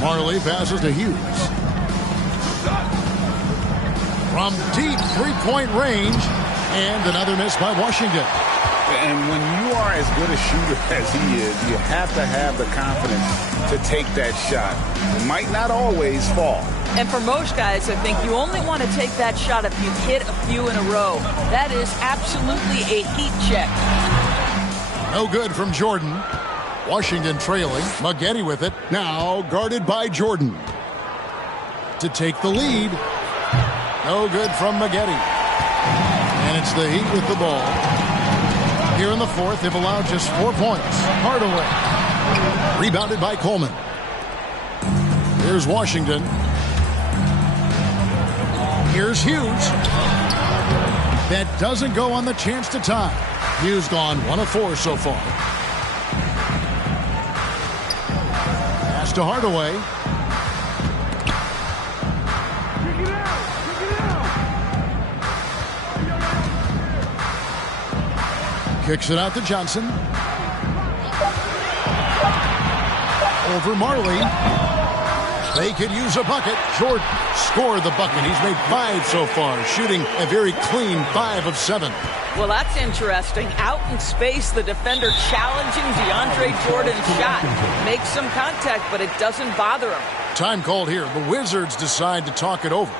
Marley passes to Hughes. From deep three-point range, and another miss by Washington. And when you are as good a shooter as he is, you have to have the confidence to take that shot. It might not always fall. And for most guys, I think you only want to take that shot if you hit a few in a row. That is absolutely a heat check. No good from Jordan. Washington trailing. Maggette with it. Now guarded by Jordan. To take the lead. No good from Maggette. And it's the Heat with the ball. Here in the fourth, they've allowed just 4 points. Hardaway. Rebounded by Coleman. Here's Washington. Here's Hughes. That doesn't go on the chance to tie. Hughes gone 1 of 4 so far. Pass to Hardaway. Kicks it out to Johnson. Over Marley. They could use a bucket. Jordan scored the bucket. He's made 5 so far, shooting a very clean 5 of 7. Well, that's interesting. Out in space, the defender challenging DeAndre Jordan's shot. Makes some contact, but it doesn't bother him. Time called here. The Wizards decide to talk it over.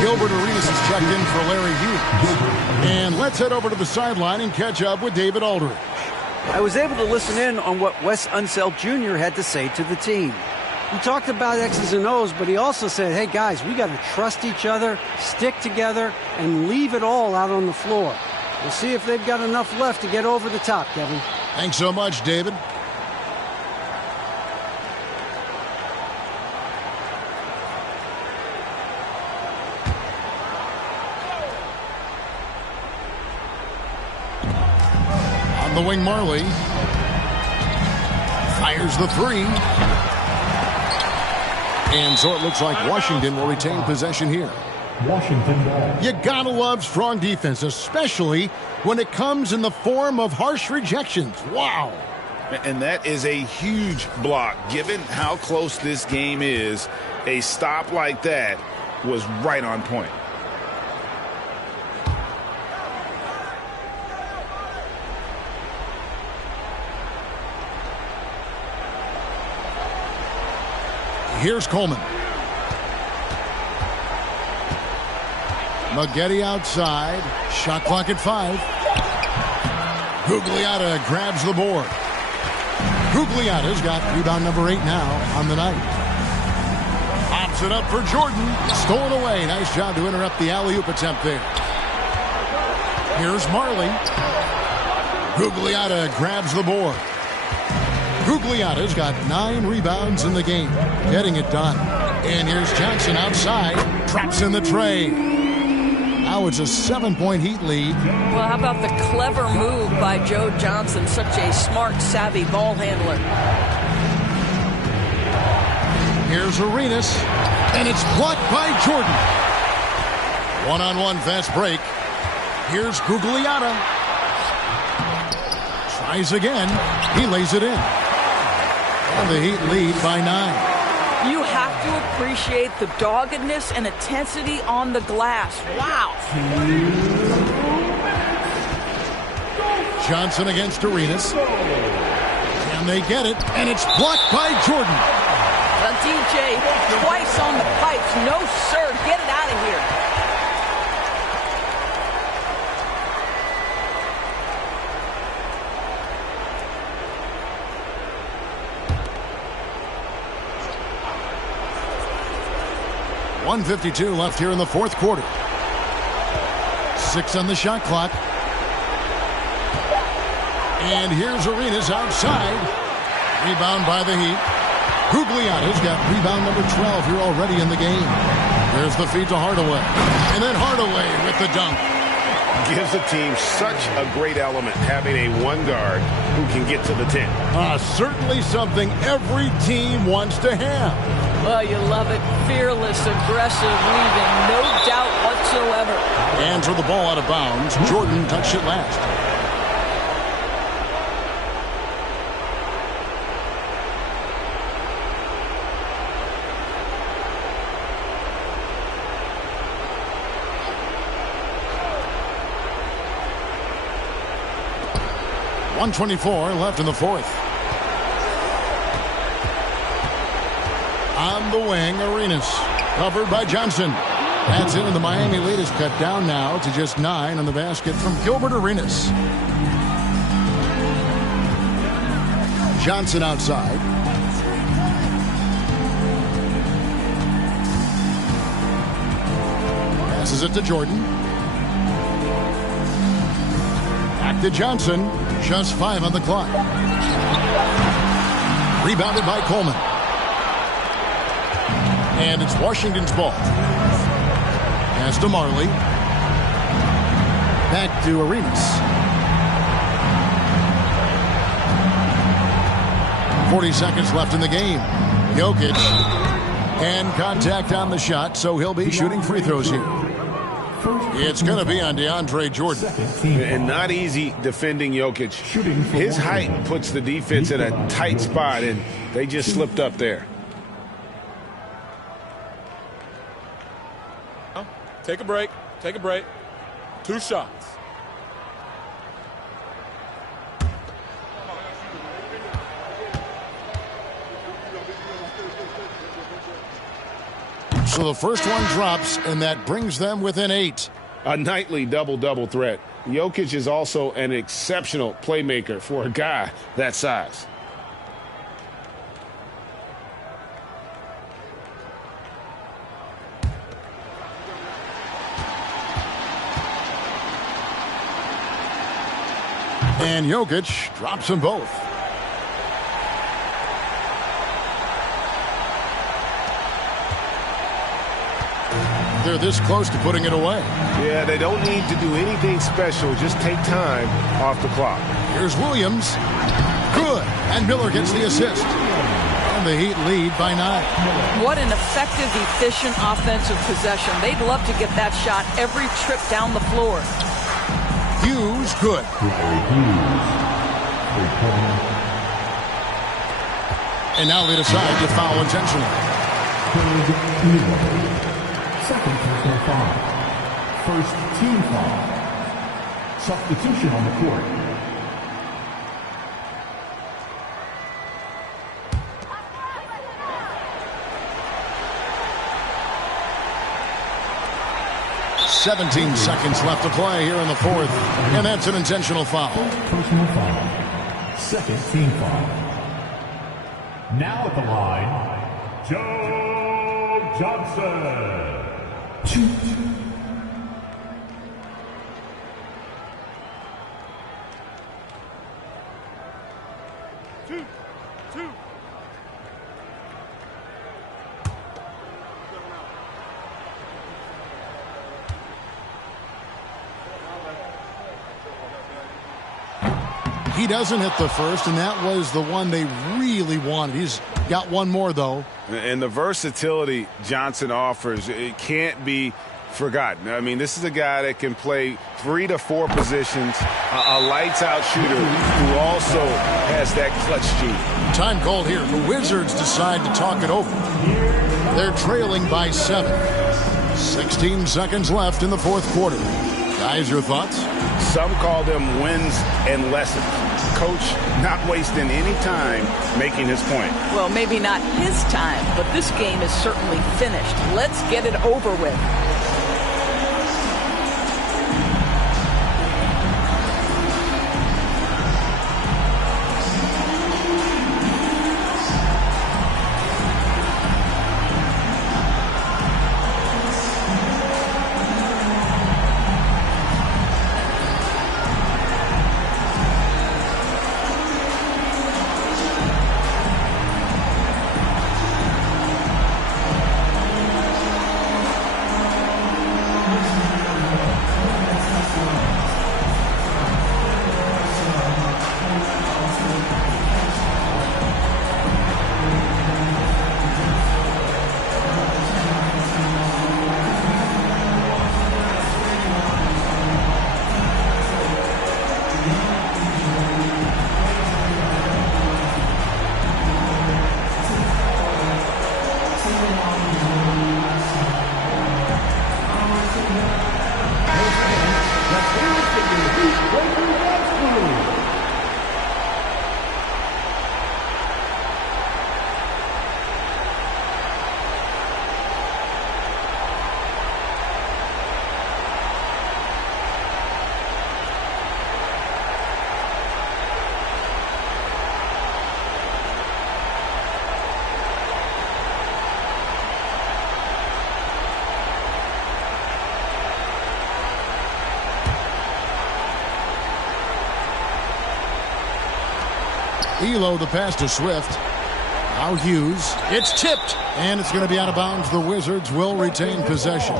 Gilbert Arenas is checked in for Larry Hughes. And let's head over to the sideline and catch up with David Aldridge. I was able to listen in on what Wes Unseld Jr. had to say to the team. He talked about X's and O's, but he also said, hey, guys, we got to trust each other, stick together, and leave it all out on the floor. We'll see if they've got enough left to get over the top, Kevin. Thanks so much, David. The wing, Marley fires the 3. And so it looks like Washington will retain possession here. Washington ball. You gotta love strong defense, especially when it comes in the form of harsh rejections. Wow. And that is a huge block. Given how close this game is, a stop like that was right on point. Here's Coleman. Maggette outside. Shot clock at 5. Gugliotta grabs the board. Gugliotta's got rebound number 8 now on the night. Pops it up for Jordan. Stolen away. Nice job to interrupt the alley-oop attempt there. Here's Marley. Gugliotta grabs the board. Gugliotta's got 9 rebounds in the game, getting it done. And here's Johnson outside, traps in the tray. Now it's a 7-point Heat lead. Well, how about the clever move by Joe Johnson, such a smart, savvy ball handler. Here's Arenas, and it's blocked by Jordan. One-on-one fast break. Here's Gugliotta. Tries again. He lays it in. And the Heat lead by 9. You have to appreciate the doggedness and intensity on the glass. Wow. Johnson against Arenas. And they get it, and it's blocked by Jordan. DJ twice on the pipes. No, sir. Get it out of here. .152 left here in the fourth quarter. 6 on the shot clock. And here's Arenas outside. Rebound by the Heat. Guglielmo's got rebound number 12 here already in the game. There's the feed to Hardaway. And then Hardaway with the dunk. Gives the team such a great element having a one guard who can get to the 10. Certainly something every team wants to have. Well, you love it. Fearless, aggressive leaving. No doubt whatsoever. And throw the ball out of bounds. Jordan touched it last. .124 left in the fourth. On the wing, Arenas. Covered by Johnson. That's it, and the Miami lead is cut down now to just 9 on the basket from Gilbert Arenas. Johnson outside. Passes it to Jordan. Back to Johnson. Just 5 on the clock. Rebounded by Coleman. And it's Washington's ball. Pass to Marley. Back to Arenas. 40 seconds left in the game. Jokic. And contact on the shot, so he'll be shooting free throws here. It's going to be on DeAndre Jordan. And not easy defending Jokic. His height puts the defense in a tight spot, and they just slipped up there. Take a break. Take a break. 2 shots. So the first one drops, and that brings them within 8. A nightly double-double threat. Jokic is also an exceptional playmaker for a guy that size. And Jokic drops them both. They're this close to putting it away. Yeah, they don't need to do anything special. Just take time off the clock. Here's Williams. Good. And Miller gets the assist. And the Heat lead by 9. What an effective, efficient offensive possession. They'd love to get that shot every trip down the floor. Hughes, good. And now they decide to foul intentionally. Second personal foul. First team foul. Substitution on the court. .17 seconds left to play here in the fourth. And that's an intentional foul. Personal foul. Second team foul. Now at the line, Joe Johnson. 2. He doesn't hit the first, and that was the one they really wanted. He's got one more, though. And the versatility Johnson offers, it can't be forgotten. I mean, this is a guy that can play 3 to 4 positions, a lights-out shooter who also has that clutch gene. Time called here. The Wizards decide to talk it over. They're trailing by 7. 16 seconds left in the fourth quarter. Guys, your thoughts? Some call them wins and lessons. Coach not wasting any time making his point. Well, maybe not his time, but this game is certainly finished. Let's get it over with. Elo, the pass to Swift. Now Hughes. It's tipped, and it's going to be out of bounds. The Wizards will retain possession.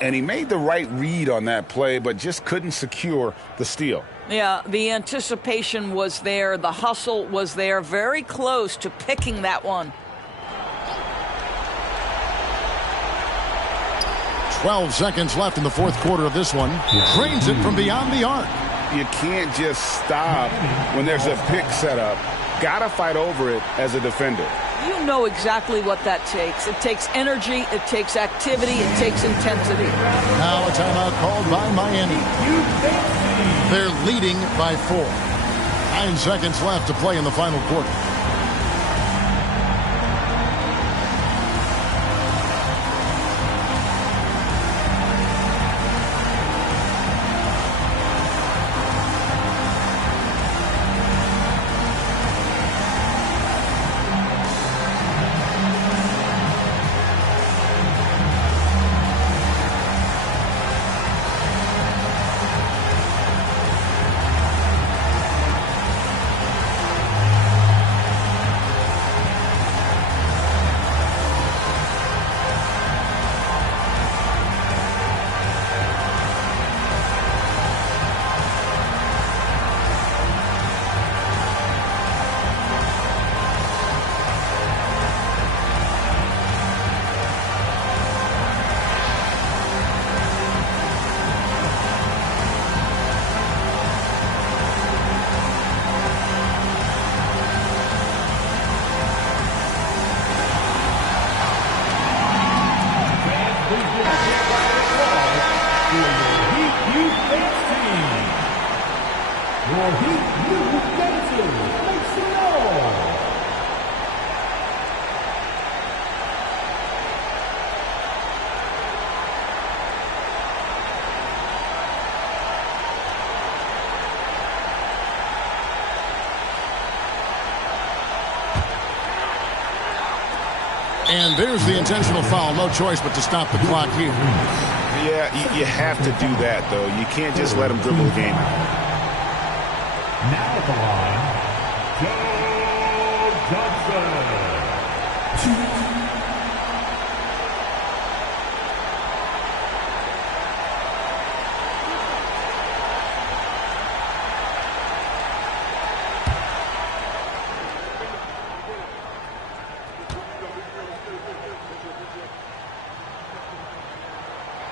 And he made the right read on that play, but just couldn't secure the steal. Yeah, the anticipation was there. The hustle was there. Very close to picking that one. 12 seconds left in the fourth quarter of this one. Drains it from beyond the arc. You can't just stop when there's a pick set up. Gotta fight over it as a defender. You know exactly what that takes. It takes energy, it takes activity, it takes intensity. Now a timeout called by Miami. They're leading by 4. 9 seconds left to play in the final quarter. And there's the intentional foul. No choice but to stop the clock here. Yeah, you have to do that, though. You can't just let them dribble the game out. Now at the line, Joe Johnson.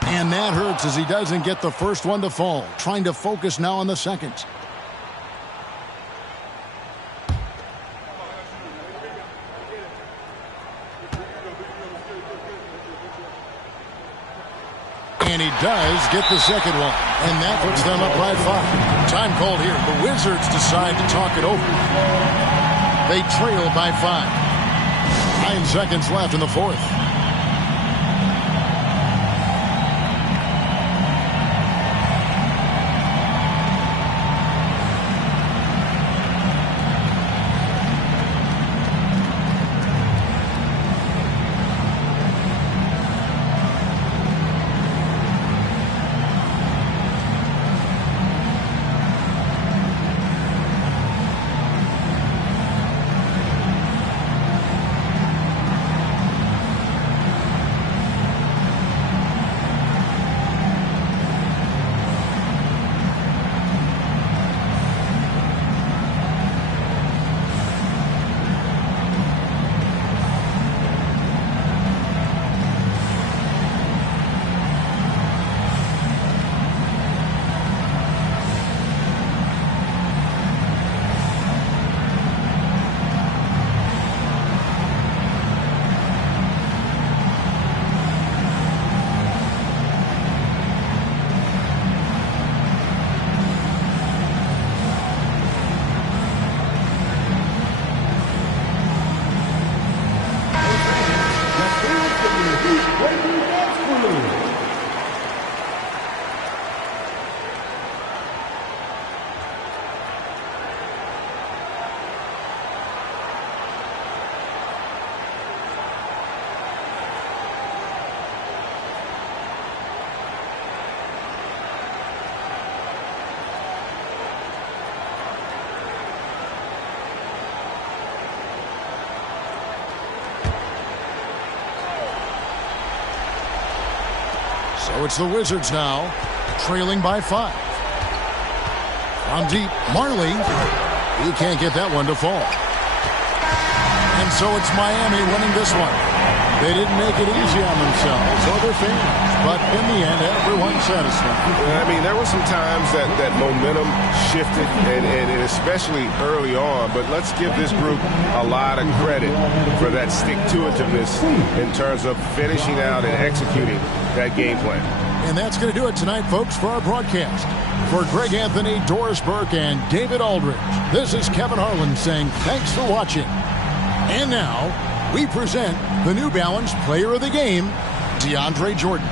And that hurts as he doesn't get the first one to fall. Trying to focus now on the second. And he does get the second one. And that puts them up by 5. Time called here. The Wizards decide to talk it over. They trail by 5. 9 seconds left in the fourth. So it's the Wizards now, trailing by 5. From deep, Marley. He can't get that one to fall. And so it's Miami winning this one. They didn't make it easy on themselves or their fans, but in the end, everyone's satisfied. I mean, there were some times that momentum shifted, and especially early on, but let's give this group a lot of credit for that stick-to-itiveness in terms of finishing out and executing that game plan. And that's going to do it tonight, folks, for our broadcast. For Greg Anthony, Doris Burke, and David Aldridge, this is Kevin Harlan saying thanks for watching. And now, we present the New Balance Player of the Game, DeAndre Jordan.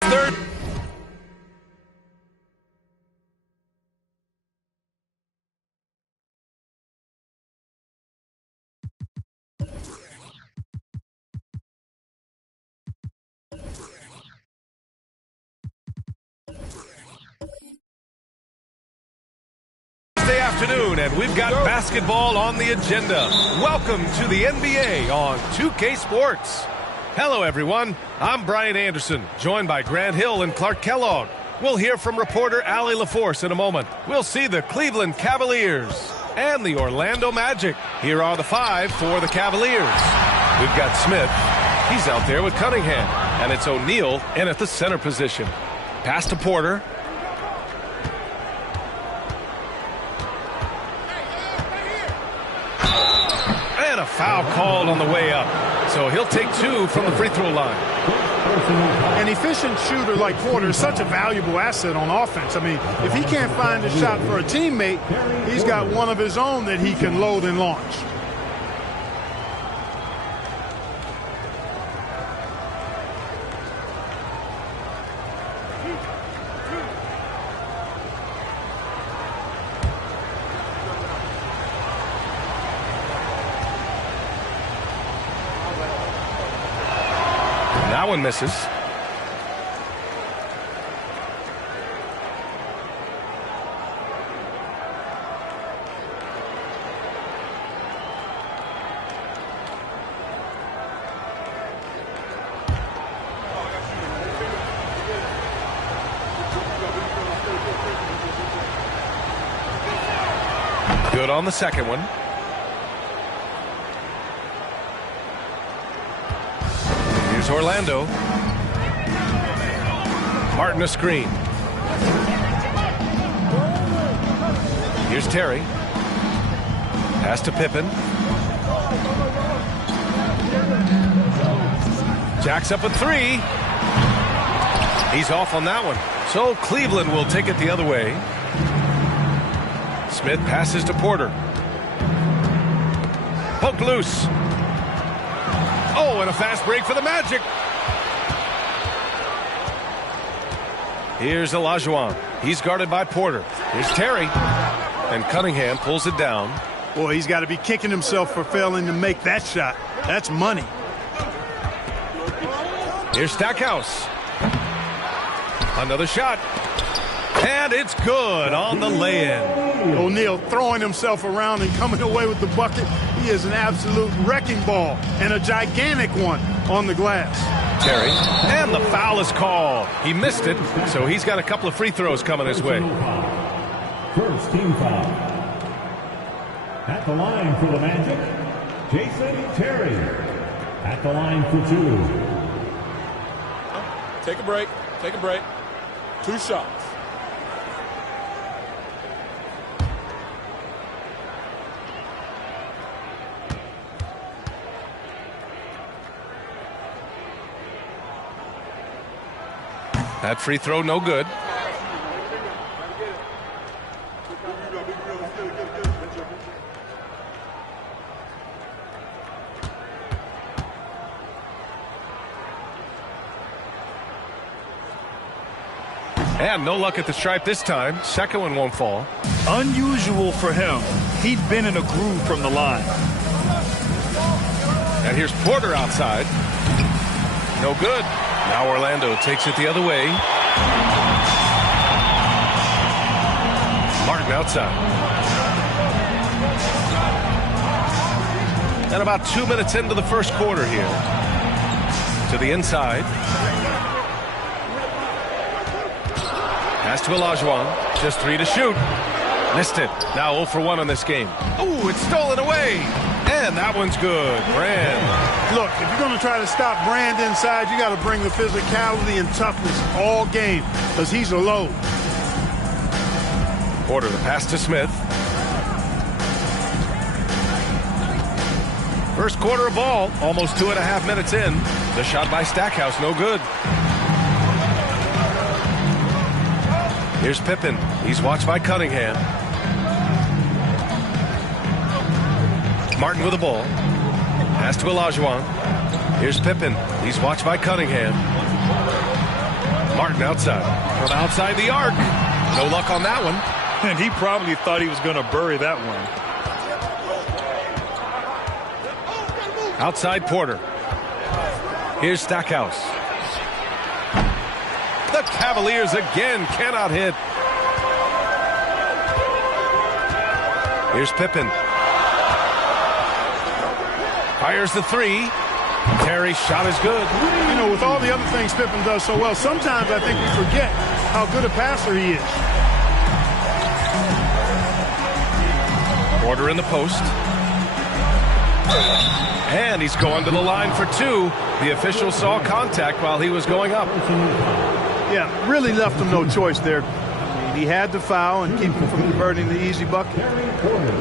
Third. Thursday afternoon, and we've got basketball on the agenda. Welcome to the NBA on 2K Sports. Hello, everyone. I'm Brian Anderson, joined by Grant Hill and Clark Kellogg. We'll hear from reporter Allie LaForce in a moment. We'll see the Cleveland Cavaliers and the Orlando Magic. Here are the five for the Cavaliers. We've got Smith. He's out there with Cunningham. And it's O'Neal in at the center position. Pass to Porter. And a foul called on the way up. So he'll take two from the free throw line. An efficient shooter like Porter is such a valuable asset on offense. I mean, if he can't find a shot for a teammate, he's got one of his own that he can load and launch. That one misses. Good on the second one. Here's Orlando. Martin a screen. Here's Terry. Pass to Pippen. Jacks up a three. He's off on that one. So Cleveland will take it the other way. Smith passes to Porter. Poked loose. Oh, and a fast break for the Magic. Here's Olajuwon. He's guarded by Porter. Here's Terry. And Cunningham pulls it down. Boy, he's got to be kicking himself for failing to make that shot. That's money. Here's Stackhouse. Another shot. And it's good on the lay-in. O'Neal throwing himself around and coming away with the bucket. He is an absolute wrecking ball and a gigantic one on the glass. Terry. And the foul is called. He missed it, so he's got a couple of free throws coming his way. First team foul. At the line for the Magic, Jason Terry. At the line for two. Take a break. Take a break. 2 shots. That free throw no good. And no luck at the stripe this time. Second one won't fall. Unusual for him. He'd been in a groove from the line. And here's Porter outside. No good. Now Orlando takes it the other way. Martin outside. And about 2 minutes into the first quarter here. To the inside. Pass to Olajuwon. Just 3 to shoot. Missed it. Now 0 for 1 on this game. Ooh, it's stolen away. And that one's good. Brand. Look, if you're going to try to stop Brand inside, you got to bring the physicality and toughness all game because he's a load. Porter, the pass to Smith. First quarter of ball, almost 2.5 minutes in. The shot by Stackhouse, no good. Here's Pippen. He's watched by Cunningham. Martin with the ball. Pass to Olajuwon. Here's Pippen. He's watched by Cunningham. Martin outside. From outside the arc. No luck on that one. And he probably thought he was going to bury that one. Outside Porter. Here's Stackhouse. The Cavaliers again cannot hit. Here's Pippen. Fires the 3. Terry's shot is good. You know, with all the other things Pippen does so well, sometimes I think we forget how good a passer he is. Porter in the post. And he's going to the line for 2. The official saw contact while he was going up. Yeah, really left him no choice there. I mean, he had to foul and keep him from converting the easy bucket. Terry Porter.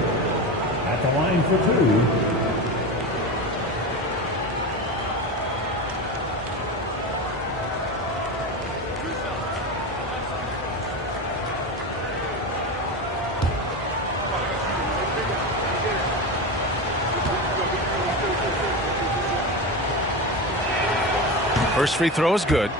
At the line for 2. First free throw is good.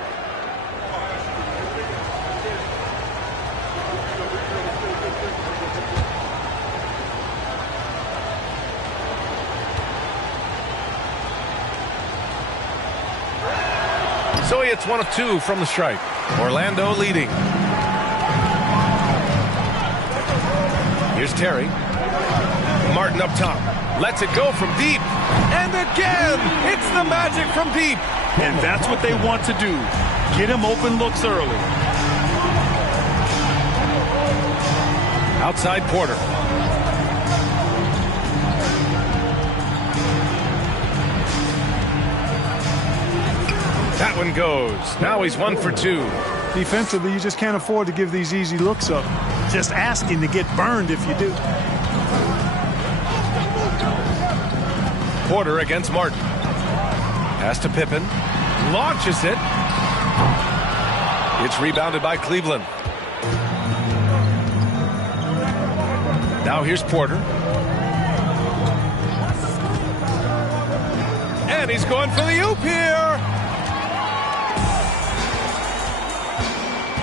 So he hits 1 of 2 from the strike. Orlando leading. Here's Terry. Martin up top. Lets it go from deep. And again, it's the Magic from deep. And that's what they want to do. Get him open looks early. Outside Porter. That one goes. Now he's 1 for 2. Defensively, you just can't afford to give these easy looks up. Just asking to get burned if you do. Porter against Martin. Pass to Pippen. Launches it. It's rebounded by Cleveland. Now here's Porter. And he's going for the oop here.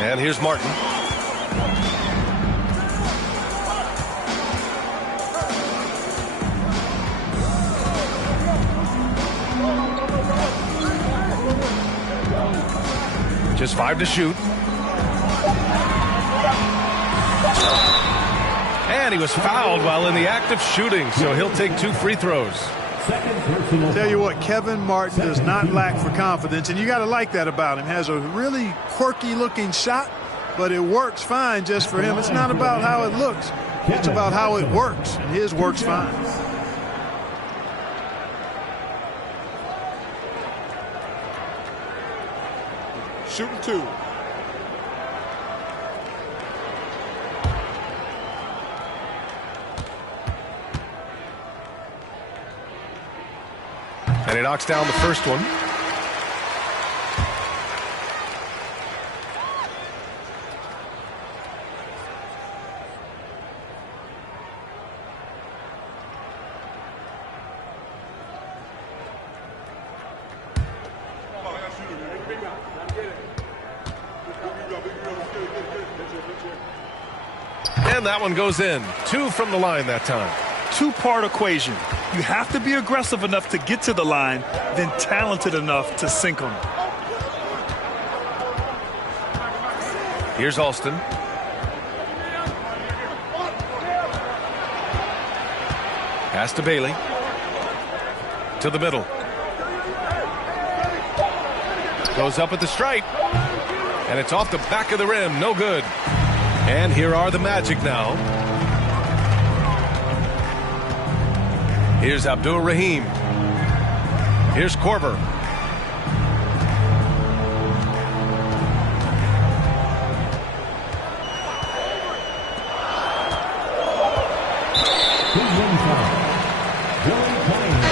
And here's Martin. Just 5 to shoot. And he was fouled while in the act of shooting, so he'll take 2 free throws. Tell you what, Kevin Martin does not lack for confidence, and you got to like that about him. Has a really quirky-looking shot, but it works fine just for him. It's not about how it looks. It's about how it works, and his works fine. Shooting 2. And he knocks down the first one. And that one goes in. 2 from the line that time. Two-part equation. You have to be aggressive enough to get to the line, then talented enough to sink them. Here's Alston. Pass to Bailey. To the middle. Goes up at the stripe. And it's off the back of the rim. No good. And here are the Magic now. Here's Abdul Rahim. Here's Korver.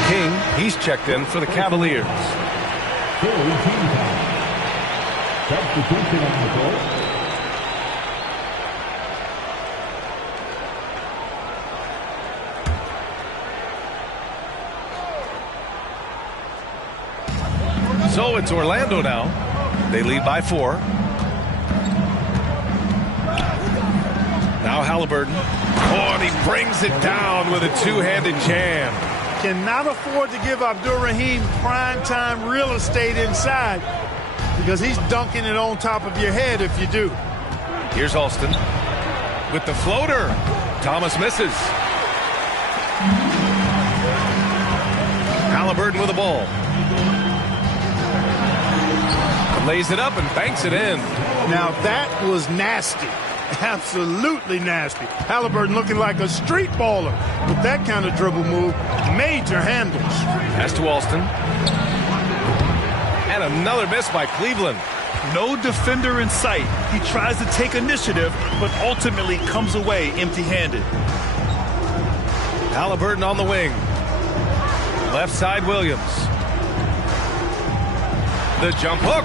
King, he's checked in for the Cavaliers. Substitution on the court. So it's Orlando now. They lead by 4. Now Halliburton. Oh, and he brings it down with a 2-handed jam. Cannot afford to give Abdul Rahim primetime real estate inside because he's dunking it on top of your head if you do. Here's Alston with the floater. Thomas misses. Halliburton with the ball. Lays it up and banks it in. Now that was nasty. Absolutely nasty. Halliburton looking like a street baller with that kind of dribble move. Major handles. Pass to Alston. And another miss by Cleveland. No defender in sight. He tries to take initiative, but ultimately comes away empty-handed. Halliburton on the wing. Left side Williams. The jump hook.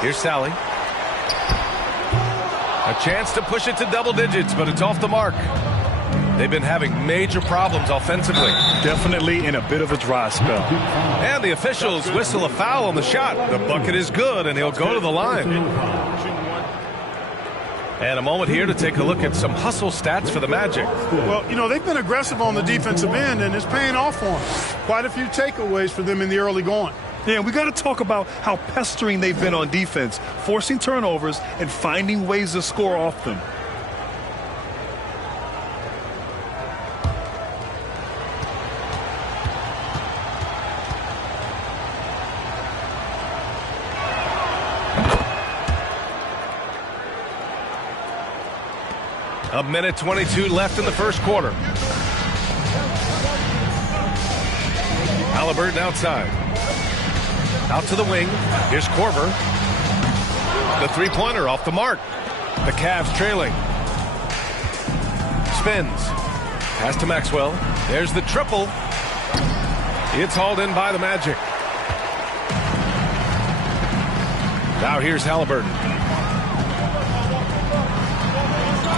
Here's Sally. A chance to push it to double digits, but it's off the mark. They've been having major problems offensively. Definitely in a bit of a dry spell. And the officials whistle a foul on the shot. The bucket is good, and he'll go to the line. And a moment here to take a look at some hustle stats for the Magic. Well, you know, they've been aggressive on the defensive end, and it's paying off for them. Quite a few takeaways for them in the early going. Yeah, we got to talk about how pestering they've been on defense, forcing turnovers and finding ways to score off them. A minute 22 left in the first quarter. Halliburton outside. Out to the wing. Here's Korver. The three-pointer off the mark. The Cavs trailing. Spins. Pass to Maxwell. There's the triple. It's hauled in by the Magic. Now here's Halliburton.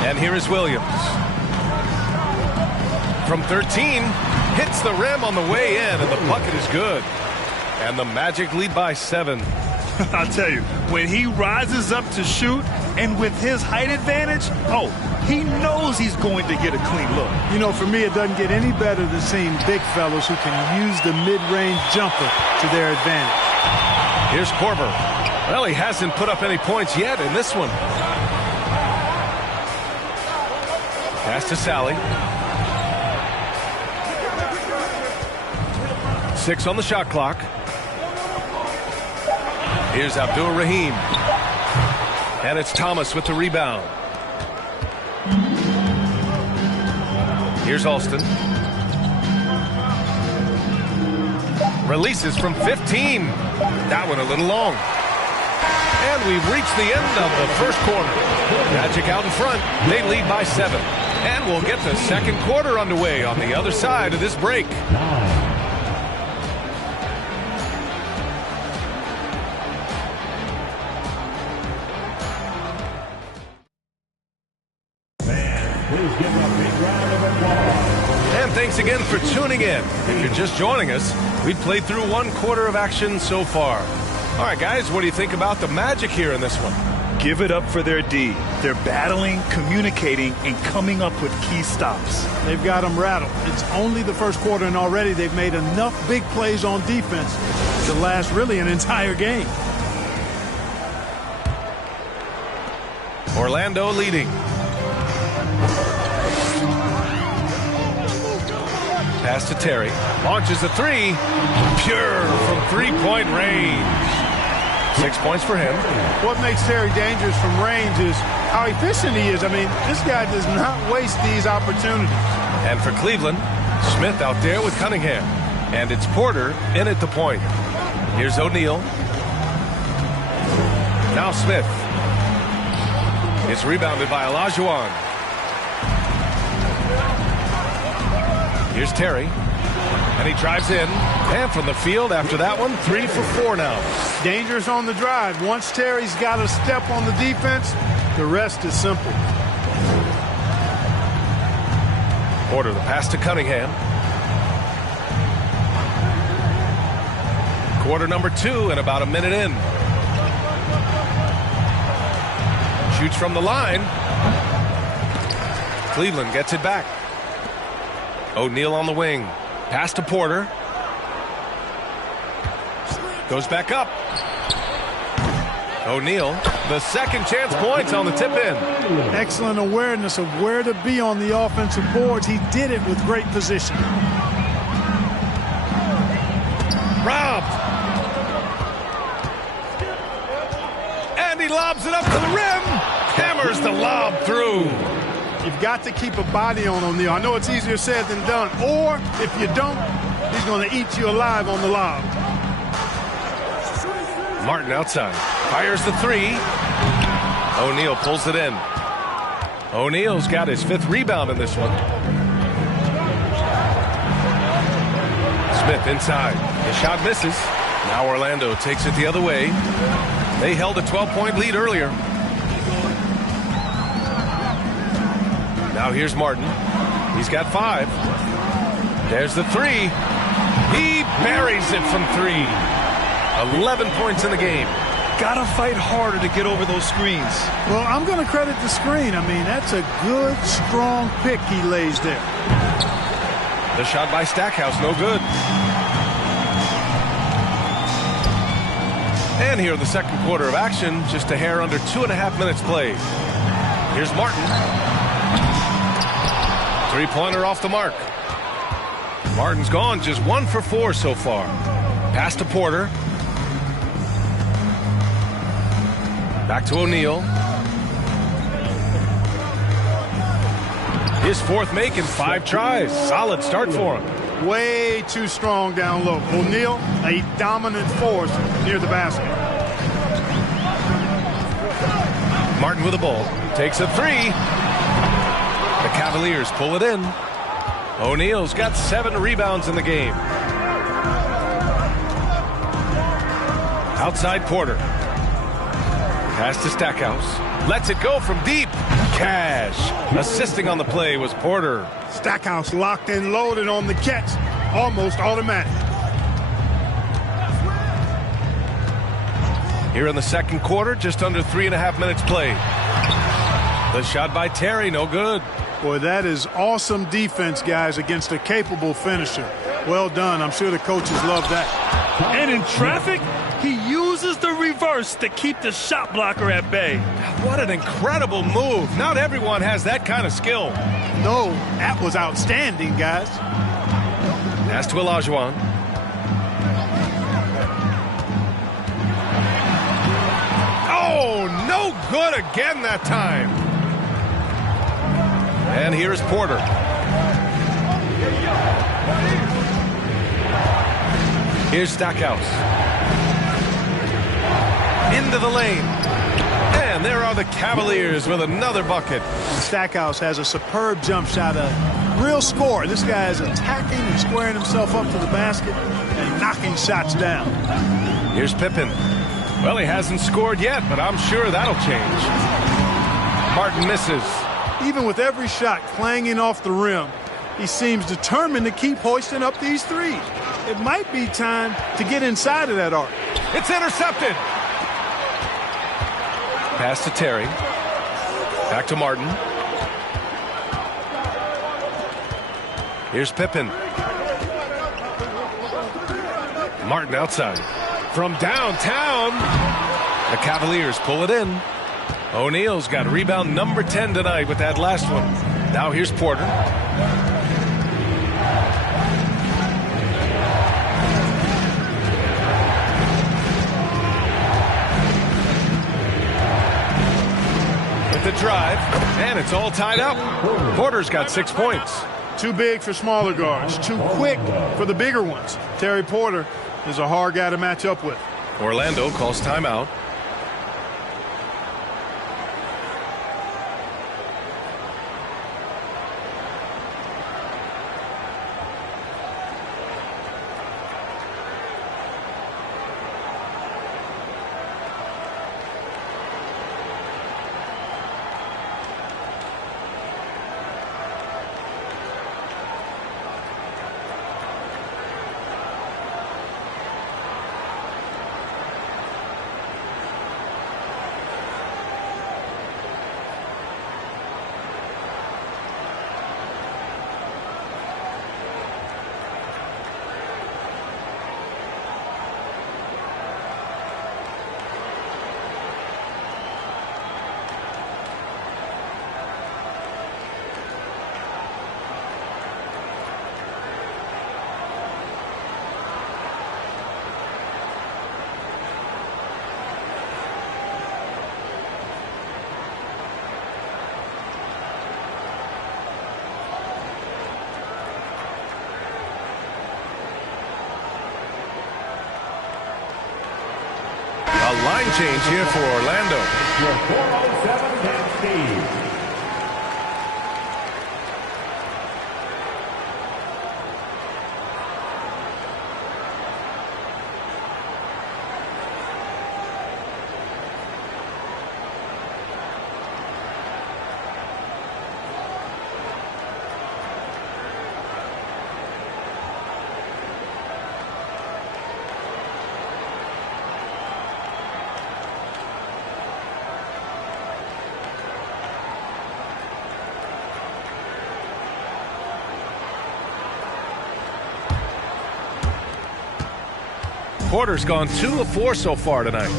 And here is Williams. From 13, hits the rim on the way in, and the bucket is good. And the Magic lead by 7. I'll tell you, when he rises up to shoot, and with his height advantage, he knows he's going to get a clean look. You know, for me, it doesn't get any better than seeing big fellas who can use the mid-range jumper to their advantage. Here's Korver. Well, he hasn't put up any points yet in this one. Pass to Sally. 6 on the shot clock. Here's Abdul Rahim. And it's Thomas with the rebound. Here's Alston. Releases from 15. That one a little long. And we've reached the end of the first quarter. Magic out in front. They lead by 7. And we'll get the second quarter underway on the other side of this break. And thanks again for tuning in. If you're just joining us, we've played through one quarter of action so far. All right, guys, what do you think about the Magic here in this one? Give it up for their D. They're battling, communicating, and coming up with key stops. They've got them rattled. It's only the first quarter, and already they've made enough big plays on defense to last really an entire game. Orlando leading. Pass to Terry. Launches a three. Pure from three-point range. 6 points for him. What makes Terry dangerous from range is how efficient he is. I mean, this guy does not waste these opportunities. And for Cleveland, Smith out there with Cunningham. And it's Porter in at the point. Here's O'Neal. Now Smith. It's rebounded by Olajuwon. Here's Terry. And he drives in. And from the field after that one, 3 for 4 now. Dangerous on the drive. Once Terry's got a step on the defense, the rest is simple. Porter, the pass to Cunningham. Quarter number 2 and about a minute in. Shoots from the line. Cleveland gets it back. O'Neal on the wing. Pass to Porter. Goes back up. O'Neal, the second chance points on the tip in. Excellent awareness of where to be on the offensive boards. He did it with great position. Robbed. And he lobs it up to the rim. Hammers the lob through. You've got to keep a body on O'Neal. I know it's easier said than done. Or if you don't, he's going to eat you alive on the lob. Martin outside. Fires the three. O'Neal pulls it in. O'Neal's got his 5th rebound in this one. Smith inside. The shot misses. Now Orlando takes it the other way. They held a 12-point lead earlier. Now here's Martin. He's got 5. There's the three. He buries it from 3. 11 points in the game. Gotta fight harder to get over those screens. Well, I'm going to credit the screen. I mean, that's a good, strong pick he lays there. The shot by Stackhouse, no good. And here in the second quarter of action, just a hair under 2.5 minutes played. Here's Martin. Three-pointer off the mark. Martin's gone just 1 for 4 so far. Pass to Porter. Back to O'Neal. His fourth make in 5 tries. Solid start for him. Way too strong down low. O'Neal, a dominant force near the basket. Martin with the ball. Takes a 3. The Cavaliers pull it in. O'Neal's got 7 rebounds in the game. Outside Porter. Pass to Stackhouse. Lets it go from deep. Cash. Assisting on the play was Porter. Stackhouse locked and loaded on the catch. Almost automatic. Here in the second quarter, just under 3.5 minutes played. The shot by Terry, no good. Boy, that is awesome defense, guys, against a capable finisher. Well done. I'm sure the coaches love that. And in traffic, he uses the reverse to keep the shot blocker at bay. What an incredible move. Not everyone has that kind of skill. No, that was outstanding, guys. Pass to Olajuwon. Oh, no good again that time. And here's Porter. Here's Stackhouse. Into the lane. And there are the Cavaliers with another bucket. Stackhouse has a superb jump shot, a real score. This guy is attacking and squaring himself up to the basket and knocking shots down. Here's Pippen. Well, he hasn't scored yet, but I'm sure that'll change. Martin misses. Even with every shot clanging off the rim, he seems determined to keep hoisting up these threes. It might be time to get inside of that arc. It's intercepted. Pass to Terry. Back to Martin. Here's Pippen. Martin outside. From downtown. The Cavaliers pull it in. O'Neal's got rebound number 10 tonight with that last one. Now here's Porter. With the drive, and it's all tied up. Porter's got 6 points. Too big for smaller guards, too quick for the bigger ones. Terry Porter is a hard guy to match up with. Orlando calls timeout. A line change here for Orlando. Your 407 Ken Steve. Porter's gone 2 of 4 so far tonight.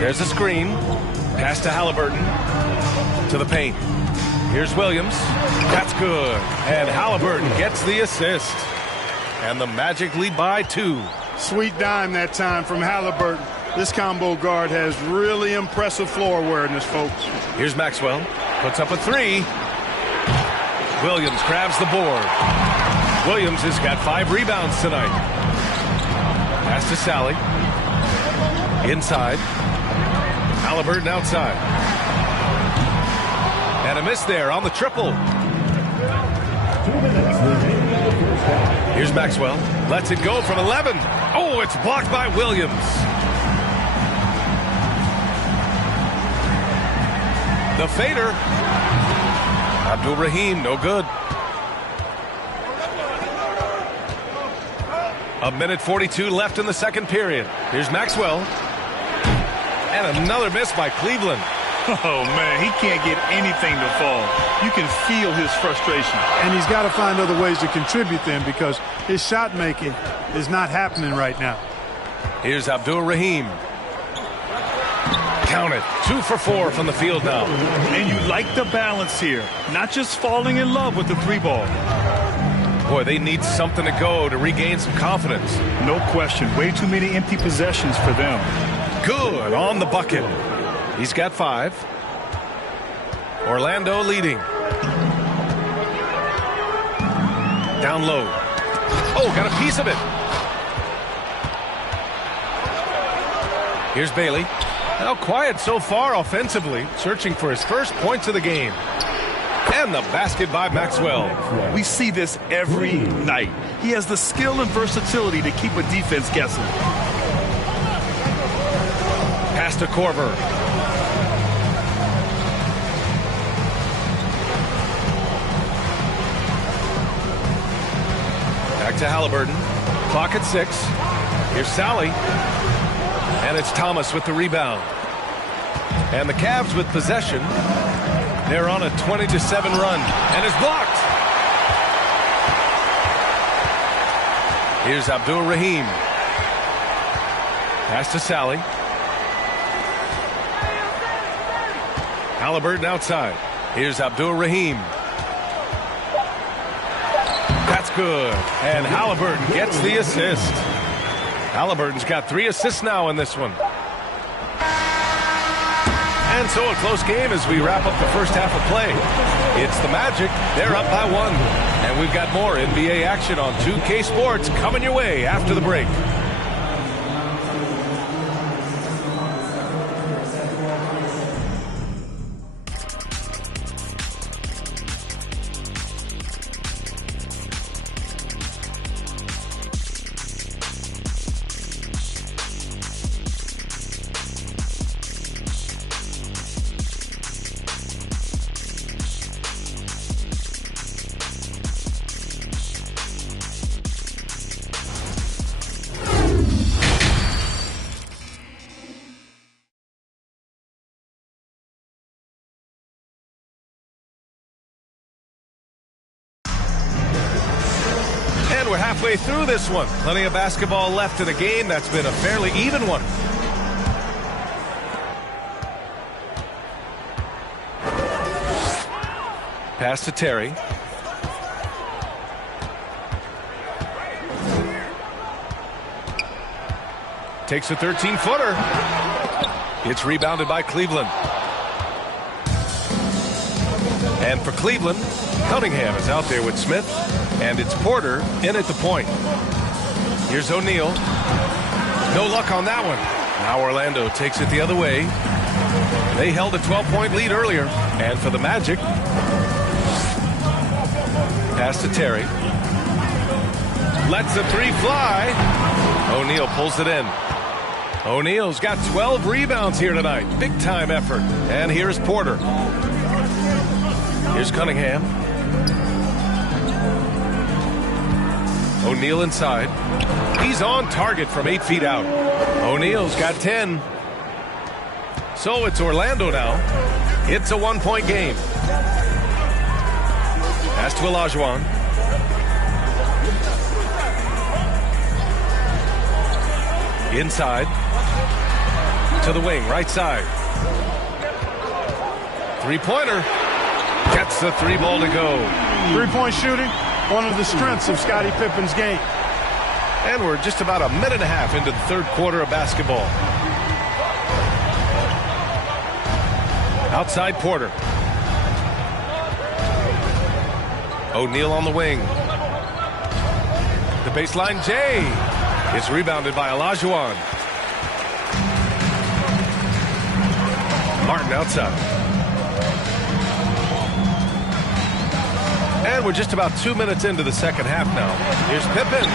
There's a screen. Pass to Halliburton. To the paint. Here's Williams. That's good. And Halliburton gets the assist. And the Magic lead by 2. Sweet dime that time from Halliburton. This combo guard has really impressive floor awareness, folks. Here's Maxwell. Puts up a 3. Williams grabs the board. Williams has got 5 rebounds tonight. Pass to Sally. Inside. Halliburton outside. And a miss there on the triple. Here's Maxwell. Lets it go from 11. Oh, it's blocked by Williams. The fader. Abdul-Rahim, no good. A minute 42 left in the second period. Here's Maxwell. And another miss by Cleveland. Oh, man, he can't get anything to fall. You can feel his frustration. And he's got to find other ways to contribute then, because his shot making is not happening right now. Here's Abdul-Rahim. Count it. 2 for 4 from the field now. And you like the balance here. Not just falling in love with the 3-ball. Boy, they need something to go to regain some confidence. No question. Way too many empty possessions for them. Good on the bucket. He's got 5. Orlando leading. Down low. Oh, got a piece of it. Here's Bailey. Now quiet so far offensively, searching for his first points of the game. And the basket by Maxwell. We see this every night. He has the skill and versatility to keep a defense guessing. Pass to Korver. Back to Halliburton. Clock at 6. Here's Sally. And it's Thomas with the rebound. And the Cavs with possession. They're on a 20-7 run. And it's blocked. Here's Abdul-Rahim. Pass to Sally. Halliburton outside. Here's Abdul-Rahim. That's good. And Halliburton gets the assist. Halliburton's got 3 assists now in this one. And so a close game as we wrap up the first half of play. It's the Magic. They're up by 1. And we've got more NBA action on 2K Sports coming your way after the break. We're halfway through this one. Plenty of basketball left in a game that's been a fairly even one. Pass to Terry. Takes a 13-footer. It's rebounded by Cleveland. And for Cleveland, Cunningham is out there with Smith. And it's Porter in at the point. Here's O'Neal. No luck on that one. Now Orlando takes it the other way. They held a 12-point lead earlier. And for the Magic, pass to Terry. Lets the 3 fly. O'Neal pulls it in. O'Neal's got 12 rebounds here tonight. Big time effort. And here's Porter. Here's Cunningham. O'Neal inside. He's on target from 8 feet out. O'Neal's got 10. So it's Orlando now. It's a 1-point game. Pass to Olajuwon. Inside. To the wing, right side. Three-pointer. Gets the three ball to go. Three-point shooting, one of the strengths of Scottie Pippen's game. And we're just about a minute and a half into the third quarter of basketball. Outside Porter. O'Neal on the wing. The baseline, Jay. It's rebounded by Olajuwon. Martin outside. And we're just about 2 minutes into the second half now. Here's Pippen.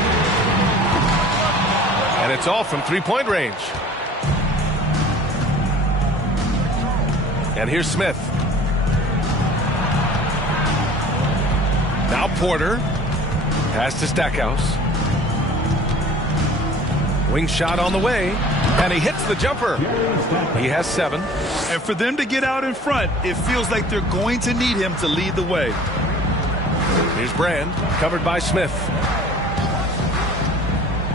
And it's all from three-point range. And here's Smith. Now Porter. Pass to Stackhouse. Wing shot on the way. And he hits the jumper. He has 7. And for them to get out in front, it feels like they're going to need him to lead the way. Here's Brand, covered by Smith.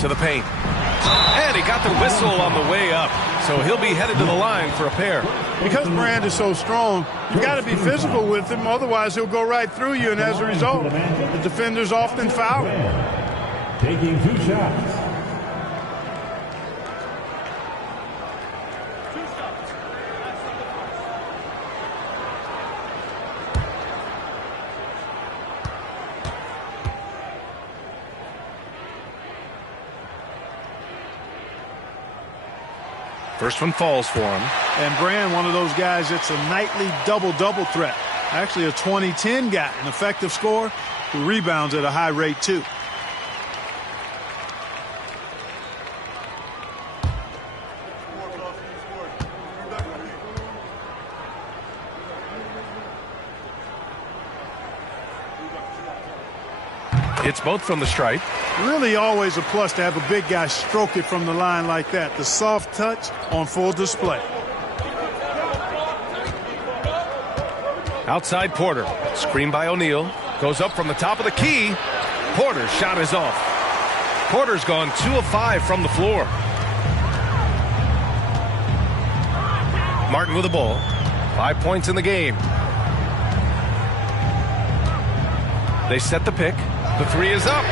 To the paint. And he got the whistle on the way up. So he'll be headed to the line for a pair. Because Brand is so strong, you got to be physical with him. Otherwise, he'll go right through you. And as a result, the defenders often foul him. Taking 2 shots. First one falls for him. And Brand, one of those guys that's a nightly double-double threat. Actually a 20-10 guy, an effective scorer who rebounds at a high rate too. It's both from the stripe. Really always a plus to have a big guy stroke it from the line like that. The soft touch on full display. Outside Porter. Screen by O'Neal. Goes up from the top of the key. Porter's shot is off. Porter's gone 2 of 5 from the floor. Martin with the ball. 5 points in the game. They set the pick. The three is up.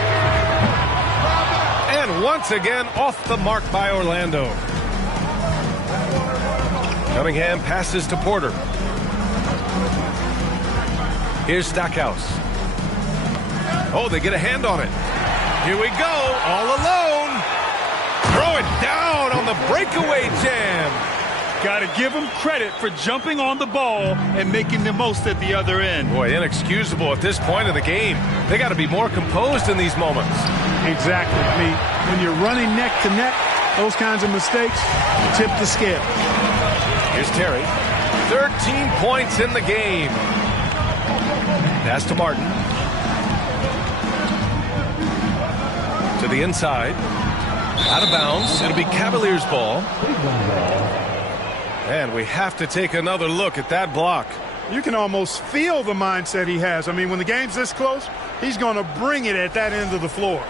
And once again off the mark by Orlando. Cunningham passes to Porter. Here's Stackhouse. Oh, they get a hand on it. Here we go, all alone. Throw it down on the breakaway jam. Got to give him credit for jumping on the ball and making the most at the other end. Boy, inexcusable at this point of the game. They got to be more composed in these moments. Exactly. I mean, when you're running neck to neck, those kinds of mistakes tip the scale. Here's Terry. 13 points in the game. Pass to Martin. To the inside. Out of bounds. It'll be Cavaliers ball. And we have to take another look at that block. You can almost feel the mindset he has. I mean, when the game's this close, he's going to bring it at that end of the floor.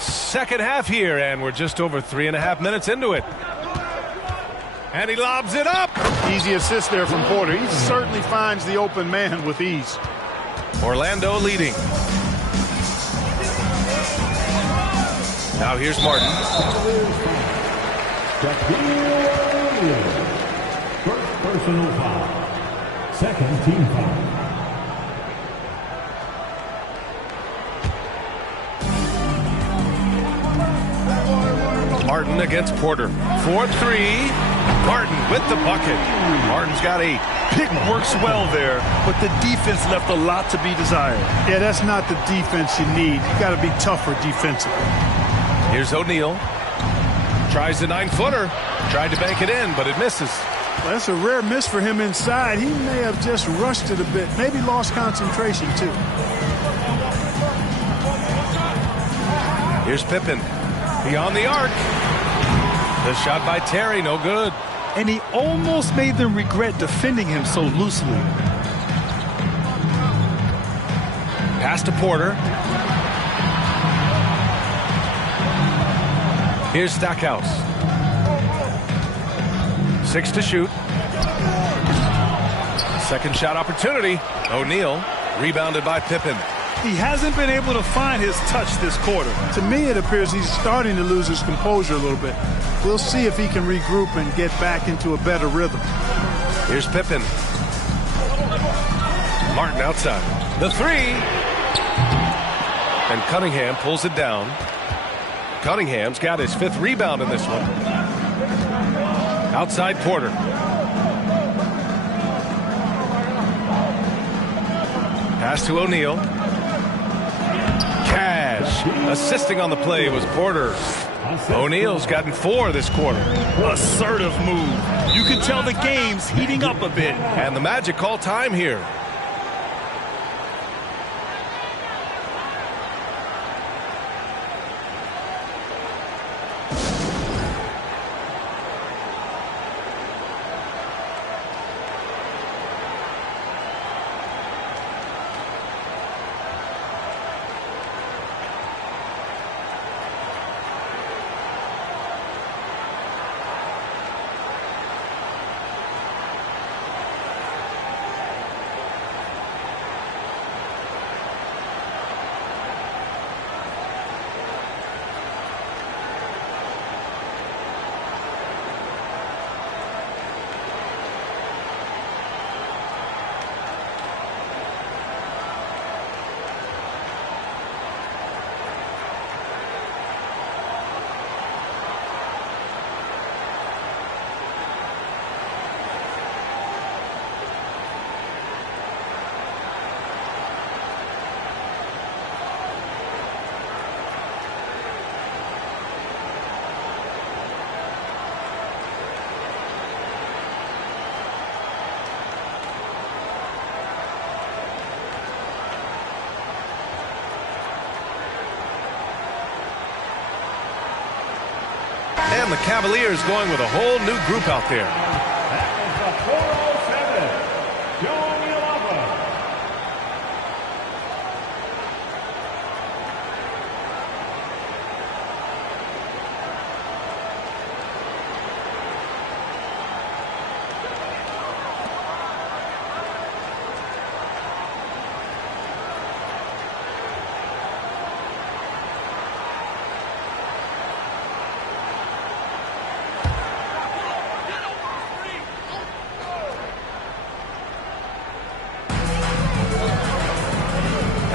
Second half here, and we're just over 3.5 minutes into it. And he lobs it up. Easy assist there from Porter. He certainly finds the open man with ease. Orlando leading. Now here's Martin. First personal foul. Second team foul. Martin against Porter. 4-3. Martin with the bucket. Martin's got 8. Pick works well there, but the defense left a lot to be desired. Yeah, that's not the defense you need. You got to be tougher defensively. Here's O'Neal. Tries the 9-footer. Tried to bank it in, but it misses. Well, that's a rare miss for him inside. He may have just rushed it a bit. Maybe lost concentration, too. Here's Pippen. Beyond the arc. The shot by Terry, no good. And he almost made them regret defending him so loosely. Pass to Porter. Here's Stackhouse. 6 to shoot. Second shot opportunity. O'Neal rebounded by Pippen. He hasn't been able to find his touch this quarter. To me, it appears he's starting to lose his composure a little bit. We'll see if he can regroup and get back into a better rhythm. Here's Pippen. Martin outside. The three. And Cunningham pulls it down. Cunningham's got his 5th rebound in this one. Outside Porter. Pass to O'Neal. Cash. Assisting on the play was Porter. O'Neal's gotten 4 this quarter. Assertive move. You can tell the game's heating up a bit. And the Magic call time here. And the Cavaliers going with a whole new group out there.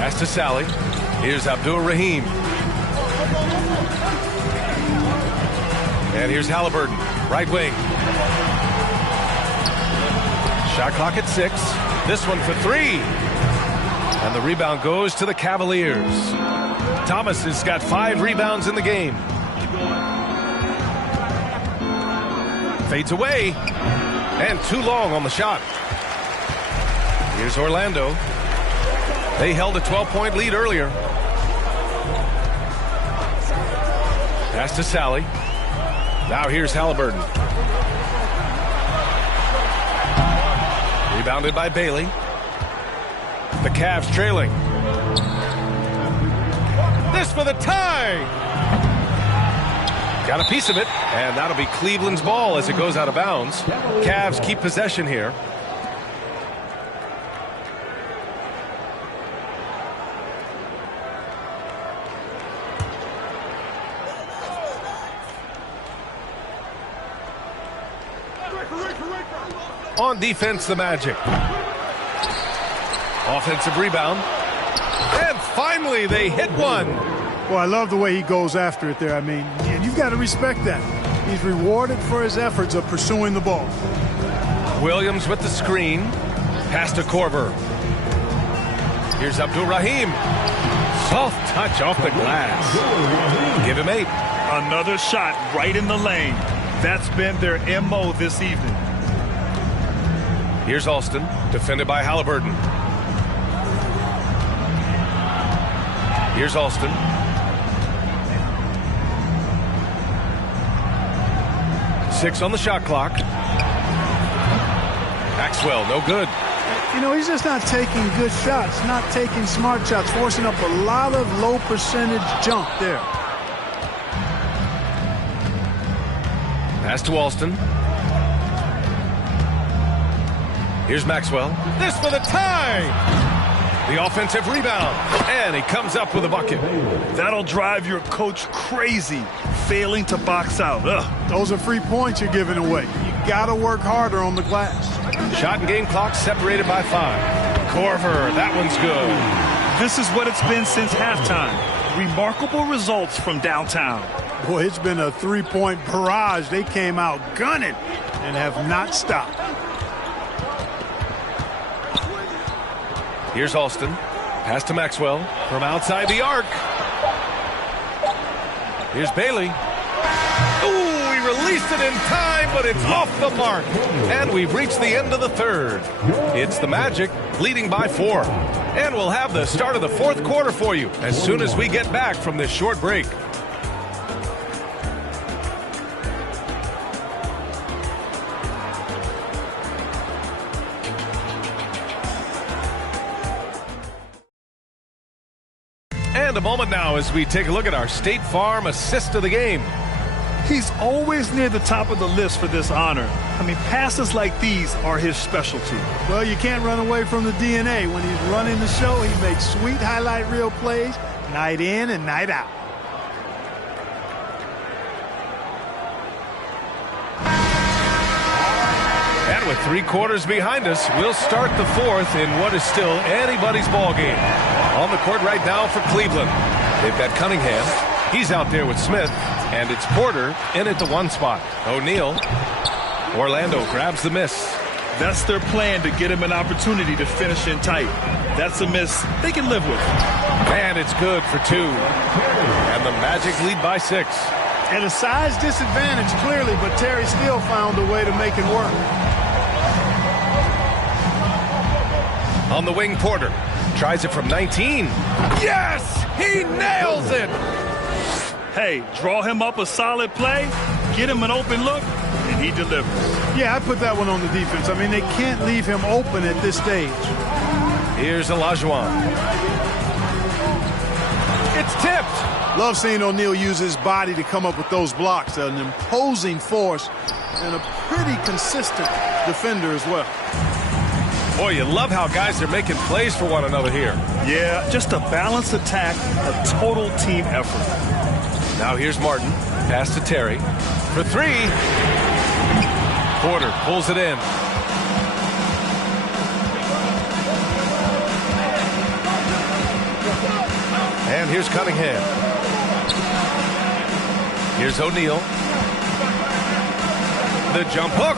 Pass to Sally. Here's Abdur-Rahim. And here's Halliburton, right wing. Shot clock at 6. This one for 3. And the rebound goes to the Cavaliers. Thomas has got 5 rebounds in the game. Fades away. And too long on the shot. Here's Orlando. They held a 12-point lead earlier. Pass to Sally. Now here's Halliburton. Rebounded by Bailey. The Cavs trailing. This for the tie. Got a piece of it, and that'll be Cleveland's ball as it goes out of bounds. Cavs keep possession here. On defense, the Magic. Offensive rebound. And finally, they hit one. Well, I love the way he goes after it there. I mean, and you've got to respect that. He's rewarded for his efforts of pursuing the ball. Williams with the screen. Pass to Korver. Here's Abdur-Rahim. Soft touch off the glass. Give him 8. Another shot right in the lane. That's been their MO this evening. Here's Alston, defended by Halliburton. Here's Alston. Six on the shot clock. Maxwell, no good. You know, he's just not taking good shots, not taking smart shots, forcing up a lot of low percentage jump there. Pass to Alston. Here's Maxwell. This for the tie! The offensive rebound, and he comes up with a bucket. That'll drive your coach crazy, failing to box out. Ugh. Those are free points you're giving away. You got to work harder on the glass. Shot and game clock separated by 5. Corver, that one's good. This is what it's been since halftime. Remarkable results from downtown. Boy, it's been a three-point barrage. They came out gunning and have not stopped. Here's Alston. Pass to Maxwell from outside the arc. Here's Bailey. Ooh, he released it in time, but it's off the mark. And we've reached the end of the third. It's the Magic leading by 4. And we'll have the start of the fourth quarter for you as soon as we get back from this short break. And a moment now as we take a look at our State Farm assist of the game. He's always near the top of the list for this honor. I mean, passes like these are his specialty. Well, you can't run away from the DNA. When he's running the show, he makes sweet highlight reel plays night in and night out. And with 3 quarters behind us, we'll start the fourth in what is still anybody's ball game. On the court right now for Cleveland. They've got Cunningham. He's out there with Smith. And it's Porter in at the 1 spot. O'Neal. Orlando grabs the miss. That's their plan, to get him an opportunity to finish in tight. That's a miss they can live with. And it's good for 2. And the Magic lead by 6. At a size disadvantage, clearly, but Terry still found a way to make it work. On the wing, Porter. Tries it from 19. Yes! He nails it! Hey, draw him up a solid play, get him an open look, and he delivers. Yeah, I put that one on the defense. I mean, they can't leave him open at this stage. Here's Olajuwon. It's tipped. Love seeing O'Neal use his body to come up with those blocks. An imposing force and a pretty consistent defender as well. Boy, you love how guys are making plays for one another here. Yeah, just a balanced attack, a total team effort. Now here's Martin. Pass to Terry. For 3. Porter pulls it in. And here's Cunningham. Here's O'Neal. The jump hook.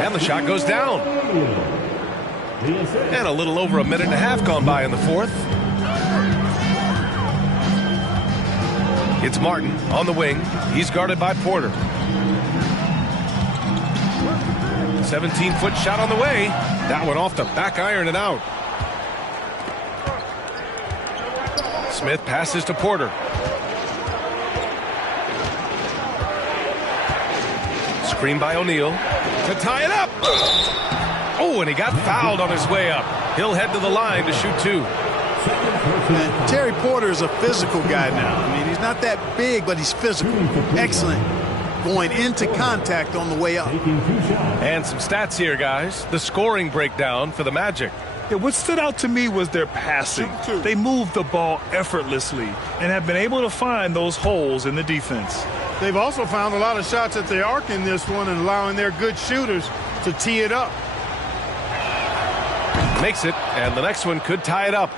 And the shot goes down. And a little over a minute and a half gone by in the fourth. It's Martin on the wing. He's guarded by Porter. 17-foot shot on the way. That one off the back iron and out. Smith passes to Porter. Screen by O'Neal to tie it up. Oh, and he got fouled on his way up. He'll head to the line to shoot 2. And Terry Porter is a physical guy now. I mean, he's not that big, but he's physical. Excellent. Going into contact on the way up. And some stats here, guys. The scoring breakdown for the Magic. Yeah, what stood out to me was their passing. They moved the ball effortlessly and have been able to find those holes in the defense. They've also found a lot of shots at the arc in this one and allowing their good shooters to tee it up. Makes it, and the next one could tie it up.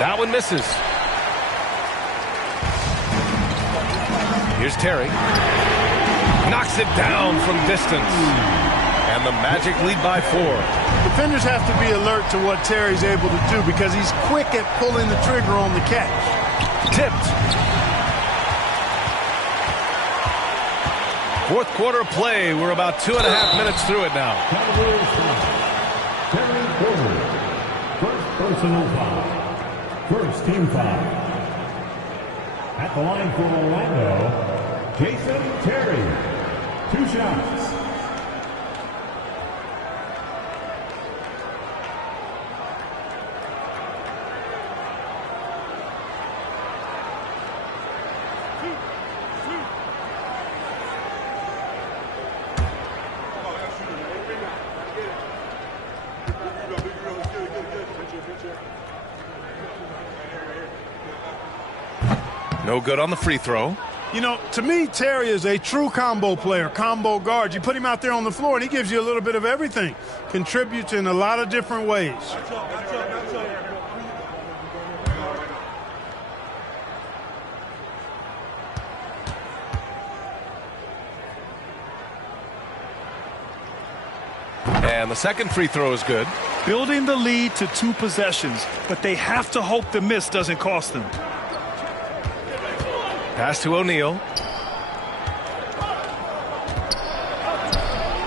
That one misses. Here's Terry. Knocks it down from distance. And the Magic lead by 4. Defenders have to be alert to what Terry's able to do because he's quick at pulling the trigger on the catch. Tipped. Fourth quarter of play. We're about 2.5 minutes through it now. First personal foul. First team foul. At the line for Orlando, Jason Terry. 2 shots. No good on the free throw. You know, to me, Terry is a true combo player, combo guard. You put him out there on the floor, and he gives you a little bit of everything. Contributes in a lot of different ways. And the second free throw is good. Building the lead to 2 possessions, but they have to hope the miss doesn't cost them. Pass to O'Neal.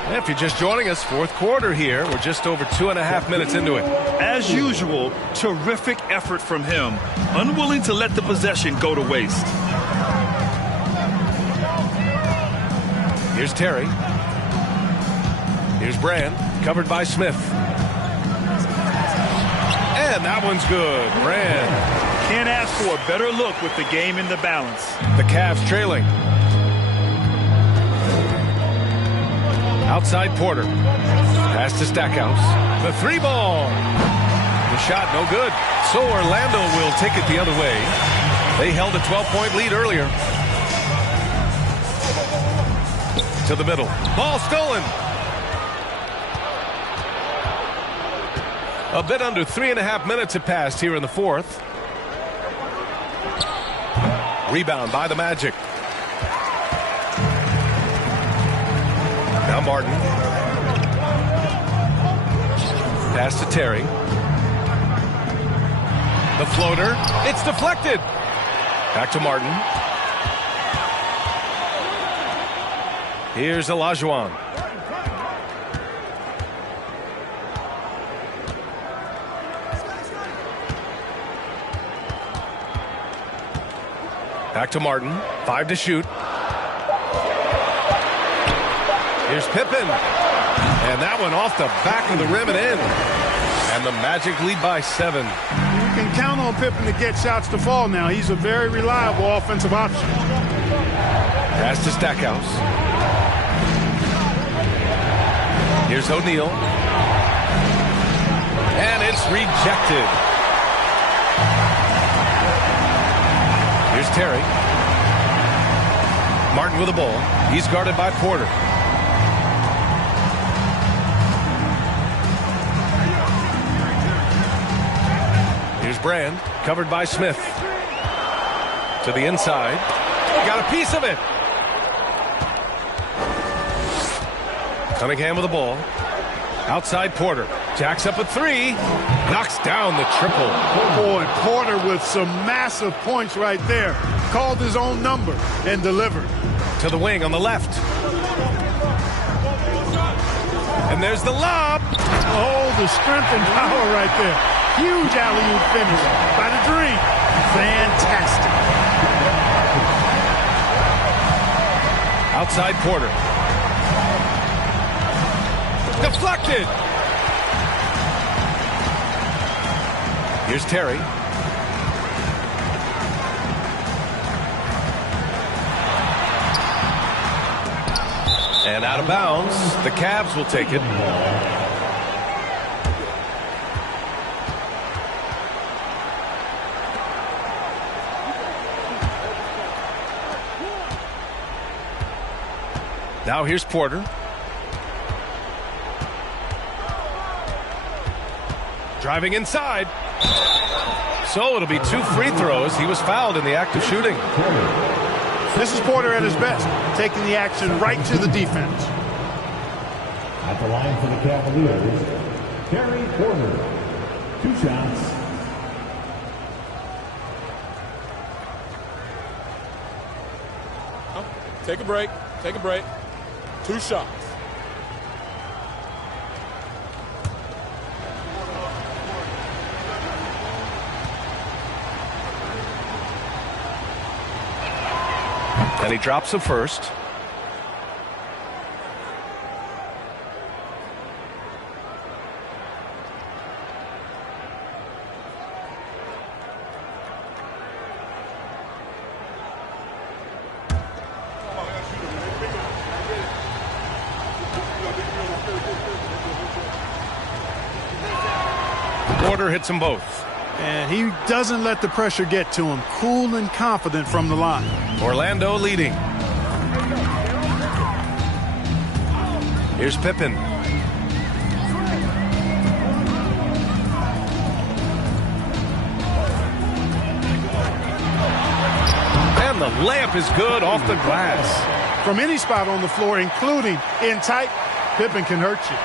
If you're just joining us, fourth quarter here. We're just over 2.5 minutes into it. As usual, terrific effort from him. Unwilling to let the possession go to waste. Here's Terry. Here's Brand, covered by Smith. And that one's good. Brand. Can't ask for a better look with the game in the balance. The Cavs trailing. Outside Porter. Pass to Stackhouse. The 3-ball. The shot no good. So Orlando will take it the other way. They held a 12-point lead earlier. To the middle. Ball stolen. A bit under 3.5 minutes have passed here in the fourth. Rebound by the Magic. Now Martin. Pass to Terry. The floater. It's deflected. Back to Martin. Here's Olajuwon. Back to Martin. 5 to shoot. Here's Pippen. And that one off the back of the rim and in. And the Magic lead by 7. You can count on Pippen to get shots to fall now. He's a very reliable offensive option. Pass to Stackhouse. Here's O'Neal. And it's rejected. Here's Terry. Martin with the ball. He's guarded by Porter. Here's Brand, covered by Smith. To the inside. Got a piece of it. Cunningham with the ball. Outside Porter. Jacks up a 3. Knocks down the triple. Boy, Porter with some massive points right there. Called his own number and delivered. To the wing on the left. And there's the lob. Oh, the strength and power right there. Huge alley-oop finish by the Dream. Fantastic. Outside Porter. Deflected. Here's Terry. And out of bounds. The Cavs will take it. Now here's Porter. Driving inside. So it'll be 2 free throws. He was fouled in the act of shooting. This is Porter at his best, taking the action right to the defense. At the line for the Cavaliers, Terry Porter. 2 shots. Take a break. Take a break. 2 shots. And he drops the first. Porter hits them both. And he doesn't let the pressure get to him. Cool and confident from the line. Orlando leading. Here's Pippen. And the layup is good off the glass. From any spot on the floor, including in tight, Pippen can hurt you.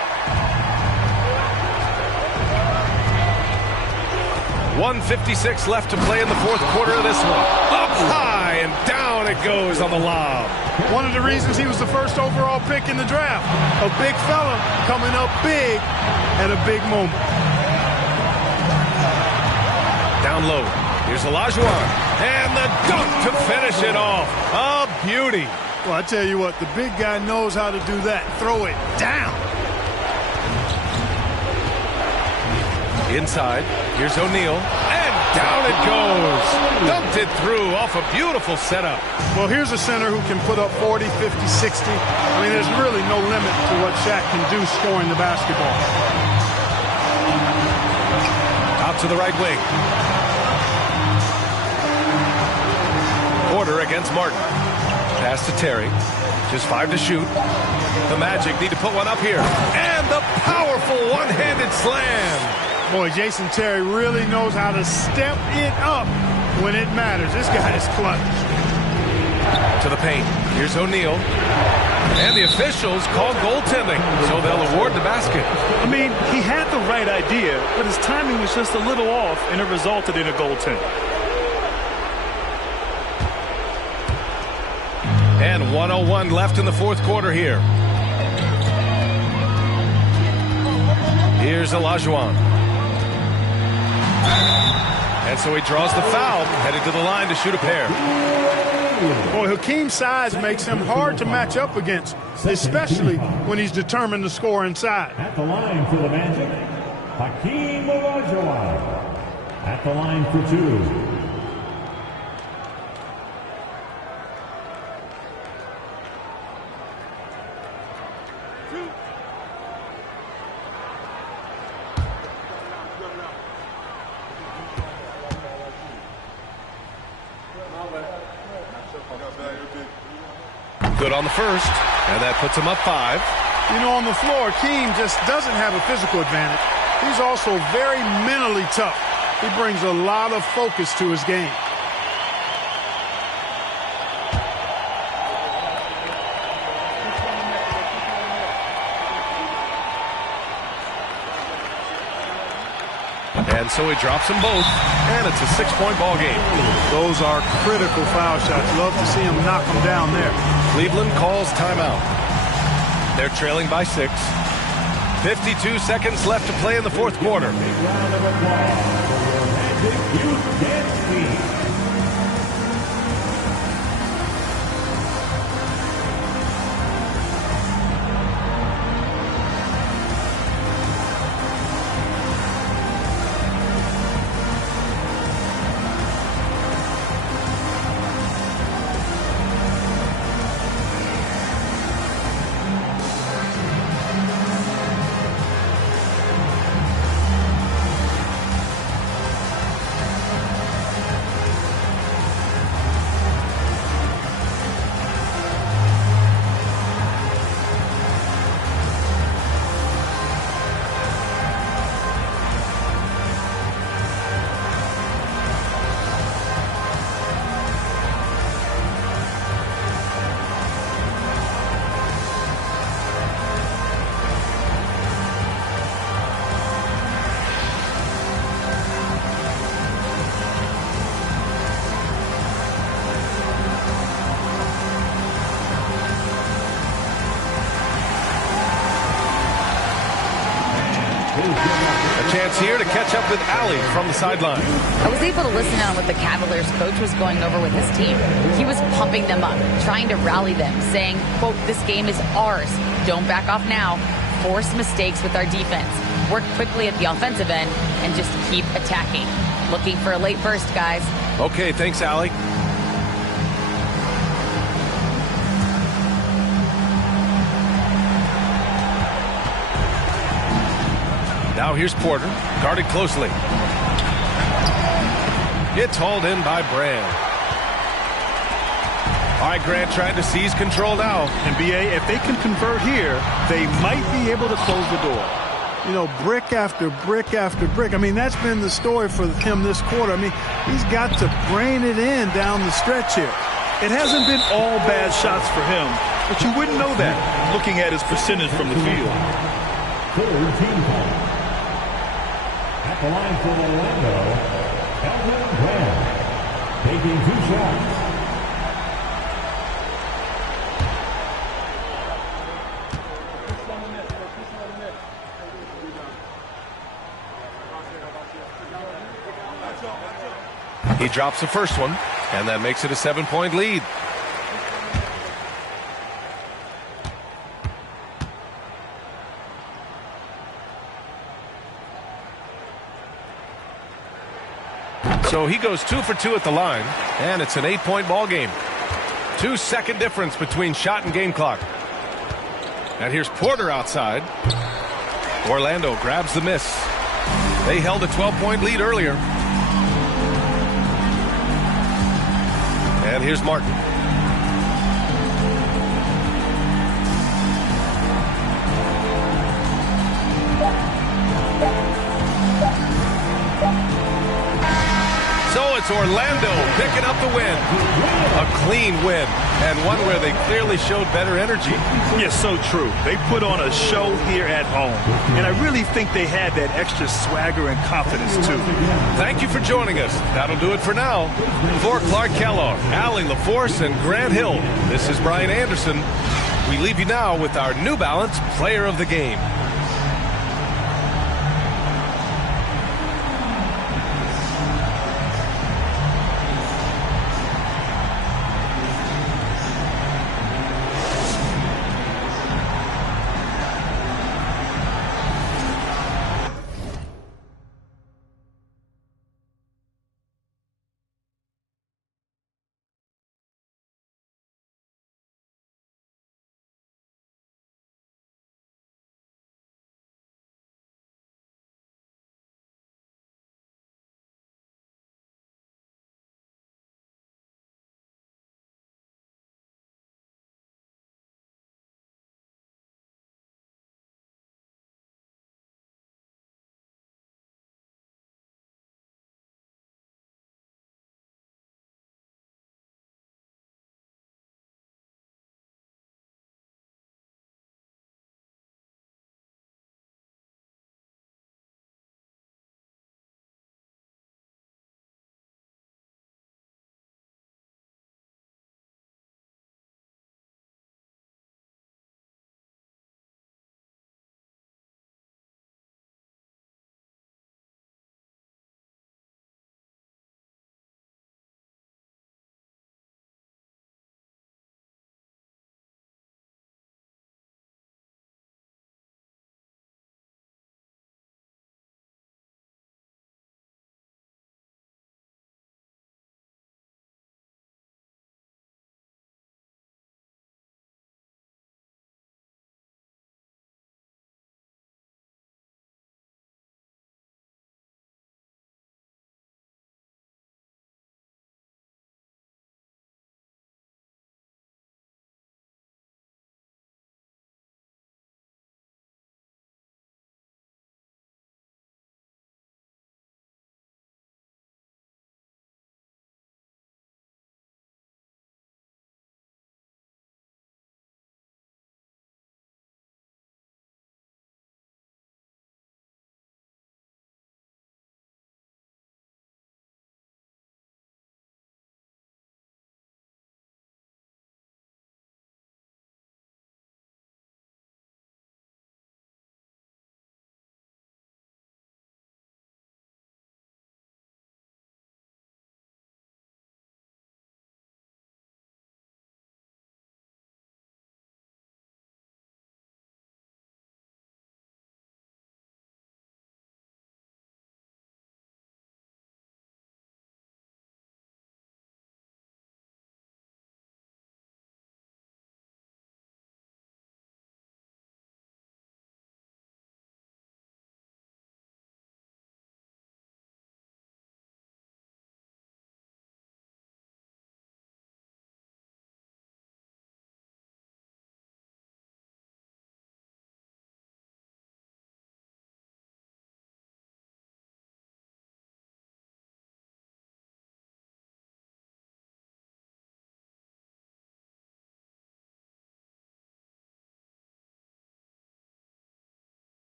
1:56 left to play in the fourth quarter of this one. Up high and down it goes on the lob. One of the reasons he was the first overall pick in the draft. A big fella coming up big at a big moment. Down low. Here's Olajuwon. And the dunk to finish it off. A beauty. Well, I tell you what, the big guy knows how to do that. Throw it down. Inside, here's O'Neal, and down it goes. Dumped it through off a beautiful setup. Well, here's a center who can put up 40, 50, 60. I mean, there's really no limit to what Shaq can do scoring the basketball. Out to the right wing. Porter against Martin. Pass to Terry. Just 5 to shoot. The Magic need to put one up here. And the powerful one-handed slam. Boy, Jason Terry really knows how to step it up when it matters. This guy is clutch. To the paint. Here's O'Neal. And the officials call goaltending, so they'll award the basket. I mean, he had the right idea, but his timing was just a little off, and it resulted in a goaltend. And 1:01 left in the fourth quarter here. Here's Olajuwon. And so he draws the foul, headed to the line to shoot a pair. Boy, Hakeem's size makes him hard to match up against, especially when he's determined to score inside. At the line for the Magic, Hakeem Olajuwon. At the line for 2. Good on the first, and that puts him up 5. You know, on the floor, Hakeem just doesn't have a physical advantage. He's also very mentally tough. He brings a lot of focus to his game. And so he drops them both, and it's a 6-point ball game. Those are critical foul shots. Love to see him knock them down there. Cleveland calls timeout. They're trailing by 6. 52 seconds left to play in the fourth quarter. A chance here to catch up with Allie from the sideline. I was able to listen on what the Cavaliers coach was going over with his team. He was pumping them up, trying to rally them, saying, quote, this game is ours. Don't back off now. Force mistakes with our defense. Work quickly at the offensive end and just keep attacking. Looking for a late burst, guys. Okay, thanks, Allie. Now here's Porter, guarded closely. It's hauled in by Brand. All right, Grant trying to seize control now. And BA, if they can convert here, they might be able to close the door. You know, brick after brick after brick. I mean, that's been the story for him this quarter. I mean, he's got to brain it in down the stretch here. It hasn't been all bad shots for him, but you wouldn't know that looking at his percentage from the field. Third team foul. At the line for Orlando, Elvin Graham, taking 2 shots. He drops the first one, and that makes it a 7-point lead. So he goes 2 for 2 at the line, and it's an 8-point ball game. 2-second difference between shot and game clock. And here's Porter outside. Orlando grabs the miss. They held a 12-point lead earlier. And here's Martin. So it's Orlando picking up the win. A clean win, and one where they clearly showed better energy. Yes, so true. They put on a show here at home, and I really think they had that extra swagger and confidence, too. Thank you for joining us. That'll do it for now. For Clark Kellogg, Allie LaForce, and Grant Hill, this is Brian Anderson. We leave you now with our New Balance Player of the Game.